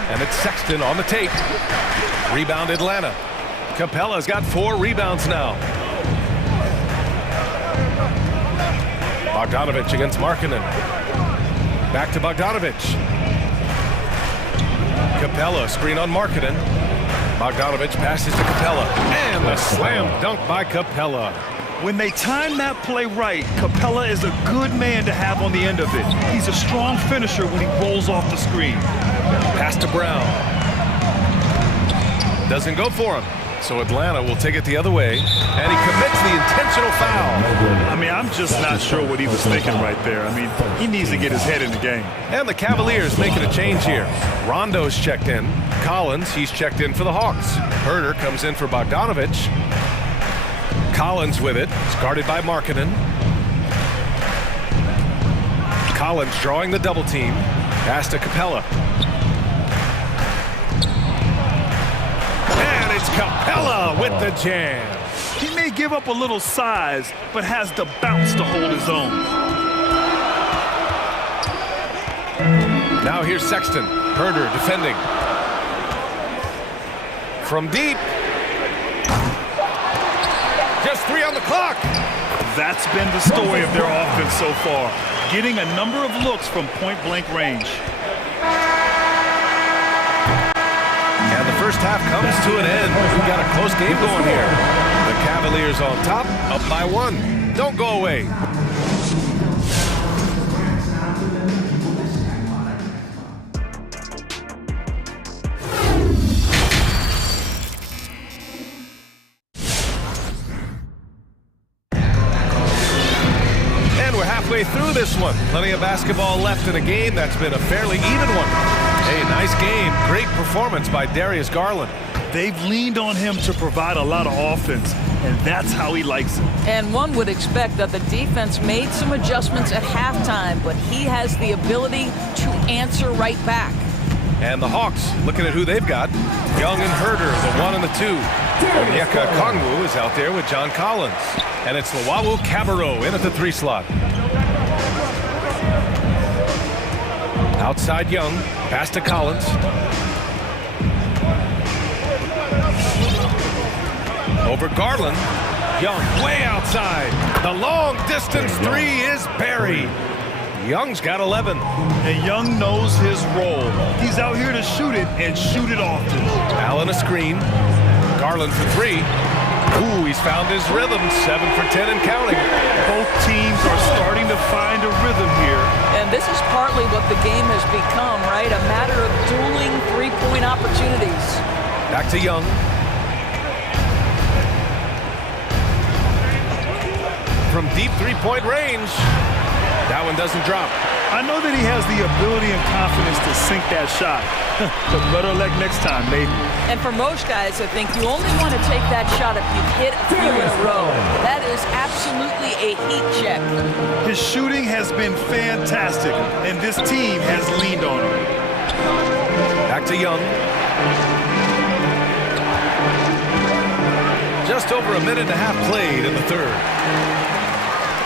And it's Sexton on the tape. Rebound Atlanta. Capella's got 4 rebounds now. Bogdanovich against Markkanen. Back to Bogdanovich. Capella, screen on Markkanen. Bogdanovich passes to Capella. And the slam dunk by Capella. When they time that play right, Capella is a good man to have on the end of it. He's a strong finisher when he rolls off the screen. Pass to Brown. Doesn't go for him. So Atlanta will take it the other way. And he commits the intentional foul. I mean, I'm just not sure what he was thinking right there. I mean, he needs to get his head in the game. And the Cavaliers making a change here. Rondo's checked in. Collins, he's checked in for the Hawks. Herder comes in for Bogdanovich. Collins with it. It's guarded by Markkanen. Collins drawing the double team. Pass to Capella. And it's Capella with the jam. He may give up a little size, but has the bounce to hold his own. Now here's Sexton. Herder defending. From deep. Just 3 on the clock. That's been the story of their offense so far. Getting a number of looks from point-blank range. And the first half comes to an end. We've got a close game going here. The Cavaliers on top, up by 1. Don't go away. Halfway through this one. Plenty of basketball left in a game that's been a fairly even one. Hey, nice game. Great performance by Darius Garland. They've leaned on him to provide a lot of offense, and that's how he likes it. And one would expect that the defense made some adjustments at halftime, but he has the ability to answer right back. And the Hawks, looking at who they've got. Young and Herder, the 1 and the 2. Onyeka Kongwu is out there with John Collins. And it's Luwawu Cabarrot in at the 3 slot. Outside Young, pass to Collins. Over Garland. Young way outside. The long distance 3 is buried. Young's got 11. And Young knows his role. He's out here to shoot it and shoot it often. Allen a screen. Garland for 3. Ooh, he's found his rhythm. 7 for 10 and counting. Both teams are starting to to find a rhythm here. And this is partly what the game has become, right? A matter of dueling three-point opportunities. Back to Young. From deep three-point range. That one doesn't drop. I know that he has the ability and confidence to sink that shot. But better luck next time, maybe. And for most guys, I think you only want to take that shot if you hit a few in a row. That is absolutely a heat check. His shooting has been fantastic, and this team has leaned on him. Back to Young. Just over a minute and a half played in the third.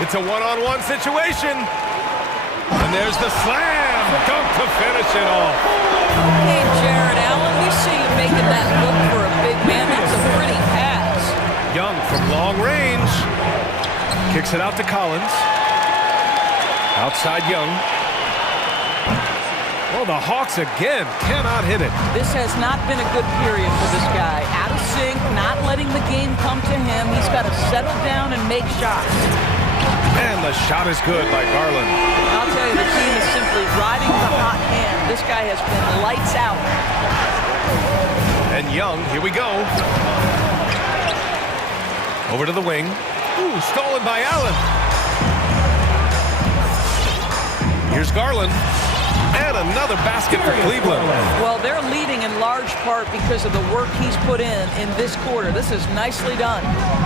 It's a one-on-one situation. And there's the slam. Dunk to finish it off. Hey, Jared Allen, we see you making that look for a big man. That's a pretty pass. Young from long range. Kicks it out to Collins. Outside Young. Oh, the Hawks again cannot hit it. This has not been a good period for this guy. Out of sync, not letting the game come to him. He's got to settle down and make shots. And the shot is good by Garland. I'll tell you, the team is simply riding the hot hand. This guy has been lights out. And Young, here we go. Over to the wing. Ooh, stolen by Allen. Here's Garland. And another basket for Cleveland. Well, they're leading in large part because of the work he's put in this quarter. This is nicely done.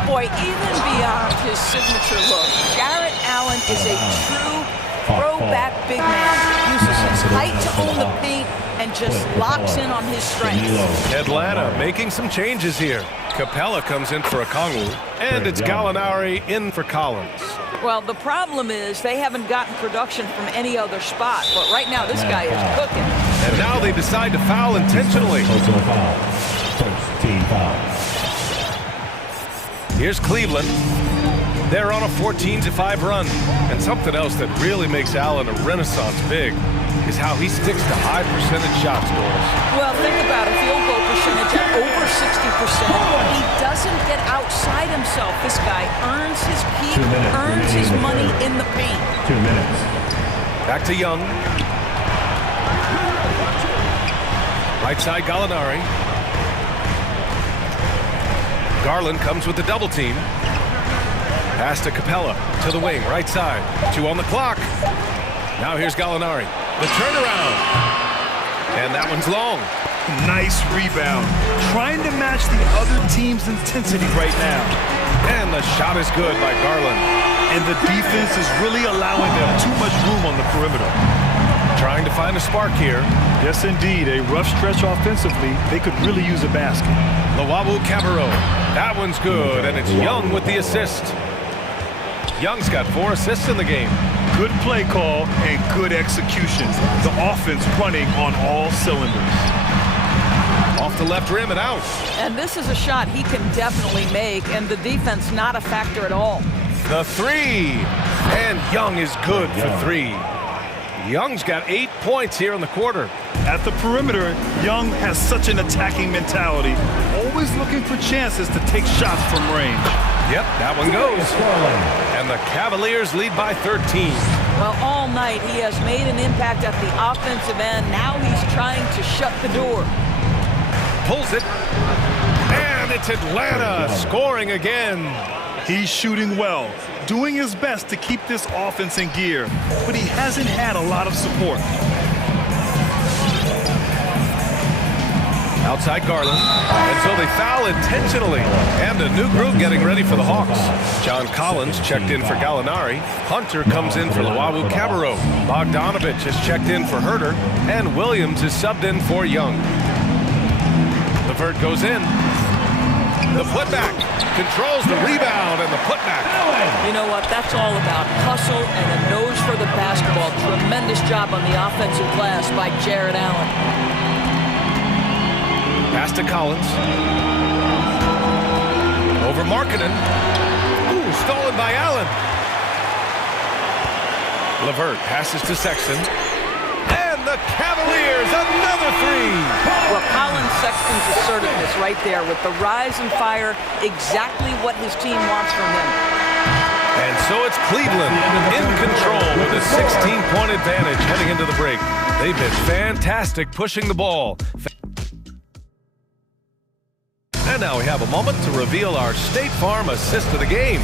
Boy, even beyond his signature look, Jared Allen is a true throwback big man. Uses his height to own the paint and just locks in on his strengths. Atlanta making some changes here. Capella comes in for Okongwu, and it's Gallinari in for Collins. Well, the problem is they haven't gotten production from any other spot, but right now this guy is cooking. And now they decide to foul intentionally. First team foul. Here's Cleveland. They're on a 14-5 run. And something else that really makes Allen a renaissance big is how he sticks to high percentage shots, Doris. Well, think about it. Field goal percentage at over 60%. He doesn't get outside himself. This guy earns his keep, earns his money in the paint. 2 minutes. Back to Young. Right side, Gallinari. Garland comes with the double team. Pass to Capella, to the wing, right side. 2 on the clock. Now here's Gallinari. The turnaround. And that one's long. Nice rebound. Trying to match the other team's intensity right now. And the shot is good by Garland. And the defense is really allowing them too much room on the perimeter. Trying to find a spark here. Yes, indeed. A rough stretch offensively. They could really use a basket. Lawawu Cabarro. That one's good, and it's Young with the assist. Young's got 4 assists in the game. Good play call and good execution. The offense running on all cylinders. Off the left rim and out. And this is a shot he can definitely make, and the defense not a factor at all. The 3. And Young is good for 3. Young's got 8 points here in the quarter. At the perimeter, Young has such an attacking mentality, always looking for chances to take shots from range. Yep, that one goes. And the Cavaliers lead by 13. Well, all night he has made an impact at the offensive end. Now he's trying to shut the door. Pulls it. And it's Atlanta scoring again. He's shooting well, doing his best to keep this offense in gear, but he hasn't had a lot of support. Outside Garland, and so they foul intentionally. And a new group getting ready for the Hawks. John Collins checked in for Gallinari. Hunter comes in for Lawawu Cabarro. Bogdanovich has checked in for Herter. And Williams is subbed in for Young. LeVert goes in. The putback controls the rebound and the putback. You know what? That's all about hustle and a nose for the basketball. Tremendous job on the offensive glass by Jared Allen. Pass to Collins. Over Markkanen. Ooh, stolen by Allen. LeVert passes to Sexton. And the Cavaliers, another 3. Well, Colin Sexton's assertiveness right there with the rise and fire, exactly what his team wants from him. And so it's Cleveland in control with a 16-point advantage heading into the break. They've been fantastic pushing the ball. And now we have a moment to reveal our State Farm assist of the game.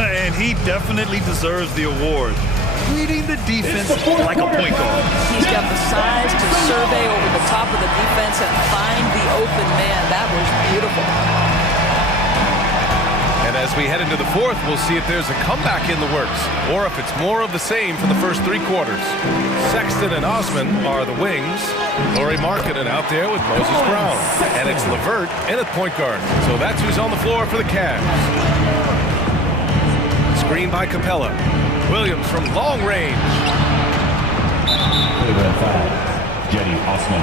And he definitely deserves the award. Reading the defense like a point guard. He's got the size to survey over the top of the defense and find the open man. That was beautiful. And as we head into the fourth, we'll see if there's a comeback in the works, or if it's more of the same for the first three quarters. Sexton and Osman are the wings. Laurie Markkinen out there with Moses Brown. And it's LeVert in at point guard. So that's who's on the floor for the Cavs. Screen by Capella. Williams from long range. Cleveland foul. Jenny Osman.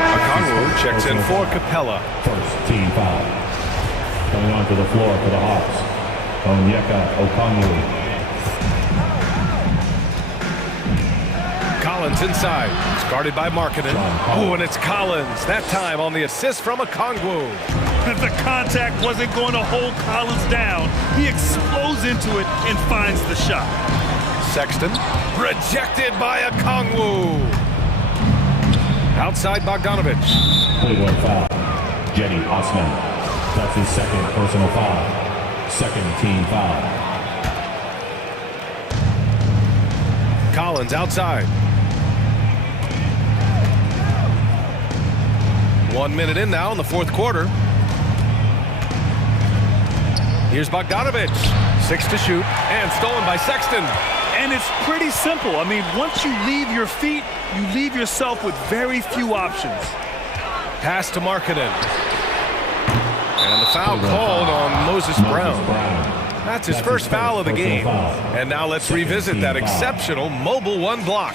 Okongwu checks in for Capella. First team foul. Coming onto the floor for the Hawks. Onyeka Okongwu. Collins inside. It's guarded by Markkinen. Oh, and it's Collins. That time on the assist from Okongwu. The contact wasn't going to hold Collins down. He explodes into it and finds the shot. Sexton rejected by Okongwu. Outside Bogdanovich. Cleveland foul. Jenny Osman. That's his second personal foul. Second team foul. Collins outside. 1 minute in now in the fourth quarter. Here's Bogdanovich. 6 to shoot and stolen by Sexton. And it's pretty simple. I mean, once you leave your feet, you leave yourself with very few options. Pass to Markkinen. And the foul called on Moses Brown. That's his first foul of the game. And now let's revisit that exceptional mobile one block.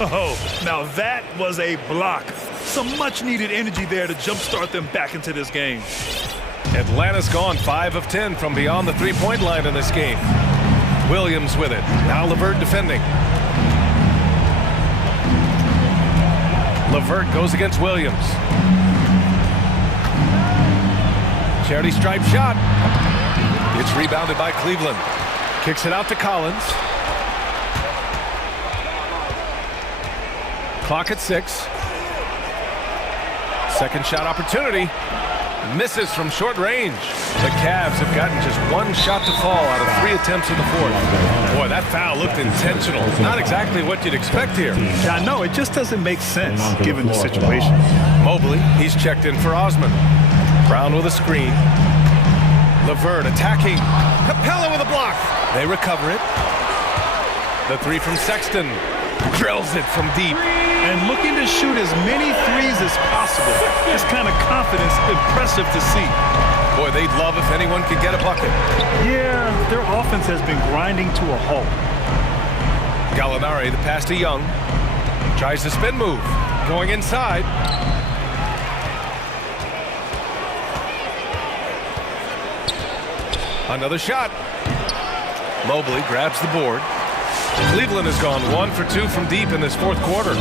Oh, now that was a block. Some much needed energy there to jumpstart them back into this game. Atlanta's gone 5 of 10 from beyond the three-point line in this game. Williams with it. Now LeVert defending. LeVert goes against Williams. Charity stripe shot. It's rebounded by Cleveland. Kicks it out to Collins. Clock at 6. Second shot opportunity. Misses from short range. The Cavs have gotten just one shot to fall out of 3 attempts in the fourth. Boy, that foul looked intentional. Not exactly what you'd expect here. Yeah, I know. It just doesn't make sense given the situation. Mobley, he's checked in for Osman. Brown with a screen. LeVert attacking. Capella with a block. They recover it. The three from Sexton. Drills it from deep. And looking to shoot as many threes as possible. This kind of confidence, impressive to see. Boy, they'd love if anyone could get a bucket. Yeah, their offense has been grinding to a halt. Gallinari, the pass to Young. Tries the spin move. Going inside. Another shot. Mobley grabs the board. Cleveland has gone 1 for 2 from deep in this fourth quarter.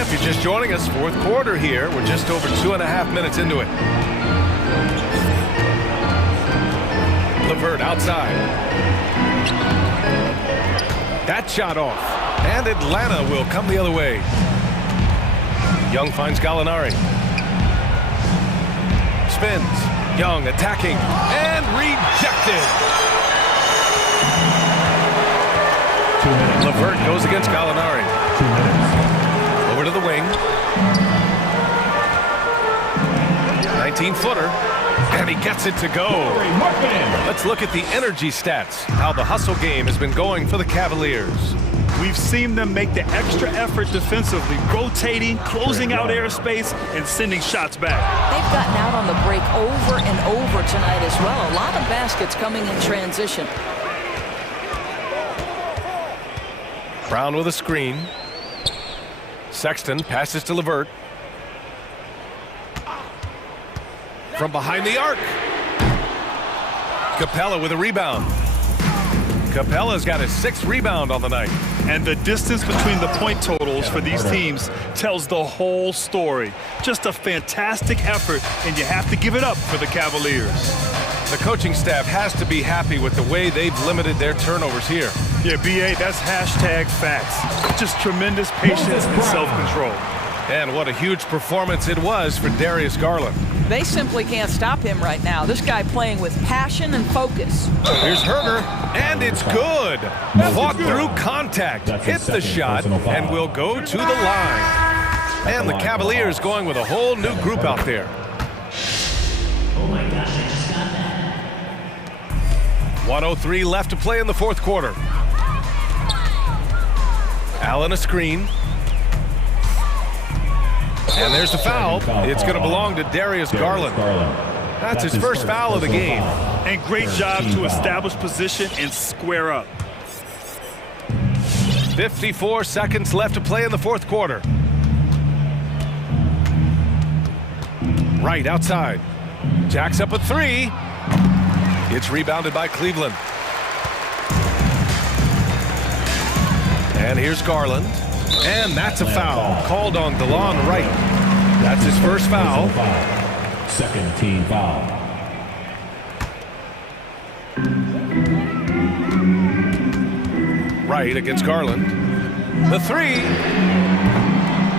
If you're just joining us, fourth quarter here. We're just over 2.5 minutes into it. LeVert outside. That shot off. And Atlanta will come the other way. Young finds Gallinari. Spins. Young attacking and rejected. 2 minutes. LeVert goes against Gallinari. 2 minutes. Over to the wing. 19-footer. And he gets it to go. Let's look at the energy stats. How the hustle game has been going for the Cavaliers. We've seen them make the extra effort defensively, rotating, closing out airspace, and sending shots back. They've gotten out on the break over and over tonight as well. A lot of baskets coming in transition. Brown with a screen. Sexton passes to LeVert. From behind the arc. Capella with a rebound. Capella's got his 6th rebound on the night. And the distance between the point totals for these teams tells the whole story. Just a fantastic effort, and you have to give it up for the Cavaliers. The coaching staff has to be happy with the way they've limited their turnovers here. Yeah, BA, that's hashtag facts. Just tremendous patience and self-control. And what a huge performance it was for Darius Garland. They simply can't stop him right now. This guy playing with passion and focus. Here's Herder, and it's good. Fought through contact, hit the shot, and will go to the line. And the Cavaliers going with a whole new group out there. Oh my gosh, I just got that. 1:03 left to play in the fourth quarter. Allen a screen. And there's the foul. It's going to belong to Darius Garland. That's his first foul of the game. And great job to establish position and square up. 54 seconds left to play in the fourth quarter. Right outside. Jacks up a three. It's rebounded by Cleveland. And here's Garland. And that's a foul called on DeLon Wright. That's his first foul. Second team foul. Wright against Garland. The three.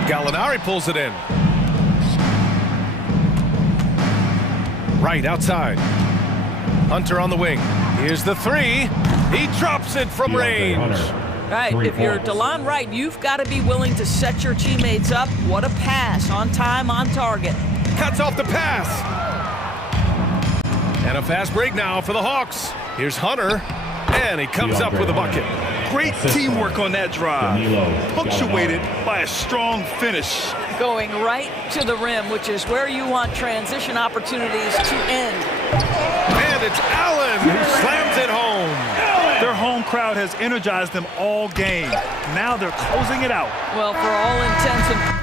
Gallinari pulls it in. Wright outside. Hunter on the wing. Here's the three. He drops it from range. Right, if you're DeLon Wright, you've got to be willing to set your teammates up. What a pass, on time, on target. Cuts off the pass. And a fast break now for the Hawks. Here's Hunter, and he comes up with a bucket. Great teamwork on that drive, punctuated by a strong finish. Going right to the rim, which is where you want transition opportunities to end. And it's Allen who slams it home. Their home crowd has energized them all game. Now they're closing it out. Well, for all intents and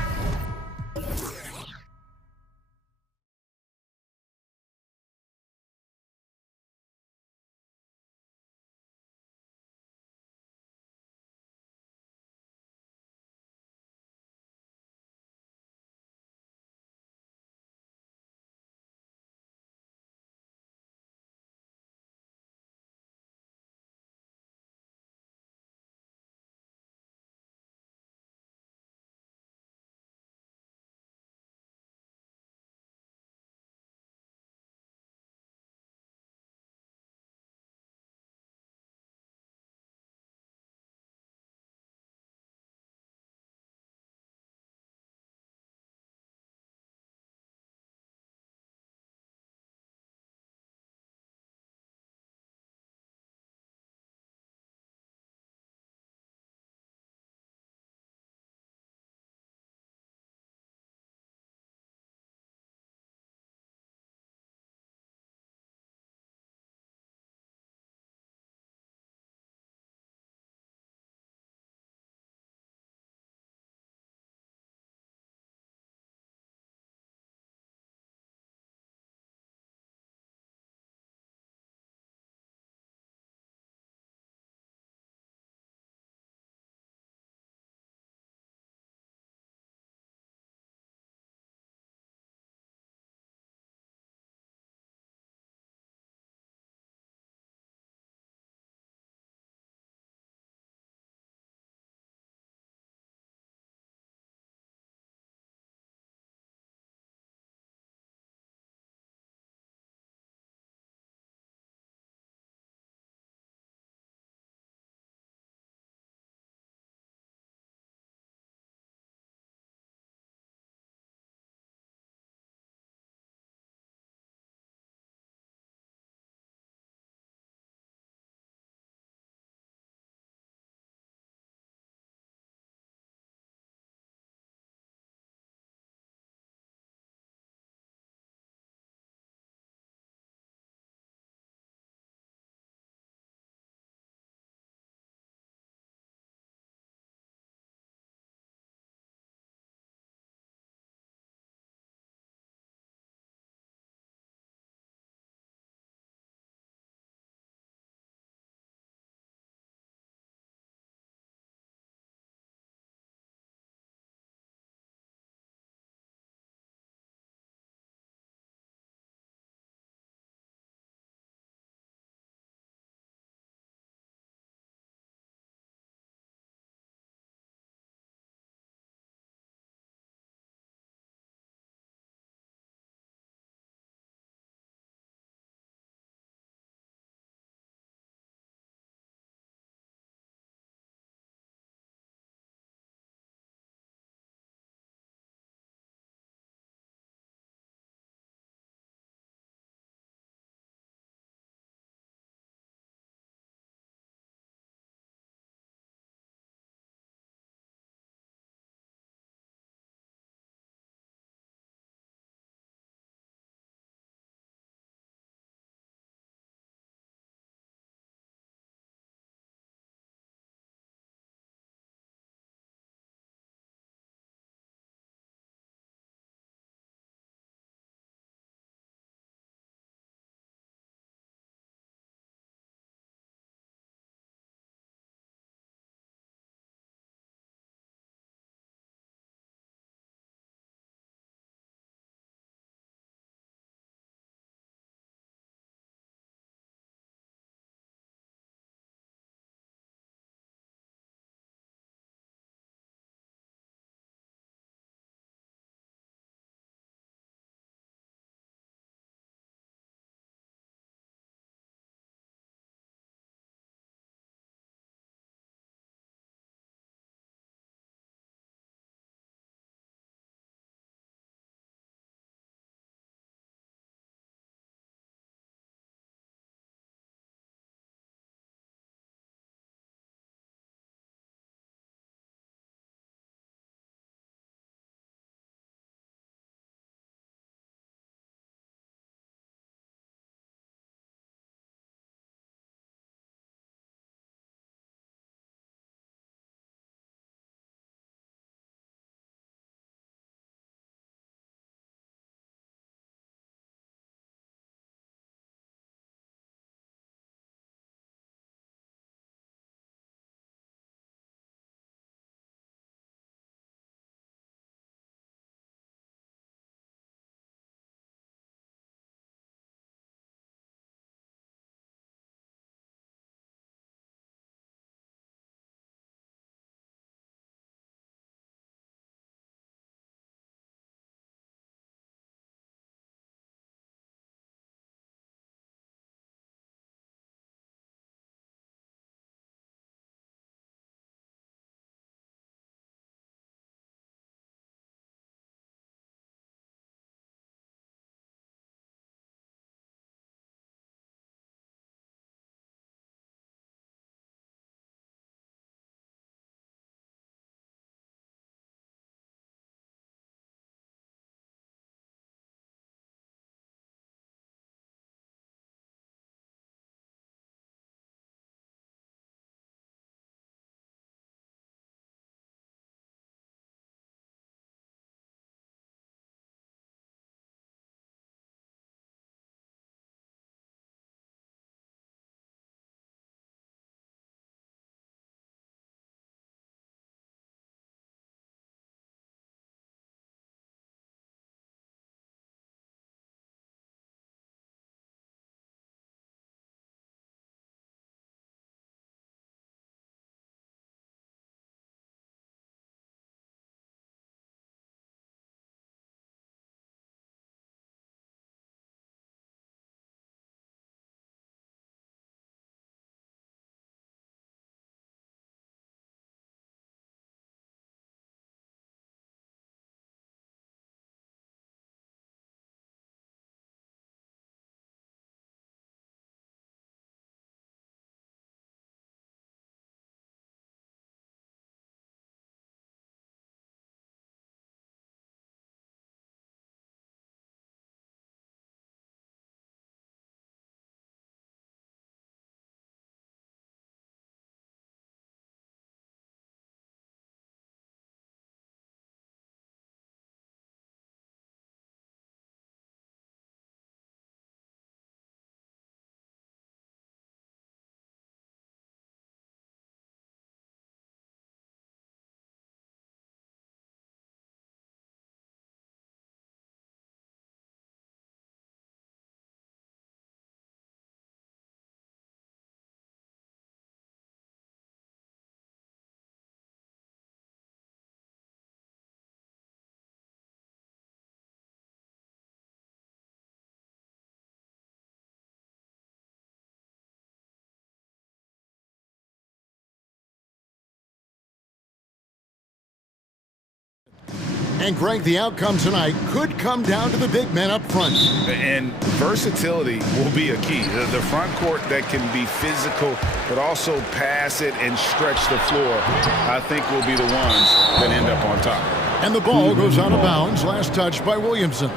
And Greg, the outcome tonight could come down to the big men up front. And versatility will be a key. The front court that can be physical, but also pass it and stretch the floor, I think will be the ones that end up on top. And the ball goes out of bounds. Last touch by Williamson.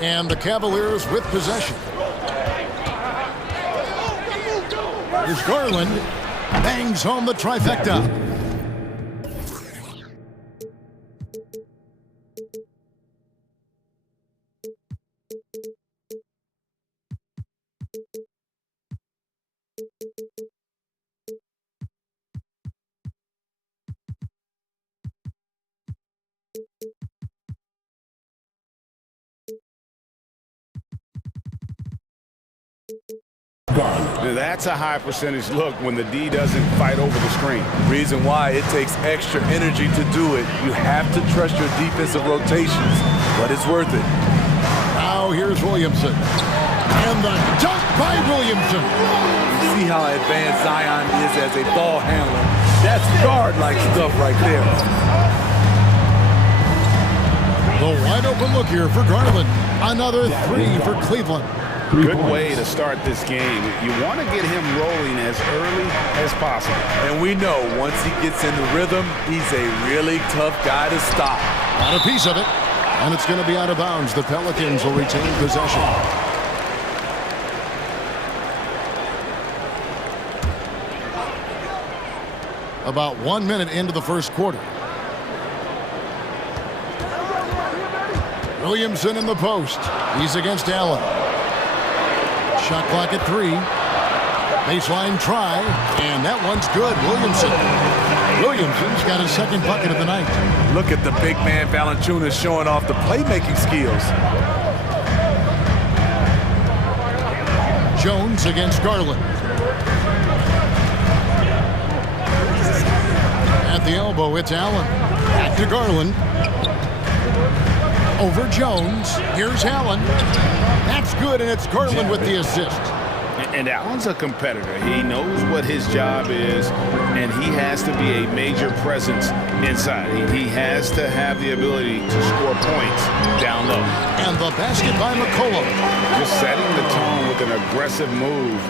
And the Cavaliers with possession. Here's Garland. Bangs home the trifecta. That's a high percentage look when the D doesn't fight over the screen. Reason why it takes extra energy to do it. You have to trust your defensive rotations, but it's worth it. Now here's Williamson. And the dunk by Williamson. You see how advanced Zion is as a ball handler. That's guard-like stuff right there. The wide open look here for Garland. Another three for Cleveland. Good way to start this game. You want to get him rolling as early as possible. And we know once he gets in the rhythm, he's a really tough guy to stop. Got a piece of it. And it's going to be out of bounds. The Pelicans will retain possession. About 1 minute into the first quarter. Williamson in the post. He's against Allen. Shot clock at 3. Baseline try, and that one's good. Williamson's got his second bucket of the night. Look at the big man Valanciunas showing off the playmaking skills. Jones against Garland. At the elbow, it's Allen. Back to Garland. Over Jones. Here's Allen. That's good, and it's Garland with the assist. And Allen's a competitor. He knows what his job is, and he has to be a major presence inside. He has to have the ability to score points down low. And the basket by McCollum. Just setting the tone with an aggressive move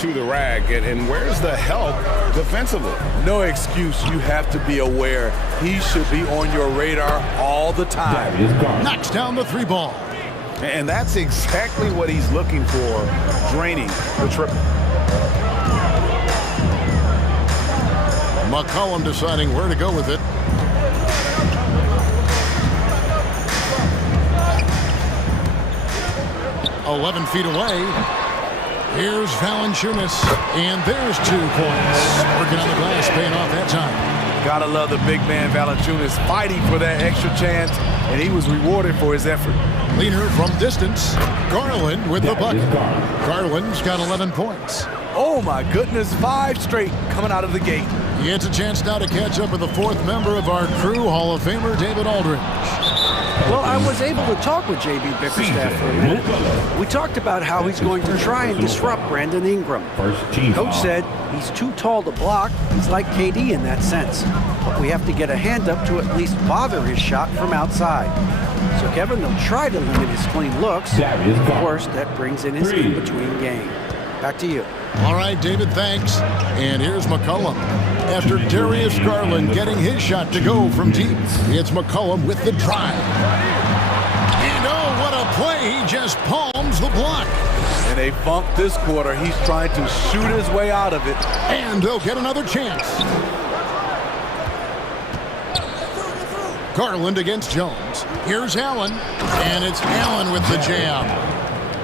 to the rack. And where's the help defensively? No excuse. You have to be aware. He should be on your radar all the time. Knocks down the 3 ball. And that's exactly what he's looking for, draining the triple. McCollum deciding where to go with it. "11 feet away. Here's Valanciunas, and there's 2 points. Working on the glass, paying off that time. Gotta love the big man Valanciunas fighting for that extra chance, and he was rewarded for his effort. Leaner from distance. Garland with the bucket. Garland's got 11 points. Oh my goodness, 5 straight coming out of the gate. He gets a chance now to catch up with the 4th member of our crew, Hall of Famer David Aldridge. Well, I was able to talk with J.B. Bickerstaff for a minute. We talked about how he's going to try and disrupt Brandon Ingram. Coach said he's too tall to block. He's like KD in that sense. But we have to get a hand up to at least bother his shot from outside. So, Kevin, they'll try to limit his clean looks. Of course, that brings in his in-between game. Back to you. All right, David, thanks. And here's McCollum. After Darius Garland getting his shot to go from deep, it's McCollum with the drive. And oh, what a play. He just palms the block. In a funk this quarter, he's trying to shoot his way out of it. And they'll get another chance. Garland against Jones. Here's Allen. And it's Allen with the jam.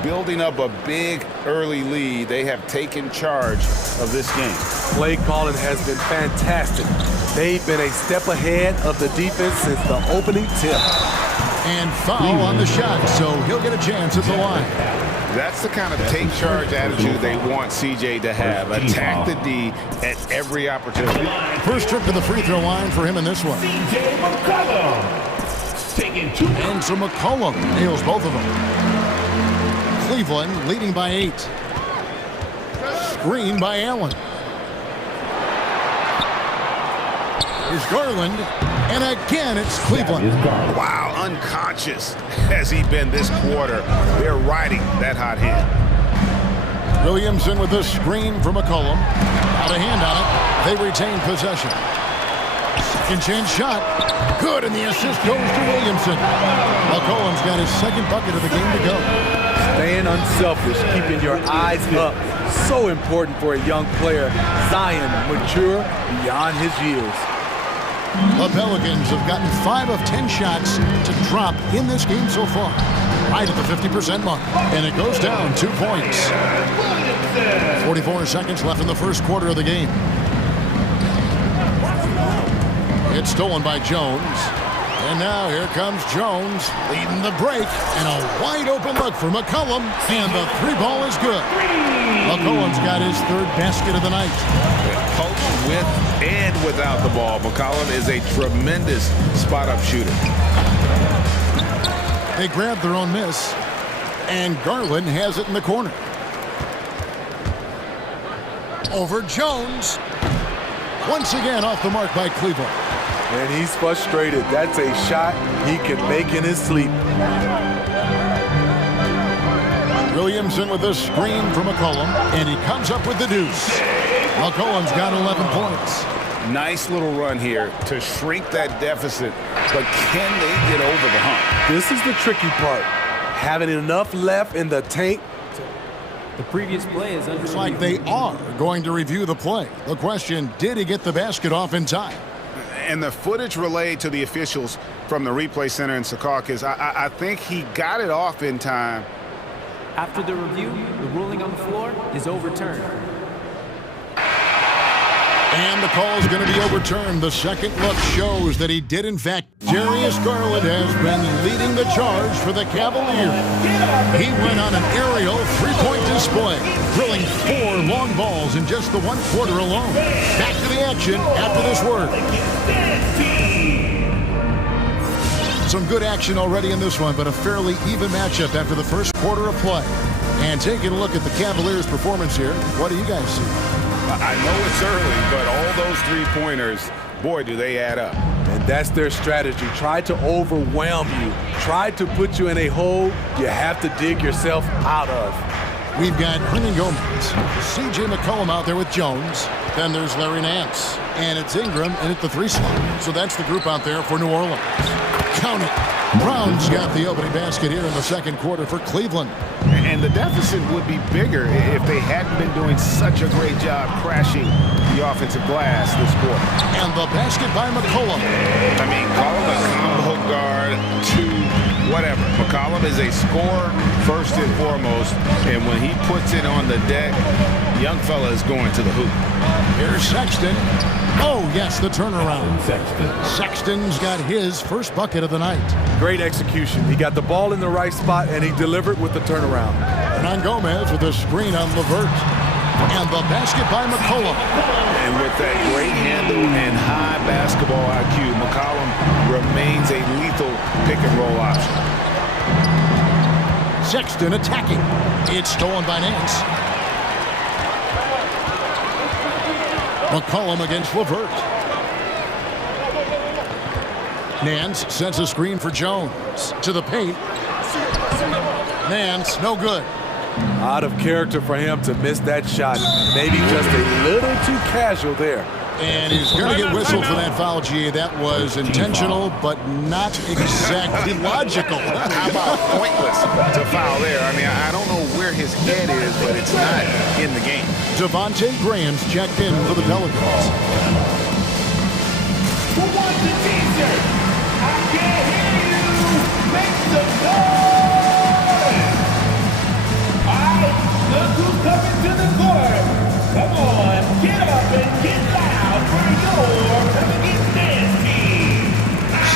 Building up a big early lead. They have taken charge of this game. Play calling has been fantastic. They've been a step ahead of the defense since the opening tip. And foul on the shot, so he'll get a chance at the line. That's the kind of take charge attitude they want CJ to have. Attack the D at every opportunity. First trip to the free throw line for him in this one. CJ McCollum taking 2. And so McCollum nails both of them. Cleveland leading by 8. Screen by Allen. Here's Garland, and again it's Cleveland. Wow, unconscious has he been this quarter. They're riding that hot hand. Williamson with the screen for McCollum. Got a hand on it. They retain possession. Second chance shot. Good, and the assist goes to Williamson. McCollum's got his second bucket of the game to go. Staying unselfish, keeping your eyes up. So important for a young player. Zion, mature beyond his years. The Pelicans have gotten 5 of 10 shots to drop in this game so far. Right at the 50% mark. And it goes down 2 points. 44 seconds left in the first quarter of the game. It's stolen by Jones. And now here comes Jones leading the break. And a wide open look for McCollum. And the 3-ball is good. McCollum's got his 3rd basket of the night. Post with and without the ball, McCollum is a tremendous spot-up shooter. They grab their own miss. And Garland has it in the corner. Over Jones. Once again off the mark by Cleveland. And he's frustrated. That's a shot he can make in his sleep. Williamson with the screen for McCollum, and he comes up with the deuce. McCollum's got 11 points. Nice little run here to shrink that deficit, but can they get over the hump? This is the tricky part. Having enough left in the tank. The previous play is under. Looks like they are going to review the play. The question, did he get the basket off in time? And the footage relayed to the officials from the replay center in Secaucus, I think he got it off in time. After the review, the ruling on the floor is overturned. And the call is going to be overturned. The second look shows that he did, in fact. Darius Garland has been leading the charge for the Cavaliers. He went on an aerial 3-point display, drilling 4 long balls in just the 1 quarter alone. Back to the action after this word. Some good action already in this one, but a fairly even matchup after the first quarter of play. And taking a look at the Cavaliers' performance here, what do you guys see? I know it's early, but all those 3-pointers, boy, do they add up. And that's their strategy. Try to overwhelm you. Try to put you in a hole you have to dig yourself out of. We've got Hernan Gomez, C.J. McCollum out there with Jones. Then there's Larry Nance. And it's Ingram in at the 3 slot. So that's the group out there for New Orleans. Count it. Brown's got the opening basket here in the second quarter for Cleveland. And the deficit would be bigger if they hadn't been doing such a great job crashing the offensive glass this quarter. And the basket by McCollum. I mean, call him a combo guard, 2, whatever. McCollum is a scorer first and foremost, and when he puts it on the deck, young fella is going to the hoop. Here's Sexton. Oh, yes, the turnaround. Sexton's got his first bucket of the night. Great execution. He got the ball in the right spot, and he delivered with the turnaround. Hernan Gomez with a screen on LeVert. And the basket by McCollum. And with that great handle and high basketball IQ, McCollum remains a lethal pick-and-roll option. Sexton attacking. It's stolen by Nance. McCollum against LeVert. Nance sets a screen for Jones. To the paint. Nance, no good. Out of character for him to miss that shot. Maybe just a little too casual there. And he's going to get whistled for that foul, G. That was intentional, but not exactly logical. How about pointless to foul there? I mean, I don't know where his head is, but it's not in the game. Devontae Graham's checked in for the Pelicans. Who wants the t-shirt? I can't hear you. Make some noise. All right, look who's coming to the court. Come on, get up and get loud for your Pelicans dance team.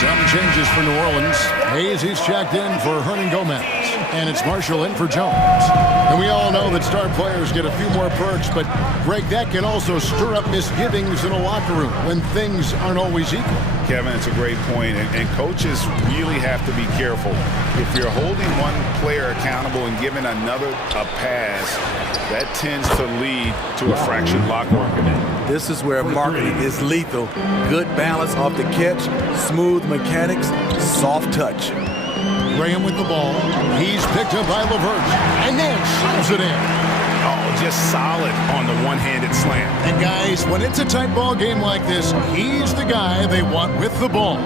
Some changes for New Orleans. Hayes, he's checked in for Hernan Gomez. And it's Marshall in for Jones. And we all know that star players get a few more perks, but Greg, that can also stir up misgivings in a locker room when things aren't always equal. Kevin, it's a great point, and coaches really have to be careful. If you're holding one player accountable and giving another a pass, that tends to lead to a fractured locker room. This is where marketing is lethal. Good balance off the catch, smooth mechanics, soft touch. Graham with the ball. He's picked up by LeVert. And then slams it in. Oh, just solid on the one-handed slam. And guys, when it's a tight ball game like this, he's the guy they want with the ball.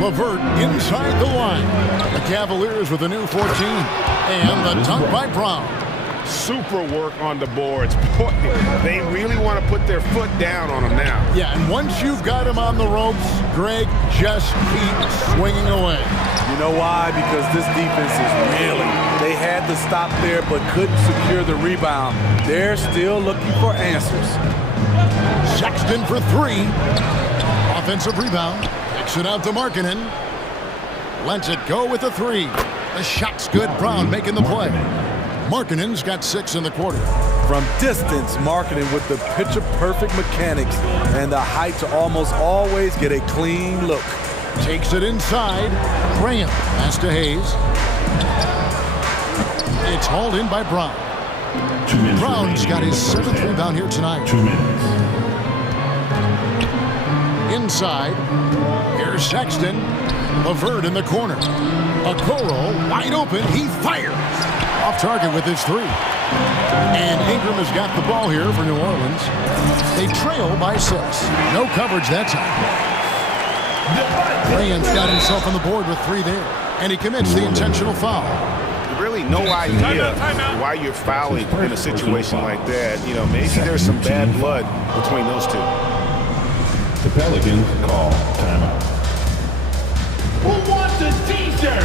LeVert inside the line. The Cavaliers with a new 14. And the dunk by Brown. Super work on the boards. Boy, they really want to put their foot down on him now. Yeah, and once you've got him on the ropes, Greg, just keep swinging away. You know why? Because this defense is really. They had to stop there but couldn't secure the rebound. They're still looking for answers. Sexton for three. Offensive rebound. Kicks it out to Markkanen. Lets it go with the three. The shot's good. Brown making the play. Markkanen's got 6 in the quarter. From distance, Markkanen with the picture-perfect mechanics and the height to almost always get a clean look. Takes it inside. Graham pass to Hayes. It's hauled in by Brown. Brown's got his 7th rebound here tonight. 2 minutes. Inside. Here's Sexton. LeVert in the corner. Okoro wide open. He fires. Off target with his 3. And Ingram has got the ball here for New Orleans. They trail by 6. No coverage that time. Graham's got himself on the board with 3 there. And he commits the intentional foul. Really no idea why you're fouling in a situation like that. You know, maybe there's some bad blood between those two. The Pelicans call timeout. Who wants a t-shirt?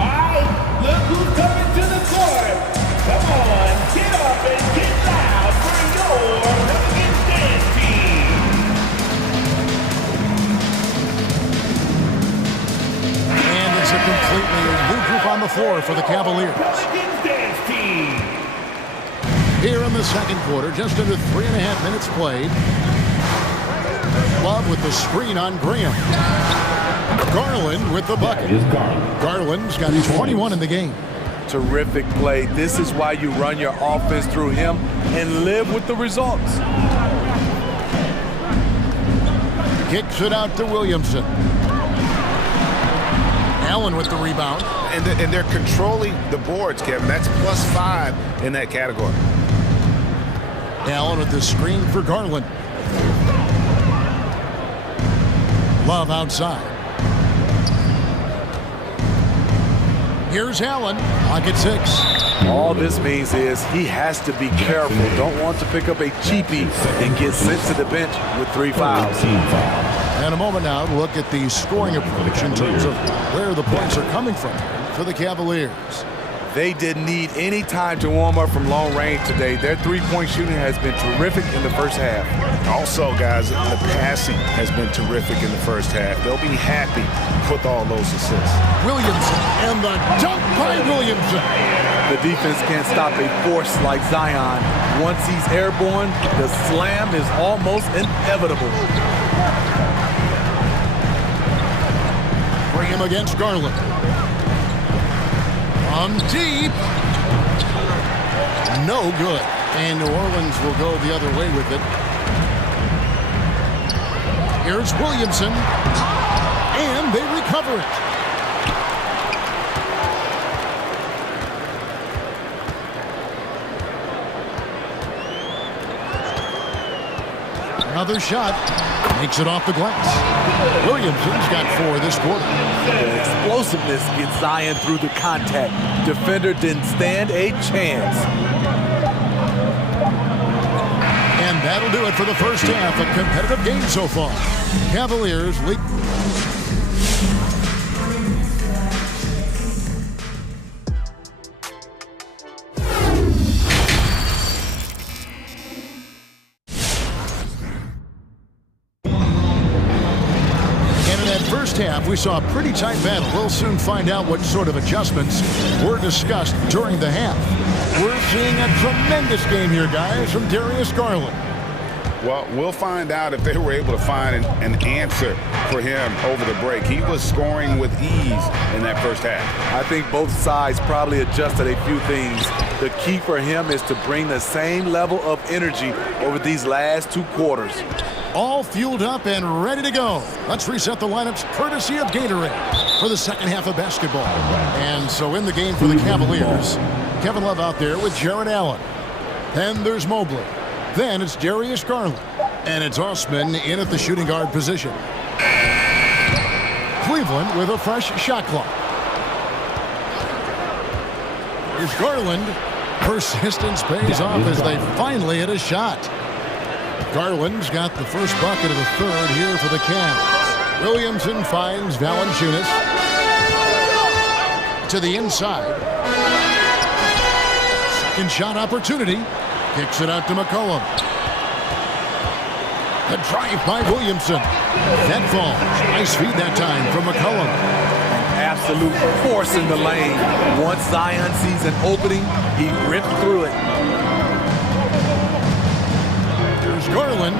All right, look who's coming to the court. Come on, get up and get loud for your Pelicans dance team. And it's a completely new group on the floor for the Cavaliers. Pelicans dance team. Here in the second quarter, just under 3.5 minutes played. Love with the screen on Graham. Garland with the bucket. Garland's got 21 in the game. Terrific play. This is why you run your offense through him and live with the results. Kicks it out to Williamson. Allen with the rebound. And they're controlling the boards, Kevin. That's +5 in that category. Allen with the screen for Garland. Love outside. Here's Allen, pocket 6. All this means is he has to be careful. Don't want to pick up a cheapie and get sent to the bench with 3 fouls. And a moment now to look at the scoring approach in terms of where the points are coming from for the Cavaliers. They didn't need any time to warm up from long range today. Their 3-point shooting has been terrific in the first half. Also, guys, the passing has been terrific in the first half. They'll be happy with all those assists. Williamson and the dunk by Williamson. The defense can't stop a force like Zion. Once he's airborne, the slam is almost inevitable. Graham against Garland. From deep. No good. And New Orleans will go the other way with it. Here's Williamson. And they recover it. Another shot. Makes it off the glass. Williamson's got 4 this quarter. The explosiveness gets Zion through the contact. Defender didn't stand a chance. And that'll do it for the first half. A competitive game so far. Cavaliers lead. Half, we saw a pretty tight battle. We'll soon find out what sort of adjustments were discussed during the half. We're seeing a tremendous game here, guys, from Darius Garland. Well, we'll find out if they were able to find an answer for him over the break. He was scoring with ease in that first half. I think both sides probably adjusted a few things. The key for him is to bring the same level of energy over these last 2 quarters. All fueled up and ready to go. Let's reset the lineups courtesy of Gatorade for the second half of basketball. And so in the game for the Cavaliers, Kevin Love out there with Jared Allen. Then there's Mobley. Then it's Darius Garland. And it's Osman in at the shooting guard position. Cleveland with a fresh shot clock. Here's Garland. Persistence pays off as they finally hit a shot. Garland's got the first bucket of the third here for the Cavs. Williamson finds Valanciunas to the inside. Second shot opportunity. Kicks it out to McCollum. The drive by Williamson. That falls. Nice feed that time from McCollum. Absolute force in the lane. Once Zion sees an opening, he ripped through it. Here's Garland.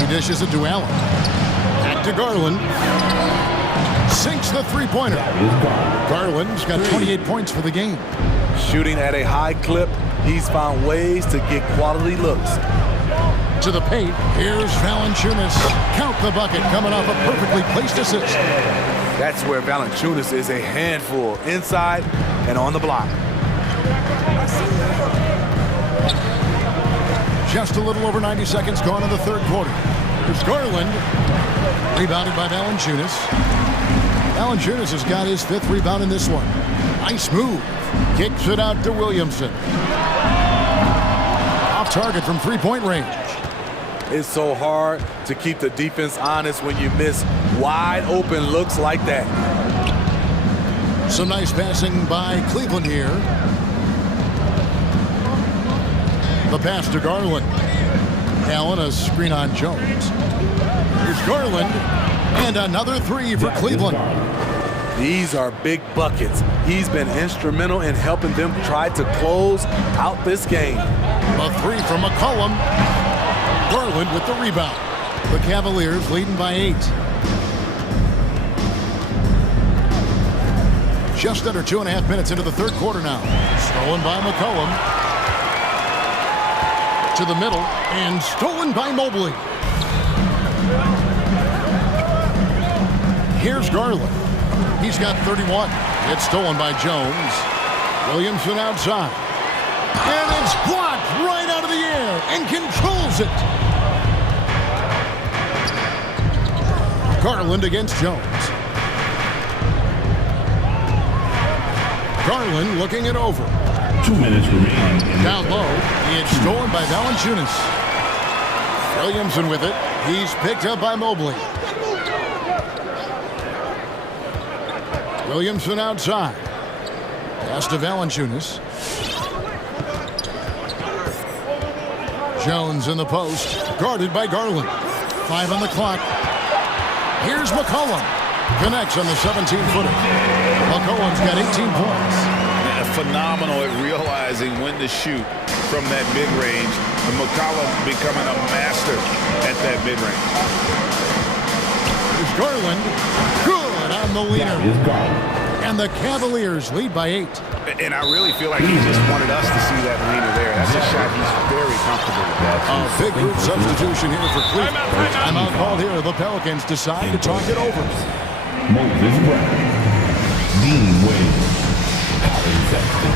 He dishes it to Allen. Back to Garland. Sinks the three-pointer. Garland's got 28 points for the game. Shooting at a high clip, he's found ways to get quality looks. To the paint, here's Valanciunas. Count the bucket coming off a perfectly placed assist. That's where Valanciunas is a handful, inside and on the block. Just a little over 90 seconds gone in the third quarter. Here's Garland. Rebounded by Valanciunas. Valanciunas has got his 5th rebound in this one. Nice move. Kicks it out to Williamson. Off target from three-point range. It's so hard to keep the defense honest when you miss wide open looks like that. Some nice passing by Cleveland here. The pass to Garland. Allen, a screen on Jones. Here's Garland. And another three for Cleveland. These are big buckets. He's been instrumental in helping them try to close out this game. A three from McCollum. Garland with the rebound. The Cavaliers leading by 8. Just under 2.5 minutes into the third quarter now. Stolen by McCollum. To the middle and stolen by Mobley. Here's Garland. He's got 31. It's stolen by Jones. Williamson outside. And it's blocked right out of the air and controls it. Garland against Jones. Garland looking it over. 2 minutes remaining. Down low. It's stolen by Valanciunas. Williamson with it. He's picked up by Mobley. Williamson outside. Pass to Valanciunas. Jones in the post. Guarded by Garland. 5 on the clock. Here's McCollum. Connects on the 17-footer. McCollum's got 18 points. Phenomenal at realizing when to shoot from that mid-range. And McCollum becoming a master at that mid-range. Here's Garland. Good on the leaner. And the Cavaliers lead by 8. And I really feel like he just wanted us to see that leaner there. That's a shot he's very comfortable with. A big group substitution here for Cleveland. Timeout called here. The Pelicans decide to talk it over. Moses Brown, Dean Wade, Colin Sexton,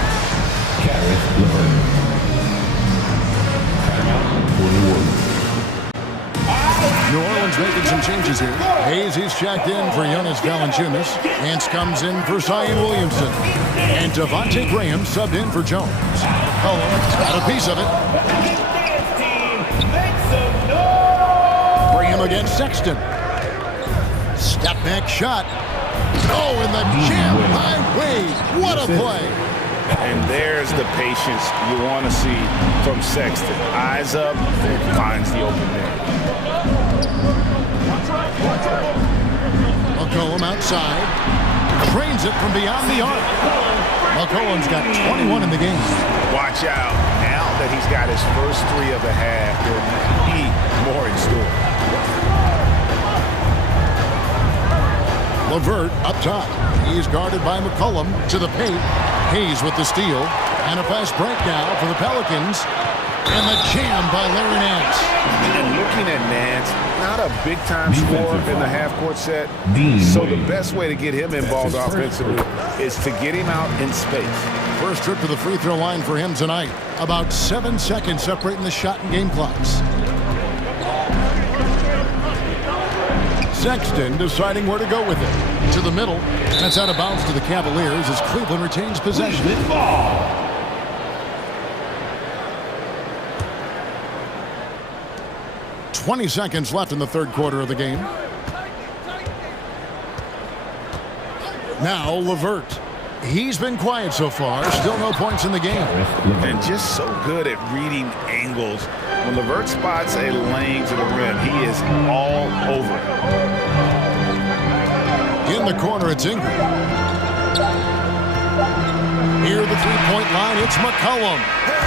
Karis LeVert. Timeout for New Orleans. New Orleans making some changes here. Hayes, he's checked in for Jonas Valanciunas. Hance comes in for Zion Williamson. And Devontae Graham subbed in for Jones. Cullen got a piece of it. Graham against Sexton. Step back shot. Oh, and the jam by Wade. What a play. And there's the patience you want to see from Sexton. Eyes up and finds the open man. McCollum outside. Trains it from beyond the arc. McCollum's got 21 in the game. Watch out. Now that he's got his first 3 of the half, he more in store. LeVert up top. He's guarded by McCollum to the paint. Hayes with the steal. And a fast break now for the Pelicans. And the jam by Larry Nance. And looking at Nance, not a big-time scorer in the half-court set. So the best way to get him involved offensively is to get him out in space. First trip to the free throw line for him tonight. About 7 seconds separating the shot and game clocks. Sexton deciding where to go with it. To the middle. That's out of bounds to the Cavaliers as Cleveland retains possession. 20 seconds left in the third quarter of the game. Now LeVert. He's been quiet so far. Still no points in the game. And just so good at reading angles. When LeVert spots a lane to the rim, he is all over it. In the corner, it's Ingram. Near the three-point line, it's McCollum.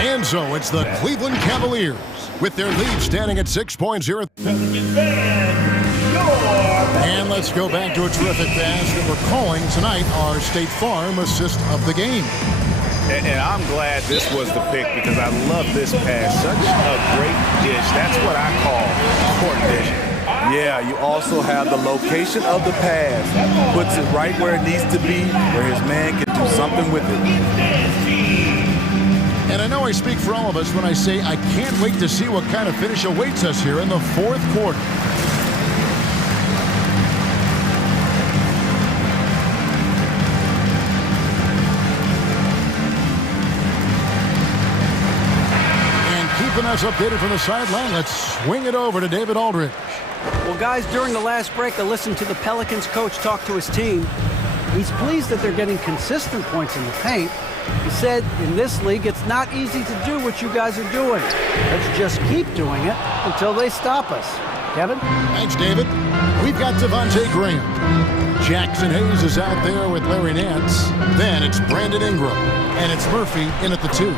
And so it's the Cleveland Cavaliers with their lead standing at 6.0. And let's go back to a terrific pass that we're calling tonight our State Farm assist of the game. And I'm glad this was the pick because I love this pass. Such a great dish. That's what I call court vision. Yeah, you also have the location of the pass. Puts it right where it needs to be, where his man can do something with it. And I know I speak for all of us when I say I can't wait to see what kind of finish awaits us here in the fourth quarter. Keeping us updated from the sideline, let's swing it over to David Aldridge. Well, guys, during the last break, I listened to the Pelicans coach talk to his team. He's pleased that they're getting consistent points in the paint. He said, in this league, it's not easy to do what you guys are doing. Let's just keep doing it until they stop us. Kevin? Thanks, David. We've got Devontae Graham. Jackson Hayes is out there with Larry Nance. Then it's Brandon Ingram. And it's Murphy in at the 2.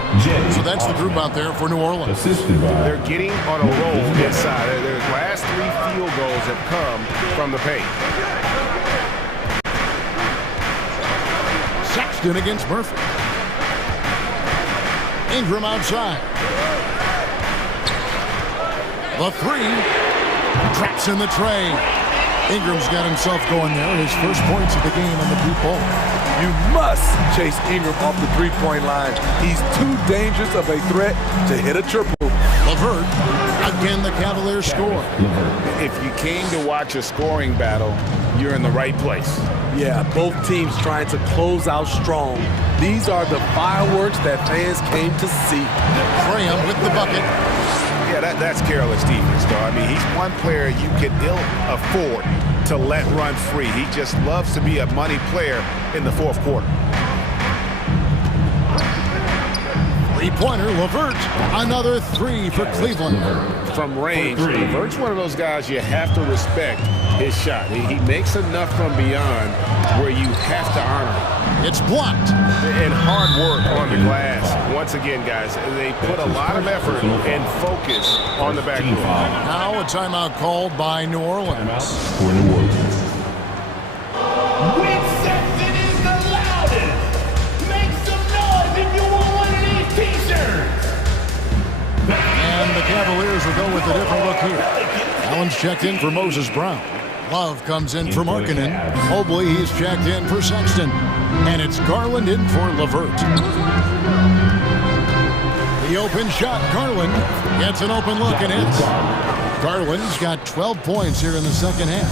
So that's the group out there for New Orleans. They're getting on a roll inside. Their last 3 field goals have come from the paint. Sexton against Murphy. Ingram outside. The 3. Traps in the tray. Ingram's got himself going there. His first points of the game on the deep ball. You must chase Ingram off the three-point line. He's too dangerous of a threat to hit a triple. LeVert, again the Cavaliers score. If you came to watch a scoring battle, you're in the right place. Yeah, both teams trying to close out strong. These are the fireworks that fans came to see. Graham with the bucket. Yeah, that's careless defense, though. I mean, he's one player you can ill afford to let run free. He just loves to be a money player in the fourth quarter. Three-pointer, LeVert. Another 3 for Cleveland. From range, LeVert's one of those guys you have to respect his shot. He makes enough from beyond where you have to honor it. It's blocked. And hard work on the glass. Once again, guys, they put a lot of effort and focus on the back door. Now a timeout called by New Orleans. For New Orleans. When Sexton is the loudest, make some noise if you want one of these t-shirts. And the Cavaliers will go with a different look here. Allen's checked in for Moses Brown. Love comes in for Markkanen. Mobley, he's checked in for Sexton. And it's Garland in for LeVert. The open shot, Garland gets an open look and hits. Garland's got 12 points here in the second half.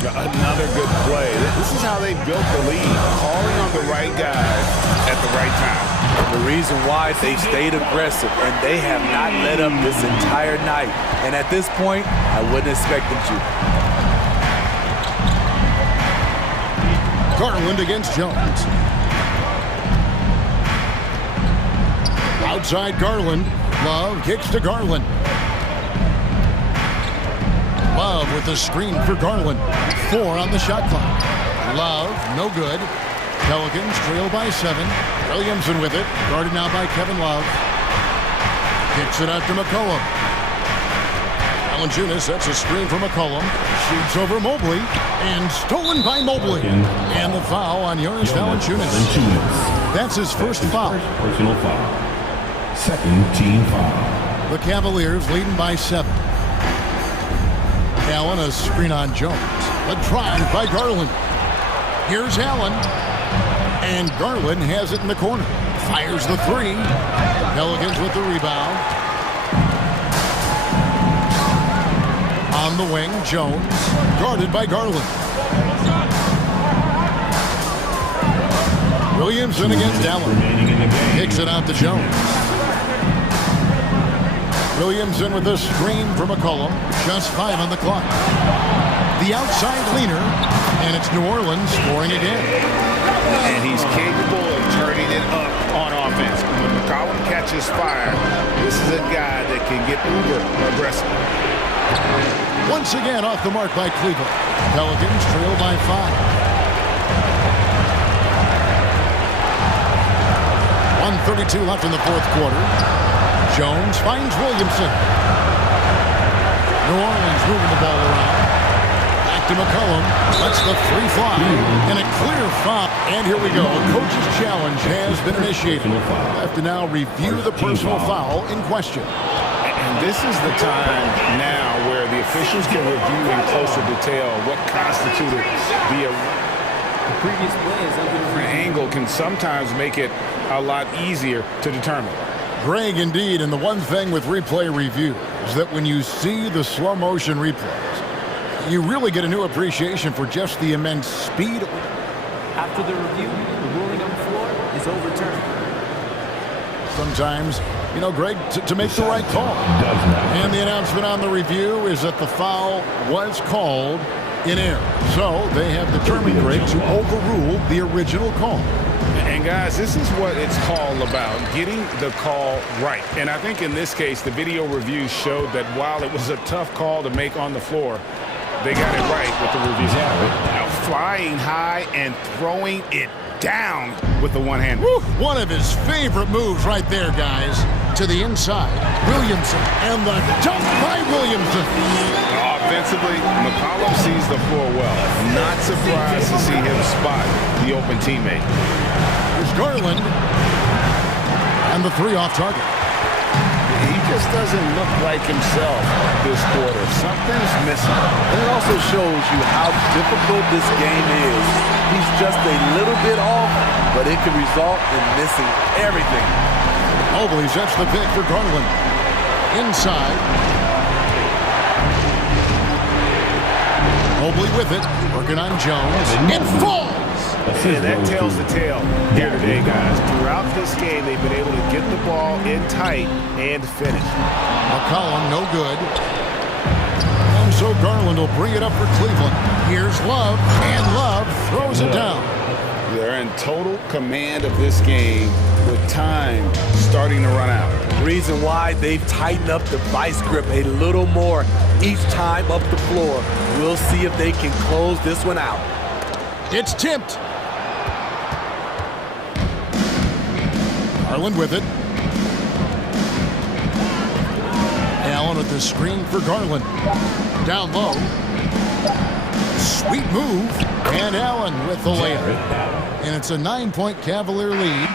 Another good play. This is how they built the lead, calling on the right guys at the right time. The reason why they stayed aggressive, and they have not let up this entire night. And at this point, I wouldn't expect them to. Garland against Jones. Outside Garland. Love kicks to Garland. Love with a screen for Garland. 4 on the shot clock. Love, no good. Pelicans trail by 7. Williamson with it. Guarded now by Kevin Love. Kicks it out to McCollum. Valanciunas sets a screen for McCollum. Shoots over Mobley. And stolen by Mobley. And the foul on Jonas Valanciunas. That's his first foul. Personal foul. Second team foul. The Cavaliers leading by 7. Allen, a screen on Jones. A drive by Garland. Here's Allen. And Garland has it in the corner. Fires the three. Pelicans with the rebound. On the wing, Jones. Guarded by Garland. Williamson against Allen. Kicks it out to Jones. Williamson with a screen for McCollum. Just 5 on the clock. The outside cleaner, and it's New Orleans scoring again. And he's capable of turning it up on offense. When McCollum catches fire, this is a guy that can get uber aggressive. Once again off the mark by Cleveland. Pelicans trail by 5. 1:32 left in the fourth quarter. Jones finds Williamson. New Orleans moving the ball around. Back to McCollum. Lets the three fly. And a clear foul. And here we go. A coach's challenge has been initiated. We'll have to now review the personal foul in question. And this is the time now where the officials can review in closer detail what constituted the previous play is under the angle can sometimes make it a lot easier to determine. Greg, indeed, and the one thing with replay review is that when you see the slow motion replays, you really get a new appreciation for just the immense speed. After the review, the ruling on the floor is overturned. Sometimes, you know, Greg, to make the right call. And the announcement on the review is that the foul was called in error. So they have determined, Greg, to overrule the original call. And guys, this is what it's all about, getting the call right. And I think in this case, the video review showed that while it was a tough call to make on the floor, they got it right with the review. Now flying high and throwing it down with the one hand. One of his favorite moves right there, guys. To the inside, Williamson, and the dunk by Williamson. Offensively, McCollum sees the floor well. Not surprised to see him spot the open teammate. Here's Garland. And the three off target. He just doesn't look like himself this quarter. Something's missing. And it also shows you how difficult this game is. He's just a little bit off, but it can result in missing everything. Mobley sets the pick for Garland. Inside. Mobley with it. Working on Jones. It falls! And that tells the tale here today, guys. Throughout this game, they've been able to get the ball in tight and finish. McCollum, no good. And so Garland will bring it up for Cleveland. Here's Love, and Love throws it down. They're in total command of this game with time starting to run out. Reason why they've tightened up the vice grip a little more each time up the floor. We'll see if they can close this one out. It's tipped. Garland with it. Allen with the screen for Garland. Down low. Sweet move. And Allen with the layup. And it's a 9-point Cavalier lead.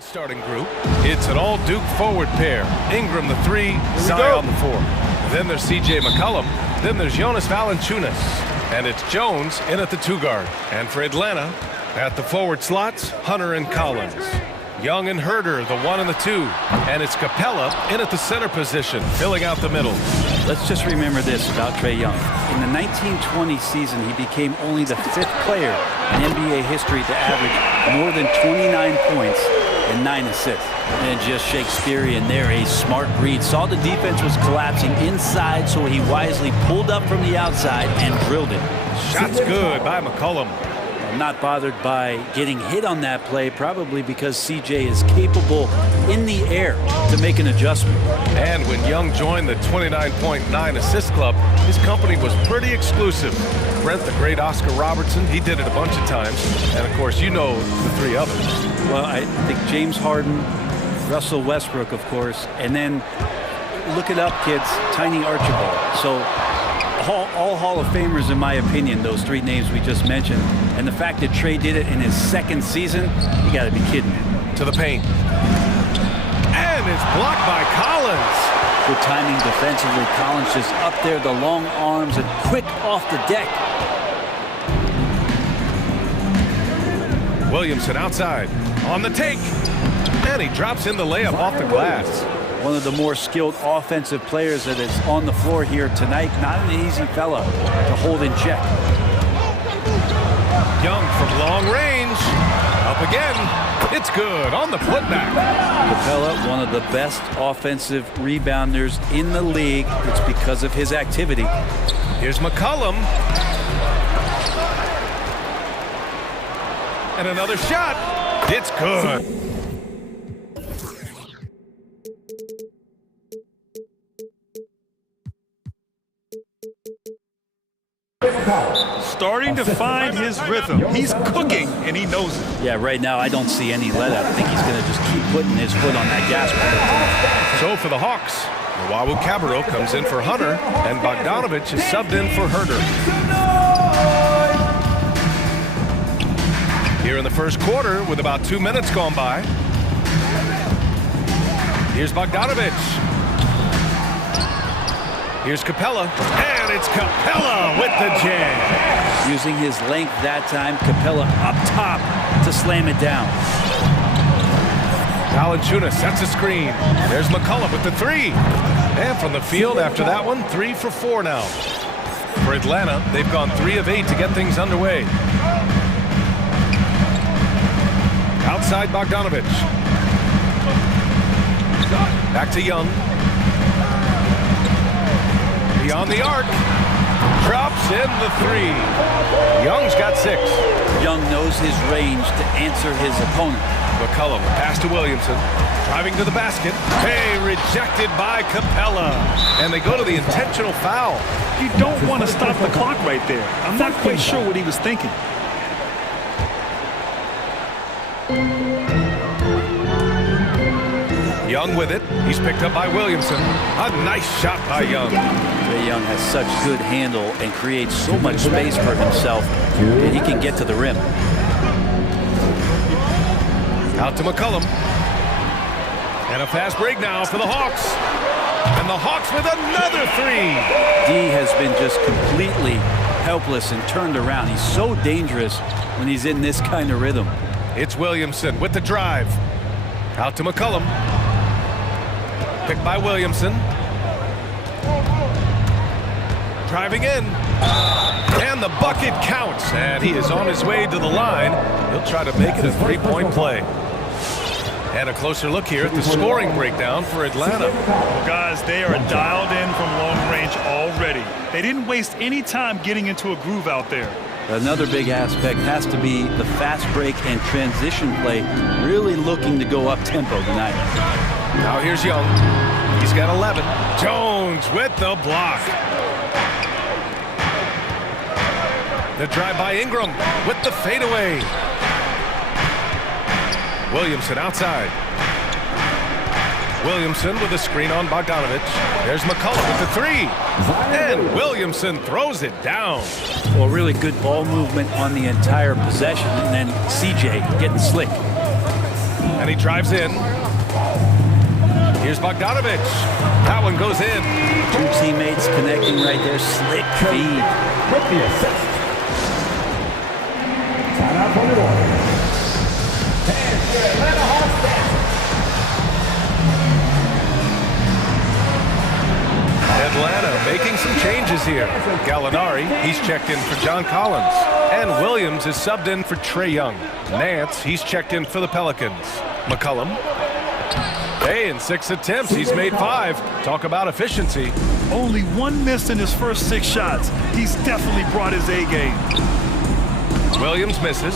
Starting group, it's an all-Duke forward pair. Ingram the 3, Zion the 4. Then there's C.J. McCollum. Then there's Jonas Valanciunas. And it's Jones in at the 2 guard. And for Atlanta, at the forward slots, Hunter and Collins. Young and Herder, the 1 and the 2. And it's Capella in at the center position, filling out the middle. Let's just remember this about Trae Young. In the 1920 season, he became only the 5th player in NBA history to average more than 29 points and 9 assists. And just Shakespearean there, a smart read. Saw the defense was collapsing inside, so he wisely pulled up from the outside and drilled it. Shots good by McCollum. I'm not bothered by getting hit on that play, probably because CJ is capable in the air to make an adjustment. And when Young joined the 29.9 assist club, his company was pretty exclusive. Brent, the great Oscar Robertson, he did it a bunch of times. And of course, you know the 3 others. Well, I think James Harden, Russell Westbrook, of course, and then look it up, kids, Tiny Archibald. So all Hall of Famers, in my opinion, those 3 names we just mentioned. And the fact that Trae did it in his 2nd season, you got to be kidding me. To the paint. And it's blocked by Collins. Good timing defensively. Collins just up there, the long arms, and quick off the deck. Williamson outside, on the take. And he drops in the layup off the glass. One of the more skilled offensive players that is on the floor here tonight. Not an easy fella to hold in check. Young from long range. Up again. It's good on the putback. Capella, one of the best offensive rebounders in the league. It's because of his activity. Here's McCollum. And another shot. It's good. Starting to find his rhythm. He's cooking, and he knows it. Yeah, right now I don't see any let up. I think he's going to just keep putting his foot on that gas pedal. So for the Hawks, Wawu Cabarro comes in for Hunter, and Bogdanovich is subbed in for Herder. Here in the first quarter, with about 2 minutes gone by, here's Bogdanovich. Here's Capella, and it's Capella with the jam. Using his length that time, Capella up top to slam it down. Valanciunas sets a screen. There's McCullough with the 3. And from the field after that one, 3 for 4 now. For Atlanta, they've gone 3 of 8 to get things underway. Outside Bogdanovich. Back to Young. Beyond the arc. Drops in the 3. Young's got 6. Young knows his range to answer his opponent. McCollum, pass to Williamson. Driving to the basket. Hey, rejected by Capella. And they go to the intentional foul. You don't want to stop the clock right there. I'm not quite sure what he was thinking. Young with it. He's picked up by Williamson. A nice shot by Young. Trae Young has such good handle and creates so much space for himself that he can get to the rim. Out to McCollum. And a fast break now for the Hawks. And the Hawks with another 3. D has been just completely helpless and turned around. He's so dangerous when he's in this kind of rhythm. It's Williamson with the drive. Out to McCollum. Picked by Williamson. Driving in. And the bucket counts. And he is on his way to the line. He'll try to make it a 3-point play. And a closer look here at the scoring breakdown for Atlanta. Well, guys, they are dialed in from long range already. They didn't waste any time getting into a groove out there. Another big aspect has to be the fast break and transition play, really looking to go up-tempo tonight. Now here's Young. He's got 11. Jones with the block. The drive by Ingram with the fadeaway. Williamson outside. Williamson with a screen on Bogdanovich. There's McCullough with the 3. And Williamson throws it down. Well, really good ball movement on the entire possession, and then CJ getting slick. And he drives in. Here's Bogdanovic. That one goes in. Two teammates connecting right there. Slick feed. With the assist. Timeout for New Orleans. And your Atlanta Hawks back. Atlanta making some changes here. Gallinari, he's checked in for John Collins. And Williams is subbed in for Trae Young. Nance, he's checked in for the Pelicans. McCollum. Hey, in 6 attempts, he's made 5. Talk about efficiency. Only 1 miss in his first 6 shots. He's definitely brought his A game. Williams misses.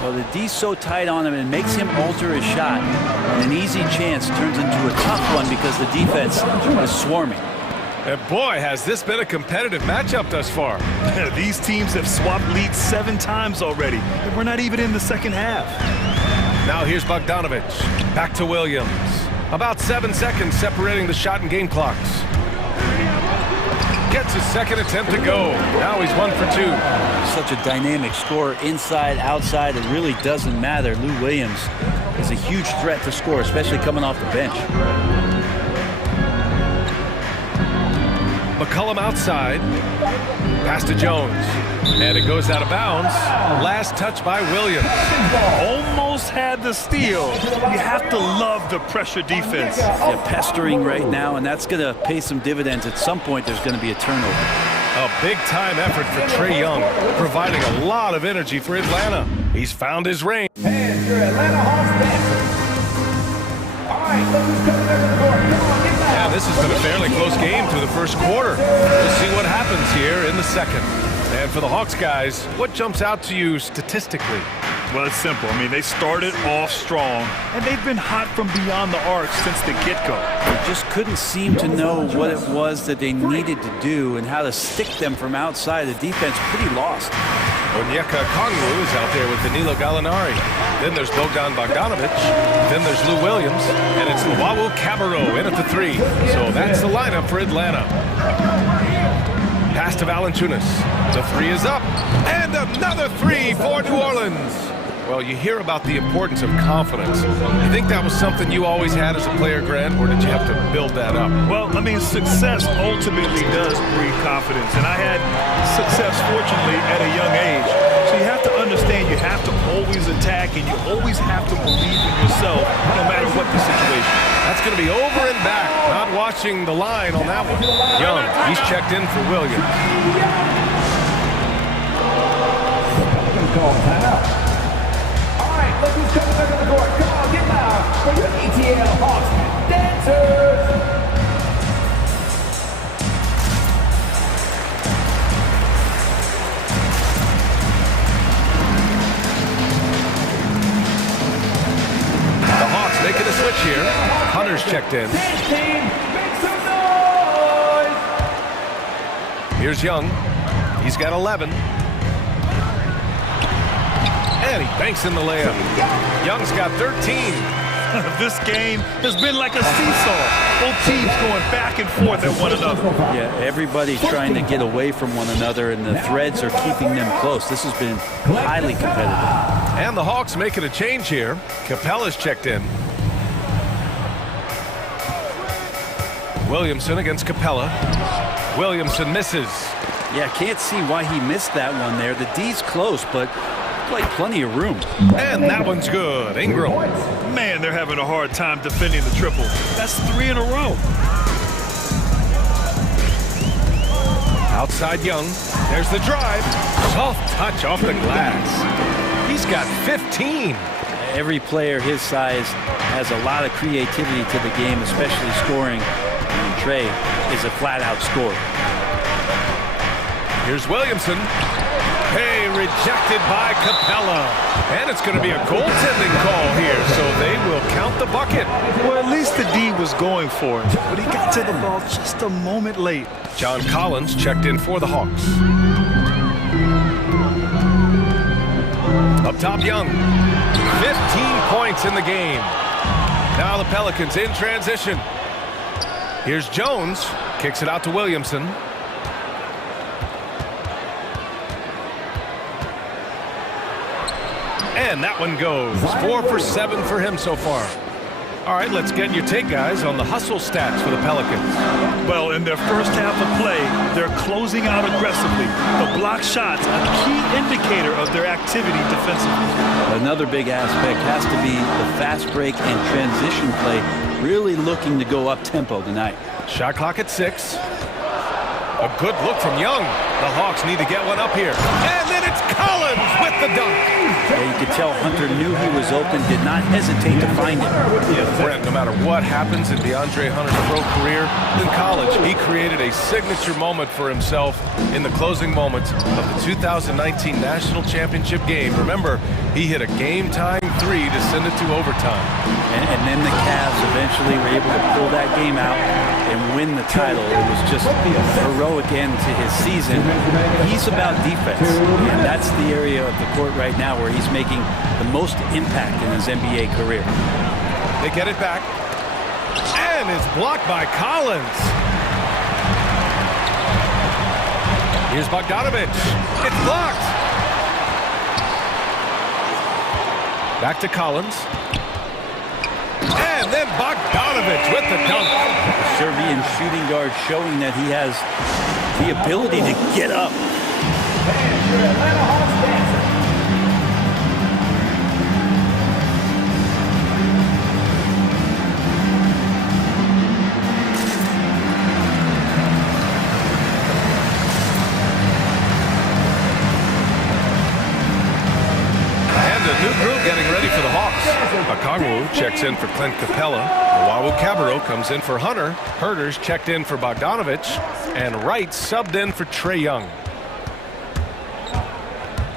Well, the D's so tight on him, it makes him alter his shot. And an easy chance turns into a tough one because the defense is swarming. And boy, has this been a competitive matchup thus far. These teams have swapped leads 7 times already, and we're not even in the second half. Now here's Bogdanovic. Back to Williams. About 7 seconds separating the shot and game clocks. Gets his second attempt to go. Now he's 1 for 2. Such a dynamic scorer, inside, outside, it really doesn't matter. Lou Williams is a huge threat to score, especially coming off the bench. McCollum outside. Pass to Jones. And it goes out of bounds. Last touch by Williams. Almost had the steal. You have to love the pressure defense. They're pestering right now, and that's going to pay some dividends. At some point, there's going to be a turnover. A big-time effort for Trae Young, providing a lot of energy for Atlanta. He's found his range. And your Atlanta Hawks back. All right, look who's coming over the court. Come on, get back. Yeah, this has been a fairly close game through the first quarter. We'll see what happens here in the second. And for the Hawks guys, what jumps out to you statistically? Well, it's simple. I mean, they started off strong, and they've been hot from beyond the arc since the get-go. They just couldn't seem to know what it was that they needed to do and how to stick them from outside. The defense pretty lost. Onyeka Okongwu is out there with Danilo Gallinari. Then there's Bogdan Bogdanovic. Then there's Lou Williams. And it's Luwawu Cabarrot in at the 3. So that's the lineup for Atlanta. Pass to Valanciunas. The 3 is up. And another 3 for New Orleans. Well, you hear about the importance of confidence. You think that was something you always had as a player, Grant, or did you have to build that up? Well, I mean, success ultimately does breed confidence, and I had success, fortunately, at a young age. So you have to understand you have to always attack, and you always have to believe in yourself, no matter what the situation. That's going to be over and back. Not watching the line on that one. Young, he's checked in for Williams. Look who's coming under the court. Come on, get loud for your ETL Hawks dancers. The Hawks making a switch here. Hunter's checked in. Team, make some noise. Here's Young. He's got 11. And he banks in the layup. Young's got 13. This game has been like a seesaw. Both teams going back and forth at one another. Yeah, everybody trying to get away from one another, and the threads are keeping them close. This has been highly competitive. And the Hawks making a change here. Capella's checked in. Williamson against Capella. Williamson misses. Yeah, can't see why he missed that one there. The D's close, but like plenty of room. And that one's good. Ingram. Man, they're having a hard time defending the triple. That's 3 in a row. Outside Young. There's the drive. Soft touch off the glass. He's got 15. Every player his size has a lot of creativity to the game, especially scoring. And Trae is a flat-out scorer. Here's Williamson. Hey, rejected by Capella. And it's going to be a goaltending call here, so they will count the bucket. Well, at least the D was going for it, but he got to the ball just a moment late. John Collins checked in for the Hawks. Up top, Young. 15 points in the game. Now the Pelicans in transition. Here's Jones. Kicks it out to Williamson. And that one goes. 4 for 7 for him so far. All right, let's get your take, guys, on the hustle stats for the Pelicans. Well, in their first half of play, they're closing out aggressively. The block shots, a key indicator of their activity defensively. Another big aspect has to be the fast break and transition play, really looking to go up tempo tonight. Shot clock at 6. A good look from Young. The Hawks need to get one up here. And then it's Collins with the dunk. Yeah, you could tell Hunter knew he was open, did not hesitate to find him. Yeah, Brent, no matter what happens in DeAndre Hunter's pro career, in college, he created a signature moment for himself in the closing moments of the 2019 National Championship game. Remember, he hit a game-time 3 to send it to overtime. And then the Cavs eventually were able to pull that game out and win the title. It was just a heroic end to his season. He's about defense, and that's the area of the court right now where he's making the most impact in his NBA career. They get it back, and it's blocked by Collins. Here's Bogdanovich. It's blocked. Back to Collins. And then Bogdanovich with the dunk. Serbian shooting guard showing that he has the ability to get up. New crew getting ready for the Hawks. Okongwu checks in for Clint Capella. Luwawu-Cabarrot comes in for Hunter. Herder's checked in for Bogdanovich. And Wright subbed in for Trae Young.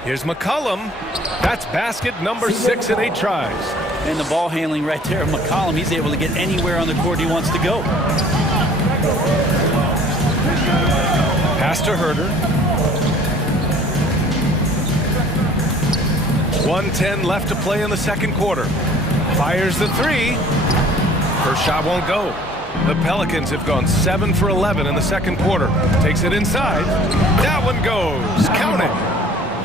Here's McCollum. That's basket number 6 in 8 tries. And the ball handling right there of McCollum. He's able to get anywhere on the court he wants to go. Pass to Herder. 1:10 left to play in the second quarter. Fires the 3. First shot won't go. The Pelicans have gone 7 for 11 in the second quarter. Takes it inside. That one goes. Count it.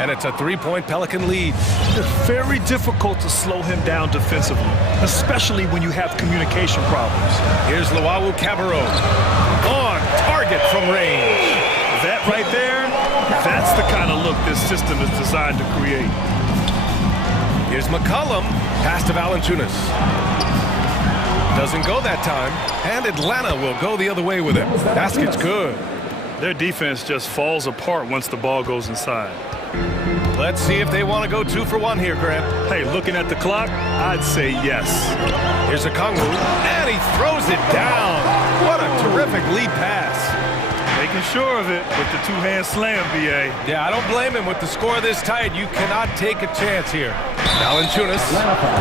And it's a 3-point Pelican lead. It's very difficult to slow him down defensively, especially when you have communication problems. Here's Luwawu-Cabarrot. On target from range. That right there, that's the kind of look this system is designed to create. Here's McCollum. Pass to Valanciunas. Doesn't go that time. And Atlanta will go the other way with it. Basket's good. Their defense just falls apart once the ball goes inside. Let's see if they want to go 2 for 1 here, Grant. Hey, looking at the clock, I'd say yes. Here's Okongwu. And he throws it down. What a terrific lead pass. Making sure of it with the 2-hand slam, BA. Yeah, I don't blame him. With the score this tight, you cannot take a chance here. Valanciunas.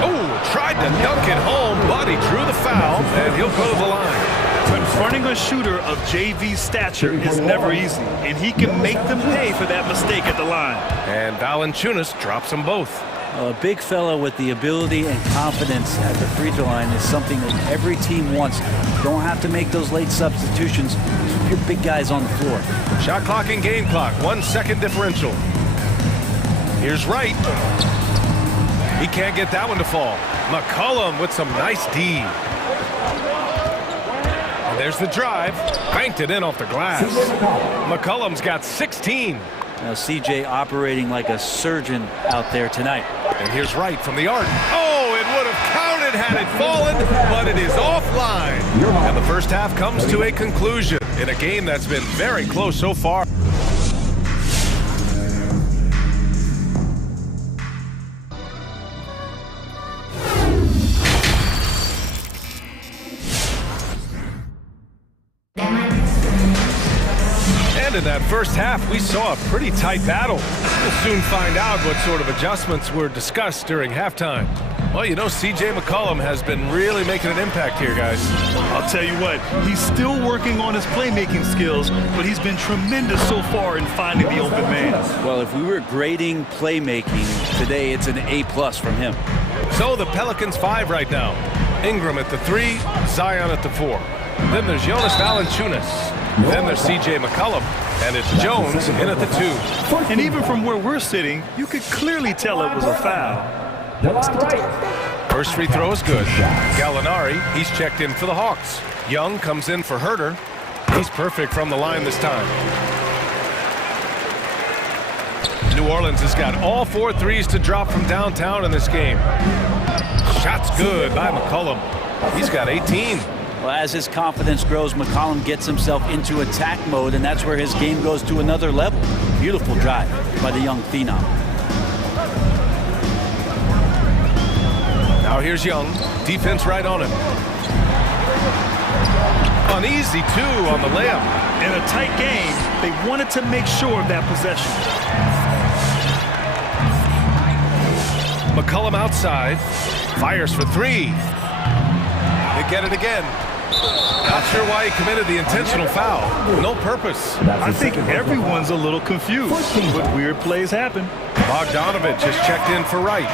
Oh, tried to dunk it home, but he drew the foul, and he'll go to the line. Confronting a shooter of JV stature is never easy, and he can make them pay for that mistake at the line. And Valanciunas drops them both. A big fella with the ability and confidence at the free throw line is something that every team wants. You don't have to make those late substitutions. Your big guys on the floor. Shot clock and game clock, 1 second differential. Here's Wright. He can't get that one to fall. McCollum with some nice D. And there's the drive. Banked it in off the glass. McCollum's got 16. Now CJ operating like a surgeon out there tonight. And here's Wright from the arc. Oh, it would have counted had it fallen, but it is offline. And the first half comes to a conclusion in a game that's been very close so far. In that first half, we saw a pretty tight battle. We'll soon find out what sort of adjustments were discussed during halftime. Well, you know, C.J. McCollum has been really making an impact here, guys. I'll tell you what, he's still working on his playmaking skills, but he's been tremendous so far in finding the open man. Well, if we were grading playmaking today, it's an A+ from him. So the Pelicans 5 right now. Ingram at the 3, Zion at the 4. Then there's Jonas Valanciunas. Then there's C.J. McCollum, and it's Jones in at the 2. And even from where we're sitting, you could clearly tell it was a foul. First free throw is good. Gallinari, he's checked in for the Hawks. Young comes in for Herter. He's perfect from the line this time. New Orleans has got all 4 threes to drop from downtown in this game. Shot's good by McCollum. He's got 18. Well, as his confidence grows, McCollum gets himself into attack mode, and that's where his game goes to another level. Beautiful drive by the young phenom. Now here's Young. Defense right on him. An easy 2 on the layup. In a tight game, they wanted to make sure of that possession. McCollum outside. Fires for 3. They get it again. Not sure why he committed the intentional foul. No purpose. I think everyone's a little confused, but weird plays happen. Bogdanovich is checked in for Wright.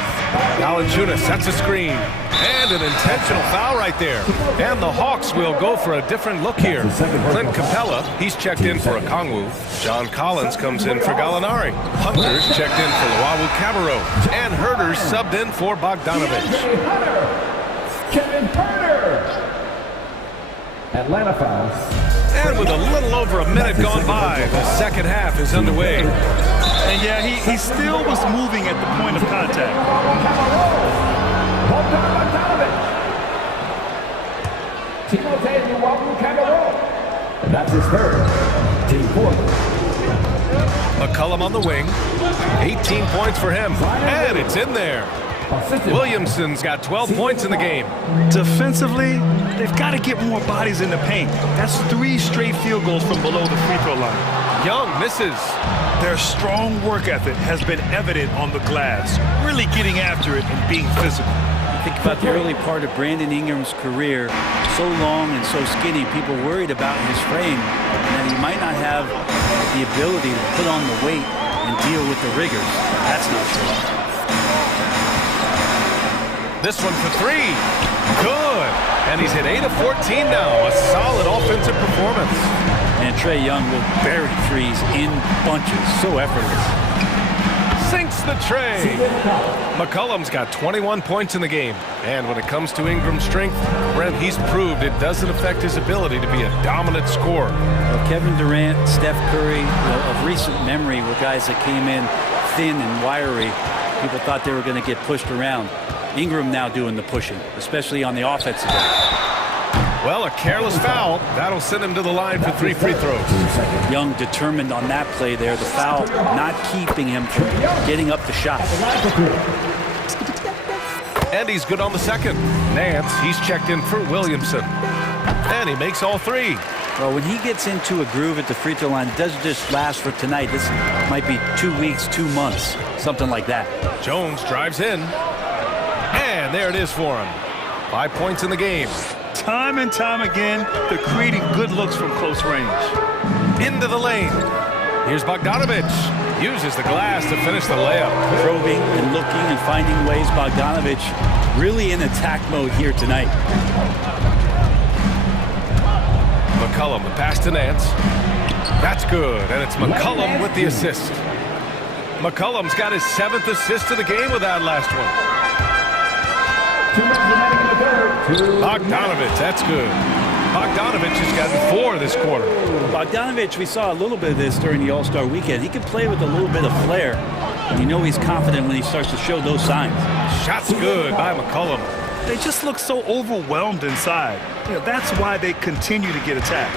Valanciunas sets a screen. And an intentional foul right there. And the Hawks will go for a different look here. Clint Capella, he's checked in for Okongwu. John Collins comes in for Gallinari. Hunter's checked in for Luwawu-Cabarrot. And Herter's subbed in for Bogdanovich. Kevin Herter. Atlanta foul. And with a little over a minute gone by, the second half is underway. And yeah, he still was moving at the point of contact. That's his third. Team 4. McCollum on the wing. 18 points for him. And it's in there. Williamson's got 12 points in the game. Defensively, they've got to get more bodies in the paint. That's 3 straight field goals from below the free throw line. Young misses. Their strong work ethic has been evident on the glass, really getting after it and being physical. Think about the early part of Brandon Ingram's career. So long and so skinny, people worried about his frame, and that he might not have the ability to put on the weight and deal with the rigors. That's not true. This one for 3. Good. And he's hit 8 of 14 now. A solid offensive performance. And Trae Young will bury threes in bunches. So effortless. Sinks the tray. McCollum's got 21 points in the game. And when it comes to Ingram's strength, Brent, he's proved it doesn't affect his ability to be a dominant scorer. Well, Kevin Durant, Steph Curry, of recent memory were guys that came in thin and wiry. People thought they were going to get pushed around. Ingram now doing the pushing, especially on the offensive end. Well, a careless foul. That'll send him to the line for 3 free throws. Young determined on that play there. The foul not keeping him from getting up the shot. And he's good on the second. Nance, he's checked in for Williamson. And he makes all 3. Well, when he gets into a groove at the free throw line, it doesn't just last for tonight. This might be 2 weeks, 2 months, something like that. Jones drives in. And there it is for him. 5 points in the game. Time and time again, they're creating good looks from close range. Into the lane. Here's Bogdanovich. Uses the glass to finish the layup. Probing and looking and finding ways. Bogdanovich really in attack mode here tonight. McCollum, the pass to Nance. That's good, and it's McCollum with the assist. McCollum's got his 7th assist of the game with that last one. Bogdanovich, that's good. Bogdanovich has gotten 4 this quarter. Bogdanovich, we saw a little bit of this during the All-Star weekend. He can play with a little bit of flair. And you know he's confident when he starts to show those signs. Shot's good by McCollum. They just look so overwhelmed inside. You know, that's why they continue to get attacked.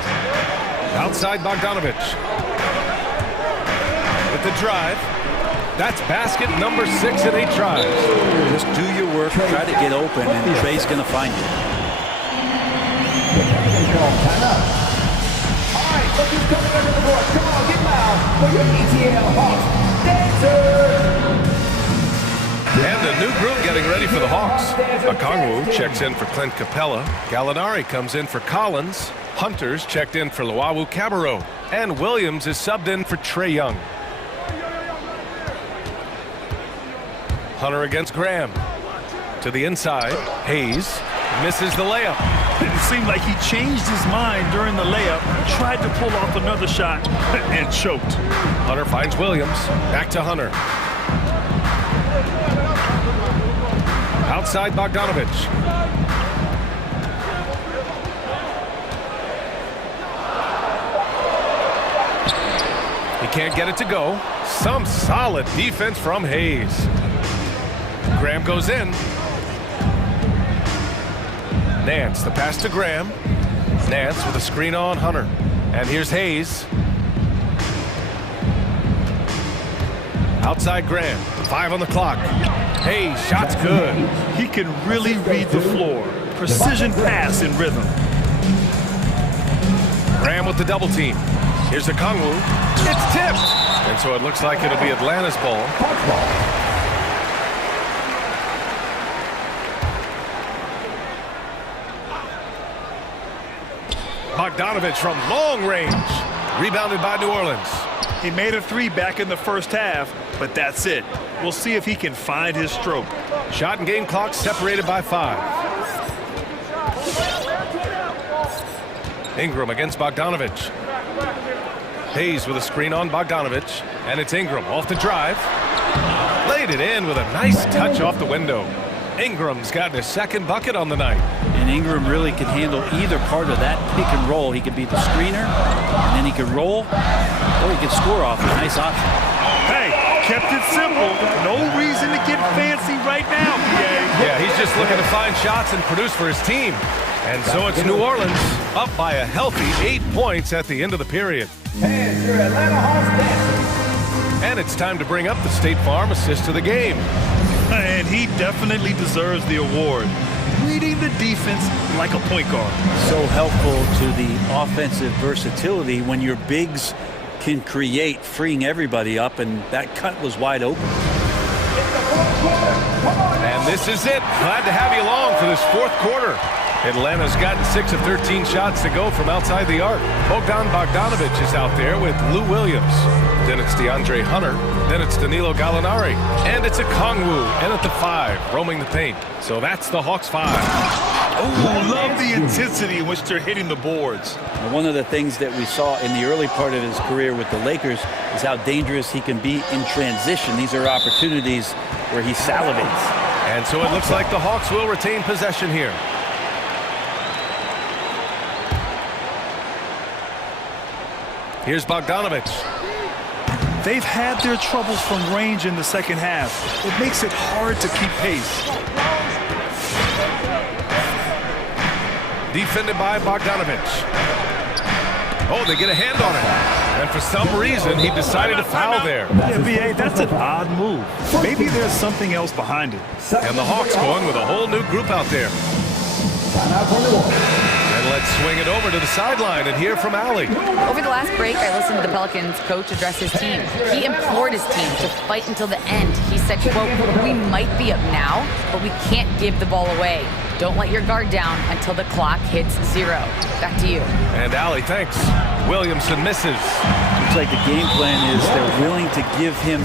Outside Bogdanovich. With the drive. That's basket number 6 in 8 tries. Just do your work, try to get open, and Trey's going to find you. All right, look who's coming under the board. Come on, get loud for your ETL Hawks dancers. And a new group getting ready for the Hawks. Okongwu checks in for Clint Capella. Gallinari comes in for Collins. Hunter's checked in for Luwawu-Cabarrot. And Williams is subbed in for Trae Young. Hunter against Graham. To the inside. Hayes misses the layup. It seemed like he changed his mind during the layup, tried to pull off another shot, and choked. Hunter finds Williams. Back to Hunter. Outside Bogdanovich. He can't get it to go. Some solid defense from Hayes. Graham goes in. Nance, the pass to Graham. Nance with a screen on Hunter. And here's Hayes. Outside Graham. 5 on the clock. Hayes, shot's good. He can really read the floor. Precision pass in rhythm. Graham with the double team. Here's the Kongwu. It's tipped. And so it looks like it'll be Atlanta's ball. Bogdanovich from long range. Rebounded by New Orleans. He made a 3 back in the first half, but that's it. We'll see if he can find his stroke. Shot and game clock separated by 5. Ingram against Bogdanovich. Hayes with a screen on Bogdanovich. And it's Ingram off the drive. Laid it in with a nice touch off the window. Ingram's gotten his second bucket on the night. And Ingram really can handle either part of that pick and roll. He could be the screener, and then he could roll, or he could score off a nice option. Hey, kept it simple. No reason to get fancy right now, PA. Yeah, he's just looking to find shots and produce for his team. And so it's New Orleans up by a healthy 8 points at the end of the period. And your Atlanta Hawks dancing. And it's time to bring up the State Farm assist of the game. And he definitely deserves the award. Reading the defense like a point guard. So helpful to the offensive versatility when your bigs can create, freeing everybody up, and that cut was wide open. And this is it. Glad to have you along for this fourth quarter. Atlanta's gotten 6 of 13 shots to go from outside the arc. Bogdanovich is out there with Lou Williams. Then it's DeAndre Hunter. Then it's Danilo Gallinari. And it's a Kongwu in at the 5, roaming the paint. So that's the Hawks 5. Oh, love the intensity in which they're hitting the boards. And one of the things that we saw in the early part of his career with the Lakers is how dangerous he can be in transition. These are opportunities where he salivates. And so it looks like the Hawks will retain possession here. Here's Bogdanovich. They've had their troubles from range in the second half. It makes it hard to keep pace. Defended by Bogdanovich. Oh, they get a hand on it. And for some reason, he decided to foul there. Yeah, B.A., that's an odd move. Maybe there's something else behind it. And the Hawks going with a whole new group out there. And let's swing it over to the sideline and hear from Allie. Over the last break, I listened to the Pelicans coach address his team. He implored his team to fight until the end. He said, quote, "We might be up now, but we can't give the ball away. Don't let your guard down until the clock hits 0. Back to you." And Allie, thanks. Williamson misses. Looks like the game plan is they're willing to give him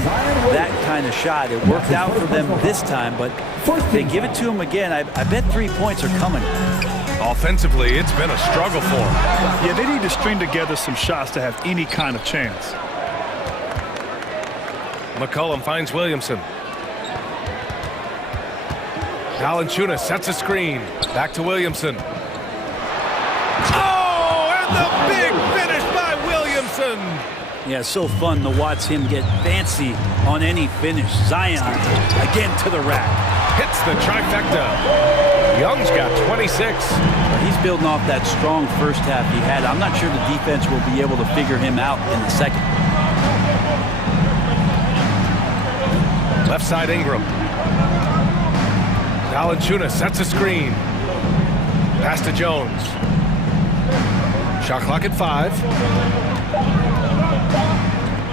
that kind of shot. It worked out for them this time, but if they give it to him again, I bet 3 points are coming. Offensively, it's been a struggle for him. Yeah, they need to string together some shots to have any kind of chance. McCollum finds Williamson. Valanciunas sets a screen. Back to Williamson. Oh, and the big finish by Williamson. Yeah, so fun to watch him get fancy on any finish. Zion again to the rack. Hits the trifecta. Young's got 26. He's building off that strong first half he had. I'm not sure the defense will be able to figure him out in the second. Left side Ingram. Valanciunas sets a screen. Pass to Jones. Shot clock at 5.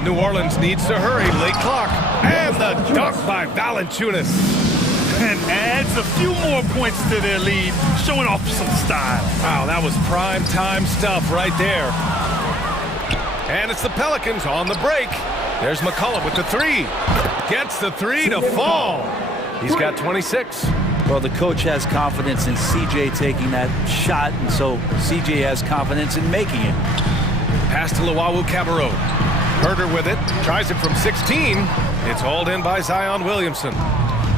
New Orleans needs to hurry. Late clock. And the dunk by Valanciunas. And adds a few more points to their lead, showing off some style. Wow, that was prime time stuff right there. And it's the Pelicans on the break. There's McCollum with the 3. Gets the 3 to fall. He's got 26. Well, the coach has confidence in CJ taking that shot, and so CJ has confidence in making it. Pass to Luwawu Cabarro. Herder with it, tries it from 16. It's hauled in by Zion Williamson.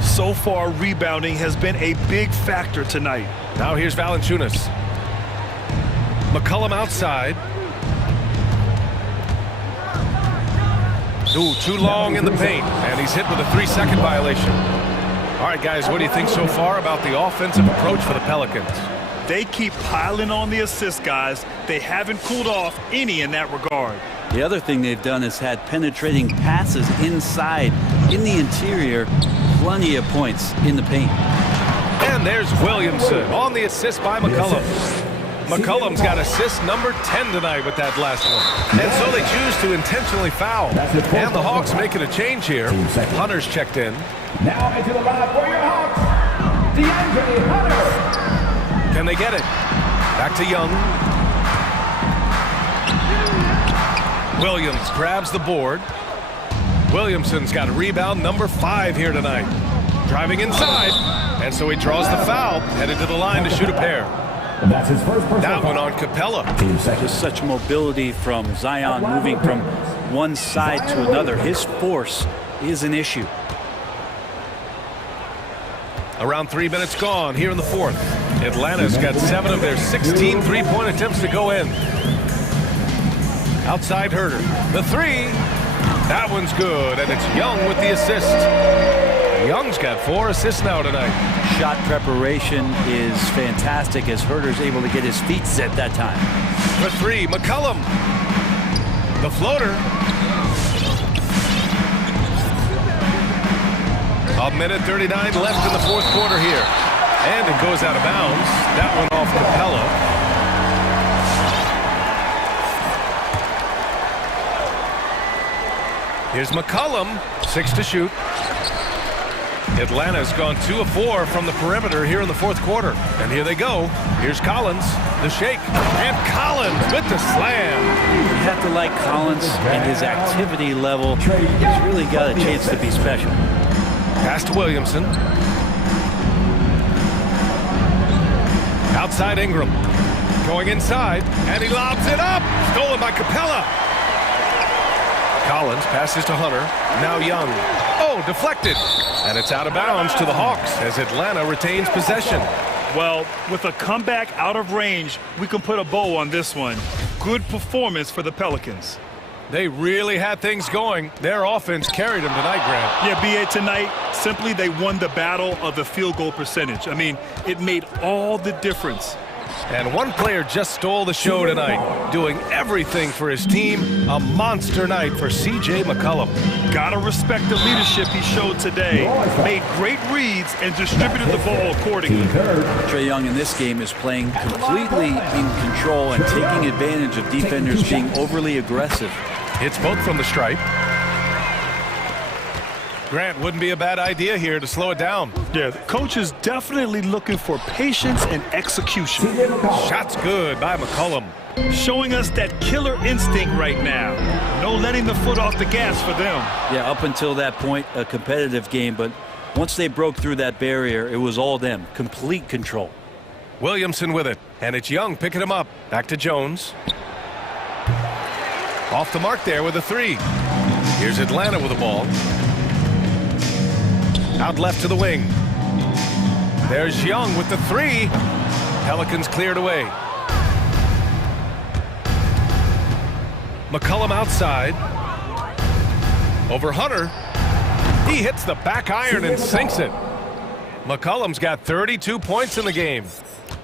So far, rebounding has been a big factor tonight. Now here's Valanciunas. McCollum outside. Ooh, too long in the paint, and he's hit with a 3-second violation. All right, guys, what do you think so far about the offensive approach for the Pelicans? They keep piling on the assist, guys. They haven't cooled off any in that regard. The other thing they've done is had penetrating passes inside, in the interior, plenty of points in the paint. And there's Williamson on the assist by McCollum. McCollum's got assist number 10 tonight with that last one. And so they choose to intentionally foul. And the Hawks making a change here. Hunter's checked in. Now into the lineup for your Hawks, DeAndre Hunter. Can they get it? Back to Young. Williams grabs the board. Williamson's got a rebound number 5 here tonight. Driving inside, and so he draws the foul, headed to the line to shoot a pair. That's his first personal That one on Capella. Just such mobility from Zion moving from one side to another. His force is an issue. Around 3 minutes gone here in the fourth. Atlanta's got 7 of their 16 three-point attempts to go in. Outside Herder. The 3. That one's good, and it's Young with the assist. Young's got 4 assists now tonight. Shot preparation is fantastic as Herder's able to get his feet set that time. The 3, McCollum. The floater. A minute 39 left in the fourth quarter here. And it goes out of bounds. That one off Capella. Here's McCollum, 6 to shoot. Atlanta's gone 2 of 4 from the perimeter here in the fourth quarter. And here they go. Here's Collins, the shake, and Collins with the slam. You have to like Collins and his activity level. He's really got a chance to be special. Pass to Williamson. Outside Ingram. Going inside, and he lobs it up. Stolen by Capella. Collins passes to Hunter. Now Young. Oh, deflected. And it's out of bounds to the Hawks as Atlanta retains possession. Well, with a comeback out of range, we can put a bow on this one. Good performance for the Pelicans. They really had things going. Their offense carried them tonight, Grant. Yeah, B.A., tonight, simply they won the battle of the field goal percentage. I mean, it made all the difference. And one player just stole the show tonight, doing everything for his team. A monster night for C.J. McCollum. Gotta respect the leadership he showed today. Made great reads and distributed the ball accordingly. Trae Young in this game is playing completely in control and taking advantage of defenders being overly aggressive. Hits both from the stripe. Grant, wouldn't be a bad idea here to slow it down. Yeah, the coach is definitely looking for patience and execution. Shot's good by McCollum. Showing us that killer instinct right now. No letting the foot off the gas for them. Yeah, up until that point, a competitive game, but once they broke through that barrier, it was all them. Complete control. Williamson with it, and it's Young picking him up. Back to Jones. Off the mark there with a 3. Here's Atlanta with the ball. Out left to the wing. There's Young with the 3. Pelicans cleared away. McCollum outside. Over Hunter. He hits the back iron and sinks it. McCollum's got 32 points in the game.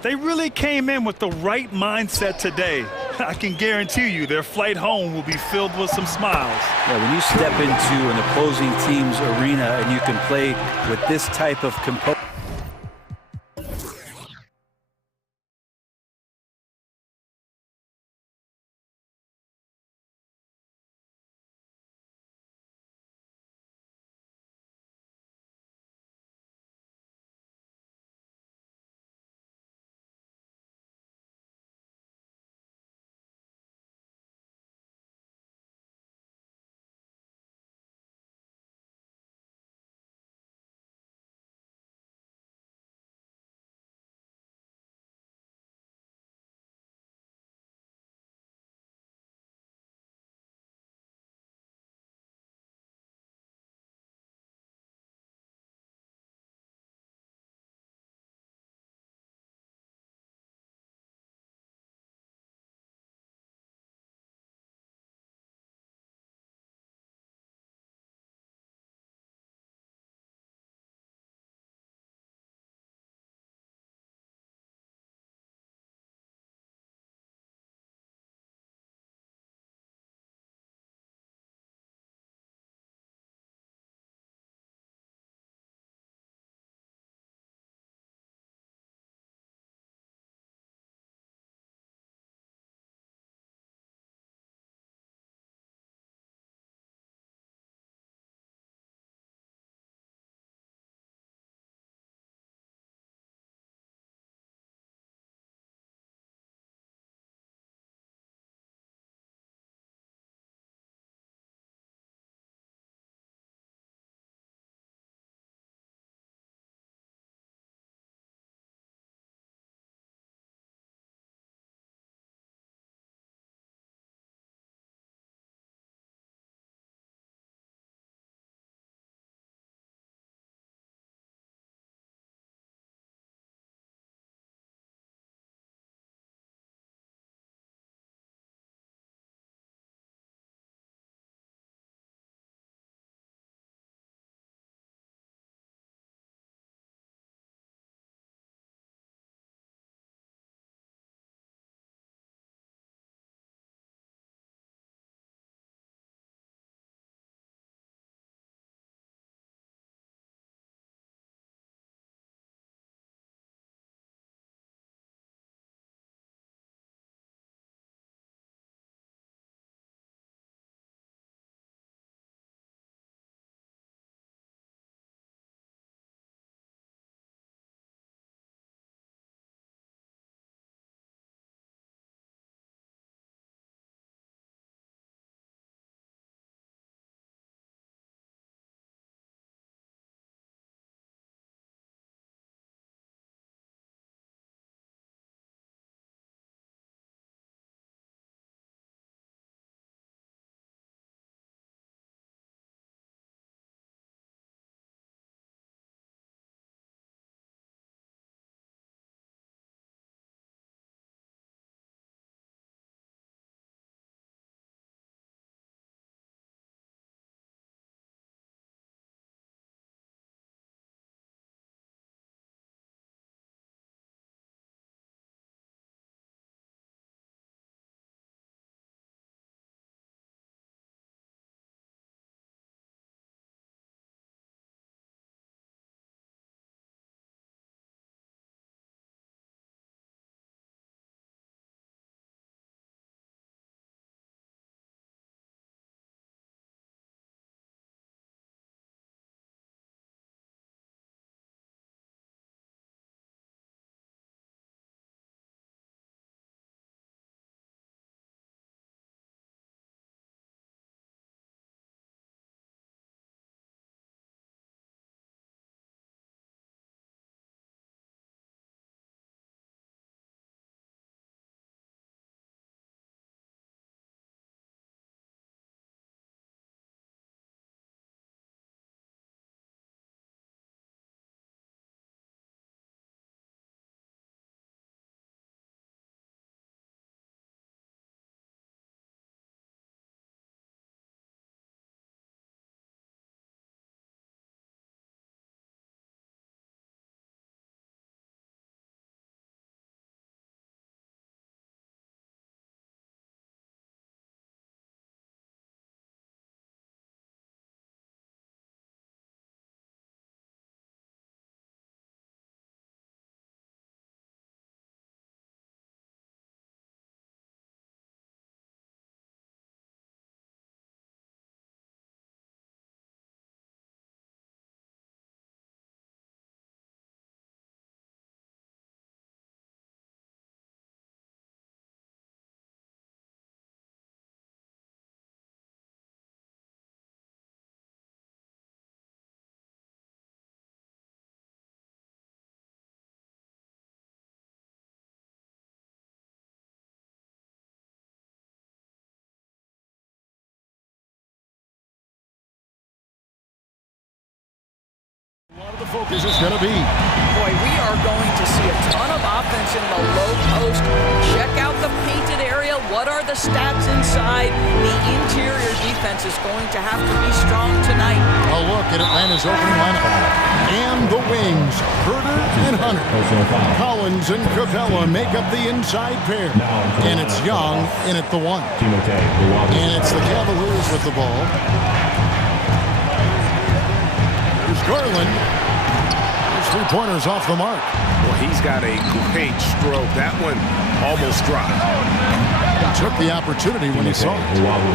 They really came in with the right mindset today. I can guarantee you their flight home will be filled with some smiles. Yeah, when you step into an opposing team's arena and you can play with this type of composure. focus is going to be. Boy, we are going to see a ton of offense in the low post. Check out the painted area. What are the stats inside? The interior defense is going to have to be strong tonight. A look at Atlanta's opening lineup. And the wings, Herder and Hunter. Collins and Capella make up the inside pair. And it's Young in at the 1. And it's the Cavaliers with the ball. Here's Garland. His three-pointers off the mark. Well, he's got a great stroke. That one almost dropped. He took the opportunity when he saw it.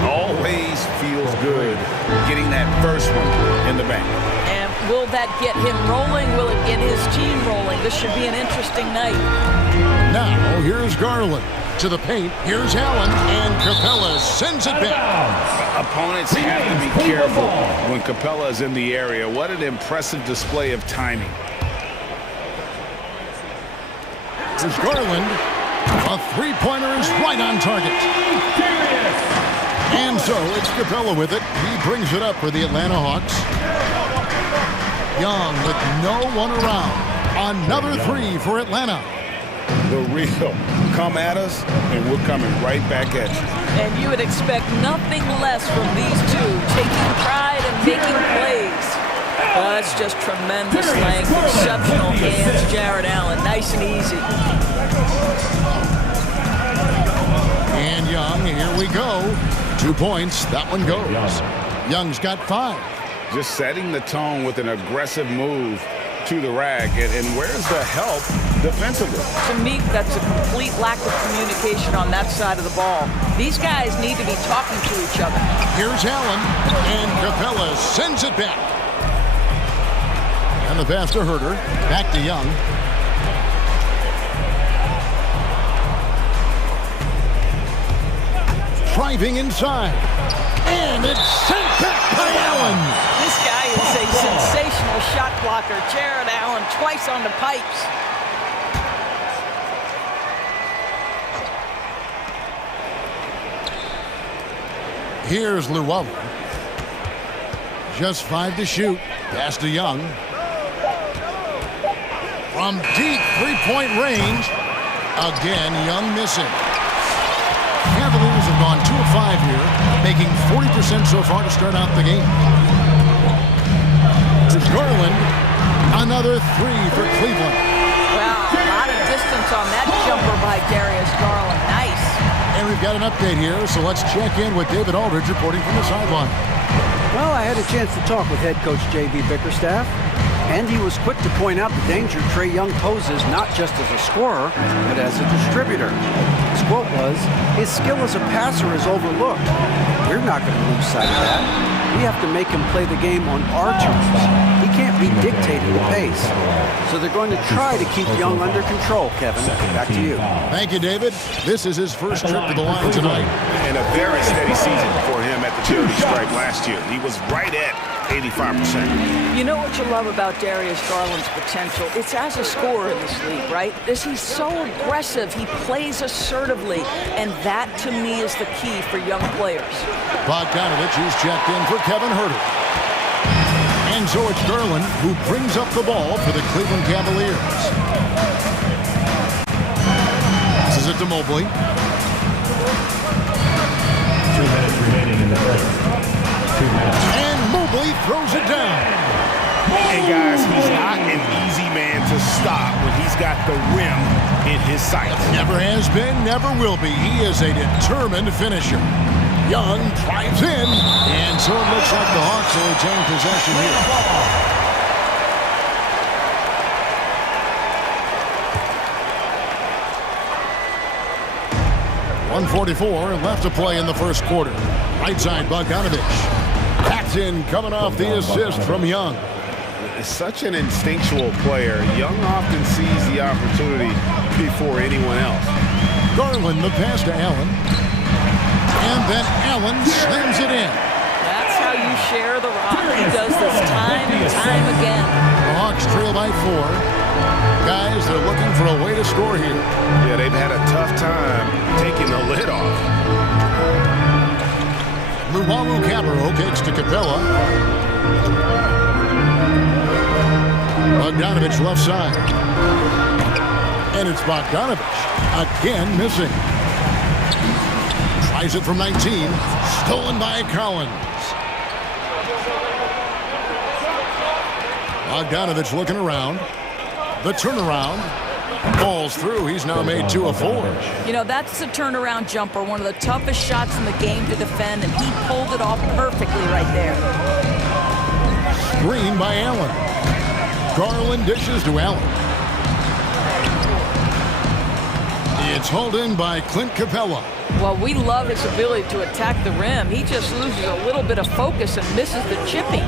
Always feels good getting that first one in the bank. And will that get him rolling? Will it get his team rolling? This should be an interesting night. Now, here's Garland. To the paint, here's Allen, and Capella sends it back. Opponents have to be careful when Capella is in the area. What an impressive display of timing. Here's Garland. A three-pointer is right on target. And so it's Capella with it. He brings it up for the Atlanta Hawks. Young with no one around. Another three for Atlanta. The real come at us, and we're coming right back at you. And you would expect nothing less from these two, taking pride and making plays. That's just tremendous length, exceptional hands, Jared Allen, nice and easy. And Young, here we go. 2 points, that one goes. Young's got 5. Just setting the tone with an aggressive move to the rack, and where's the help defensively? To me, that's a complete lack of communication on that side of the ball. These guys need to be talking to each other. Here's Allen, and Capella sends it back. And the pass to Herder, back to Young. Driving inside, and it's sent back by Allen. This guy is a sensational shot blocker. Jared Allen twice on the pipes. Here's Luwawu. Just 5 to shoot. Pass to Young. From deep three-point range. Again, Young missing. Cavaliers have gone 2 of 5 here, making 40% so far to start out the game. There's Garland. Another 3 for Cleveland. Wow, a lot of distance on that jumper by Darius Garland. Nice. And we've got an update here, so let's check in with David Aldridge reporting from the sideline. Well, I had a chance to talk with head coach J.B. Bickerstaff, and he was quick to point out the danger Trae Young poses not just as a scorer, but as a distributor. His quote was, "His skill as a passer is overlooked. We're not going to lose sight of that. We have to make him play the game on our terms. He can't be dictating the pace." So they're going to try to keep Young under control, Kevin. Back to you. Thank you, David. This is his first trip to the line tonight. And a very steady season for him at the charity stripe last year. He was right at 85%. You know what you love about Darius Garland's potential? It's as a scorer in this league, right? He's so aggressive. He plays assertively, and that, to me, is the key for young players. Bogdanovich is checked in for Kevin Herder. And so it's Garland who brings up the ball for the Cleveland Cavaliers. This is it to Mobley. 2 minutes remaining in the first. 2 minutes. And Mobley throws it down. And guys, he's not an easy man to stop when he's got the rim in his sights. Never has been, never will be. He is a determined finisher. Young drives in, and so it looks like the Hawks will retain possession here. 1:44 left to play in the first quarter. Right side, Bogdanovich. Packed in, coming off the assist from Young. Such an instinctual player. Young often sees the opportunity before anyone else. Garland, the pass to Allen. And then Allen slams it in. That's how you share the rock. He does this time and time again. The Hawks trail by 4. Guys, they're looking for a way to score here. Yeah, they've had a tough time taking the lid off. Luwawu-Cabarrot kicks to Capella. Bogdanovich left side. And it's Bogdanovich again missing. Tries it from 19. Stolen by Collins. Bogdanovich looking around. The turnaround. Falls through. He's now made 2 of 4. You know, that's the turnaround jumper, one of the toughest shots in the game to defend, and he pulled it off perfectly right there. Screen by Allen. Garland dishes to Allen. It's hauled in by Clint Capella. Well, we love his ability to attack the rim. He just loses a little bit of focus and misses the chipping.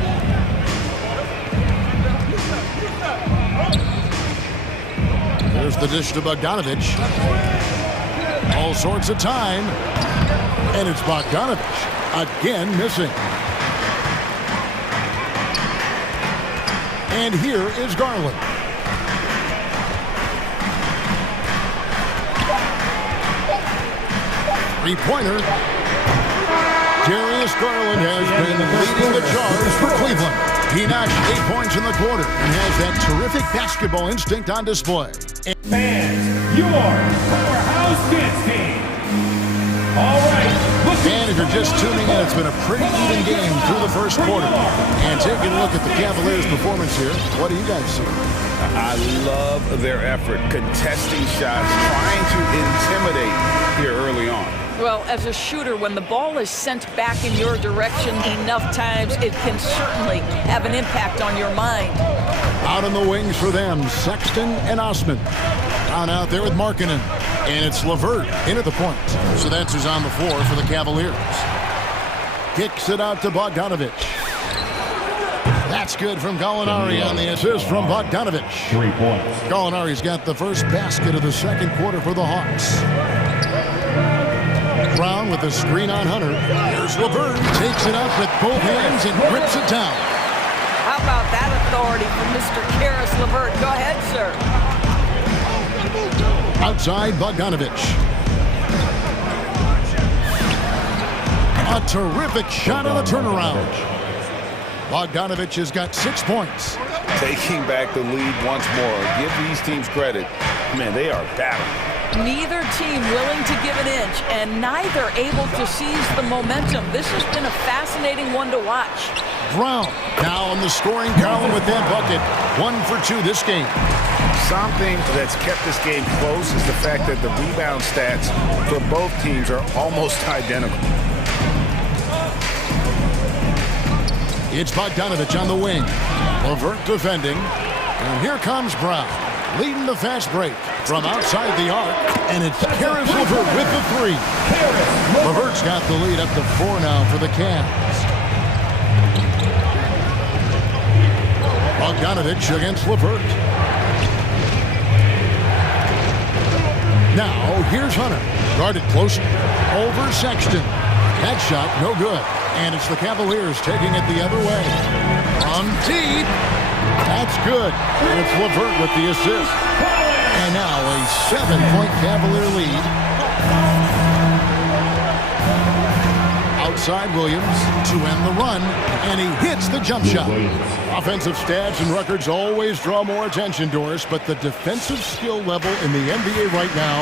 There's the dish to Bogdanovich. All sorts of time. And it's Bogdanovich again missing. And here is Garland. Three-pointer. Darius Garland has been leading the charge for Cleveland. He notched 8 points in the quarter and has that terrific basketball instinct on display. Fans, your powerhouse dance team. All right. And if you're just tuning in, it's been a pretty even game through the first quarter. And taking a look at the Cavaliers' performance here, what do you guys see? I love their effort, contesting shots, trying to intimidate here early on. Well, as a shooter, when the ball is sent back in your direction enough times, it can certainly have an impact on your mind. Out on the wings for them, Sexton and Osman. On out there with Markkanen. And it's LeVert in at the point. So that's who's on the floor for the Cavaliers. Kicks it out to Bogdanovich. That's good from Gallinari on the assist from Bogdanovich. 3 points. Gallinari's got the first basket of the second quarter for the Hawks. Brown with the screen on Hunter. Here's LeVert. Takes it up with both hands and grips it down. How about that authority from Mr. Karis LeVert? Go ahead, sir. Outside Bogdanovich. A terrific shot on the turnaround. Bogdanovich has got 6 points. Taking back the lead once more. Give these teams credit. Man, they are battling. Neither team willing to give an inch, and neither able to seize the momentum. This has been a fascinating one to watch. Brown now on the scoring column with that bucket. 1 for 2 this game. Something that's kept this game close is the fact that the rebound stats for both teams are almost identical. It's Bogdanovich on the wing. LeVert defending. And here comes Brown, leading the fast break from outside the arc. And it's Karis LeVert with the 3. LeVert's got the lead up to 4 now for the Cavs. Bogdanovich against LeVert. Now, here's Hunter. Guarded close over Sexton. That shot, no good. And it's the Cavaliers taking it the other way. From deep. That's good. And it's LeVert with the assist. And now a 7-point Cavalier lead. Outside Williams to end the run. And he hits the jump shot. Offensive stats and records always draw more attention, Doris, but the defensive skill level in the NBA right now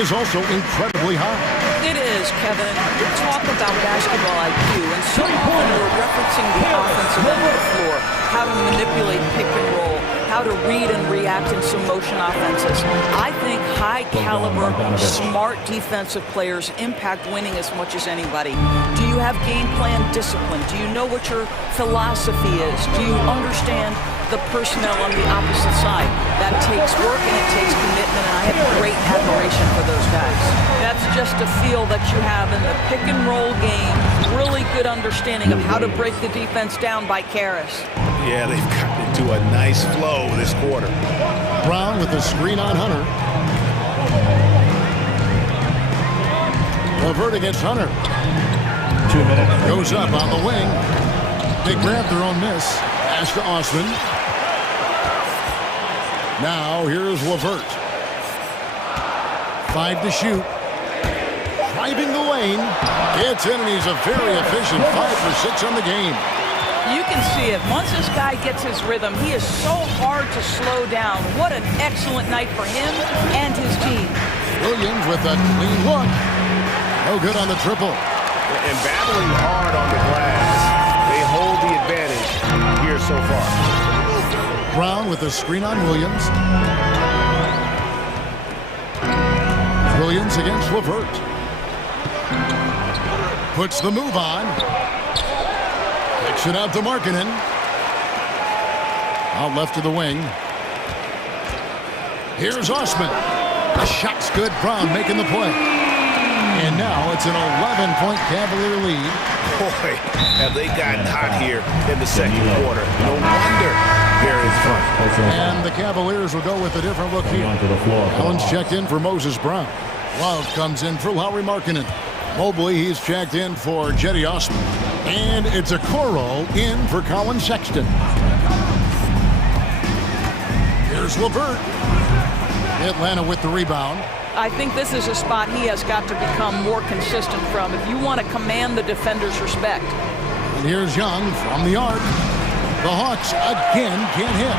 is also incredibly high. It is, Kevin. We talk about basketball IQ, and so often we're referencing the offensive end of the floor, how to manipulate pick and roll, how to read and react in some motion offenses. I think high-caliber, smart defensive players impact winning as much as anybody. Do you have game plan discipline? Do you know what your philosophy is? Do you understand the personnel on the opposite side? That takes work and it takes commitment, and I have great admiration for those guys. That's just a feel that you have in the pick and roll game. Really good understanding of how to break the defense down by Karis. Yeah, they've gotten into a nice flow this quarter. Brown with the screen on Hunter. LeVert against Hunter. 2 minutes. Goes up on the wing. They grab their own miss. Pass to Osman. Now here's LeVert. 5 to shoot. Driving the lane. It's in, and he's a very efficient 5 for 6 on the game. You can see it. Once this guy gets his rhythm, he is so hard to slow down. What an excellent night for him and his team. Williams with a clean look. No good on the triple. And battling hard on the glass, they hold the advantage here so far. Brown with a screen on Williams. Williams against Levert. Puts the move on. Kicks it out to Markkanen. Out left to the wing. Here's Osman. The shot's good. Brown making the play. And now it's an 11-point Cavalier lead. Boy, have they gotten hot here in the second quarter. No wonder they're in front. And the Cavaliers will go with a different look here. Allen's checked in for Moses Brown. Love comes in for Lauri Markkanen. Mobley, he's checked in for Jetty Osman. And it's a Okoro in for Colin Sexton. Here's Levert. Atlanta with the rebound. I think this is a spot he has got to become more consistent from if you want to command the defender's respect. And here's Young from the arc. The Hawks again can't hit.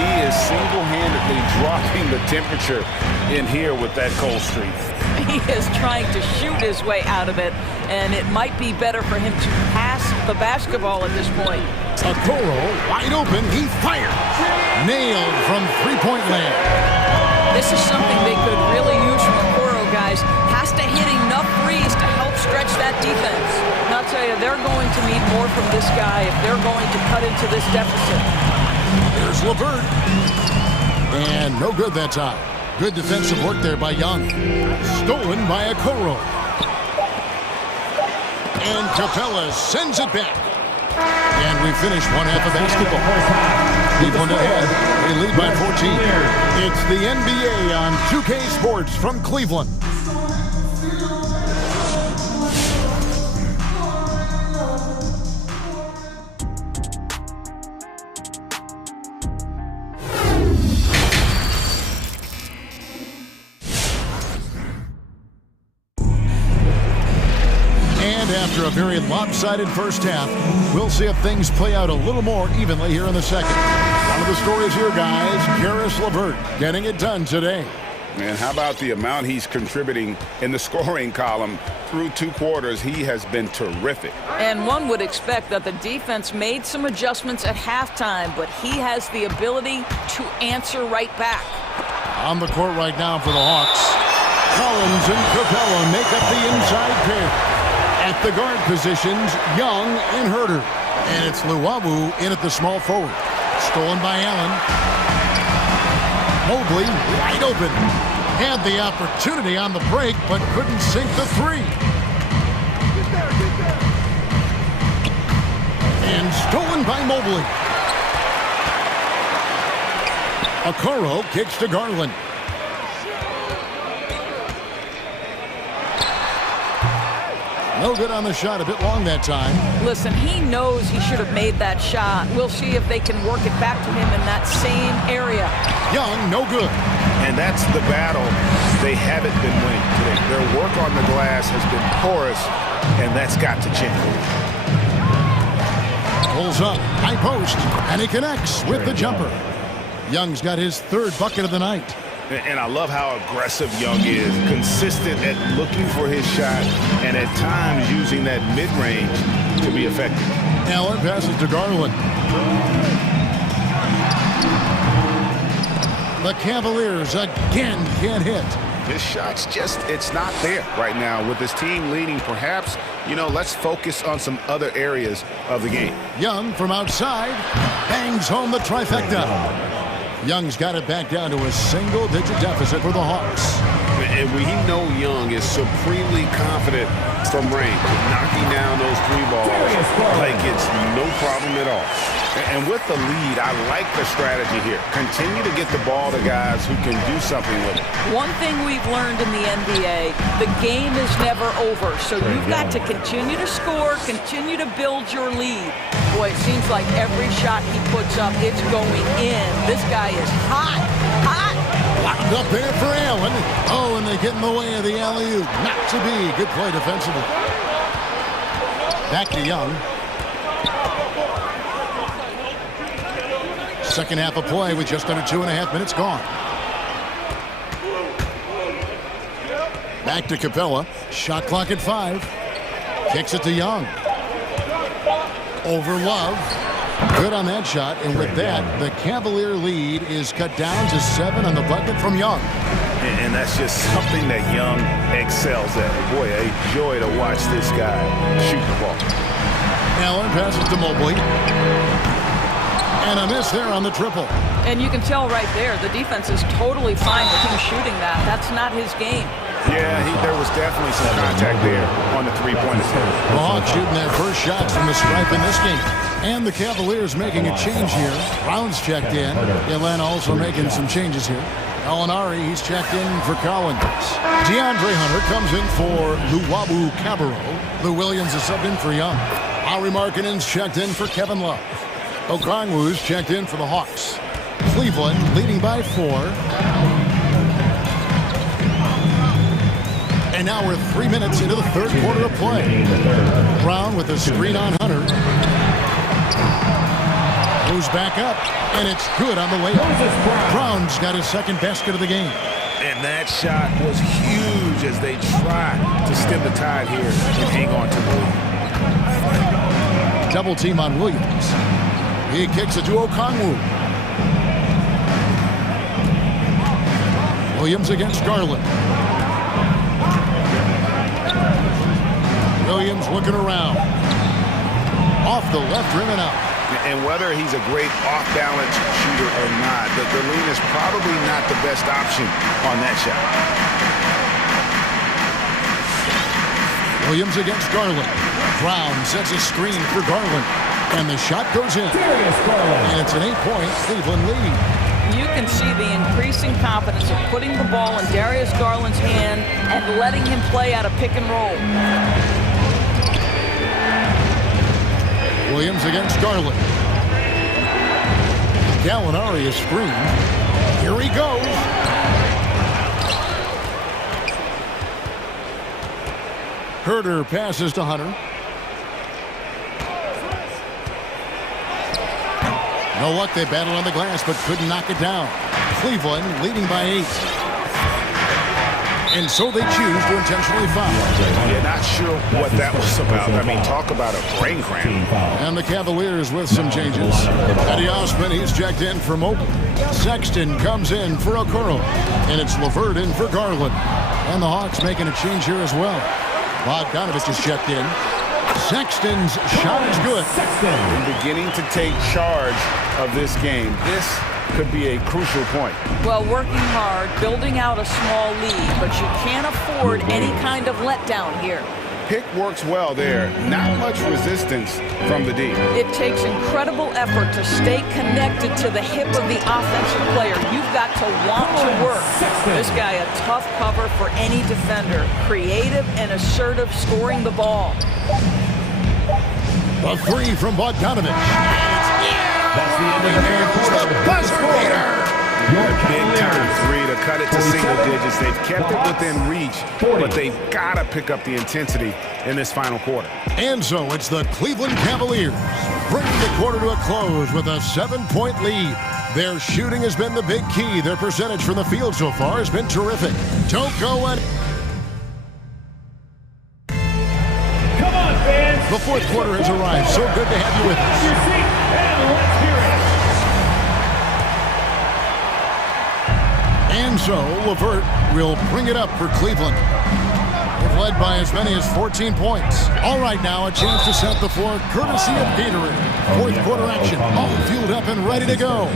He is single-handedly dropping the temperature in here with that cold streak. He is trying to shoot his way out of it, and it might be better for him to pass the basketball at this point. Okoro wide open, he fires. Nailed from three-point land. This is something they could really use from Okoro, guys. Has to hit enough threes to help stretch that defense. And I'll tell you, they're going to need more from this guy if they're going to cut into this deficit. There's Levert. And no good that time. Good defensive work there by Young. Stolen by Okoro. And Capella sends it back. And we finish one half of basketball. Cleveland ahead. They lead by 14. It's the NBA on 2K Sports from Cleveland. After a very lopsided first half, we'll see if things play out a little more evenly here in the second. One of the stories here, guys, Caris LeVert getting it done today. And how about the amount he's contributing in the scoring column through two quarters? He has been terrific. And one would expect that the defense made some adjustments at halftime, but he has the ability to answer right back. On the court right now for the Hawks. Collins and Capella make up the inside pair. At the guard positions, Young and Herter. And it's Luwawu in at the small forward. Stolen by Allen. Mobley wide open. Had the opportunity on the break, but couldn't sink the three. And stolen by Mobley. Okoro kicks to Garland. No good on the shot, a bit long that time. Listen, he knows he should have made that shot. We'll see if they can work it back to him in that same area. Young, no good. And that's the battle they haven't been winning today. Their work on the glass has been porous, and that's got to change. Pulls up, high post, and he connects with the jumper. Young's got his third bucket of the night. And I love how aggressive Young is, consistent at looking for his shot and at times using that mid-range to be effective. Allen passes to Garland. The Cavaliers again can't hit. His shot's just, it's not there right now. With his team leading, perhaps, let's focus on some other areas of the game. Young from outside bangs home the trifecta. Young's got it back down to a single-digit deficit for the Hawks. And we know Young is supremely confident from range, knocking down those three balls like it's no problem at all. And with the lead, I like the strategy here. Continue to get the ball to guys who can do something with it. One thing we've learned in the NBA, the game is never over. So you've got to continue to score, continue to build your lead. Boy, it seems like every shot he puts up, it's going in. This guy is hot, hot. Locked up there for Allen. Oh, and they get in the way of the alley-oop. Not to be. Good play defensively. Back to Young. Second half of play with just under 2.5 minutes gone. Back to Capella. Shot clock at 5. Kicks it to Young. Over Love. Good on that shot. And with that, the Cavalier lead is cut down to 7 on the bucket from Young. And that's just something that Young excels at. Boy, a joy to watch this guy shoot the ball. Allen passes to Mobley. And a miss there on the triple. And you can tell right there, the defense is totally fine with him shooting that. That's not his game. Yeah, there was definitely some contact there on the three-point attempt. The Hawks shooting their first shots from the stripe in this game. And the Cavaliers making a change here. Brown's checked in. Atlanta also making some changes here. Alinari, he's checked in for Collins. DeAndre Hunter comes in for Luwawu Cabarro. Lou Williams is subbed in for Young. Lauri Markkanen's checked in for Kevin Love. Okongwu's checked in for the Hawks. Cleveland leading by 4. And now we're 3 minutes into the third quarter of play. Brown with a screen on Hunter. Goes back up, and it's good on the layup. Brown's got his second basket of the game. And that shot was huge as they try to stem the tide here and hang on to the lead. Double team on Williams. He kicks it to Okongwu. Williams against Garland. Williams looking around. Off the left rim and out. And whether he's a great off-balance shooter or not, the lean is probably not the best option on that shot. Williams against Garland. Brown sets a screen for Garland. And the shot goes in. And it's an 8-point Cleveland lead. You can see the increasing confidence of putting the ball in Darius Garland's hand and letting him play out of pick and roll. Williams against Garland. Gallinari is screened. Here he goes. Herter passes to Hunter. No luck, they battled on the glass but couldn't knock it down. Cleveland leading by 8. And so they choose to intentionally foul. Yeah, not sure what that was about. I mean, talk about a brain cramp. And the Cavaliers with some changes. Eddie Osman, he's checked in for Mobley. Sexton comes in for Okoro. And it's LeVert in for Garland. And the Hawks making a change here as well. Bogdanovich is checked in. Sexton's shot is good. Sexton beginning to take charge of this game. This could be a crucial point. Well, working hard, building out a small lead, but you can't afford any kind of letdown here. Pick works well there. Not much resistance from the D. It takes incredible effort to stay connected to the hip of the offensive player. You've got to want to work. This guy, a tough cover for any defender. Creative and assertive scoring the ball. A 3 from Bogdanovich. There's the buzzer beater. Big time 3 to cut it to single digits. They've kept it within reach, but they've got to pick up the intensity in this final quarter. And so it's the Cleveland Cavaliers bringing the quarter to a close with a 7-point lead. Their shooting has been the big key. Their percentage from the field so far has been terrific. Don't go any... Come on, fans. The fourth quarter has arrived. So good to have you with us. Have your seat and let's hear it. And so LeVert will bring it up for Cleveland. They've led by as many as 14 points. All right, now a chance to set the floor courtesy of Gatorade. Fourth quarter action, all fueled up and ready to go.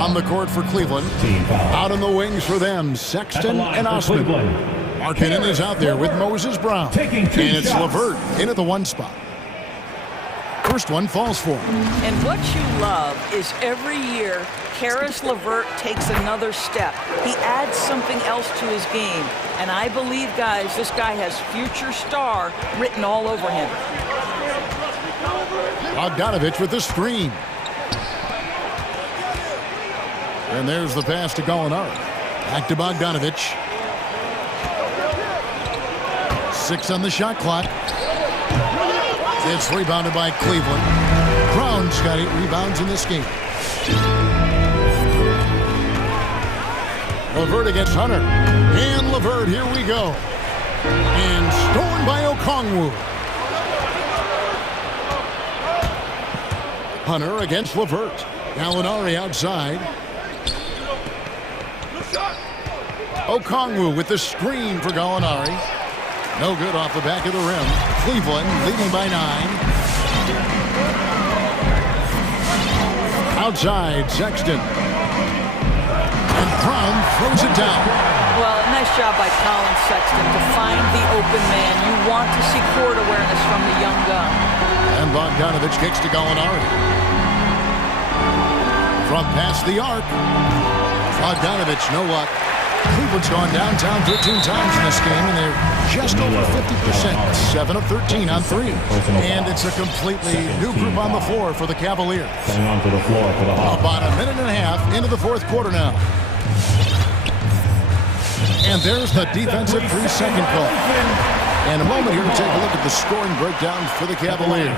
On the court for Cleveland. Out in the wings for them, Sexton and Osman. Markkanen is out there with Moses Brown. And it's LeVert in at the 1 spot. First one falls for him. And what you love is every year, Caris LeVert takes another step. He adds something else to his game. And I believe, guys, this guy has future star written all over him. Bogdanovich with the screen. And there's the pass to Gallinari. Back to Bogdanovich. 6 on the shot clock. It's rebounded by Cleveland. Brown's got 8 rebounds in this game. LeVert against Hunter. And LeVert, here we go. And stolen by Okongwu. Hunter against LeVert. Gallinari outside. Okongwu with the screen for Gallinari. No good off the back of the rim. Cleveland leading by 9. Outside, Sexton. And Brown throws it down. Well, a nice job by Colin Sexton to find the open man. You want to see court awareness from the young gun. And Bogdanovich kicks to Gallinari. From past the arc. Bogdanovich, no luck. Cleveland's gone downtown 13 times in this game, and they're just over 50%. 7 of 13 on 3. And it's a completely new group on the floor for the Cavaliers. About a minute and a half into the fourth quarter now. And there's the defensive 3-second call. And a moment here to take a look at the scoring breakdown for the Cavaliers.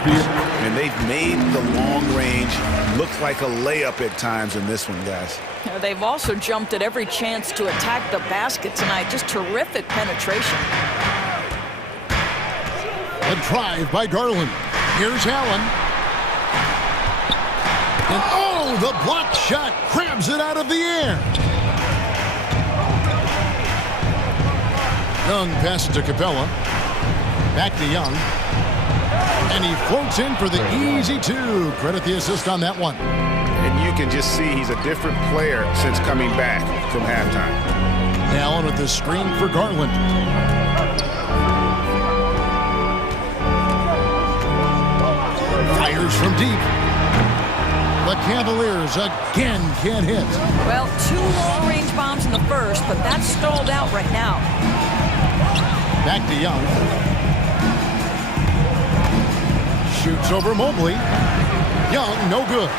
And they've made the long range look like a layup at times in this one, guys. They've also jumped at every chance to attack the basket tonight. Just terrific penetration. A drive by Garland. Here's Allen. And oh, the block shot grabs it out of the air. Young passes to Capella. Back to Young. And he floats in for the easy 2. Credit the assist on that one. And you can just see he's a different player since coming back from halftime. Allen with the screen for Garland. Fires from deep. The Cavaliers again can't hit. Well, 2 long-range bombs in the first, but that's stalled out right now. Back to Young. Shoots over Mobley. Young, no good.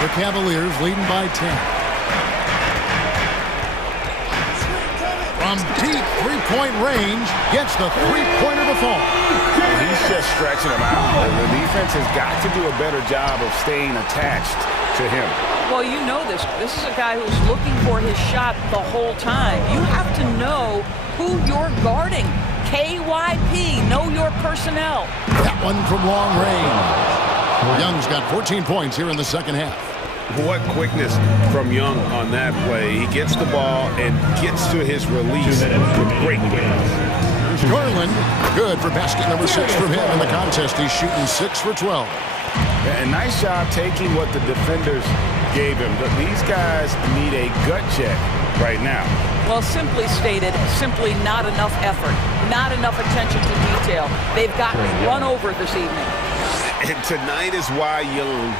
The Cavaliers leading by 10. From deep three-point range, gets the three-pointer to fall. He's just stretching him out. The defense has got to do a better job of staying attached to him. Well, you know this. This is a guy who's looking for his shot the whole time. You have to know who you're guarding. KYP, know your personnel. That one from long range. Young's got 14 points here in the second half. What quickness from Young on that play. He gets the ball and gets to his release with great quickness. There's Garland. Good for basket number 6 from him in the contest. He's shooting 6 for 12. And nice job taking what the defenders gave him. But these guys need a gut check right now. Well, simply stated, simply not enough effort, not enough attention to detail. They've gotten run over this evening. And tonight is why Young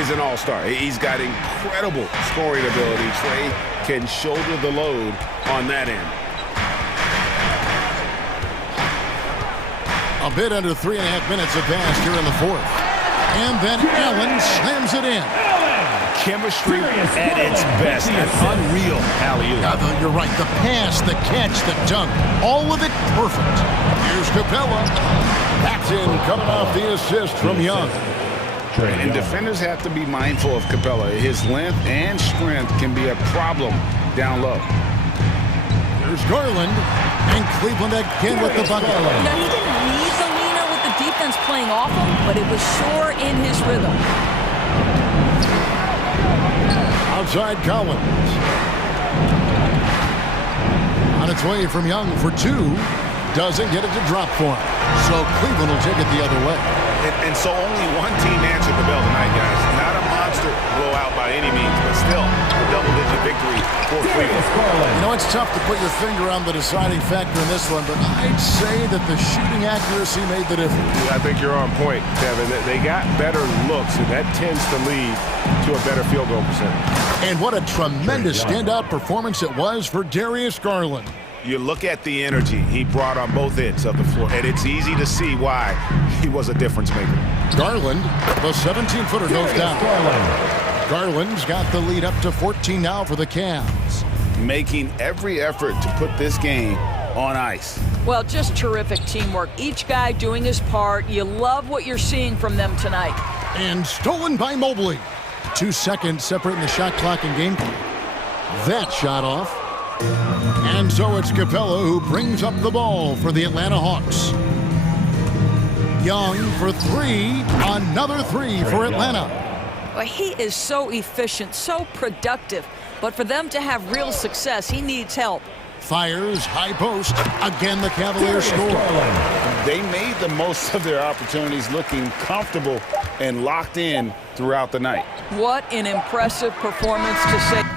is an all-star. He's got incredible scoring ability. Trey can shoulder the load on that end. A bit under 3.5 minutes have passed here in the fourth. And then Allen slams it in. Chemistry at its best. An unreal alley-oop. You're right. The pass, the catch, the dunk. All of it perfect. Here's Capella. That's in, coming off the assist from Young. And defenders have to be mindful of Capella. His length and strength can be a problem down low. There's Garland. And Cleveland again with the bucket. No, he didn't need the leaner with the defense playing off him, but it was sure in his rhythm. Outside Collins. On its way from Young for 2. Doesn't get it to drop for him. So Cleveland will take it the other way. And so only one team answered the bell tonight, guys. Not a monster blowout by any means, but still a double-digit victory for Cleveland. You know, it's tough to put your finger on the deciding factor in this one, but I'd say that the shooting accuracy made the difference. I think you're on point, Kevin. They got better looks, and that tends to lead to a better field goal percentage. And what a tremendous standout performance it was for Darius Garland. You look at the energy he brought on both ends of the floor, and it's easy to see why he was a difference maker. Garland, the 17-footer goes down. Garland's got the lead up to 14 now for the Cavs. Making every effort to put this game on ice. Well, just terrific teamwork. Each guy doing his part. You love what you're seeing from them tonight. And stolen by Mobley. 2 seconds separating the shot clock and game clock. that shot off. And so it's Capella who brings up the ball for the Atlanta Hawks. Young for three. Another three for Atlanta. Well, he is so efficient, so productive. But for them to have real success, he needs help. Fires, high post. Again, the Cavaliers score. They made the most of their opportunities, looking comfortable and locked in throughout the night. What an impressive performance to say.